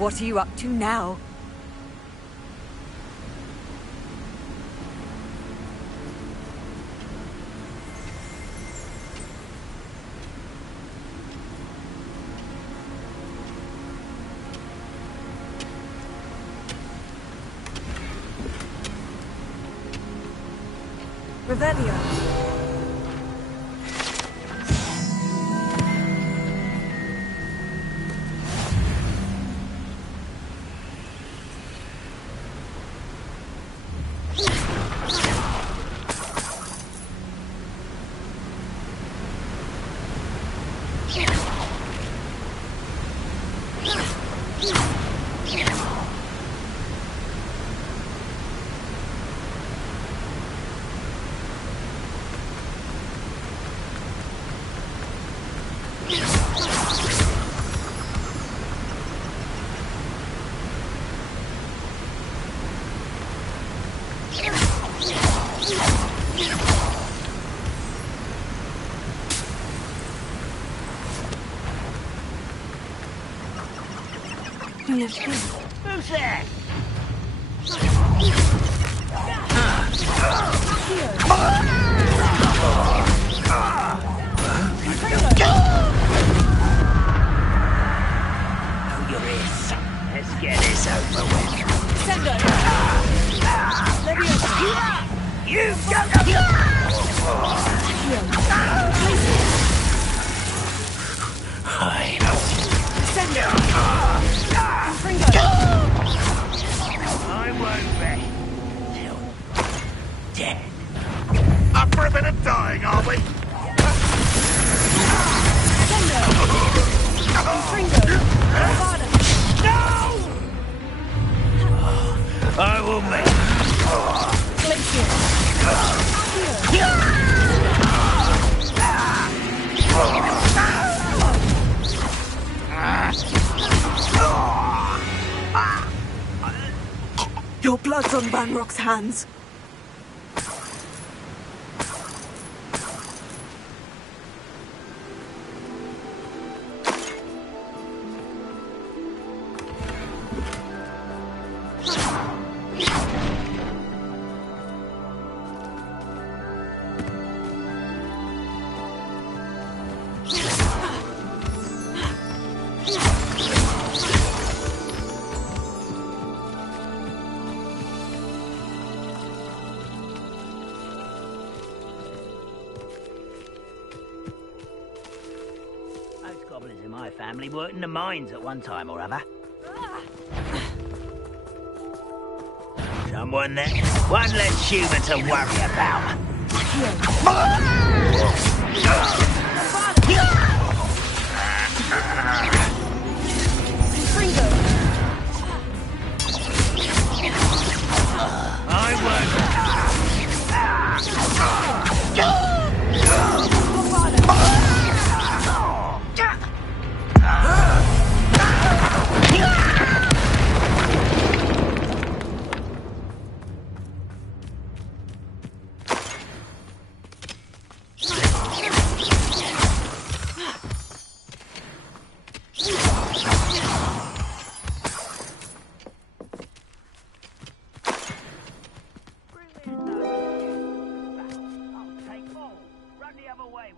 What are you up to now? Revelio. Who's there? Know your ears. Let's get this over with. You I won't be till dead. Up for a bit of dying, are we? I will make Your blood's on Banrock's hands. family worked in the mines at one time or other. Someone there. One less human to worry about.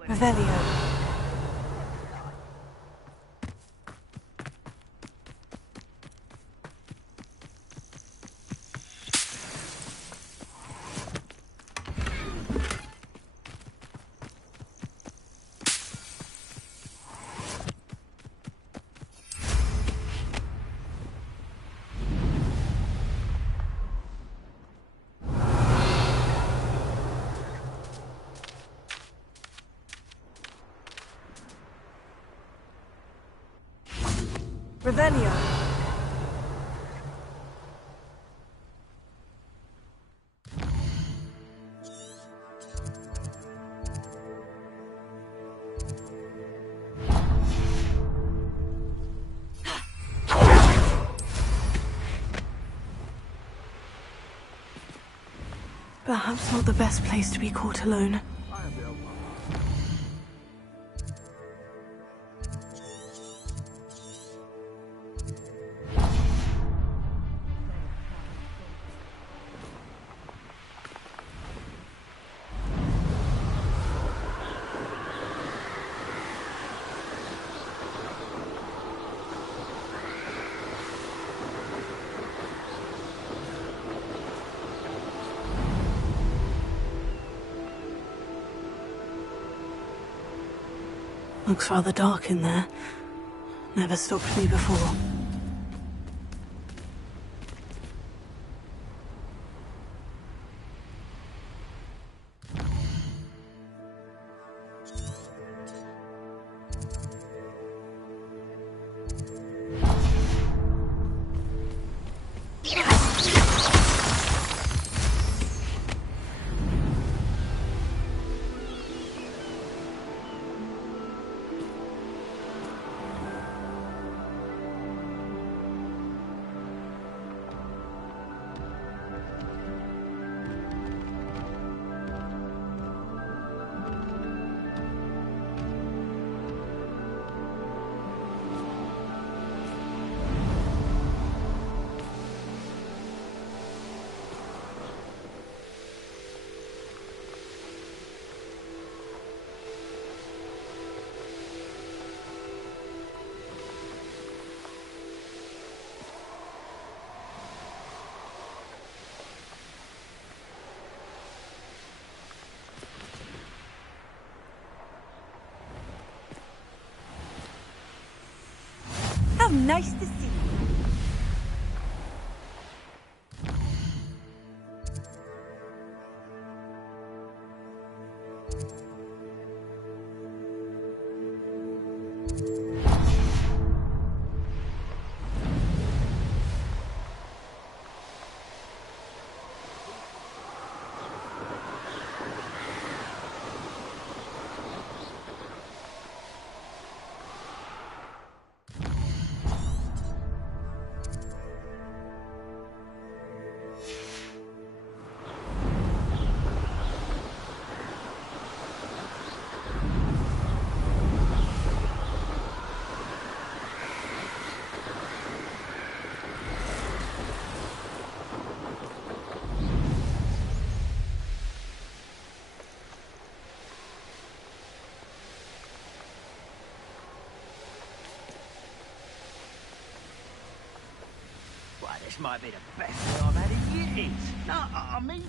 Revelio. Revelio. Perhaps not the best place to be caught alone. Looks rather dark in there. Never stopped me before. How nice to see you. This might be the best day I've had in years. No, I mean...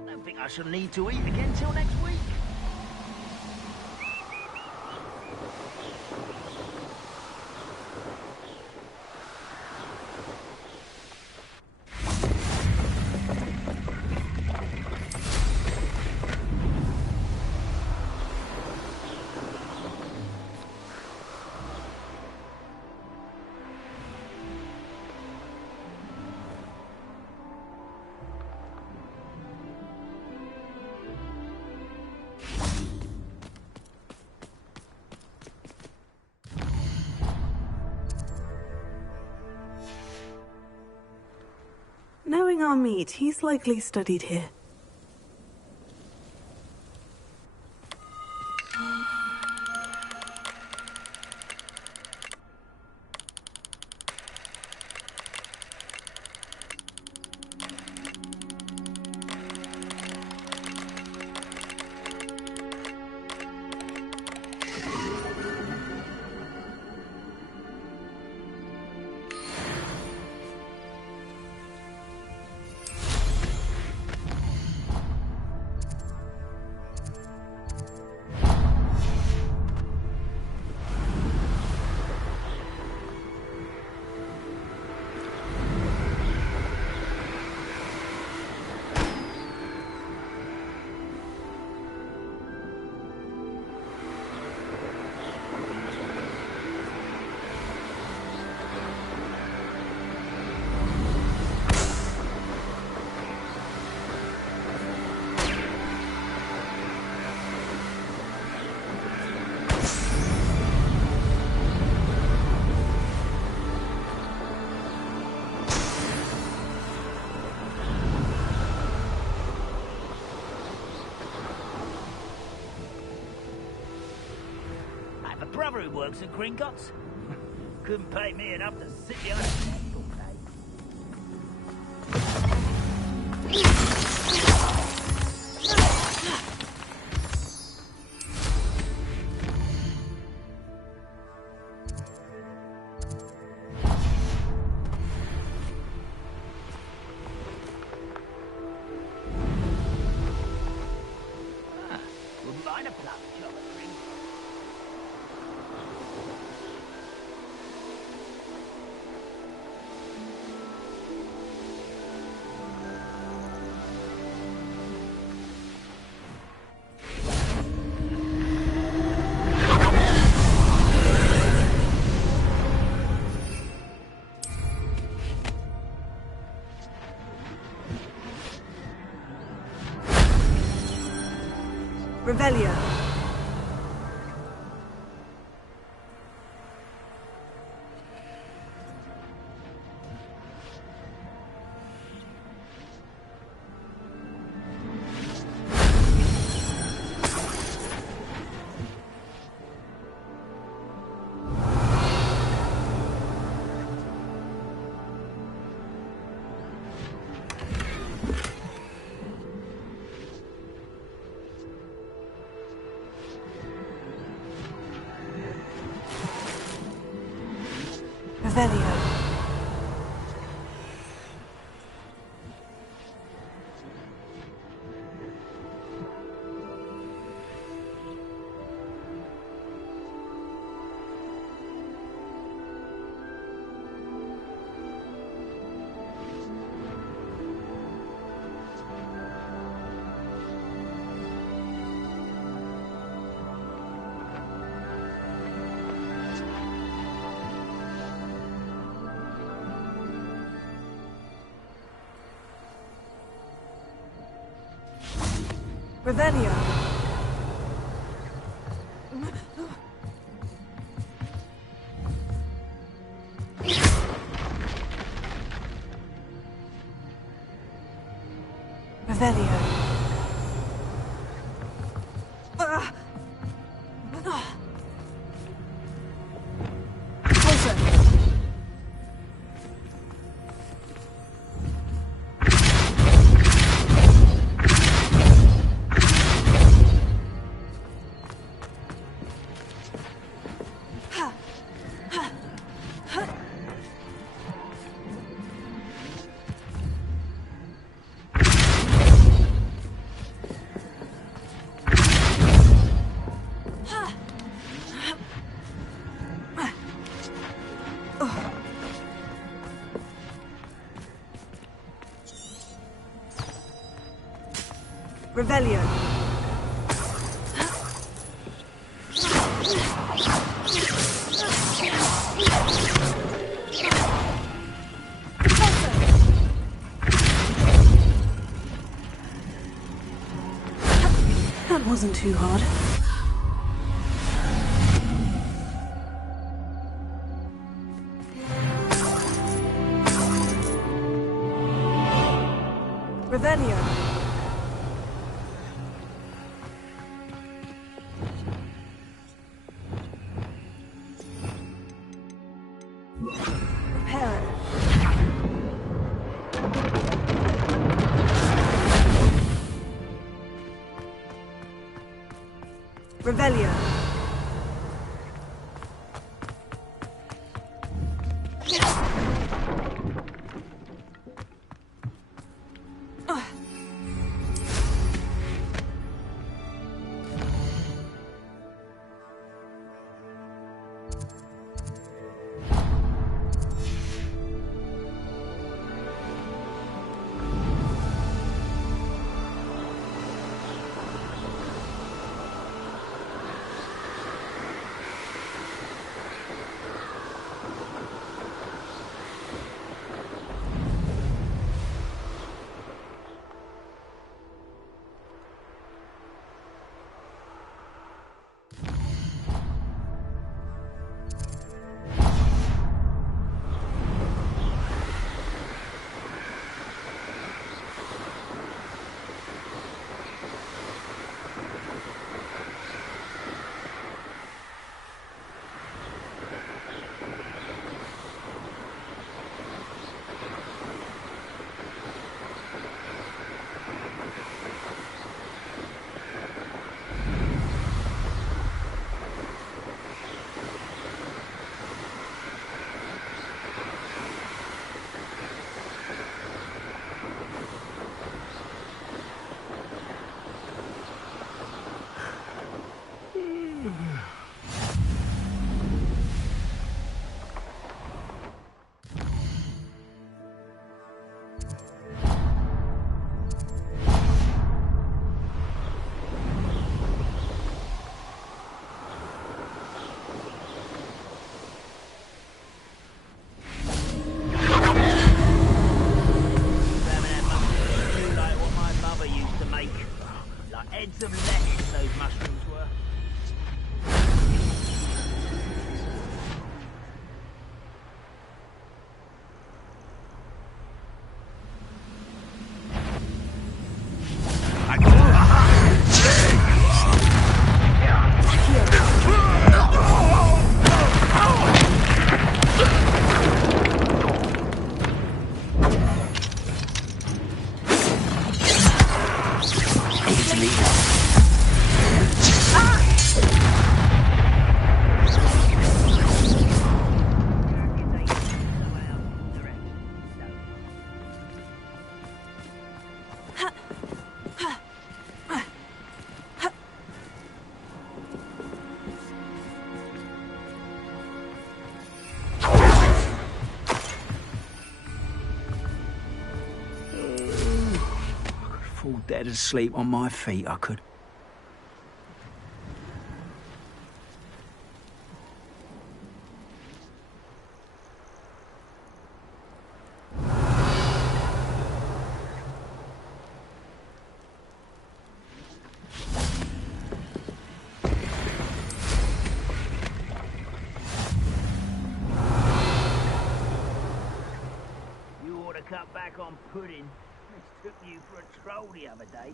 I don't think I shall need to eat again till next week. Knowing our meat, he's likely studied here. Brother who works at Gringotts. Couldn't pay me enough to sit behind a desk all day. Revelio. Revelio. Revelio. Revelio. Closer. Revelio. That wasn't too hard. Revelio. Repair. Revelio. beds of lettuce those mushrooms were. Fall dead asleep on my feet, I could. You ought to cut back on pudding. Took you for a troll the other day.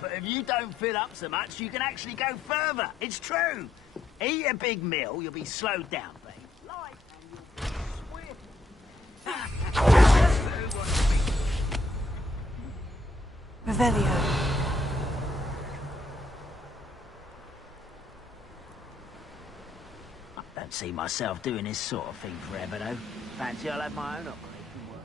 But if you don't fill up so much, you can actually go further. It's true. Eat a big meal, you'll be slowed down. Revelio. I don't see myself doing this sort of thing forever, though. Fancy I'll have my own operation work.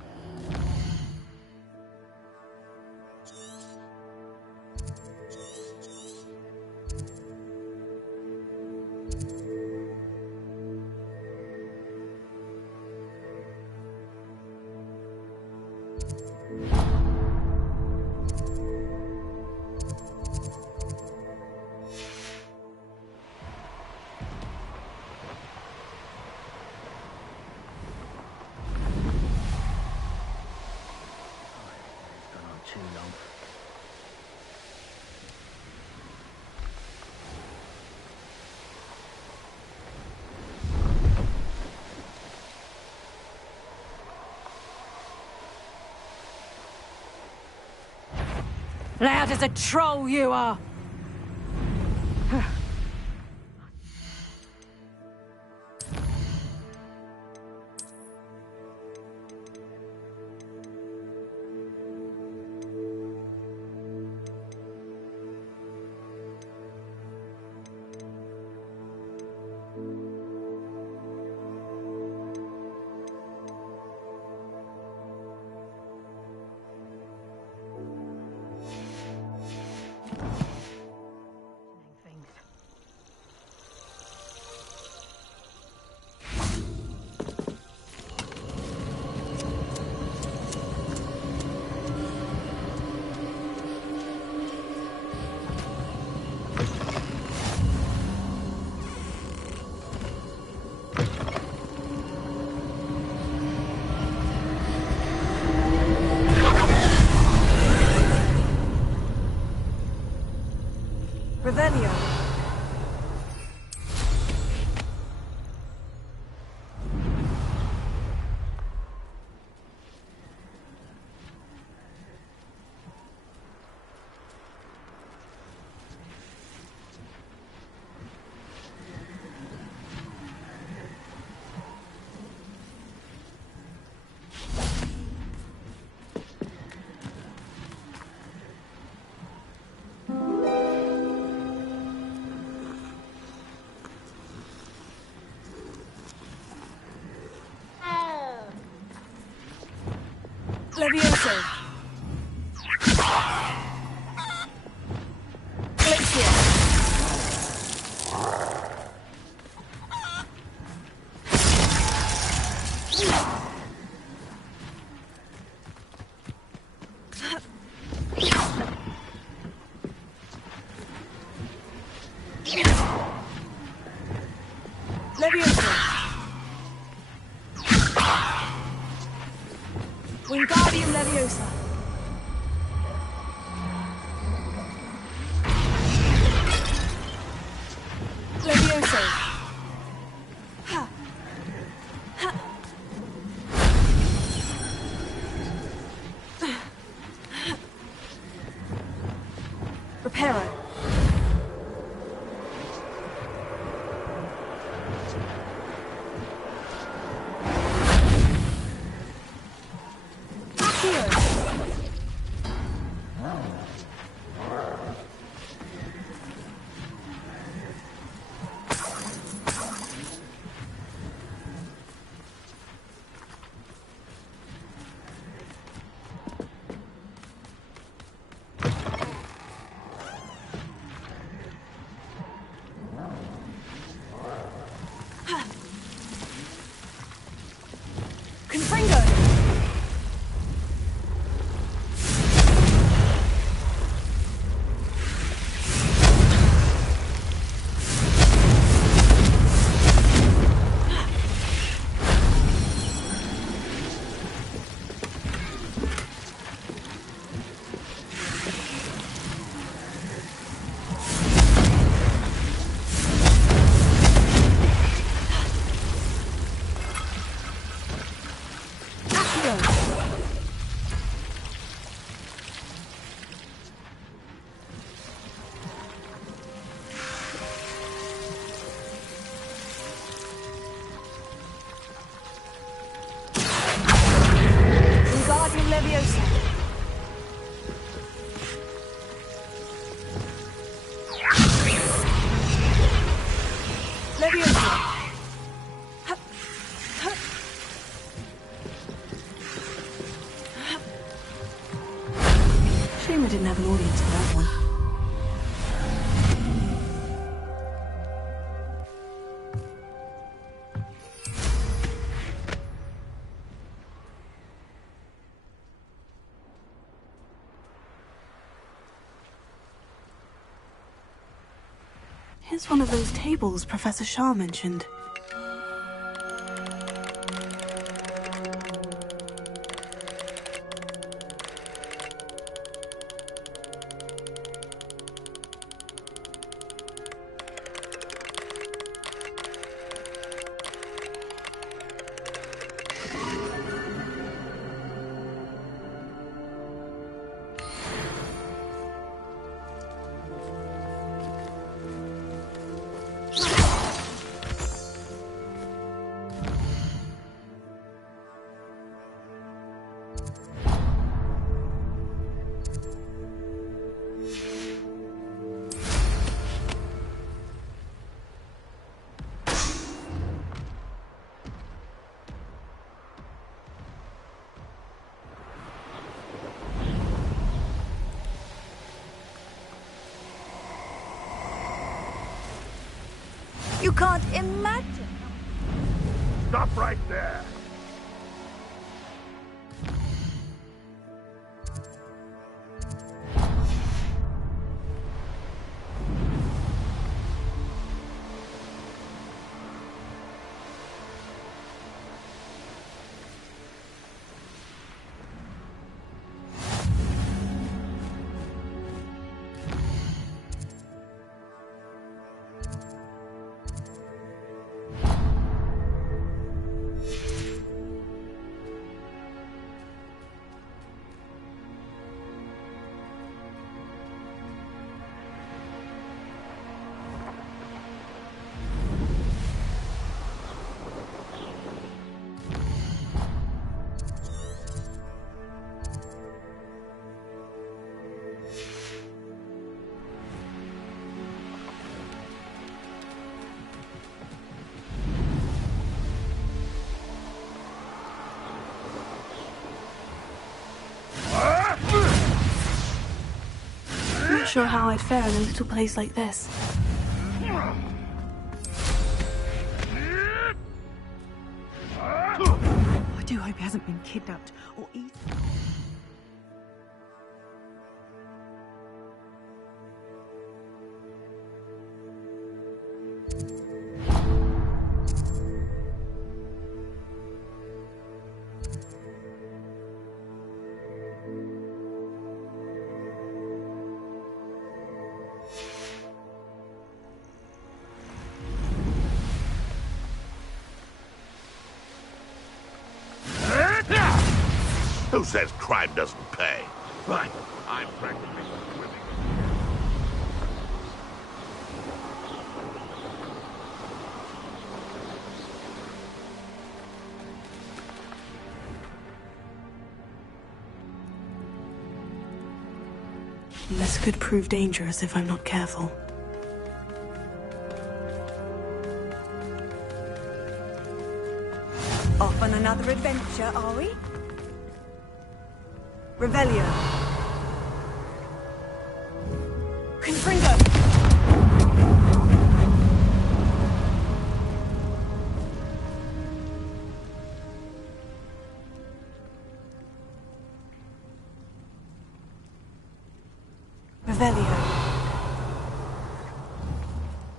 Too long. Loud as a troll you are! Revelio. Levioso. Elixir. Wingardium Leviosa. Leviosa. Ha. Ha. Reparo. Shame I didn't have an audience for that one. Here's one of those tables Professor Shah mentioned. You can't imagine. Stop right there. Not sure how I'd fare in a little place like this. I do hope he hasn't been kidnapped or eaten. Who says crime doesn't pay? Right, I'm practically swimming. This could prove dangerous if I'm not careful. Off on another adventure, are we? Revelio. Confringo! Revelio.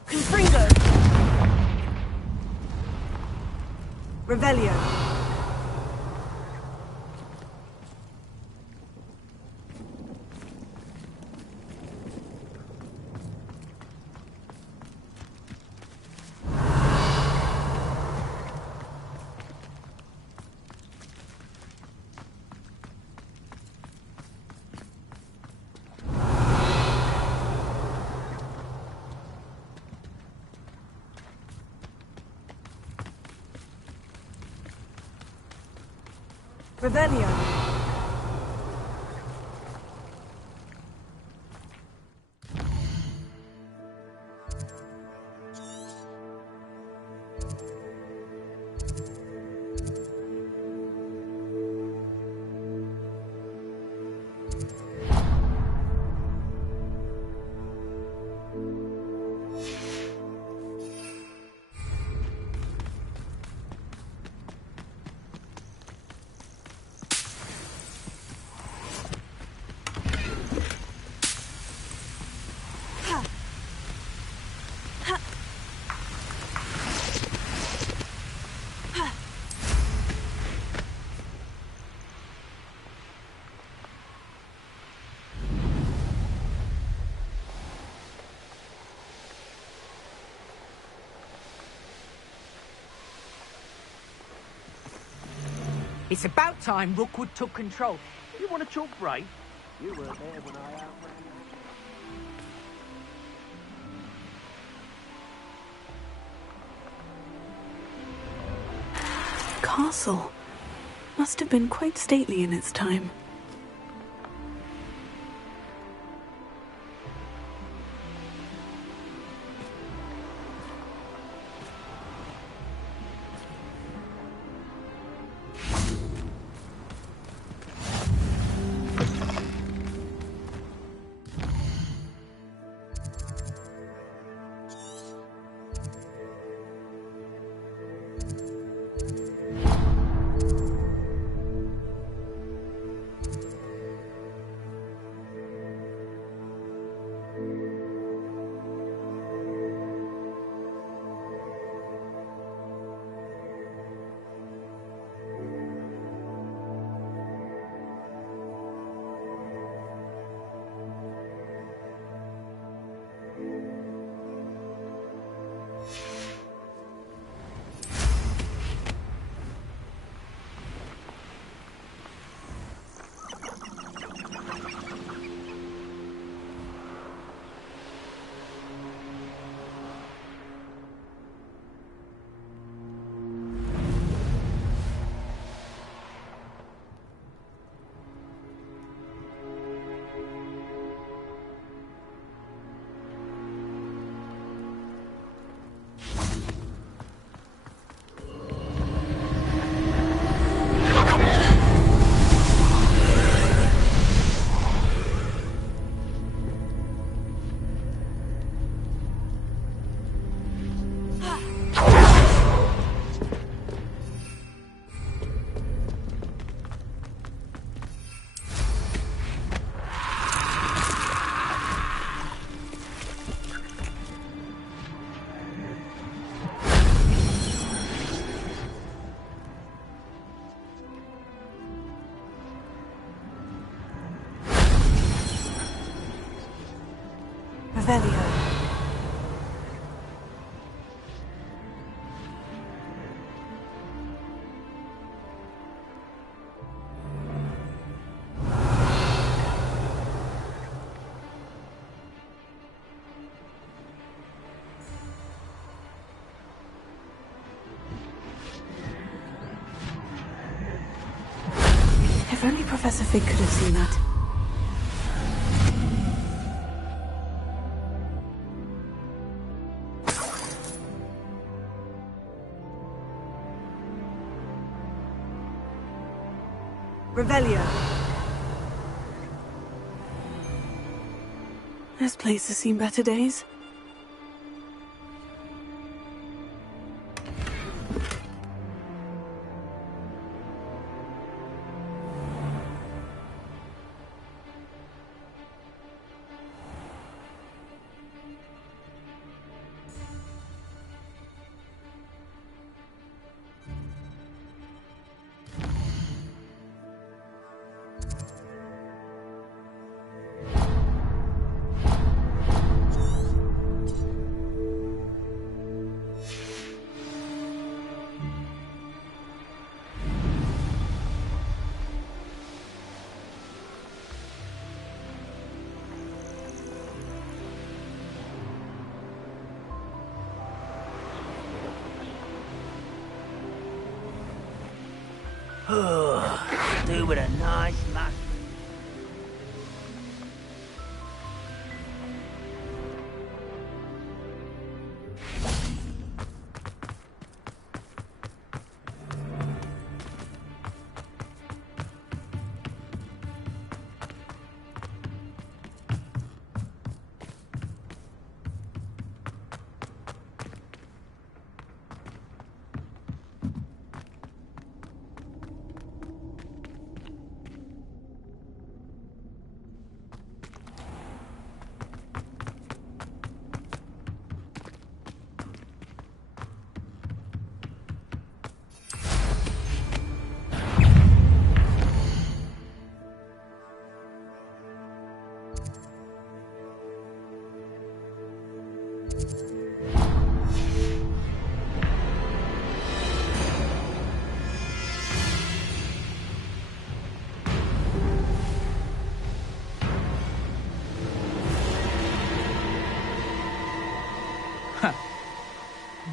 Confringo! Revelio. Revelio. It's about time Rookwood took control. You want to talk brave? You were there when I outran The castle must have been quite stately in its time. Revelio. only Professor Fig could have seen that. Revelio. This place has seen better days. Do with a nice mushroom.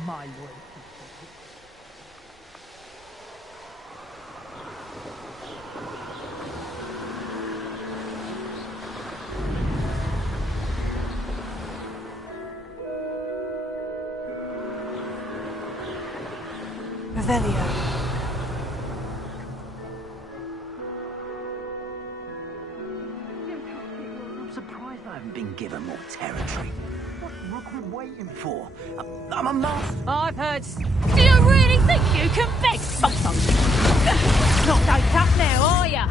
My word. Revelio. I'm surprised I haven't been given more territory. What's Rookwood waiting for? I'm a master. I've heard. Do you really think you can beg something? Not so tough now, are ya?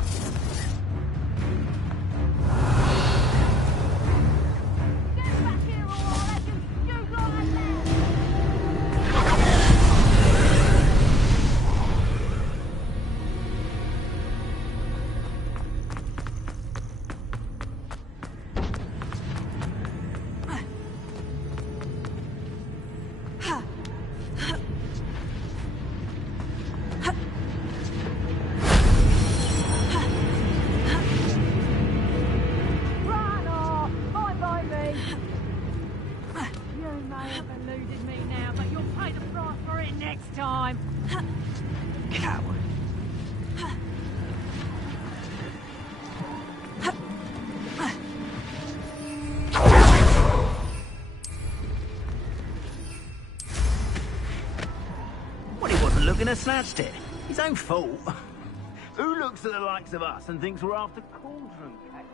Looking to snatched it. His own fault. Who looks at the likes of us and thinks we're after cauldron cake?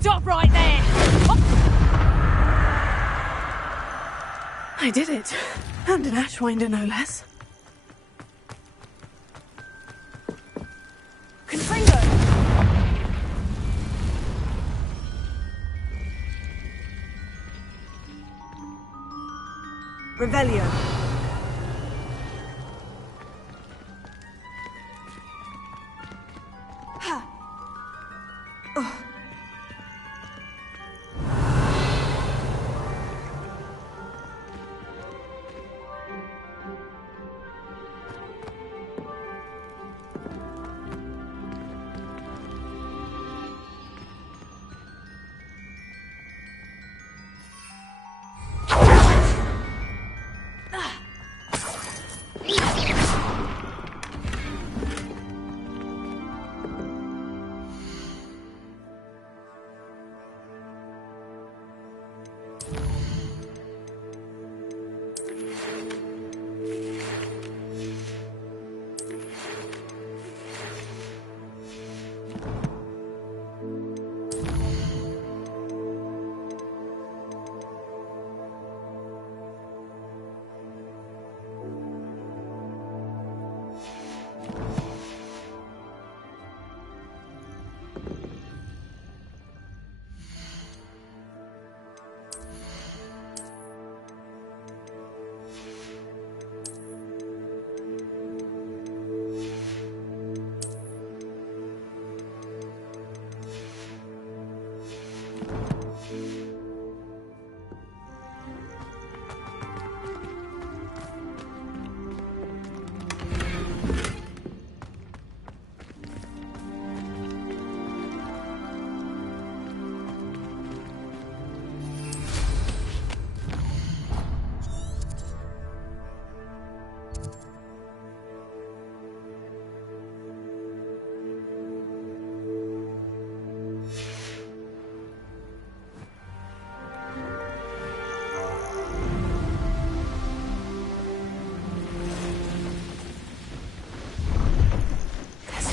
Stop right there! I did it. And an Ashwinder, no less. Confringo! Revelio.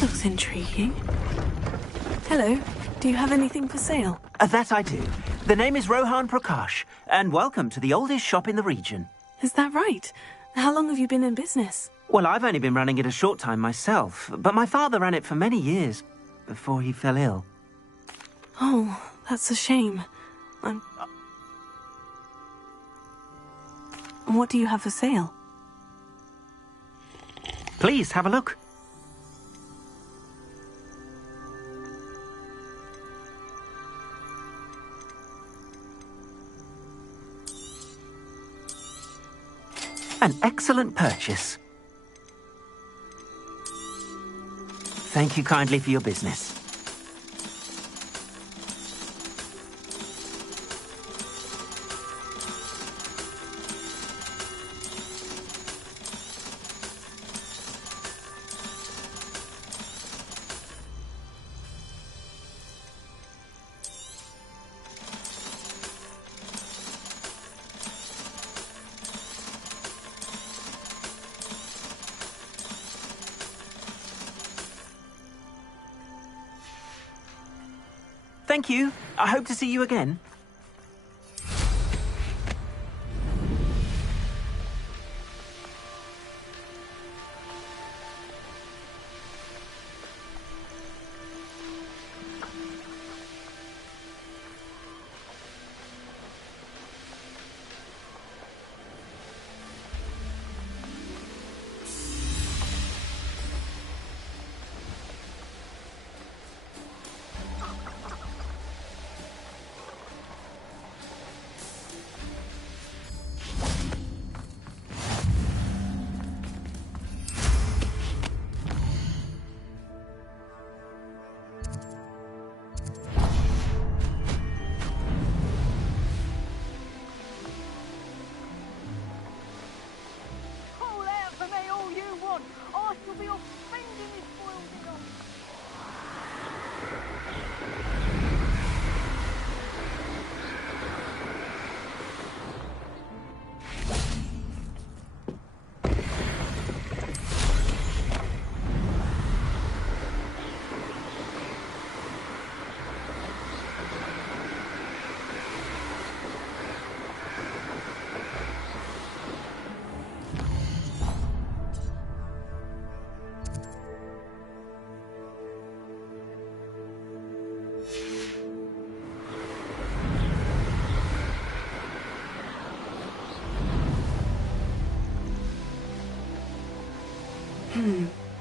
Looks intriguing. Hello, do you have anything for sale? That I do. The name is Rohan Prakash, and welcome to the oldest shop in the region. Is that right? How long have you been in business? Well, I've only been running it a short time myself, but my father ran it for many years before he fell ill. Oh, that's a shame. What do you have for sale? Please, have a look. An excellent purchase. Thank you kindly for your business. Thank you. I hope to see you again.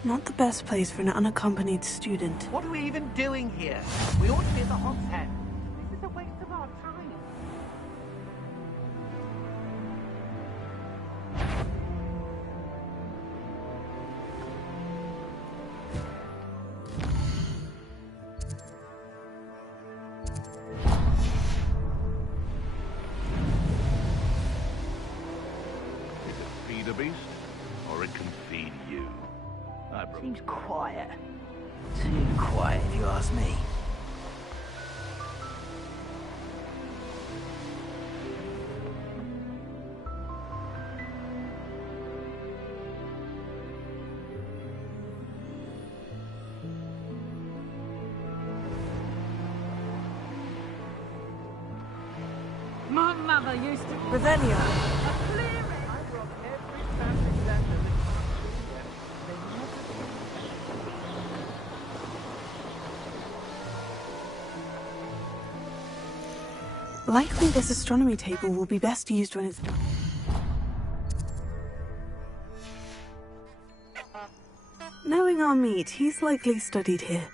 Not the best place for an unaccompanied student. What are we even doing here? We ought to be at the hogshead. This is a waste of our time. Feed a beast, or it can feed you. Seems quiet. Too quiet, if you ask me. My mother used to... Revelio. Likely this astronomy table will be best used when it's... Knowing our meat, he's likely studied here.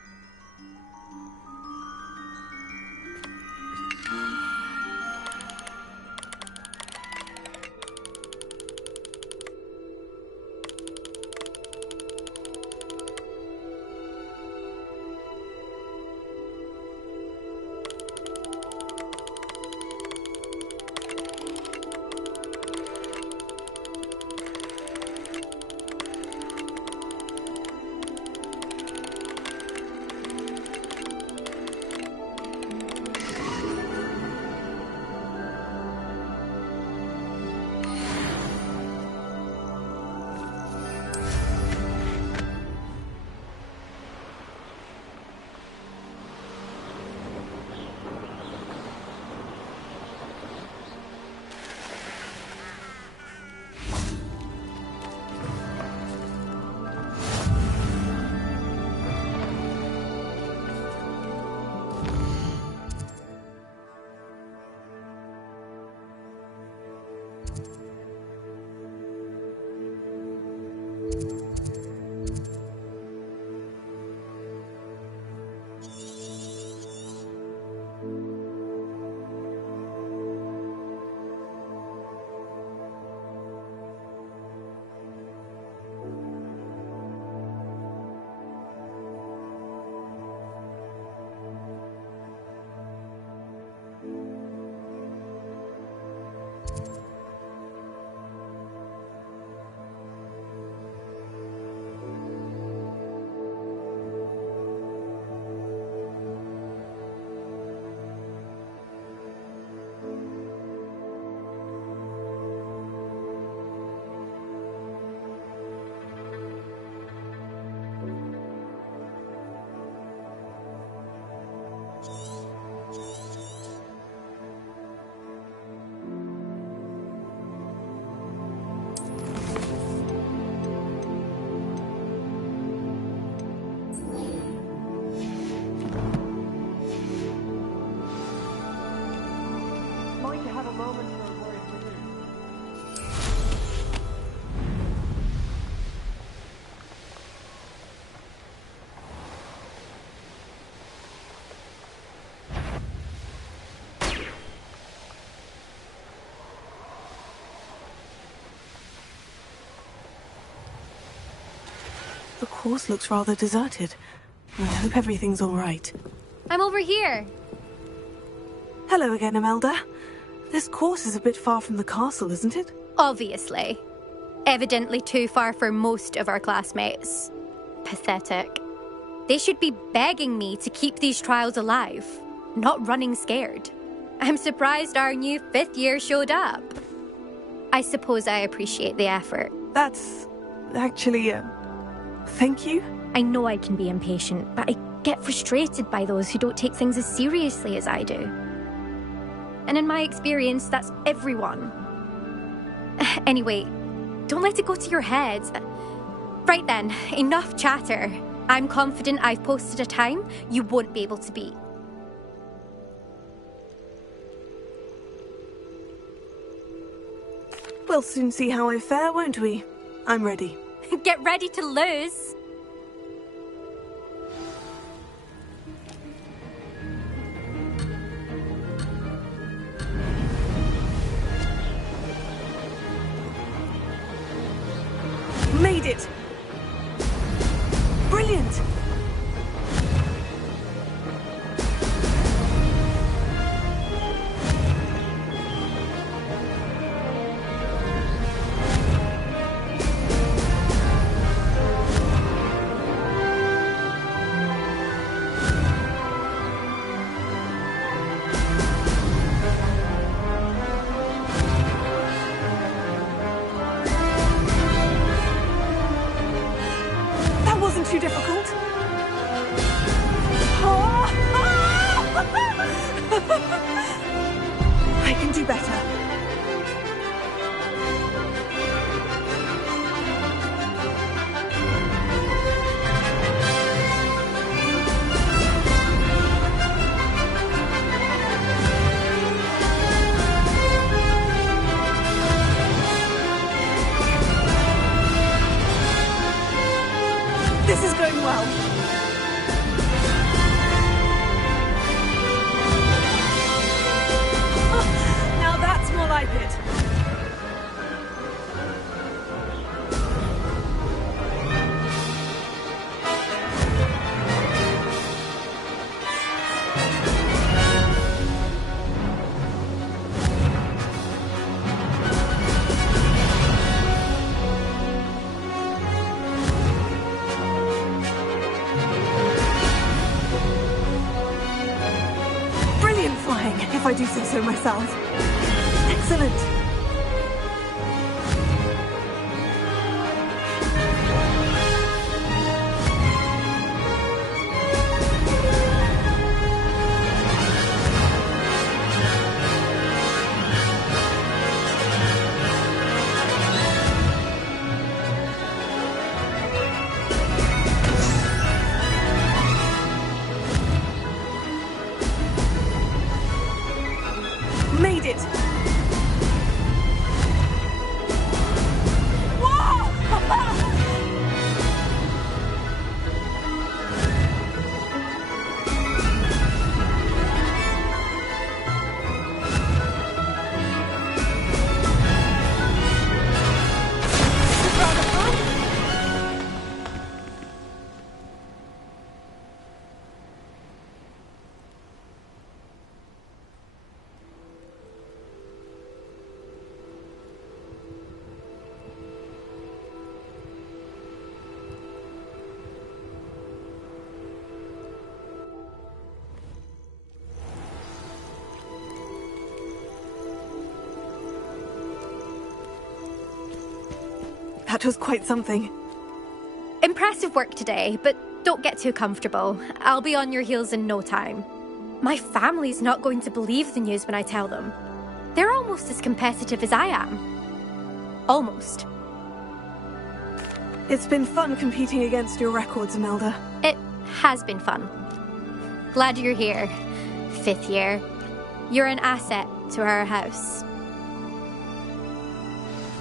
The course looks rather deserted. I hope everything's all right. I'm over here. Hello again, Imelda. This course is a bit far from the castle, isn't it? Obviously. Evidently too far for most of our classmates. Pathetic. They should be begging me to keep these trials alive, not running scared. I'm surprised our new 5th year showed up. I suppose I appreciate the effort. That's actually, thank you. I know I can be impatient, but I get frustrated by those who don't take things as seriously as I do. And in my experience, that's everyone. Anyway, don't let it go to your head. Right then, enough chatter. I'm confident I've posted a time you won't be able to beat. We'll soon see how I fare, won't we? I'm ready. Get ready to lose. Made it! Brilliant! Too difficult. I can do better. This is going well. Now that's more like it. Flying, if I do say so myself. Excellent. Made it! That was quite something. Impressive work today, but don't get too comfortable. I'll be on your heels in no time. My family's not going to believe the news when I tell them. They're almost as competitive as I am. Almost. It's been fun competing against your records, Imelda. It has been fun. Glad you're here. 5th year. You're an asset to our house.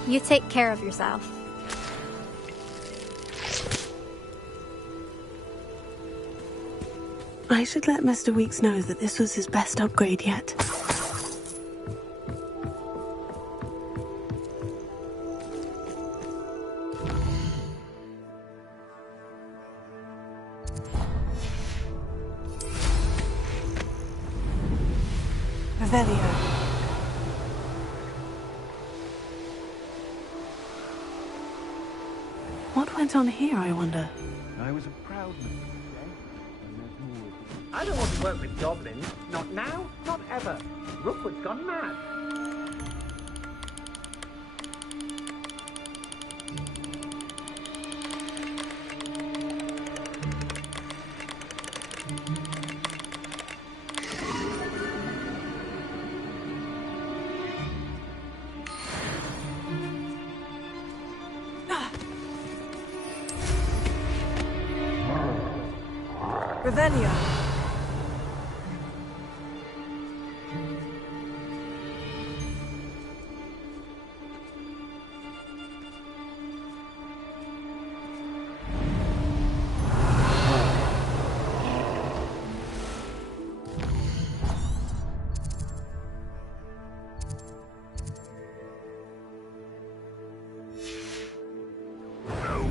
You take care of yourself. I should let Mr. Weeks know that this was his best upgrade yet. Revelio. What went on here, I wonder? I was a proud man. I don't want to work with goblins. Not now, not ever. Rookwood's gone mad. Revelio. No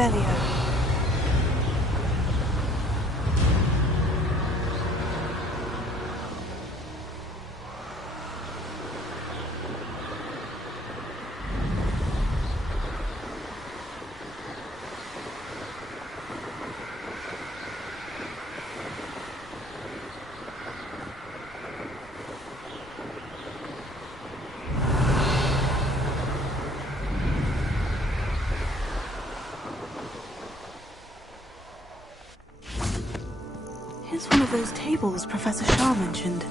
Revelio. Here's one of those tables Professor Shah mentioned.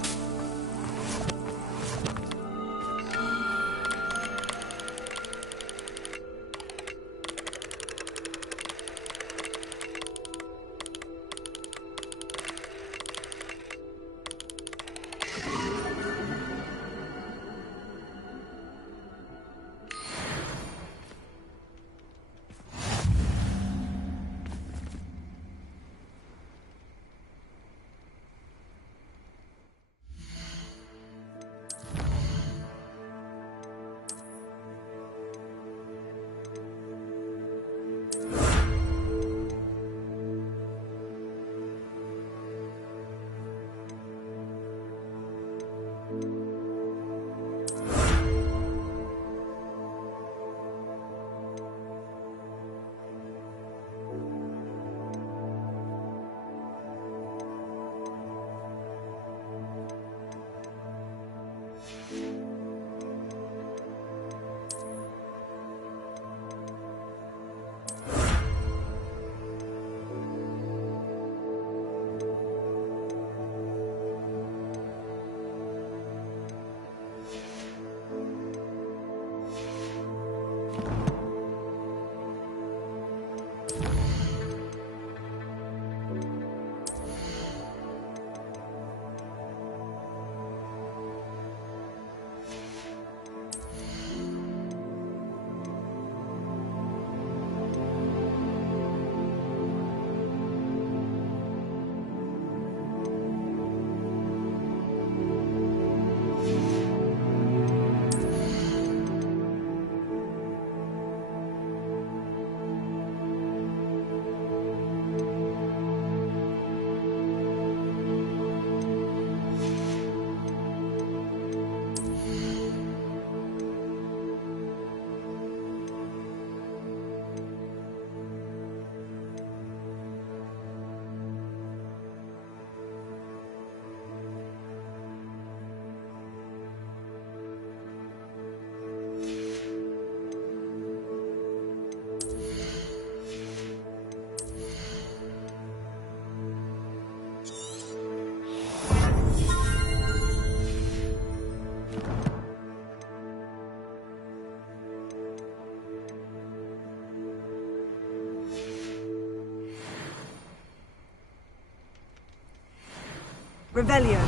Revelio.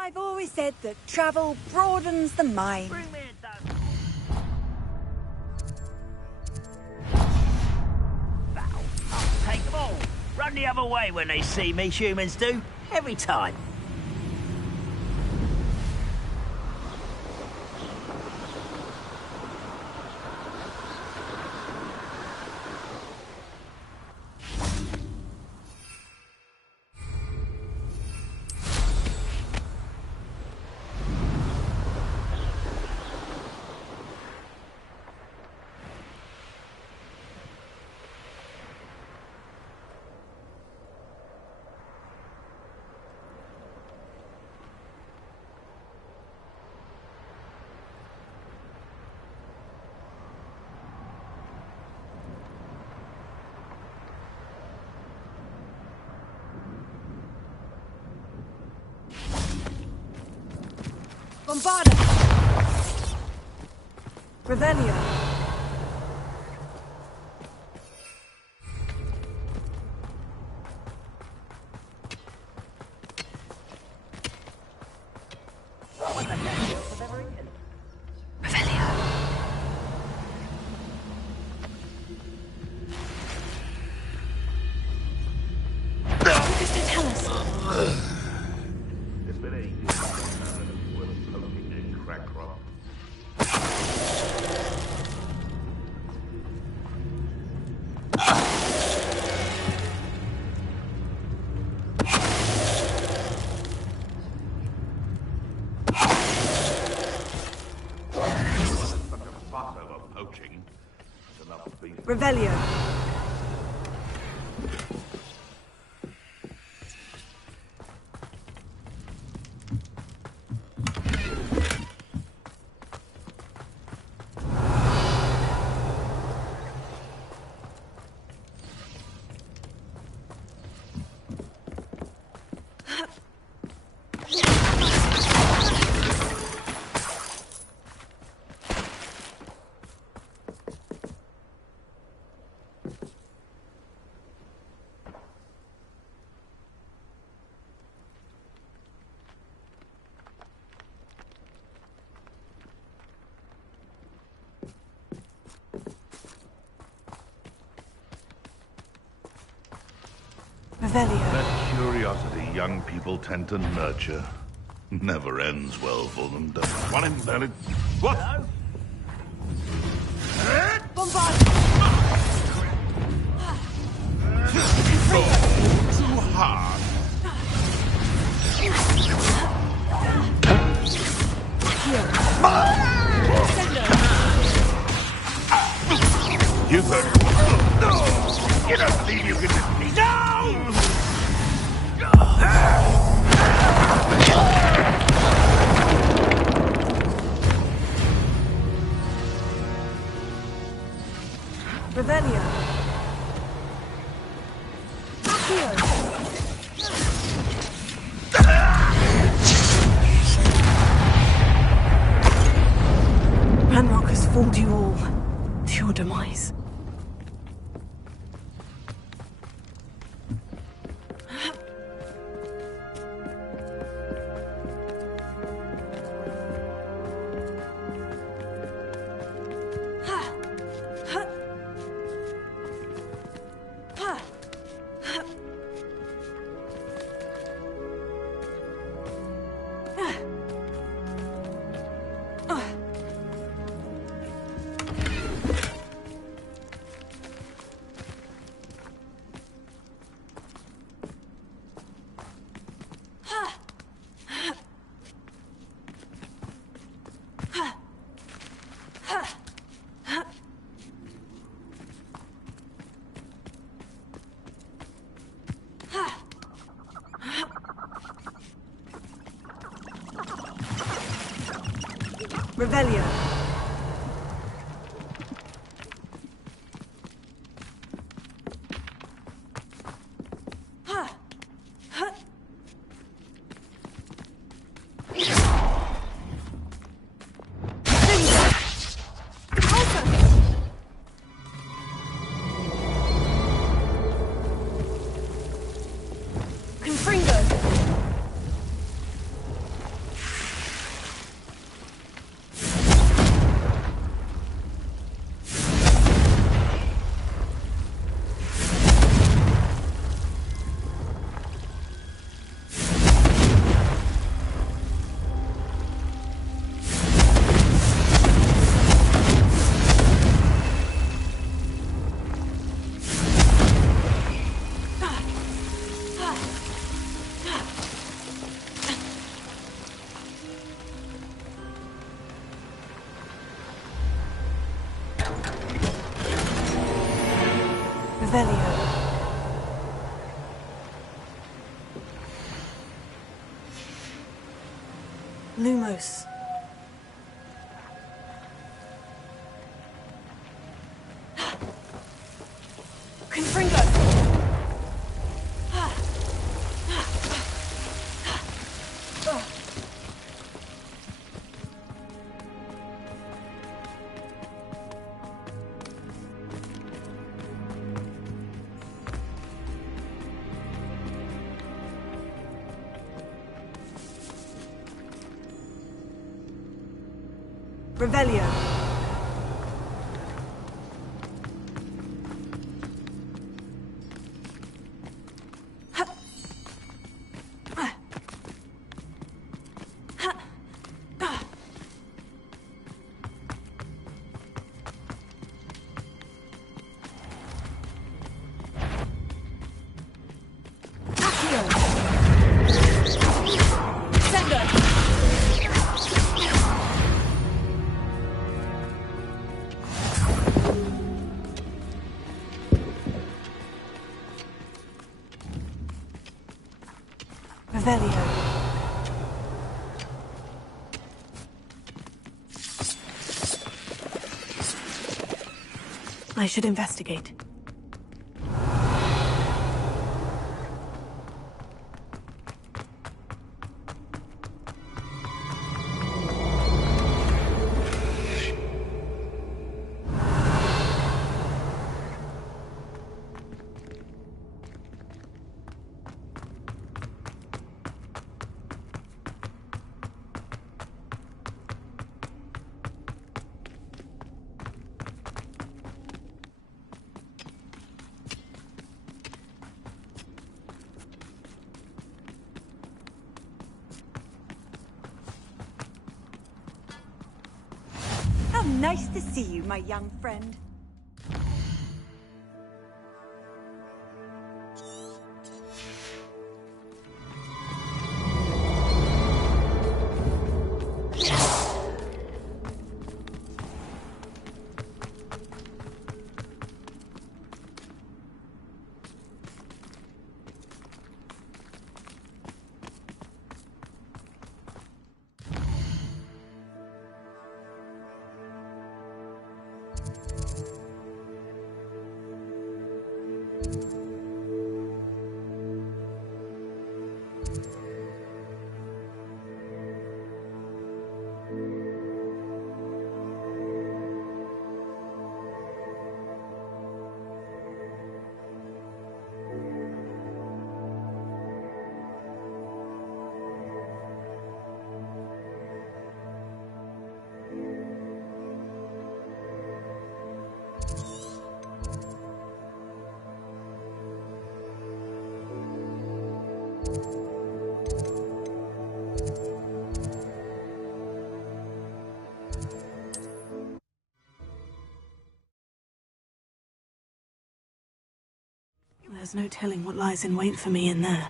I've always said that travel broadens the mind. Take them all. Run the other way when they see me, humans do. Every time. Bombarda! Revelio! Revelio. That curiosity young people tend to nurture never ends well for them, does it? Want him, Bernard? What? Bombard! Too hard. You've heard. You don't believe you can defeat me? No! Revelio. Ranrock has fooled you all to your demise. Revelio. Lumos. Confringo! Revelio. Revelio. I should investigate. How nice to see you, my young friend. There's no telling what lies in wait for me in there.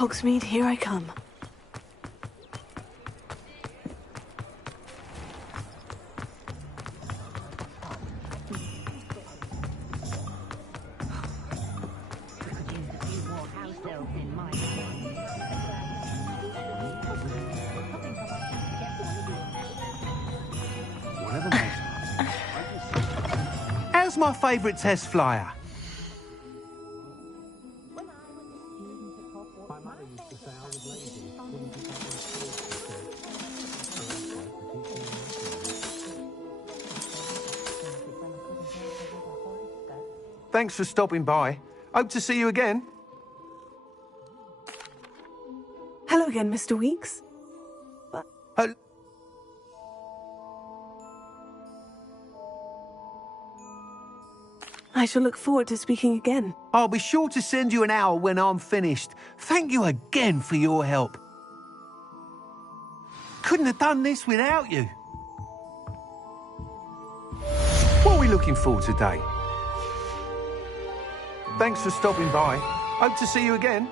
Hogsmeade, here I come. How's my favourite test flyer? Thanks for stopping by. Hope to see you again. Hello again, Mr. Weeks. I shall look forward to speaking again. I'll be sure to send you an hour when I'm finished. Thank you again for your help. Couldn't have done this without you. What are we looking for today? Thanks for stopping by. Hope to see you again.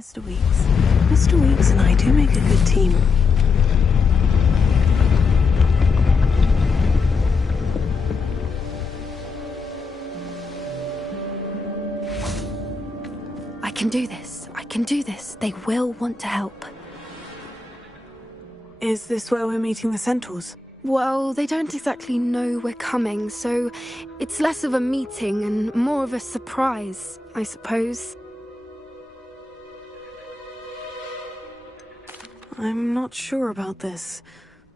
Mr. Weeks. Mr. Weeks and I do make a good team. I can do this. I can do this. They will want to help. Is this where we're meeting the centaurs? Well, they don't exactly know we're coming, so it's less of a meeting and more of a surprise, I suppose. I'm not sure about this.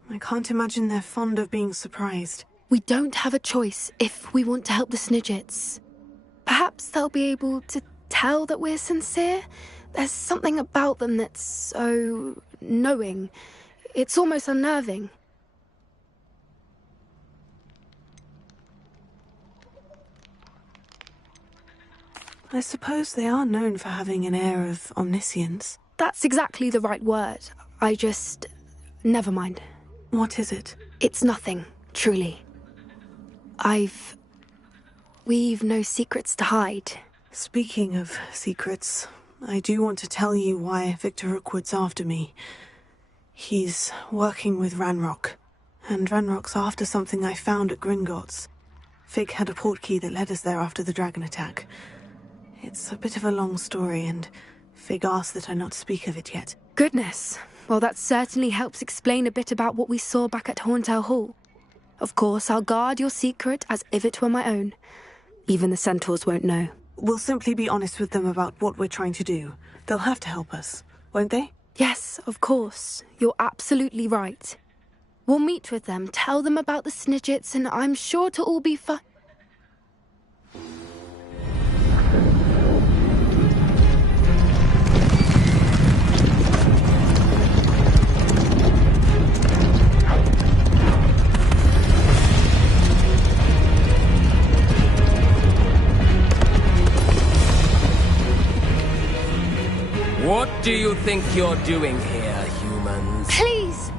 I can't imagine they're fond of being surprised. We don't have a choice if we want to help the Snidgets. Perhaps they'll be able to tell that we're sincere. There's something about them that's so knowing. It's almost unnerving. I suppose they are known for having an air of omniscience. That's exactly the right word. I just... never mind. What is it? It's nothing, truly. We've no secrets to hide. Speaking of secrets, I do want to tell you why Victor Rookwood's after me. He's working with Ranrock, and Ranrock's after something I found at Gringotts. Fig had a portkey that led us there after the dragon attack. It's a bit of a long story, and Fig asked that I not speak of it yet. Goodness. Well, that certainly helps explain a bit about what we saw back at Horntail Hall. Of course, I'll guard your secret as if it were my own. Even the centaurs won't know. We'll simply be honest with them about what we're trying to do. They'll have to help us, won't they? Yes, of course. You're absolutely right. We'll meet with them, tell them about the Snidgets, and I'm sure to all be fine. What do you think you're doing here, humans? Please!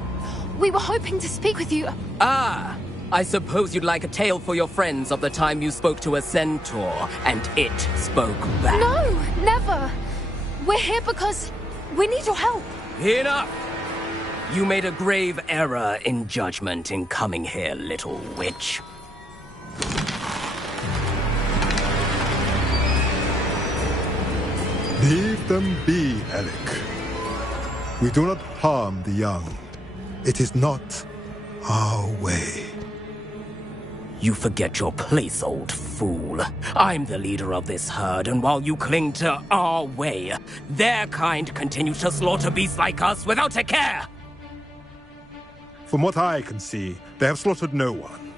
We were hoping to speak with you. Ah! I suppose you'd like a tale for your friends of the time you spoke to a centaur, and it spoke back. No! Never! We're here because we need your help. Enough! You made a grave error in judgment in coming here, little witch. Leave them be, Alec. We do not harm the young. It is not our way. You forget your place, old fool. I'm the leader of this herd, and while you cling to our way, their kind continues to slaughter beasts like us without a care! From what I can see, they have slaughtered no one.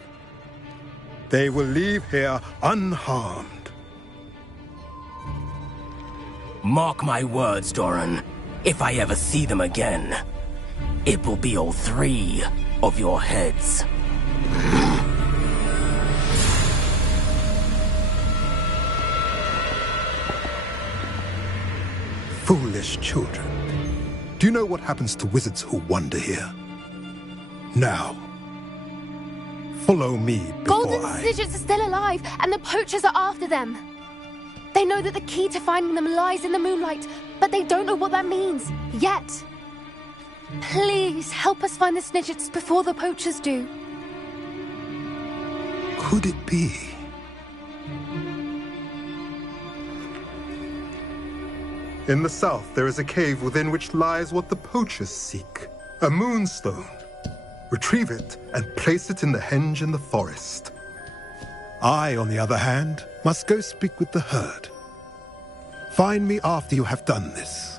They will leave here unharmed. Mark my words, Doran. If I ever see them again, it will be all 3 of your heads. Foolish children. Do you know what happens to wizards who wander here? Now, follow me before Golden Snidgets are still alive, and the poachers are after them. They know that the key to finding them lies in the moonlight, but they don't know what that means, yet. Please, help us find the Snidgets before the poachers do. Could it be? In the south, there is a cave within which lies what the poachers seek. A moonstone. Retrieve it and place it in the henge in the forest. I, on the other hand, must go speak with the herd. Find me after you have done this.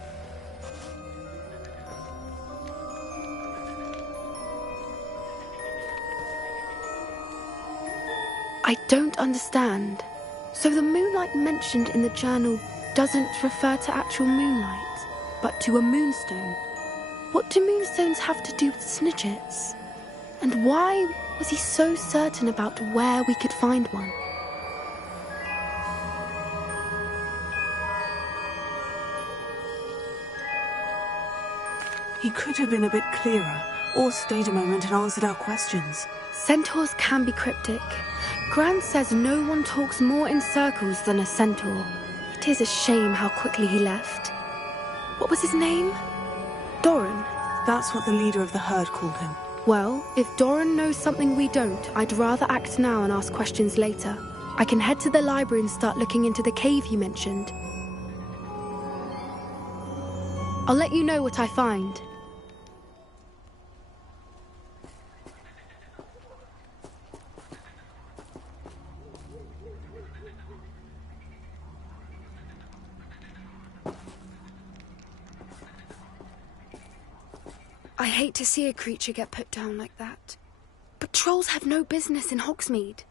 I don't understand. So the moonlight mentioned in the journal doesn't refer to actual moonlight, but to a moonstone. What do moonstones have to do with Snidgets? And why was he so certain about where we could find one? He could have been a bit clearer, or stayed a moment and answered our questions. Centaurs can be cryptic. Gran says no one talks more in circles than a centaur. It is a shame how quickly he left. What was his name? Doran? That's what the leader of the herd called him. Well, if Doran knows something we don't, I'd rather act now and ask questions later. I can head to the library and start looking into the cave you mentioned. I'll let you know what I find. I hate to see a creature get put down like that. But trolls have no business in Hogsmeade.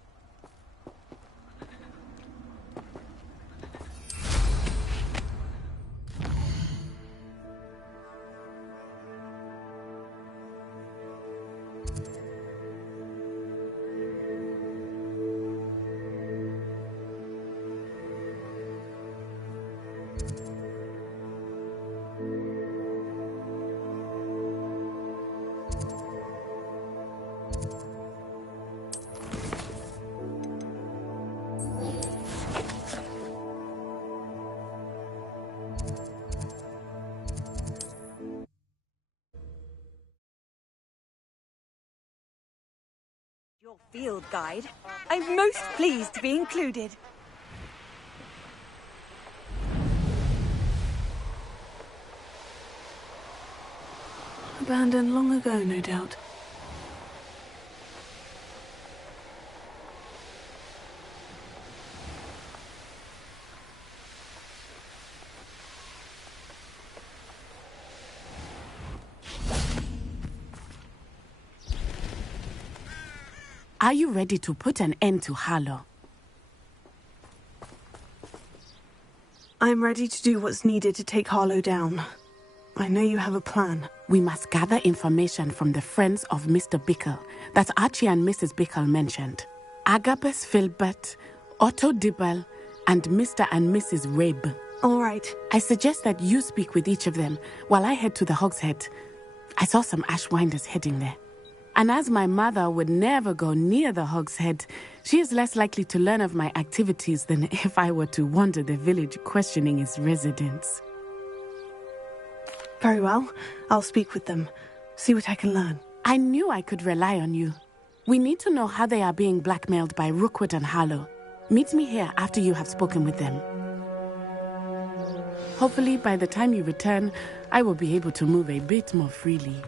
Your field guide. I'm most pleased to be included. Abandoned long ago, no doubt. Are you ready to put an end to Harlow? I'm ready to do what's needed to take Harlow down. I know you have a plan. We must gather information from the friends of Mr. Bickle that Archie and Mrs. Bickle mentioned. Agabus Filbert, Otto Dibble, and Mr. and Mrs. Rabe. All right. I suggest that you speak with each of them while I head to the Hogshead. I saw some Ashwinders heading there. And as my mother would never go near the Hogshead, she is less likely to learn of my activities than if I were to wander the village questioning its residents. Very well. I'll speak with them. See what I can learn. I knew I could rely on you. We need to know how they are being blackmailed by Rookwood and Harlow. Meet me here after you have spoken with them. Hopefully, by the time you return, I will be able to move a bit more freely.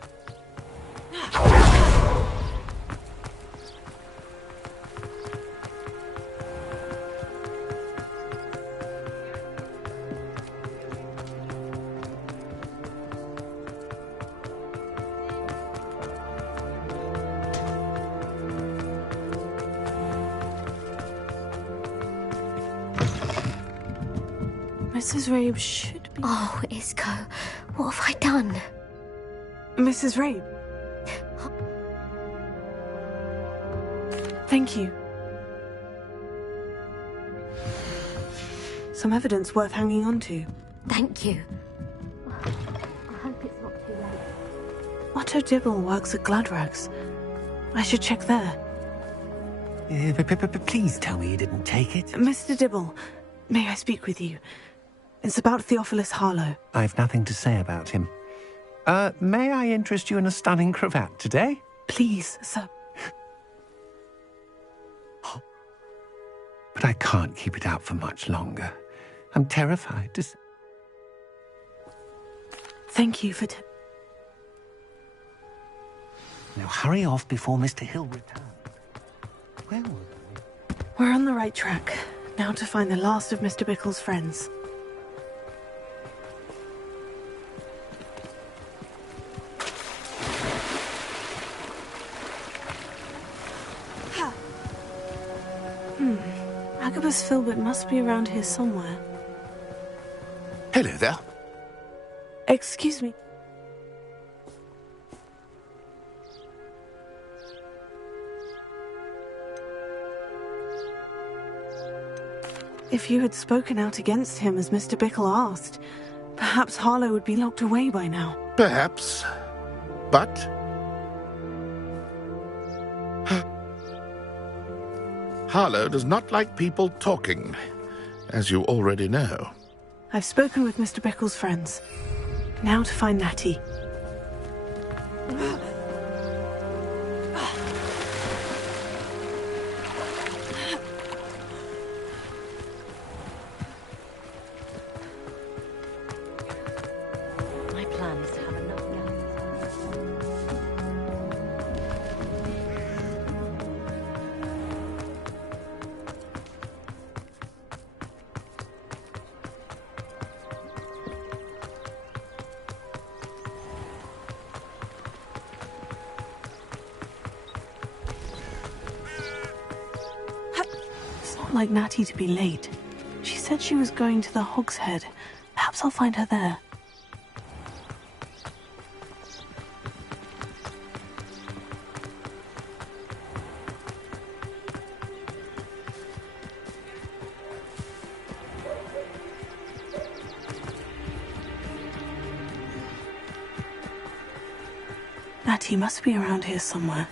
Mrs. Rabe should be... Oh, Isco, what have I done? Mrs. Rabe. Thank you. Some evidence worth hanging on to. Thank you. I hope it's not too late. Otto Dibble works at Gladrags. I should check there. Please tell me you didn't take it. Mr. Dibble, may I speak with you? It's about Theophilus Harlow. I've nothing to say about him. May I interest you in a stunning cravat today? Please, sir. But I can't keep it out for much longer. I'm terrified to... Thank you for... Now hurry off before Mr. Hill returns. Where were we? We're on the right track. Now to find the last of Mr. Bickle's friends. Agabus Filbert must be around here somewhere. Hello there. Excuse me. If you had spoken out against him as Mr. Bickle asked, perhaps Harlow would be locked away by now. Perhaps. But... Harlow does not like people talking, as you already know. I've spoken with Mr. Bickle's friends. Now to find Natty. My plan is to have enough It's not like Natty to be late. She said she was going to the Hog's Head. Perhaps I'll find her there. Natty must be around here somewhere.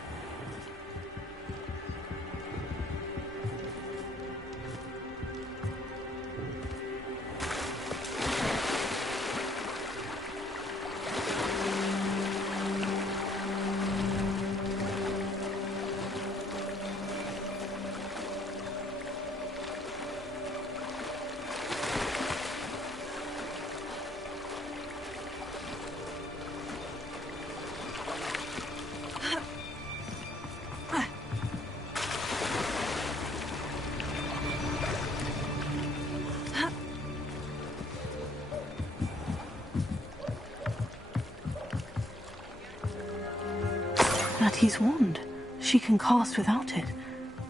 Natty's wand. She can cast without it.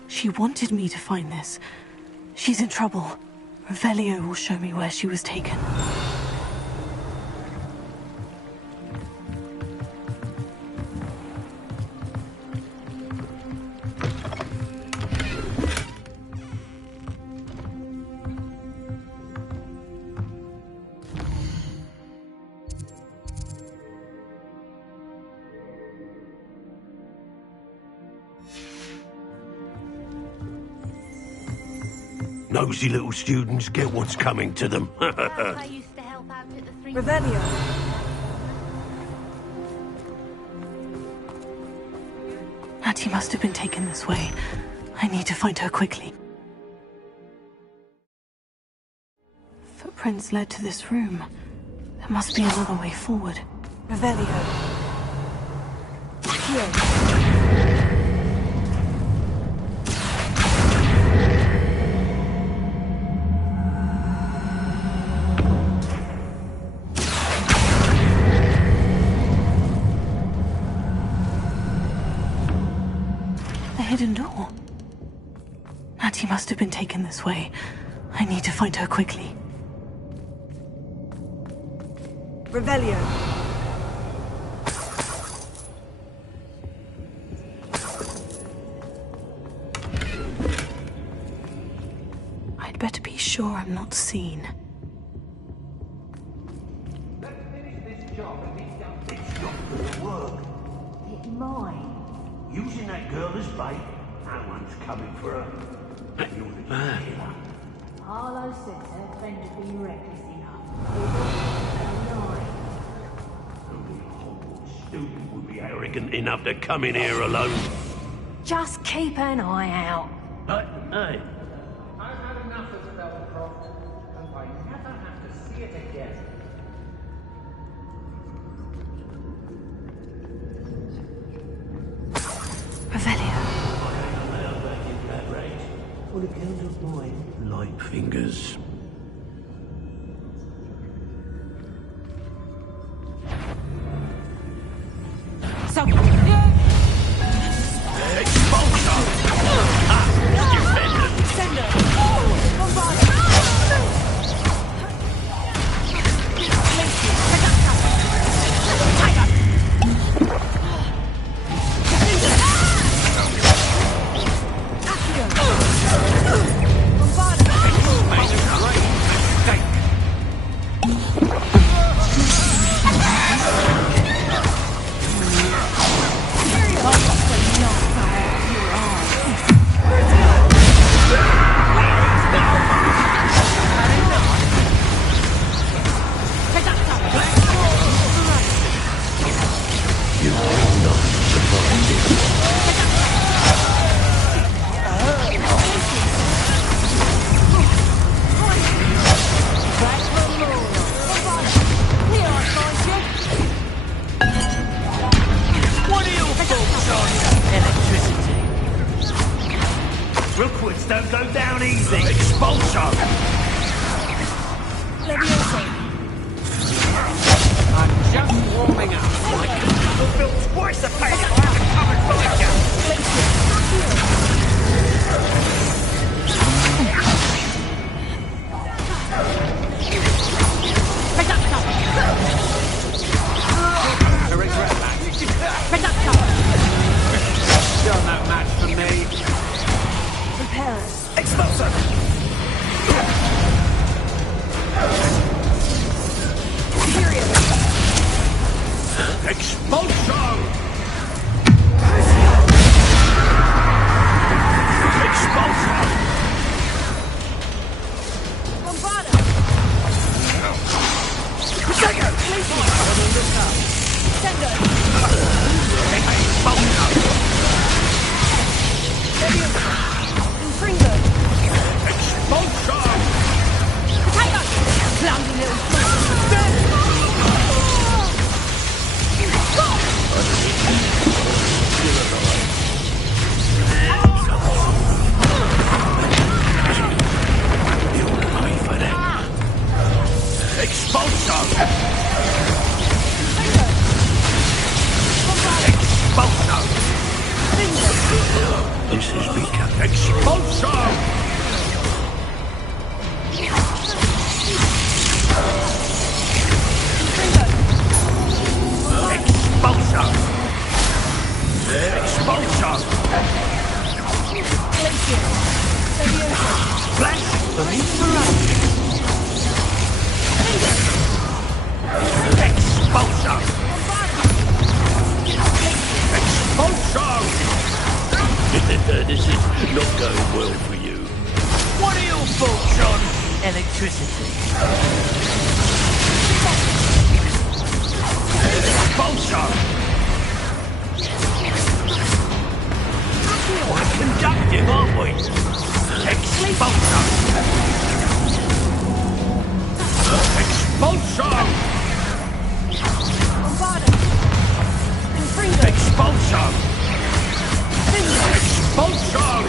She wanted me to find this. She's in trouble. Revelio will show me where she was taken. Nosy little students get what's coming to them. Revelio. Natty must have been taken this way. I need to find her quickly. Footprints led to this room. There must be another way forward. Revelio. Here. Hidden door. Natty must have been taken this way. I need to find her quickly. Revelio. I'd better be sure I'm not seen. Let's finish this job and he's done. It's not gonna work. It's mine. Using that girl as bait, no one's coming for her. You're the killer. Harlow says her friend had been reckless enough. Only a humble student would be arrogant enough to come in here alone. Just keep an eye out. Hey. I've had enough of Spellcroft, and I never have to see it again. Revelio. On account of my light fingers. So, Bombard! secrets don't go down easy. Expulsion! I'm just warming up. You'll feel twice the pain if I have to come and find you. I regret that. Still no match for me. Prepare. Expulsion! Expulsion! Expulsion! Bombarda! Second! Sendo! Expulsion! Infringo! Expulsion! Potato! Clumsy little Expulsion! Expulsion! This is becoming... Expulsion! Expulsion! Expulsion! Blasphemy ferocious! Expulsion! Expulsion! This is not going well for you. What are your thoughts on electricity? Expulsion! Quite conductive, aren't we? Expulsion! Expulsion! Expulsion! Expulsion!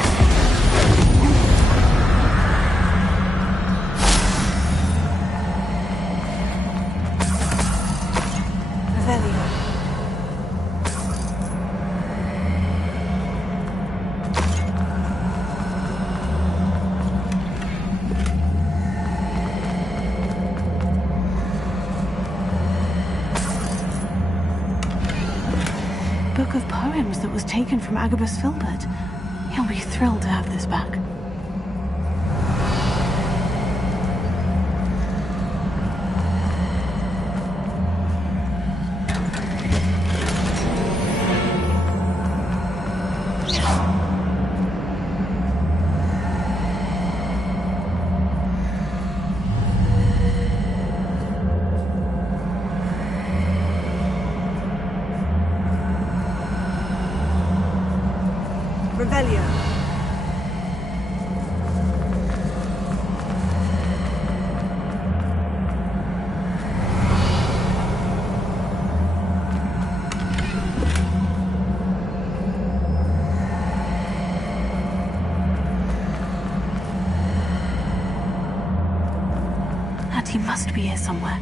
Book of poems that was taken from Agabus Filbert. He'll be thrilled to have this back. Revelio. And he must be here somewhere.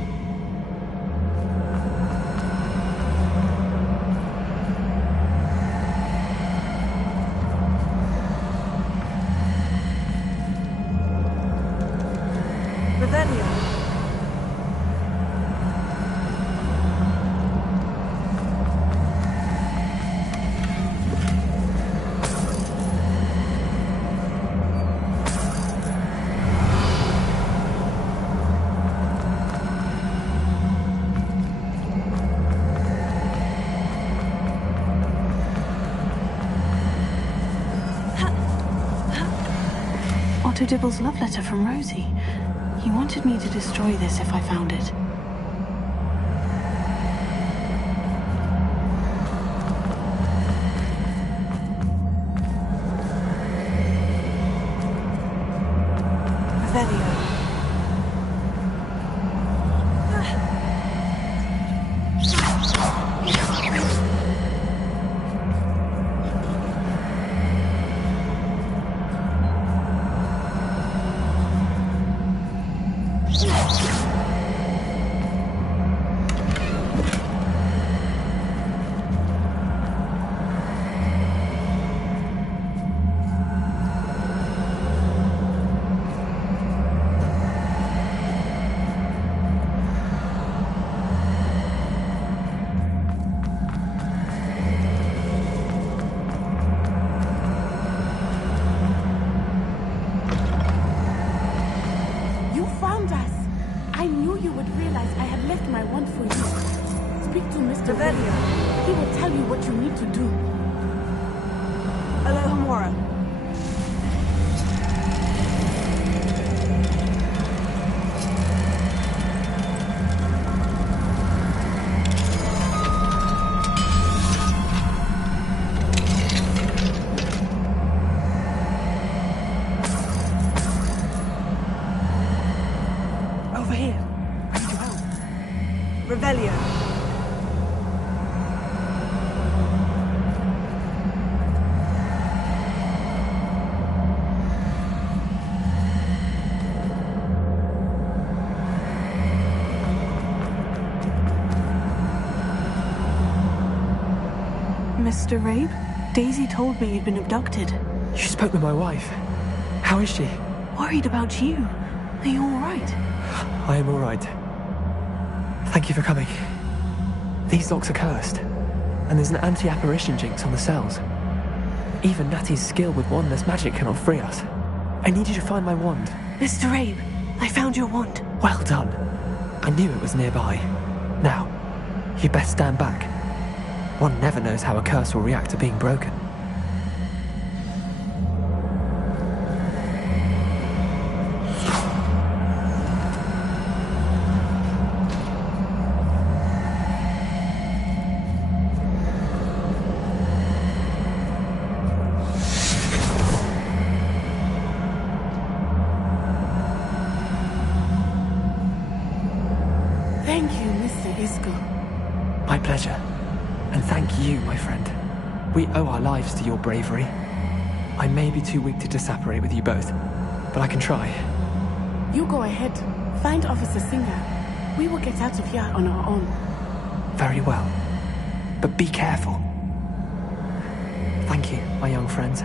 Otto Dibble's love letter from Rosie. He wanted me to destroy this if I found it. Revelio. Mr. Rabe, Daisy told me you'd been abducted. You spoke with my wife. How is she? Worried about you. Are you all right? I am all right. Thank you for coming. These locks are cursed, and there's an anti-apparition jinx on the cells. Even Natty's skill with wandless magic cannot free us. I need you to find my wand. Mr. Rabe, I found your wand. Well done. I knew it was nearby. Now, you best stand back. One never knows how a curse will react to being broken. Thank you, Mr. Isco. My pleasure. And thank you, my friend. We owe our lives to your bravery. I may be too weak to disapparate with you both, but I can try. You go ahead. Find Officer Singer. We will get out of here on our own. Very well. But be careful. Thank you, my young friends.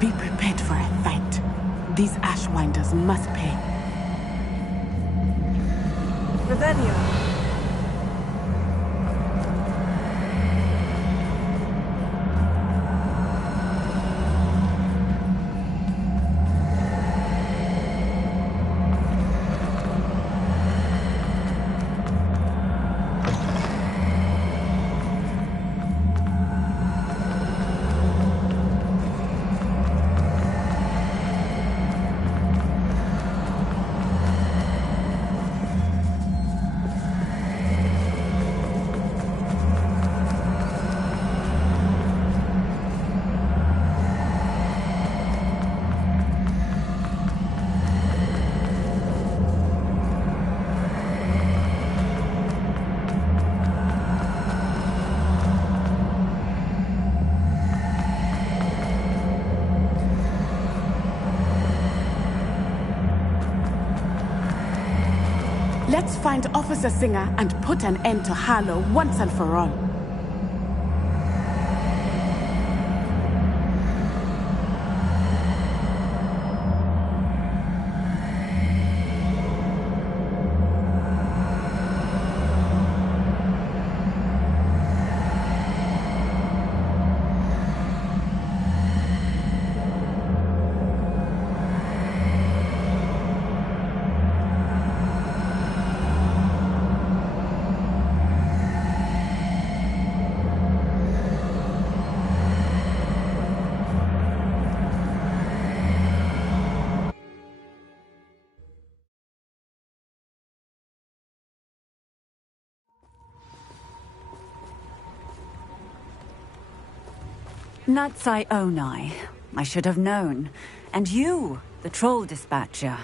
Be prepared for a fight. These Ashwinders must pay. Revelio. Let's find Officer Singer and put an end to Harlow once and for all. Natsai Onai. I should have known. And you, the troll dispatcher.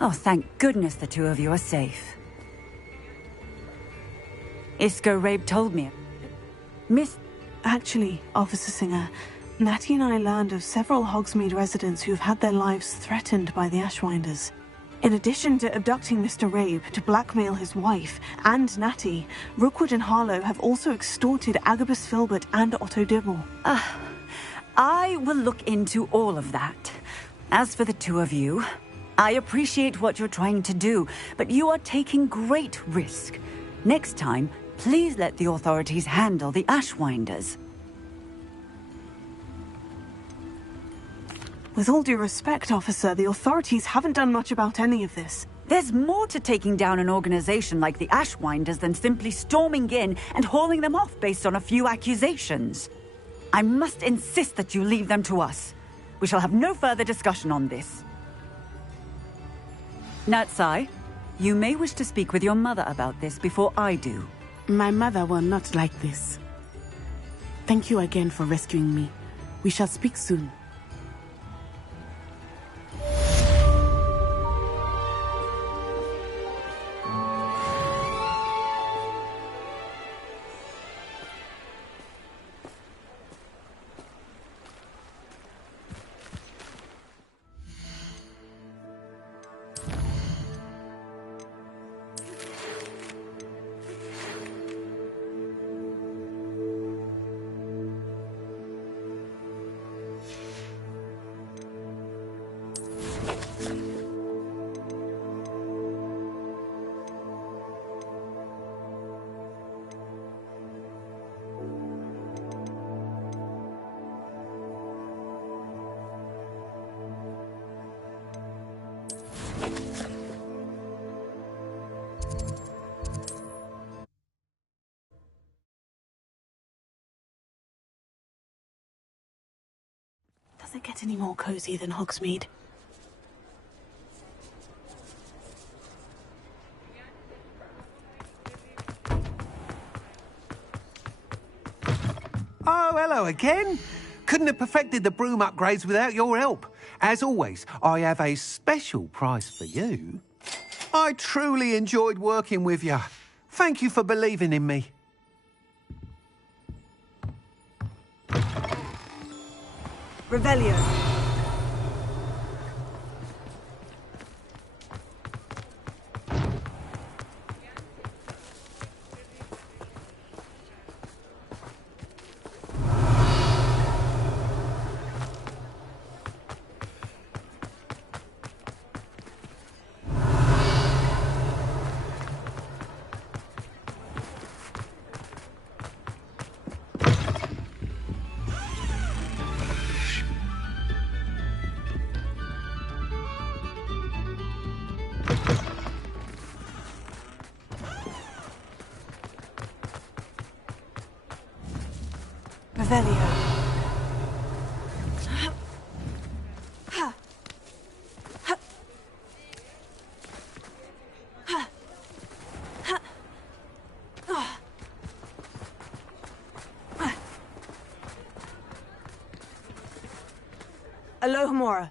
Oh, thank goodness the two of you are safe. Isco Rabe told me. Actually, Officer Singer, Natty and I learned of several Hogsmeade residents who've had their lives threatened by the Ashwinders. In addition to abducting Mr. Rabe to blackmail his wife and Natty, Rookwood and Harlow have also extorted Agabus Filbert and Otto Dibble. I will look into all of that. As for the two of you, I appreciate what you're trying to do, but you are taking great risk. Next time, please let the authorities handle the Ashwinders. With all due respect, officer, the authorities haven't done much about any of this. There's more to taking down an organization like the Ashwinders than simply storming in and hauling them off based on a few accusations. I must insist that you leave them to us. We shall have no further discussion on this. Natsai, you may wish to speak with your mother about this before I do. My mother will not like this. Thank you again for rescuing me. We shall speak soon. Does it get any more cozy than Hogsmeade? Oh, hello again. Couldn't have perfected the broom upgrades without your help. As always, I have a special prize for you. I truly enjoyed working with you. Thank you for believing in me. Revelio. Revelio. Alohomora.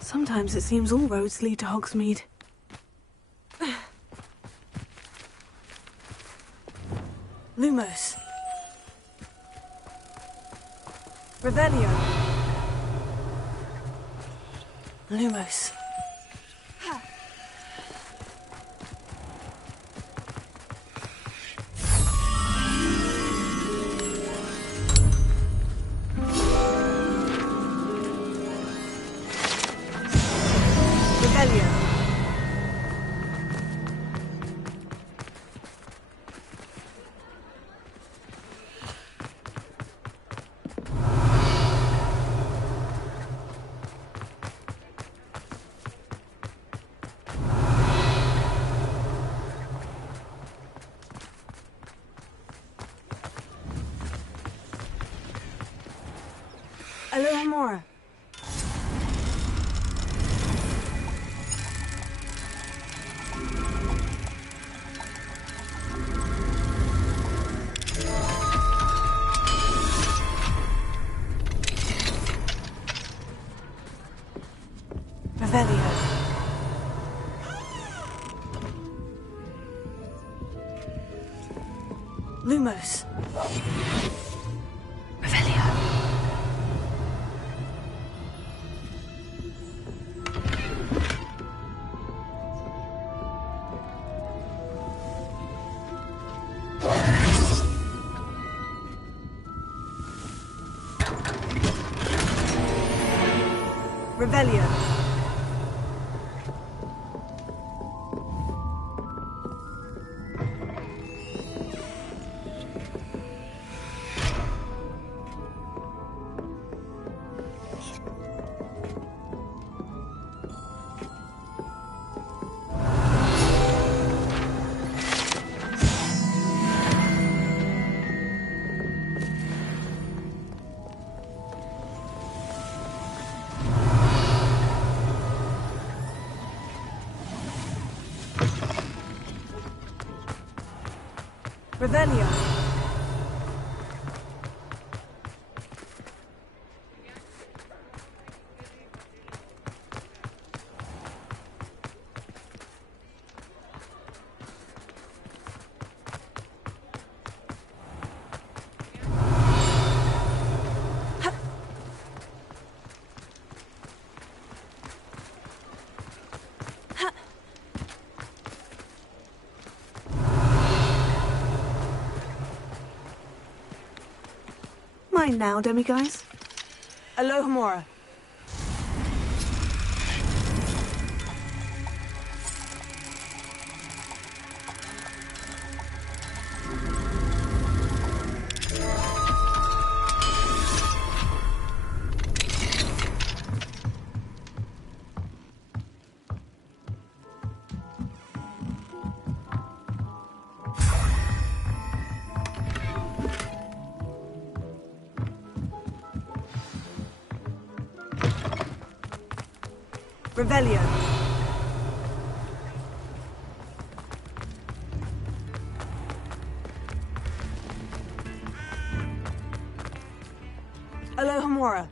Sometimes it seems all roads lead to Hogsmeade. Lumos. Revelio. Lumos. Alohomora. Revelio. Lumos. Revelio. Revelio. Revelio. fine now, demiguise? Alohomora. Revelio. Alohomora.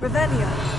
Revelio.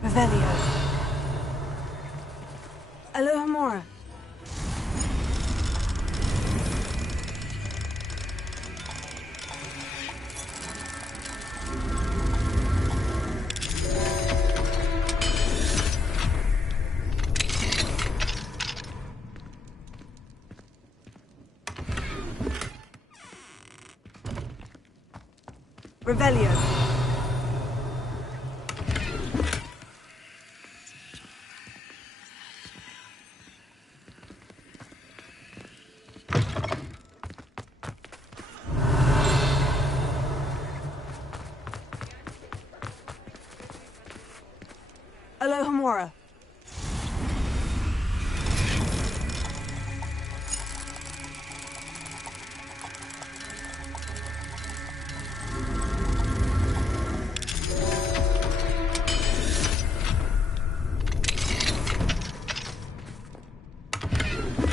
Revelio. Alohomora. Revelio. Alohomora.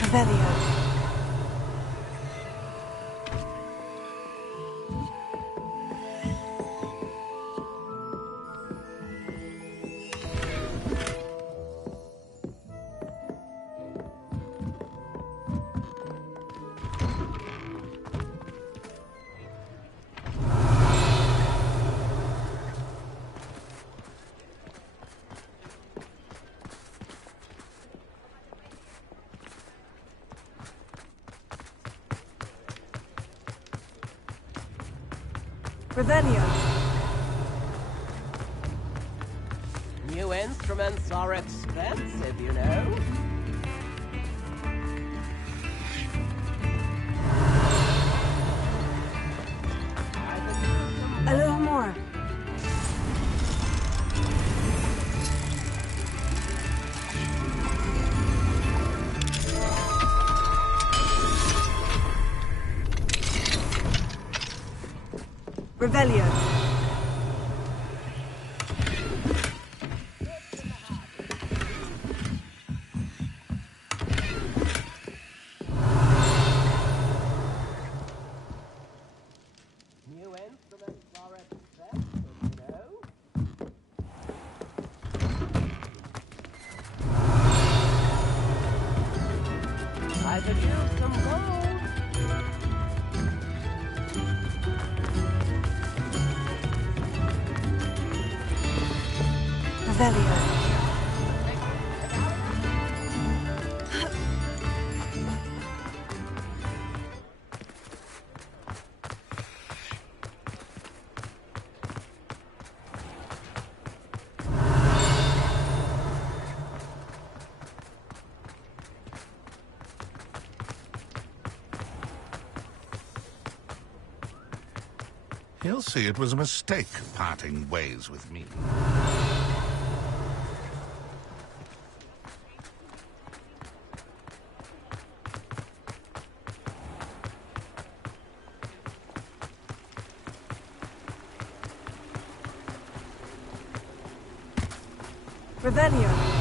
Revelio. Revelio. New instruments are expensive, you know. Alohomora. Revelio. Revelio. He'll see it was a mistake parting ways with me. Revelio.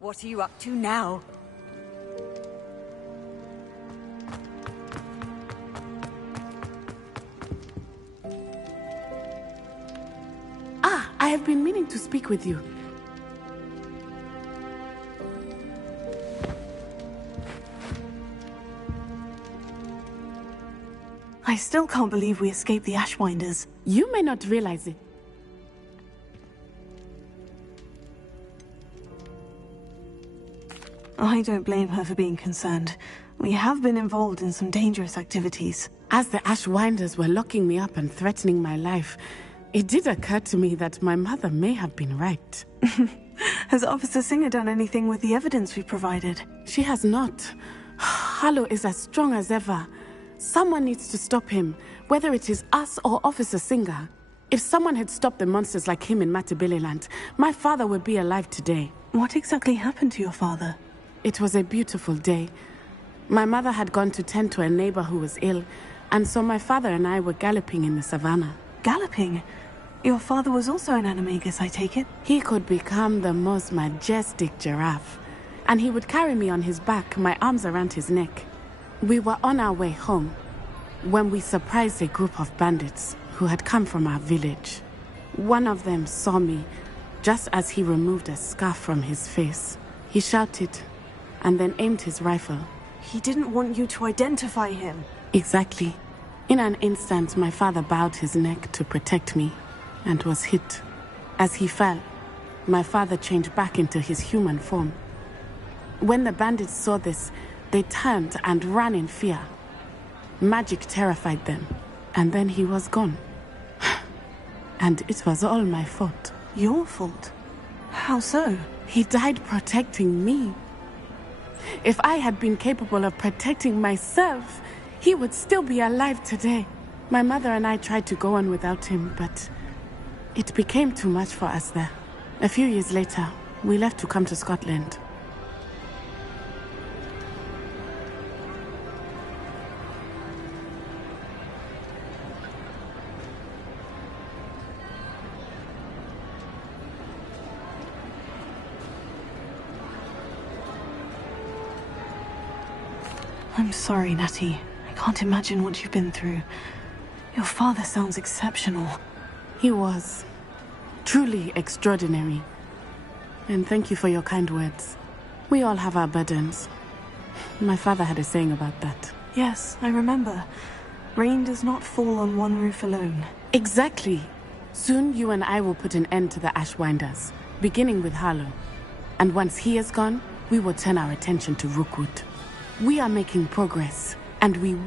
What are you up to now? Ah, I have been meaning to speak with you. I still can't believe we escaped the Ashwinders. You may not realize it. I don't blame her for being concerned. We have been involved in some dangerous activities. As the Ashwinders were locking me up and threatening my life, it did occur to me that my mother may have been right. Has Officer Singer done anything with the evidence we provided? She has not. Harlow is as strong as ever. Someone needs to stop him, whether it is us or Officer Singer. If someone had stopped the monsters like him in Matabeleland, my father would be alive today. What exactly happened to your father? It was a beautiful day. My mother had gone to tend to a neighbor who was ill, and so my father and I were galloping in the savannah. Galloping? Your father was also an animagus, I take it? He could become the most majestic giraffe, and he would carry me on his back, my arms around his neck. We were on our way home when we surprised a group of bandits who had come from our village. One of them saw me just as he removed a scarf from his face. He shouted and then aimed his rifle. He didn't want you to identify him. Exactly. In an instant, my father bowed his neck to protect me and was hit. As he fell, my father changed back into his human form. When the bandits saw this, they turned and ran in fear. Magic terrified them, and then he was gone. And it was all my fault. Your fault? How so? He died protecting me. If I had been capable of protecting myself, he would still be alive today. My mother and I tried to go on without him, but it became too much for us there. A few years later, we left to come to Scotland. I'm sorry, Natty. I can't imagine what you've been through. Your father sounds exceptional. He was. Truly extraordinary. And thank you for your kind words. We all have our burdens. My father had a saying about that. Yes, I remember. Rain does not fall on one roof alone. Exactly. Soon you and I will put an end to the Ashwinders, beginning with Harlow. And once he is gone, we will turn our attention to Rookwood. We are making progress, and we...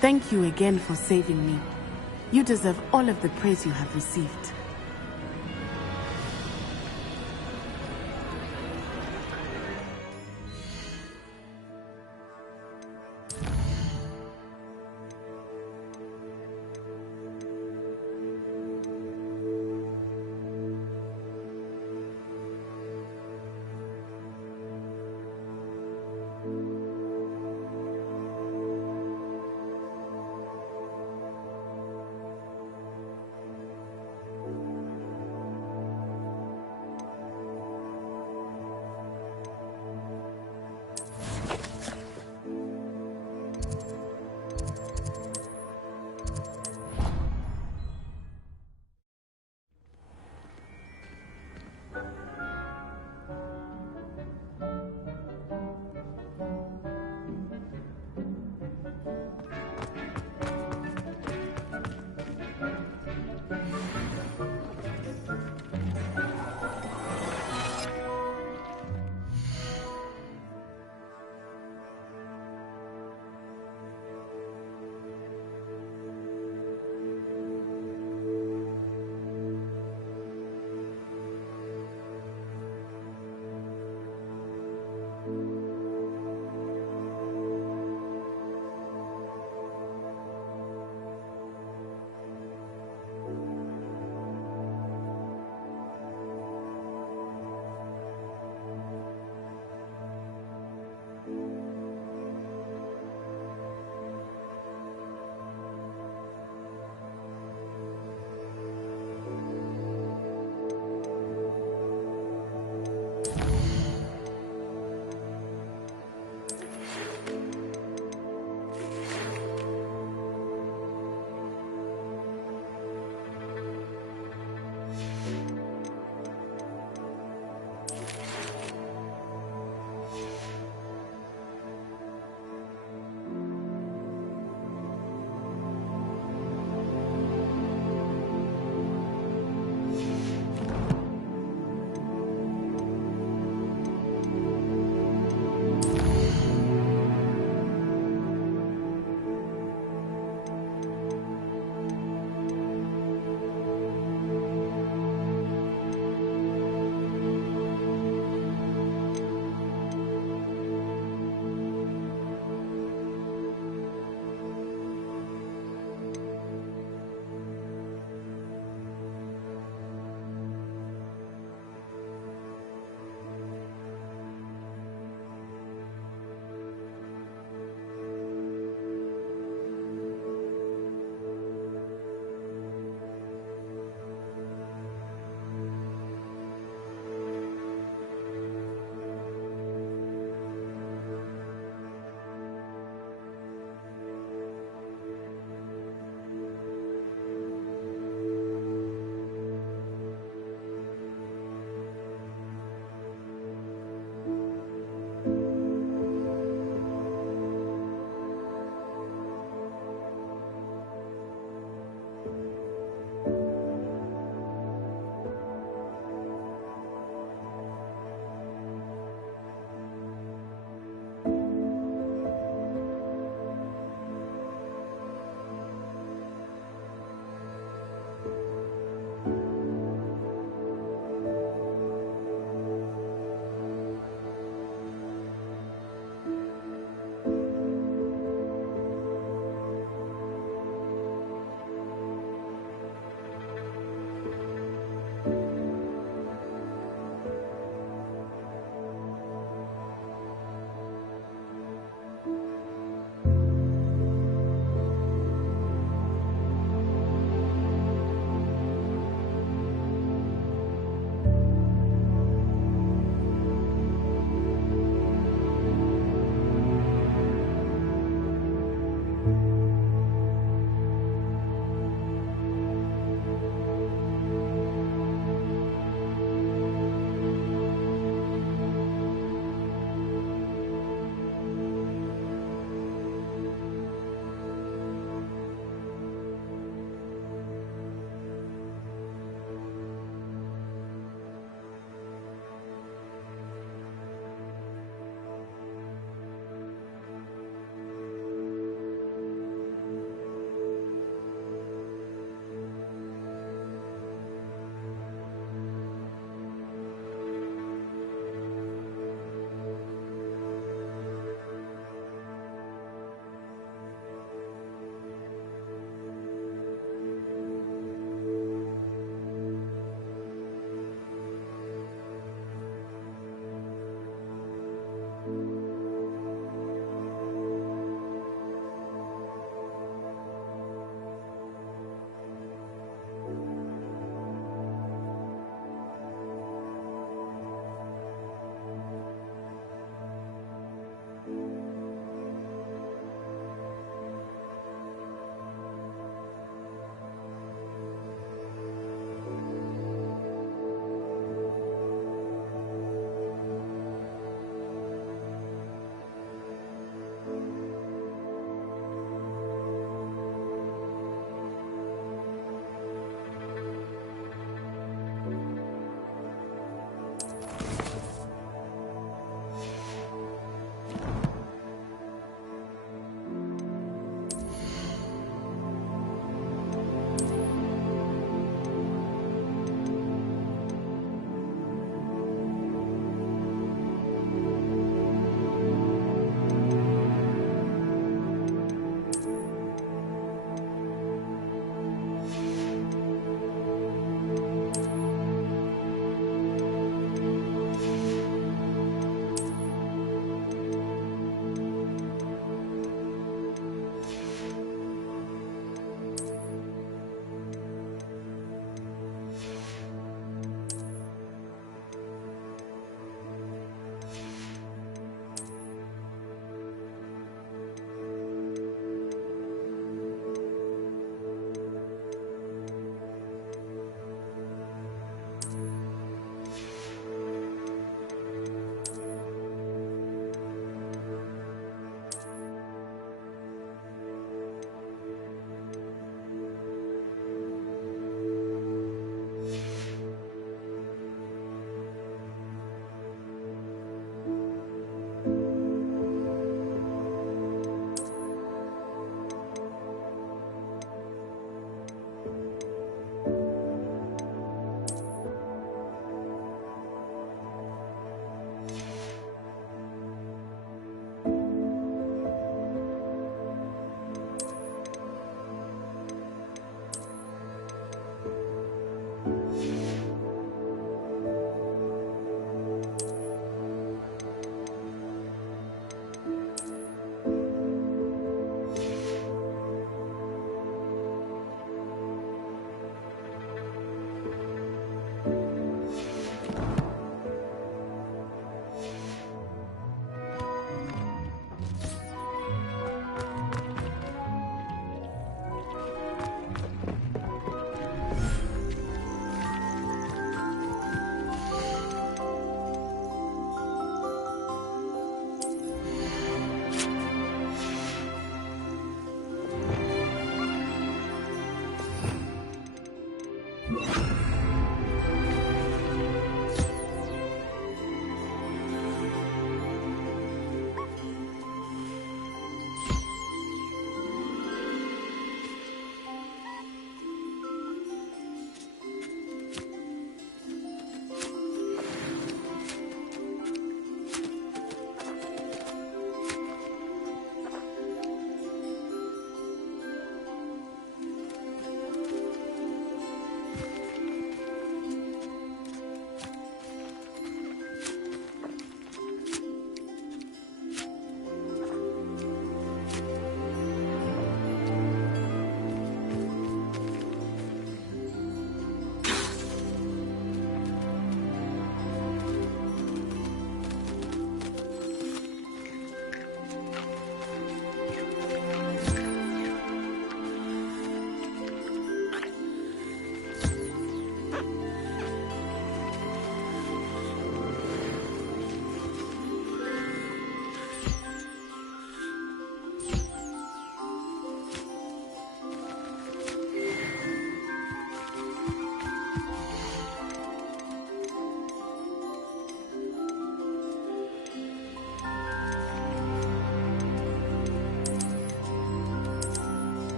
Thank you again for saving me. You deserve all of the praise you have received.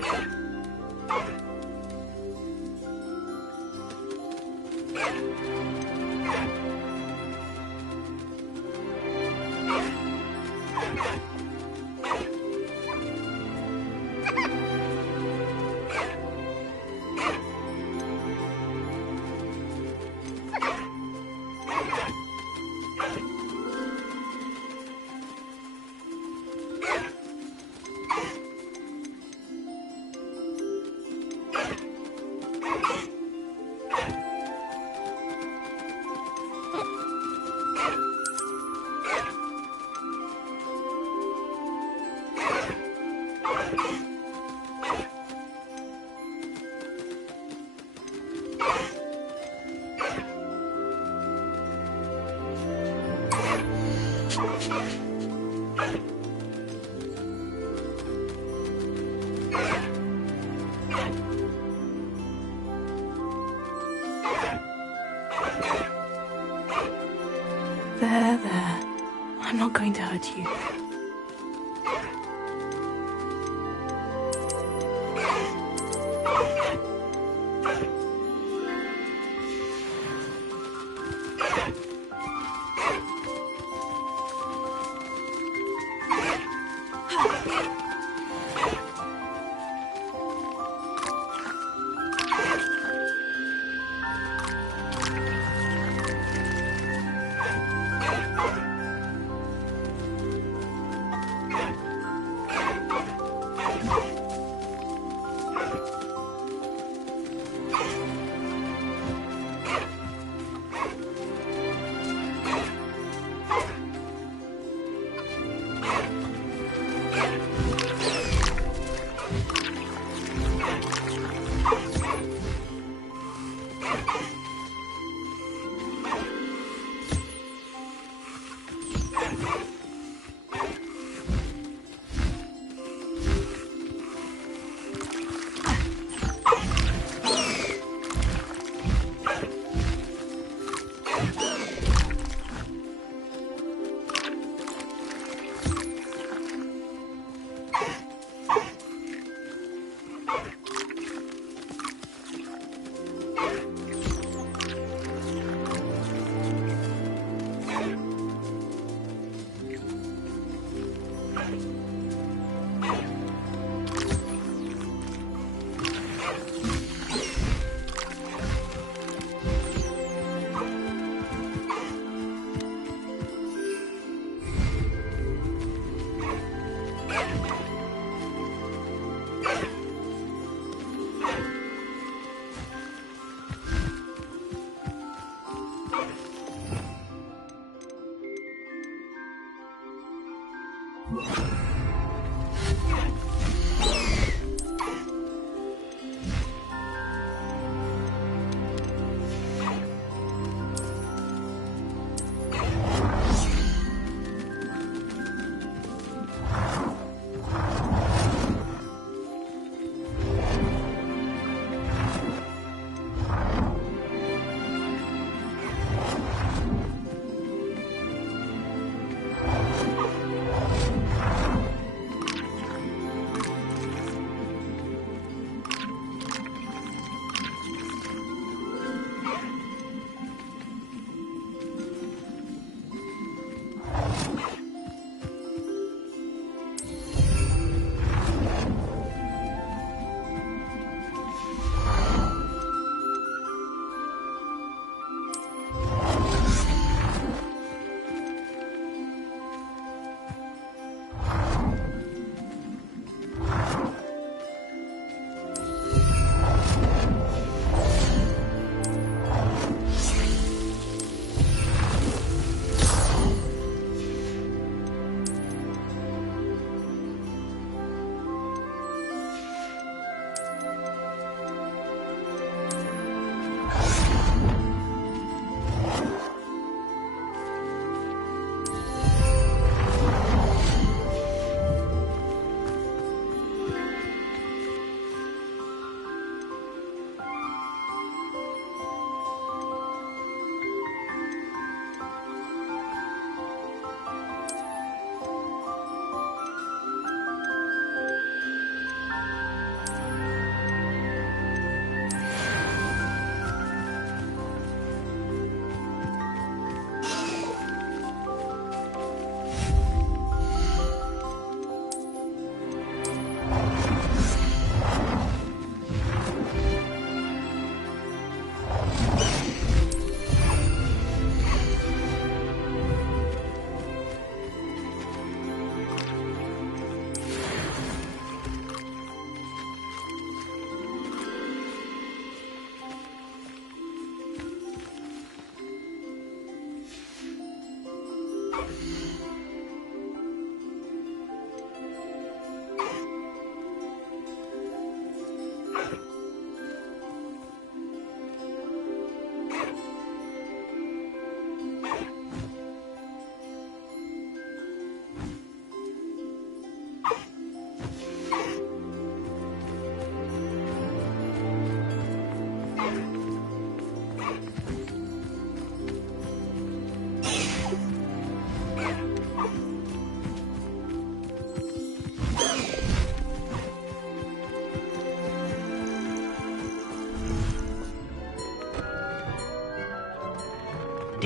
There. I'm not going to hurt you.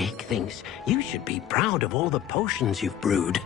Dick thinks you should be proud of all the potions you've brewed.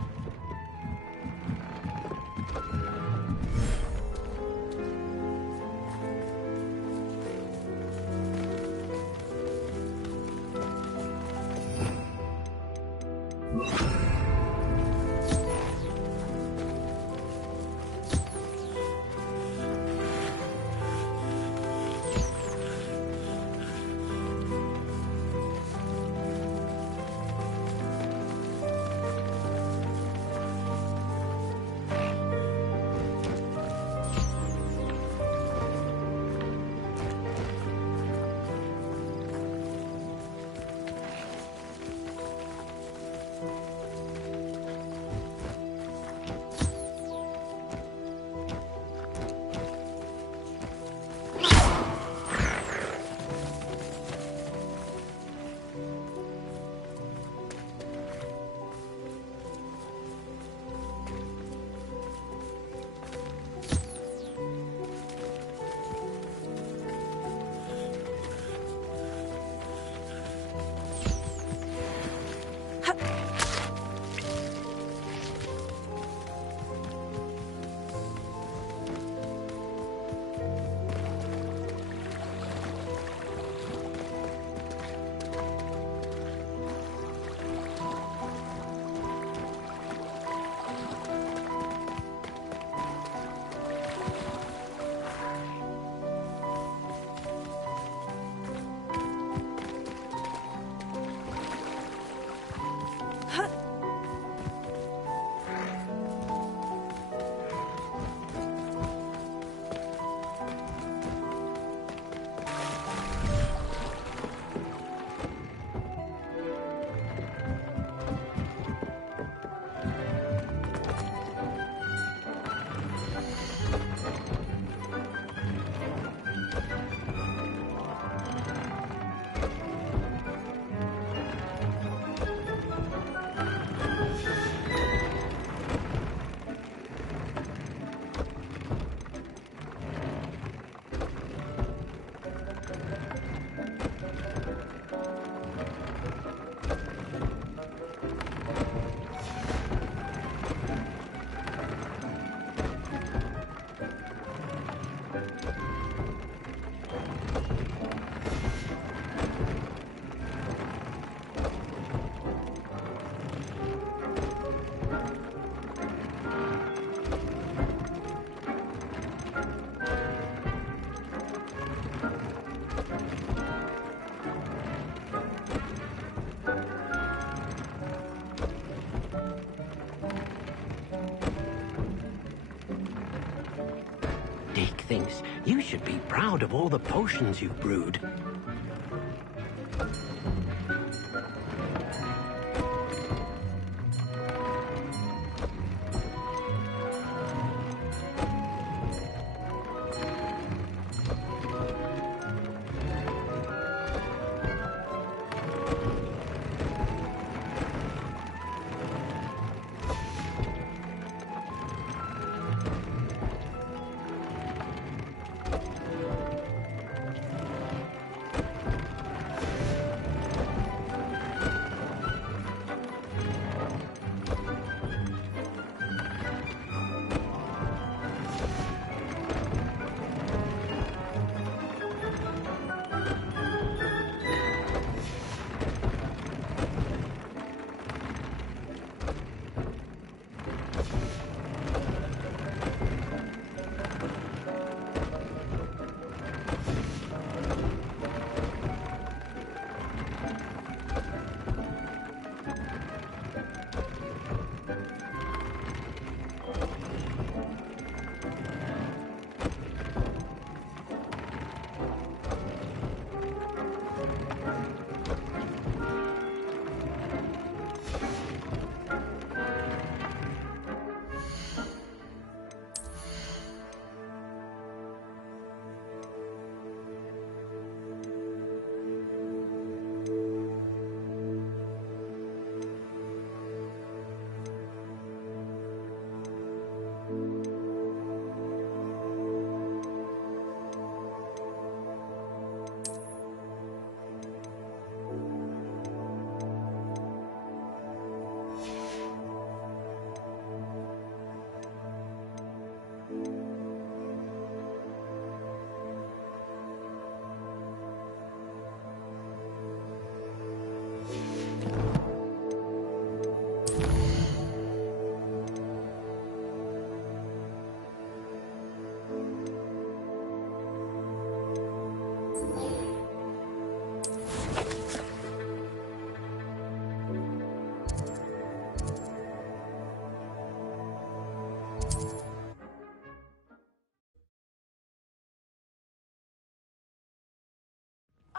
Dick thinks you should be proud of all the potions you've brewed.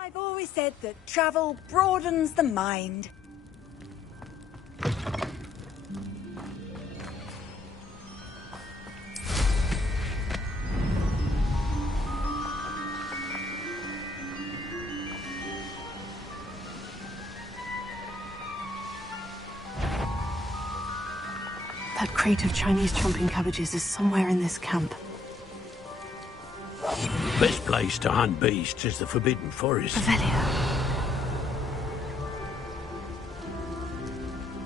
I've always said that travel broadens the mind. That crate of Chinese chomping cabbages is somewhere in this camp. Best place to hunt beasts is the Forbidden Forest.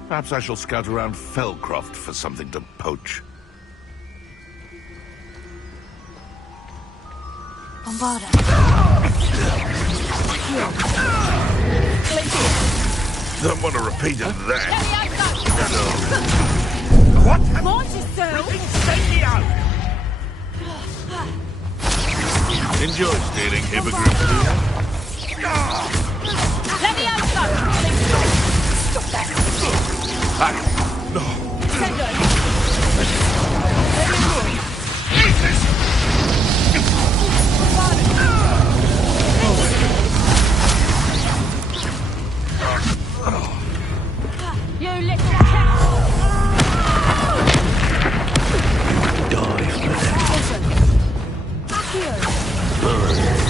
Perhaps I shall scout around Fellcroft for something to poach. Bombarda. Don't want a repeat of that. What? Monster! Enjoy stealing hippogriff. Leviosa! Stop that! No. You little cat!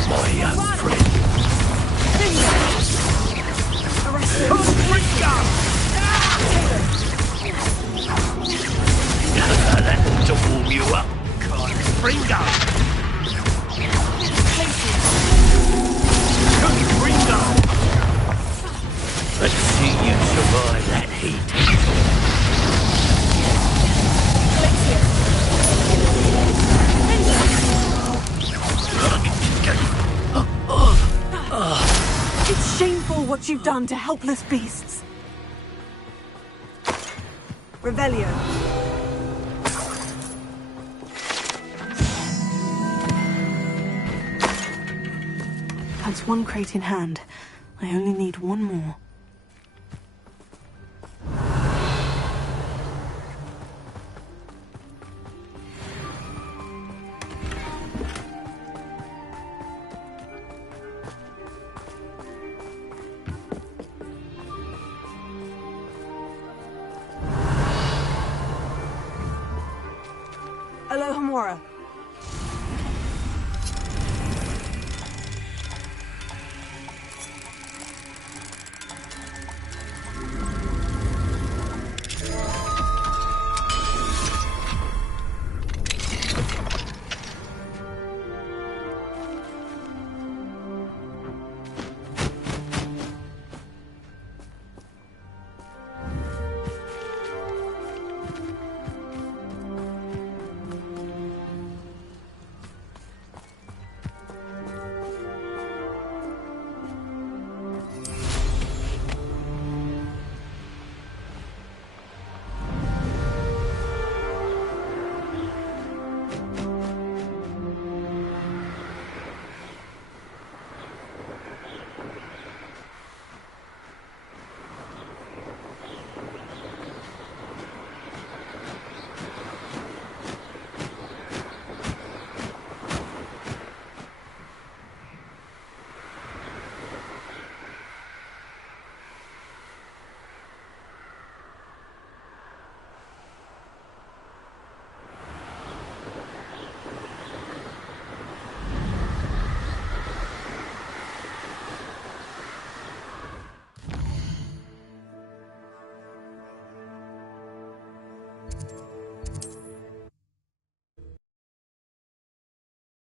My young friend. That to warm you up. Ringo! Ringo! Let's see you survive that heat. It's shameful what you've done to helpless beasts. Revelio. That's one crate in hand. I only need one more. Aloha Mora.